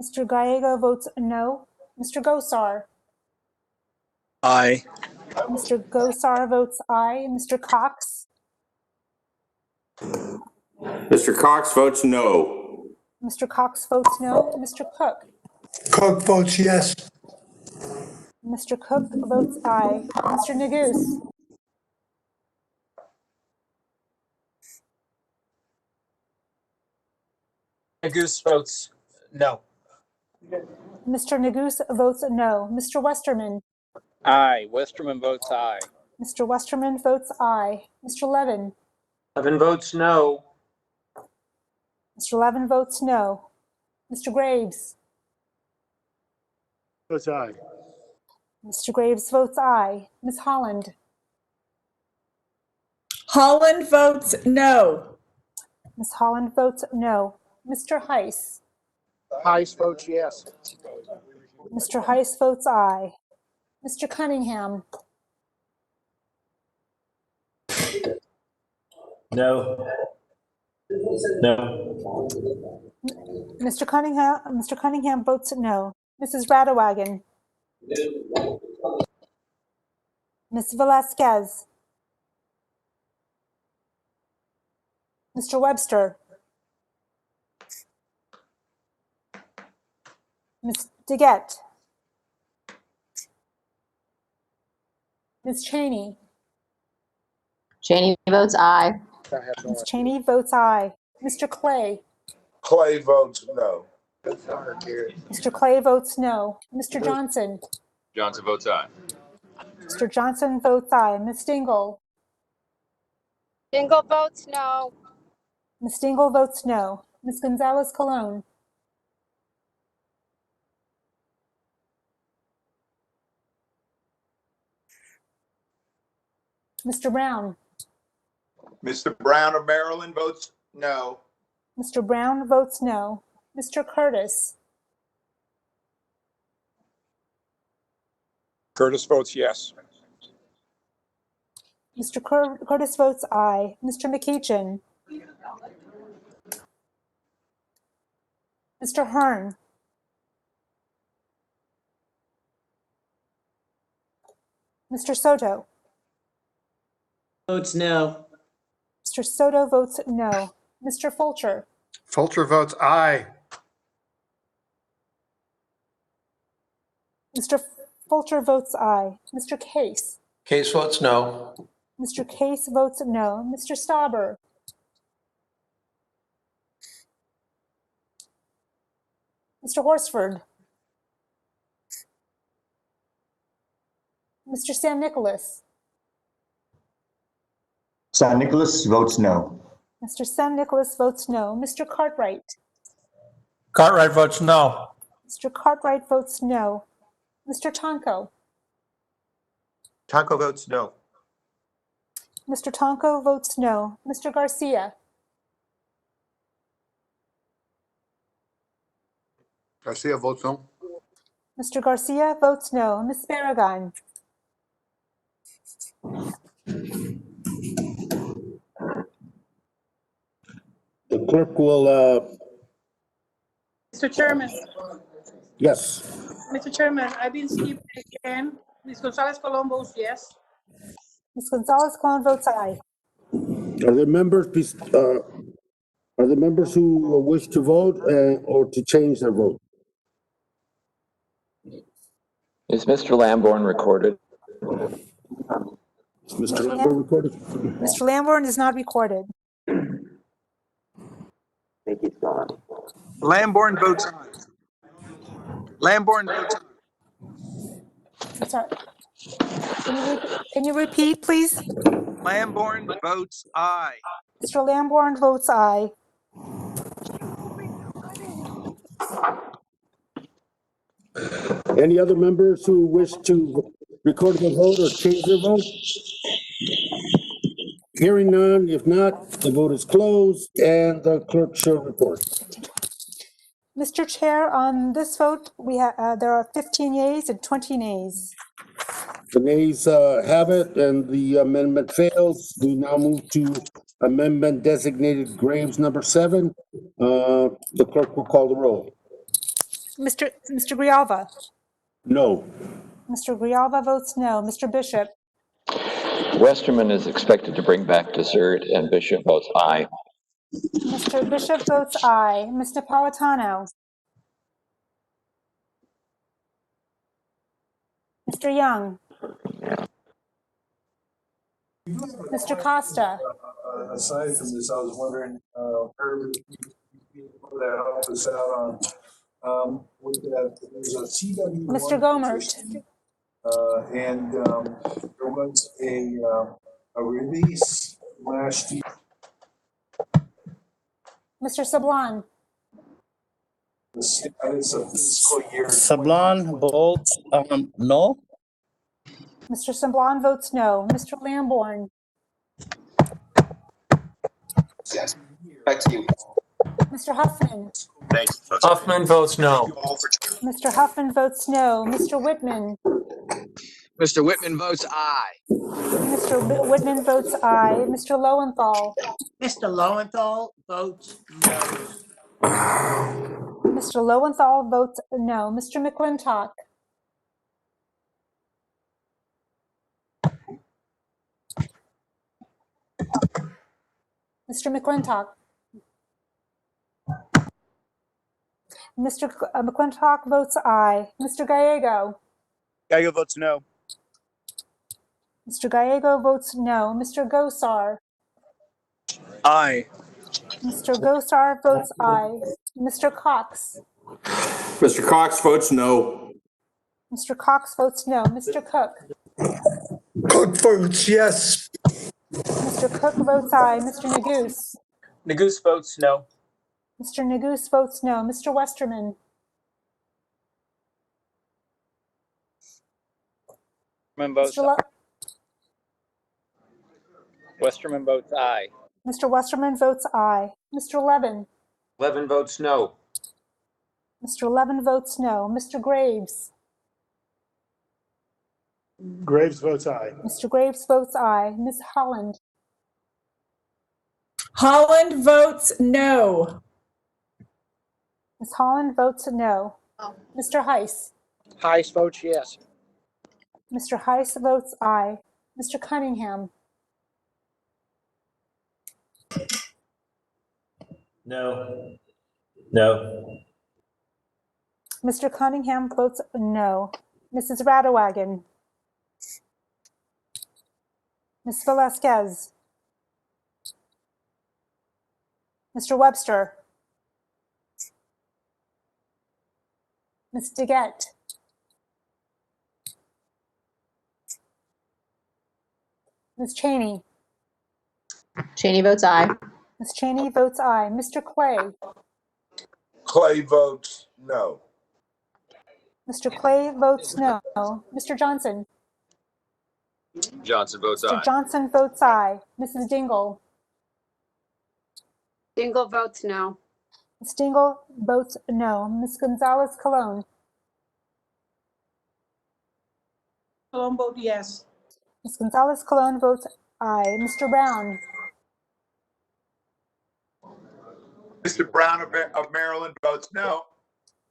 Mr. Gallego votes no. Mr. Gosar? Aye. Mr. Gosar votes aye. Mr. Cox? Mr. Cox votes no. Mr. Cox votes no. Mr. Cook? Cook votes yes. Mr. Cook votes aye. Mr. Neguse? Goose votes no. Mr. Neguse votes no. Mr. Westerman? Aye. Westerman votes aye. Mr. Westerman votes aye. Mr. Levin? Levin votes no. Mr. Levin votes no. Mr. Graves? Votes aye. Mr. Graves votes aye. Ms. Holland? Holland votes no. Ms. Holland votes no. Mr. Heiss? Heiss votes yes. Mr. Heiss votes aye. Mr. Cunningham? No. No. Mr. Cunningham votes no. Mrs. Radewagen? Ms. Velasquez? Mr. Webster? Ms. DeGette? Ms. Cheney? Cheney votes aye. Ms. Cheney votes aye. Mr. Clay? Clay votes no. Mr. Clay votes no. Mr. Johnson? Johnson votes aye. Mr. Johnson votes aye. Ms. Dingle? Dingle votes no. Ms. Dingle votes no. Ms. Gonzalez Colon? Mr. Brown? Mr. Brown of Maryland votes no. Mr. Brown votes no. Mr. Curtis? Curtis votes yes. Mr. Curtis votes aye. Mr. McEachin? Mr. Hearn? Mr. Soto? Votes no. Mr. Soto votes no. Mr. Fulcher? Fulcher votes aye. Mr. Fulcher votes aye. Mr. Case? Case votes no. Mr. Case votes no. Mr. Stauber? Mr. Horsford? Mr. San Nicolas? San Nicolas votes no. Mr. San Nicolas votes no. Mr. Cartwright? Cartwright votes no. Mr. Cartwright votes no. Mr. Tonko? Tonko votes no. Mr. Tonko votes no. Mr. Garcia? Garcia votes no. Mr. Garcia votes no. Ms. Barragan? The clerk will, Mr. Chairman, yes. Mr. Chairman, I've been skipped again. Ms. Gonzalez Colon votes yes. Ms. Gonzalez Colon votes aye. Are there members who wish to vote or to change their vote? Is Mr. Lamborn recorded? Is Mr. Lambert recorded? Mr. Lamborn is not recorded. I think he's gone. Lamborn votes aye. Lamborn votes aye. I'm sorry. Can you repeat, please? Lamborn votes aye. Mr. Lamborn votes aye. Any other members who wish to record their vote or change their vote? Hearing none, if not, the vote is closed and the clerk shall report. Mr. Chair, on this vote, there are 15 yeas and 20 nays. The nays have it and the amendment fails. We now move to amendment designated Graves number 7. The clerk will call the roll. Mr. Grijalva. No. Mr. Grijalva votes no. Mr. Bishop. Westerman is expected to bring back dessert, and Bishop votes aye. Mr. Bishop votes aye. Ms. Napolitano. Mr. Young. Mr. Costa. Aside from this, I was wondering, that help us out on, with that, there's a CW. Mr. Gomert. And there was a release last year. Mr. Sablon. The status of fiscal year. Sablon votes no. Mr. Sablon votes no. Mr. Lamborn. Yes. Back to you. Mr. Huffman. Thanks. Huffman votes no. Mr. Huffman votes no. Mr. Whitman. Mr. Whitman votes aye. Mr. Whitman votes aye. Mr. Lowenthal. Mr. Lowenthal votes no. Mr. Lowenthal votes no. Mr. McClintock. Mr. McClintock. Mr. McClintock votes aye. Mr. Gallego. Gallego votes no. Mr. Gallego votes no. Mr. Gosar. Aye. Mr. Gosar votes aye. Mr. Cox. Mr. Cox votes no. Mr. Cox votes no. Mr. Cook. Cook votes yes. Mr. Cook votes aye. Mr. Neguse. Neguse votes no. Mr. Neguse votes no. Mr. Westerman. Westerman votes aye. Mr. Westerman votes aye. Mr. Levin. Levin votes no. Mr. Levin votes no. Mr. Graves. Graves votes aye. Mr. Graves votes aye. Ms. Holland. Holland votes no. Ms. Holland votes no. Mr. Heiss. Heiss votes yes. Mr. Heiss votes aye. Mr. Cunningham. No. No. Mr. Cunningham votes no. Mrs. Radowagon. Ms. Velasquez. Mr. Webster. Ms. DeGette. Ms. Cheney. Cheney votes aye. Ms. Cheney votes aye. Mr. Clay. Clay votes no. Mr. Clay votes no. Mr. Johnson. Johnson votes Mr. aye. Johnson votes aye. Mrs. Dingle. Dingle votes no. Ms. Dingle votes no. Ms. Gonzalez Colon. Cologne votes yes. Ms. Gonzalez Colon votes aye. Mr. Brown. Mr. Brown of Maryland votes no.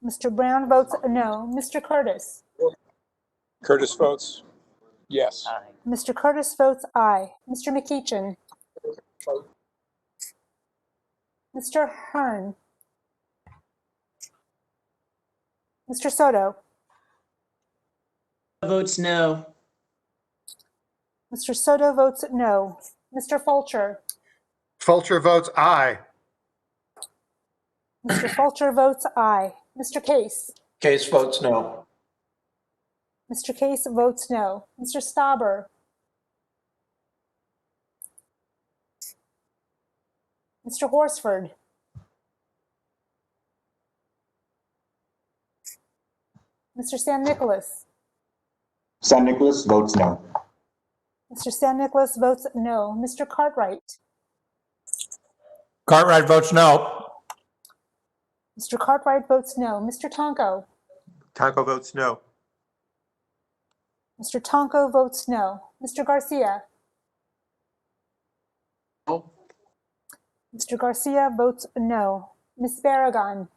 Mr. Brown votes no. Mr. Curtis. Curtis votes yes. Mr. Curtis votes aye. Mr. McEachin. Mr. Hearn. Mr. Soto. Votes no. Mr. Soto votes no. Mr. Fulcher. Fulcher votes aye. Mr. Fulcher votes aye. Mr. Case. Case votes no. Mr. Case votes no. Mr. Stauber. Mr. Horsford. Mr. San Nicolas. San Nicolas votes no. Mr. San Nicolas votes no. Mr. Cartwright. Cartwright votes no. Mr. Cartwright votes no. Mr. Tonko. Tonko votes no. Mr. Tonko votes no. Mr. Garcia. No. Mr. Garcia votes no. Ms. Barragan.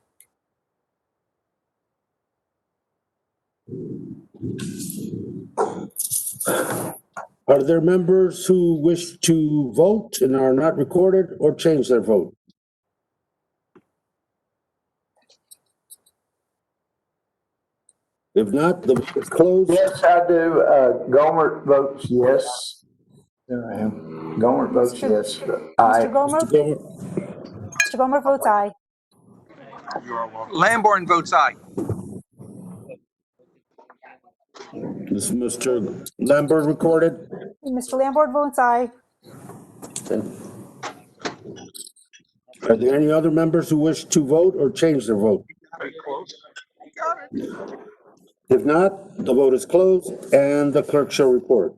Are there members who wish to vote and are not recorded or change their vote? If not, the vote is closed. Yes, I do. Gomer votes yes. There I am. Gomer votes yes. Aye. Mr. Gomer? Mr. Gomer votes aye. Lamborn votes aye. Is Mr. Lambert recorded? Mr. Lambert votes aye. Okay. Are there any other members who wish to vote or change their vote? If not, the vote is closed and the clerk shall report.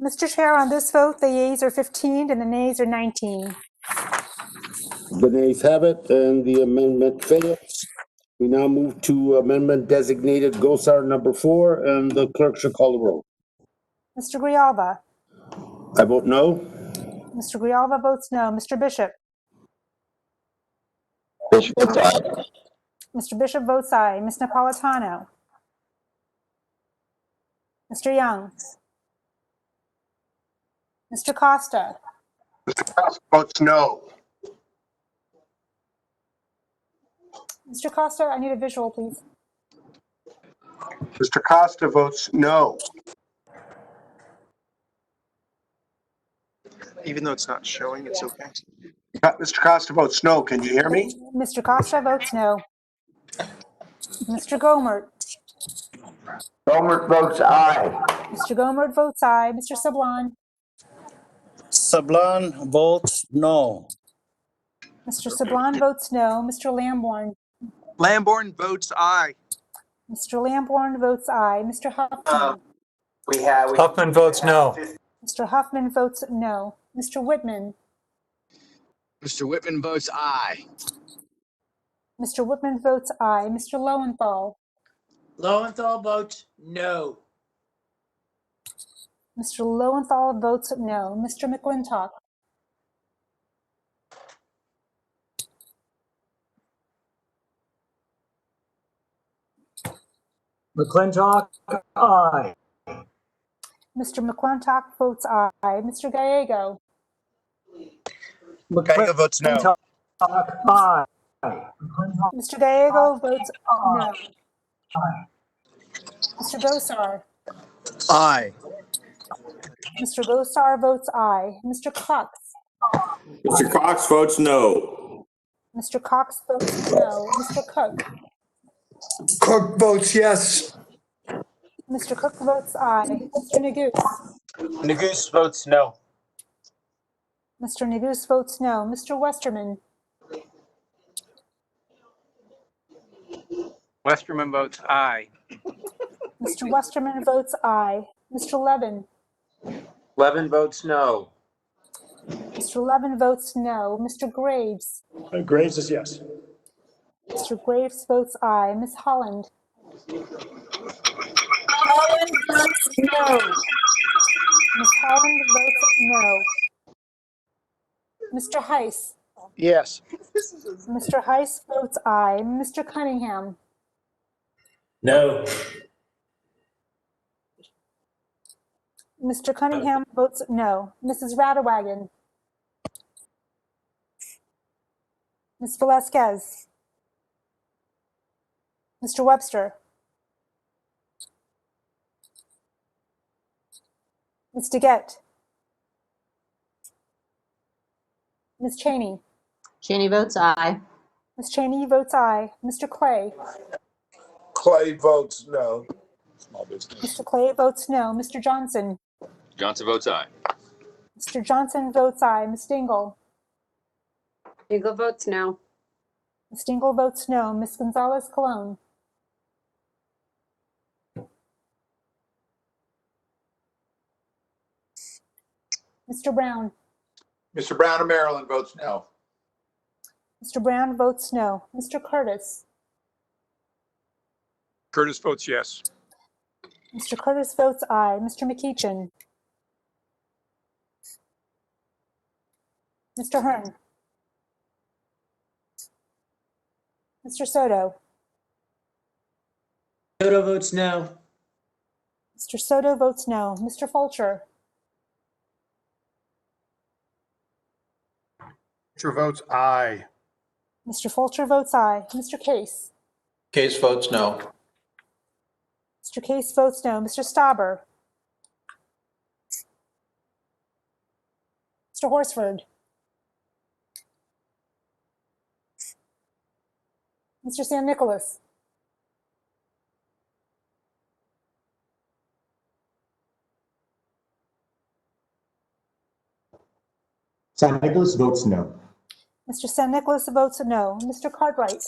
Mr. Chair, on this vote, the yeas are 15 and the nays are 19. The nays have it and the amendment fails. We now move to amendment designated Gosar number 4 and the clerk shall call the roll. Mr. Grijalva. I vote no. Mr. Grijalva votes no. Mr. Bishop. Bishop votes aye. Mr. Bishop votes aye. Ms. Napolitano. Mr. Young. Mr. Costa. Mr. Costa votes no. Mr. Costa, I need a visual, please. Mr. Costa votes no. Even though it's not showing, it's okay. Mr. Costa votes no. Can you hear me? Mr. Costa votes no. Mr. Gomert. Gomer votes aye. Mr. Gomert votes aye. Mr. Sablon. Sablon votes no. Mr. Sablon votes no. Mr. Lamborn. Lamborn votes aye. Mr. Lamborn votes aye. Mr. Huffman. Huffman votes no. Mr. Huffman votes no. Mr. Whitman. Mr. Whitman votes aye. Mr. Whitman votes aye. Mr. Lowenthal. Lowenthal votes no. Mr. Lowenthal votes no. Mr. McClintock. McClintock, aye. Mr. McClintock votes aye. Mr. Gallego. Gallego votes no. Aye. Mr. Gallego votes no. Mr. Gosar. Aye. Mr. Gosar votes aye. Mr. Cox. Mr. Cox votes no. Mr. Cox votes no. Mr. Cook. Cook votes yes. Mr. Cook votes aye. Mr. Neguse. Neguse votes no. Mr. Neguse votes no. Mr. Westerman. Westerman votes aye. Mr. Westerman votes aye. Mr. Levin. Levin votes no. Mr. Levin votes no. Mr. Graves. Graves is yes. Mr. Graves votes aye. Ms. Holland. Holland votes no. Ms. Holland votes no. Mr. Heiss. Yes. Mr. Heiss votes aye. Mr. Cunningham. No. Mr. Cunningham votes no. Mrs. Radawagon. Ms. Velasquez. Mr. Webster. Ms. DeGette. Ms. Cheney. Cheney votes aye. Ms. Cheney votes aye. Mr. Clay. Clay votes no. Mr. Clay votes no. Mr. Johnson. Johnson votes aye. Mr. Johnson votes aye. Ms. Dingle. Dingle votes no. Ms. Dingle votes no. Ms. Gonzalez Colon. Mr. Brown. Mr. Brown of Maryland votes no. Mr. Brown votes no. Mr. Curtis. Curtis votes yes. Mr. Curtis votes aye. Mr. McEachin. Mr. Hearn. Mr. Soto. Soto votes no. Mr. Soto votes no. Mr. Fulcher. Fulcher votes aye. Mr. Fulcher votes aye. Mr. Case. Case votes no. Mr. Case votes no. Mr. Stauber. Mr. Horsford. Mr. San Nicolas. San Nicolas votes no. Mr. San Nicolas votes no. Mr. Cartwright.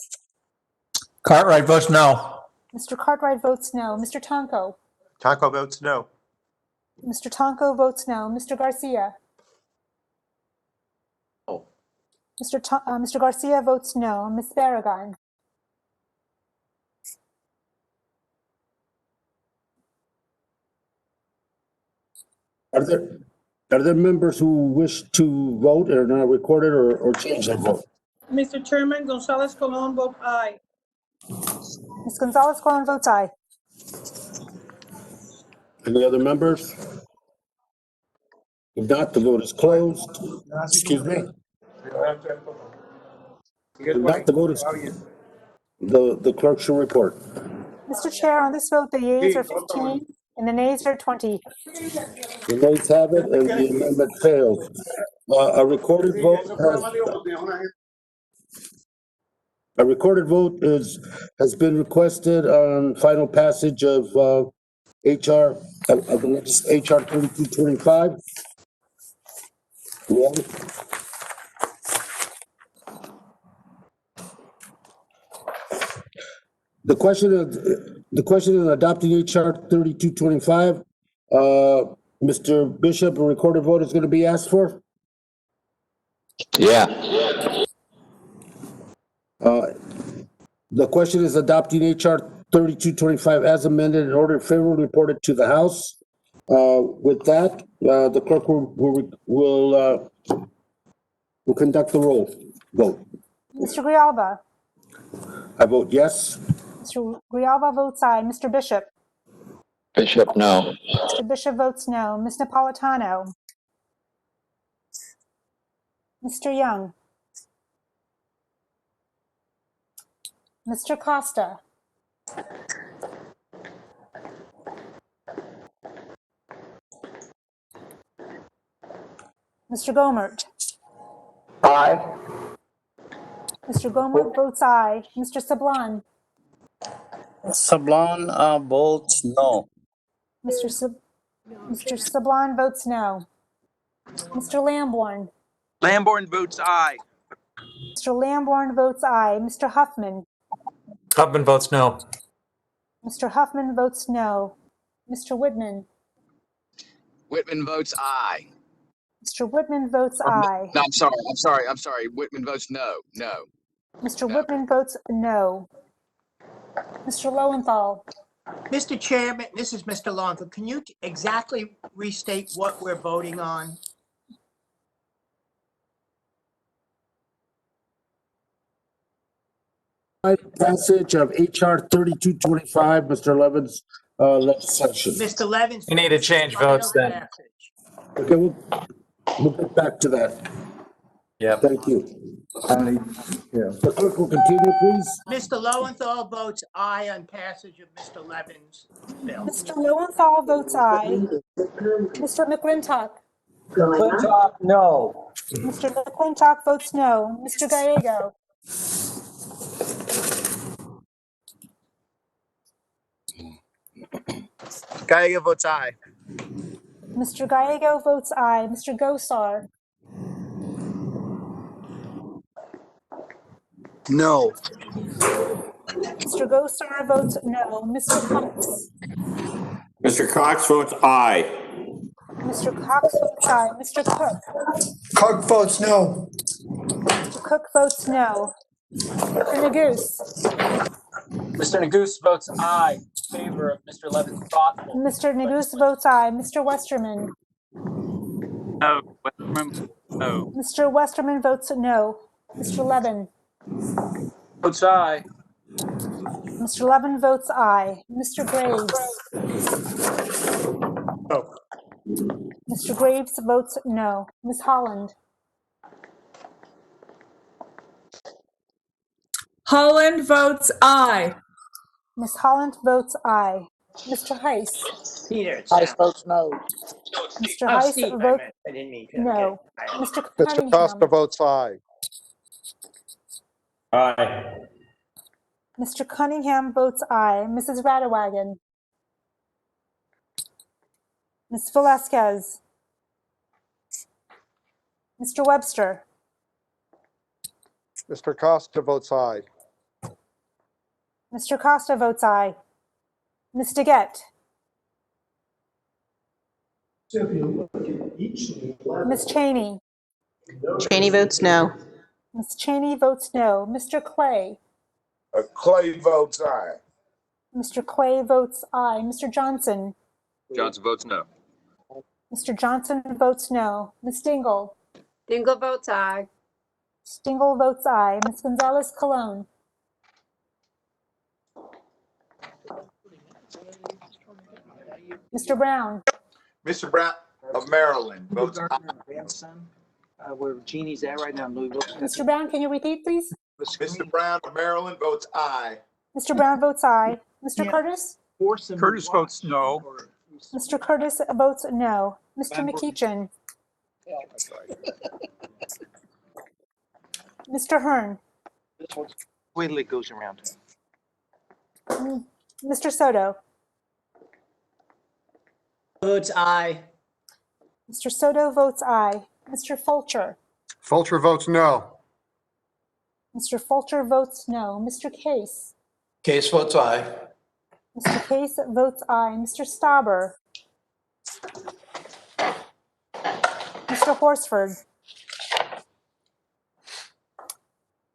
Cartwright votes no. Mr. Cartwright votes no. Mr. Tonko. Tonko votes no. Mr. Tonko votes no. Mr. Garcia. Oh. Mr. Garcia votes no. Ms. Barragan. Are there members who wish to vote or not recorded or change their vote? Mr. Chairman, Gonzalez Colon votes aye. Ms. Gonzalez Colon votes aye. Any other members? If not, the vote is closed. Excuse me. If not, the vote is, the clerk shall report. Mr. Chair, on this vote, the yeas are 15 and the nays are 20. The nays have it and the amendment fails. A recorded vote has been requested on final passage of HR 3225. Yeah. The question in adopting HR 3225, Mr. Bishop, a recorded vote is going to be asked for? Yeah. The question is adopting HR 3225 as amended in order favorably reported to the House. With that, the clerk will conduct the roll vote. Mr. Grijalva. I vote yes. Mr. Grijalva votes aye. Mr. Bishop. Bishop, no. Mr. Bishop votes no. Ms. Napolitano. Mr. Young. Mr. Costa. Mr. Gomert. Aye. Mr. Gomert votes aye. Mr. Sablan. Sablan votes no. Mr. Sablan votes no. Mr. Lamborn. Lamborn votes aye. Mr. Lamborn votes aye. Mr. Huffman. Huffman votes no. Mr. Huffman votes no. Mr. Whitman. Whitman votes aye. Mr. Whitman votes aye. No, I'm sorry. Whitman votes no. No. Mr. Whitman votes no. Mr. Lowenthal. Mr. Chairman, this is Mr. Lowenthal. Can you exactly restate what we're voting on? Passage of HR 3225, Mr. Levin's legislation. Mr. Levin. You need to change votes then. Passage. Okay, we'll get back to that. Yep. Thank you. The clerk will continue, please. Mr. Lowenthal votes aye on passage of Mr. Levin's bill. Mr. Lowenthal votes aye. Mr. McClintock. McClintock, no. Mr. McClintock votes no. Mr. Gallego. Gallego votes aye. Mr. Gallego votes aye. Mr. Gosar. No. Mr. Gosar votes no. Mr. Cox. Mr. Cox votes aye. Mr. Cox votes aye. Mr. Cook? Cook votes no. Mr. Cook votes no. Mr. Neguse? Mr. Neguse votes aye in favor of Mr. Levin's thoughtful. Mr. Neguse votes aye. Mr. Westerman? No. Westerman, no. Mr. Westerman votes no. Mr. Levin? Votes aye. Mr. Levin votes aye. Mr. Graves? No. Mr. Graves votes no. Ms. Holland? Holland votes aye. Ms. Holland votes aye. Mr. Heiss? Peter. Heiss votes no. Mr. Oh, Heiss Steve, I votes meant. I didn't mean to. no. Okay. Mr. Mr. Cunningham? Costa votes aye. Aye. Mr. Cunningham votes aye. Mrs. Radawagon? Ms. Velasquez? Mr. Webster? Mr. Costa votes aye. Mr. Costa votes aye. Ms. DeGette? Ms. Cheney? Cheney votes no. Ms. Cheney votes no. Mr. Clay? Clay votes aye. Mr. Clay votes aye. Mr. Johnson? Johnson votes no. Mr. Johnson votes no. Ms. Dingle? Dingle votes aye. Ms. Dingle votes aye. Ms. Gonzalez Colon? Mr. Brown? Mr. Brown of Maryland votes aye. Grandson, where Jeannie's at right now in Louisville. Mr. Brown, can you repeat, please? Mr. Brown of Maryland votes aye. Mr. Brown votes aye. Mr. Yeah. Curtis? Curtis votes no. Mr. Curtis votes no. Mr. McEachin? Mr. Hearn? Wait till it goes around. Mr. Soto? Votes aye. Mr. Soto votes aye. Mr. Fulcher? Fulcher votes no. Mr. Fulcher votes no. Mr. Case? Case votes aye. Mr. Case votes aye. Mr. Stauber? Mr. Horsford?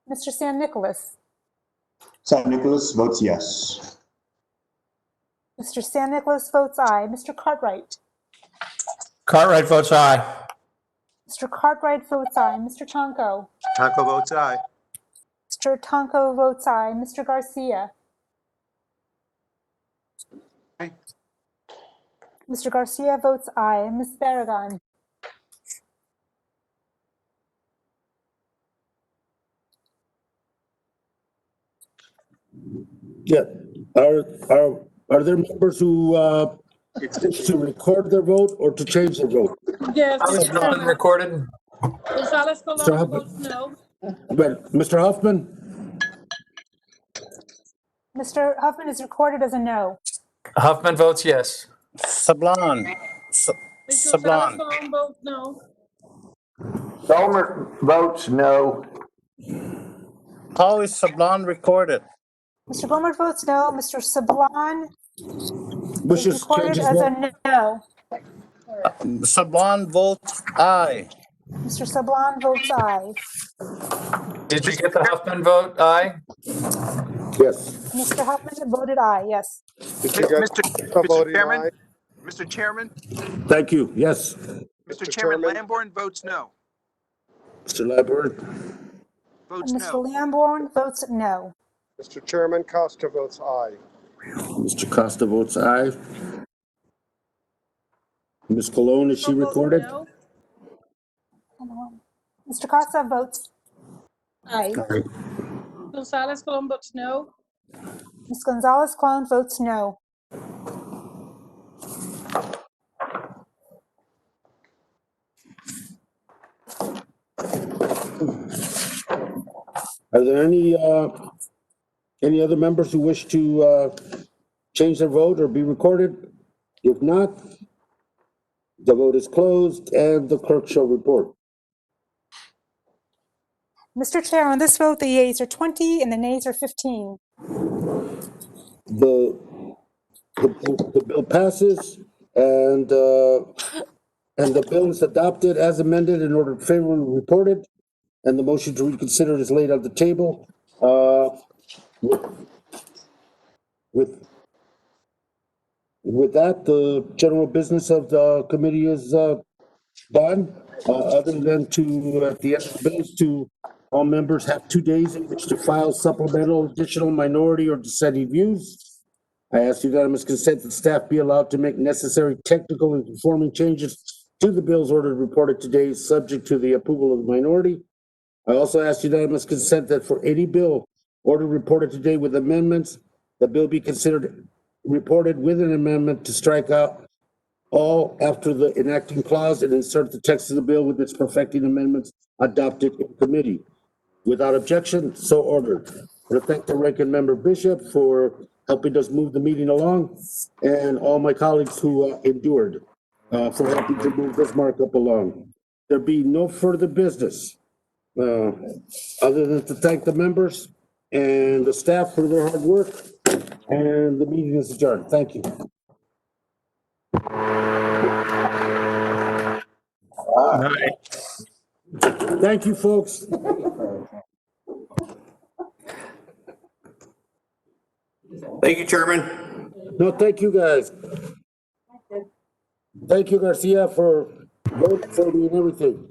Mr. San Nicolas? San Nicholas votes yes. Mr. San Nicolas votes aye. Mr. Cartwright? Cartwright votes aye. Mr. Cartwright votes aye. Mr. Tonko? Taco votes aye. Mr. Tonko votes aye. Mr. Garcia? Aye. Mr. Garcia votes aye. Ms. Barragan? Yeah, are there members who wish to record their vote or to change their vote? Yes, Thomas Mr. Brown Chairman. recorded. Gonzalez Mr. Colon Hubbard. votes no. But Mr. Huffman? Mr. Huffman is recorded as a no. Huffman votes yes. Sablon. Ms. Gonzalez Colon votes no. Gomer votes no. How is Sablon recorded? Mr. Gomer votes no. Mr. Sablon is Wishes to change recorded his as vote? a no. Sablon votes aye. Mr. Sablon votes aye. Did you get the Huffman vote aye? Yes. Mr. Huffman voted aye, yes. Mr. Chairman, Mr. Chairman, Thank you. Yes. Mr. Chairman, Lamborn votes no. Mr. Labyrinth? Votes Mr. no. Lamborn votes no. Mr. Chairman, Costa votes aye. Mr. Costa votes aye. Ms. Cologne, is she recorded? No. Mr. Costa votes aye. Gonzalez Colon votes no. Ms. Gonzalez Clone votes no. Are there any other members who wish to change their vote or be recorded? If not, the vote is closed and the clerk shall report. Mr. Chair, on this vote, the yeas are 20 and the nays are 15. The bill passes and and the bill is adopted as amended and ordered favorably reported, and the motion to reconsider is laid on the table. With that, the general business of the committee is done. Other than to, at the end of the bills, to all members have 2 days in which to file supplemental, additional, minority, or dissenting views. I ask unanimous consent that staff be allowed to make necessary technical and conforming changes to the bills ordered reported today, subject to the approval of the minority. I also ask unanimous consent that for any bill ordered reported today with amendments, the bill be considered reported with an amendment to strike out all after the enacting clause and insert the text of the bill with its perfecting amendments adopted in committee. Without objection, so ordered. I want to thank the ranking member Bishop for helping us move the meeting along, and all my colleagues who endured for helping to move this markup along. There be no further business other than to thank the members and the staff for their hard work, and the meeting is adjourned. Thank you. Thank you, folks. Thank you, Chairman. No, thank you, guys. Thank you, Garcia, for voting for me and everything.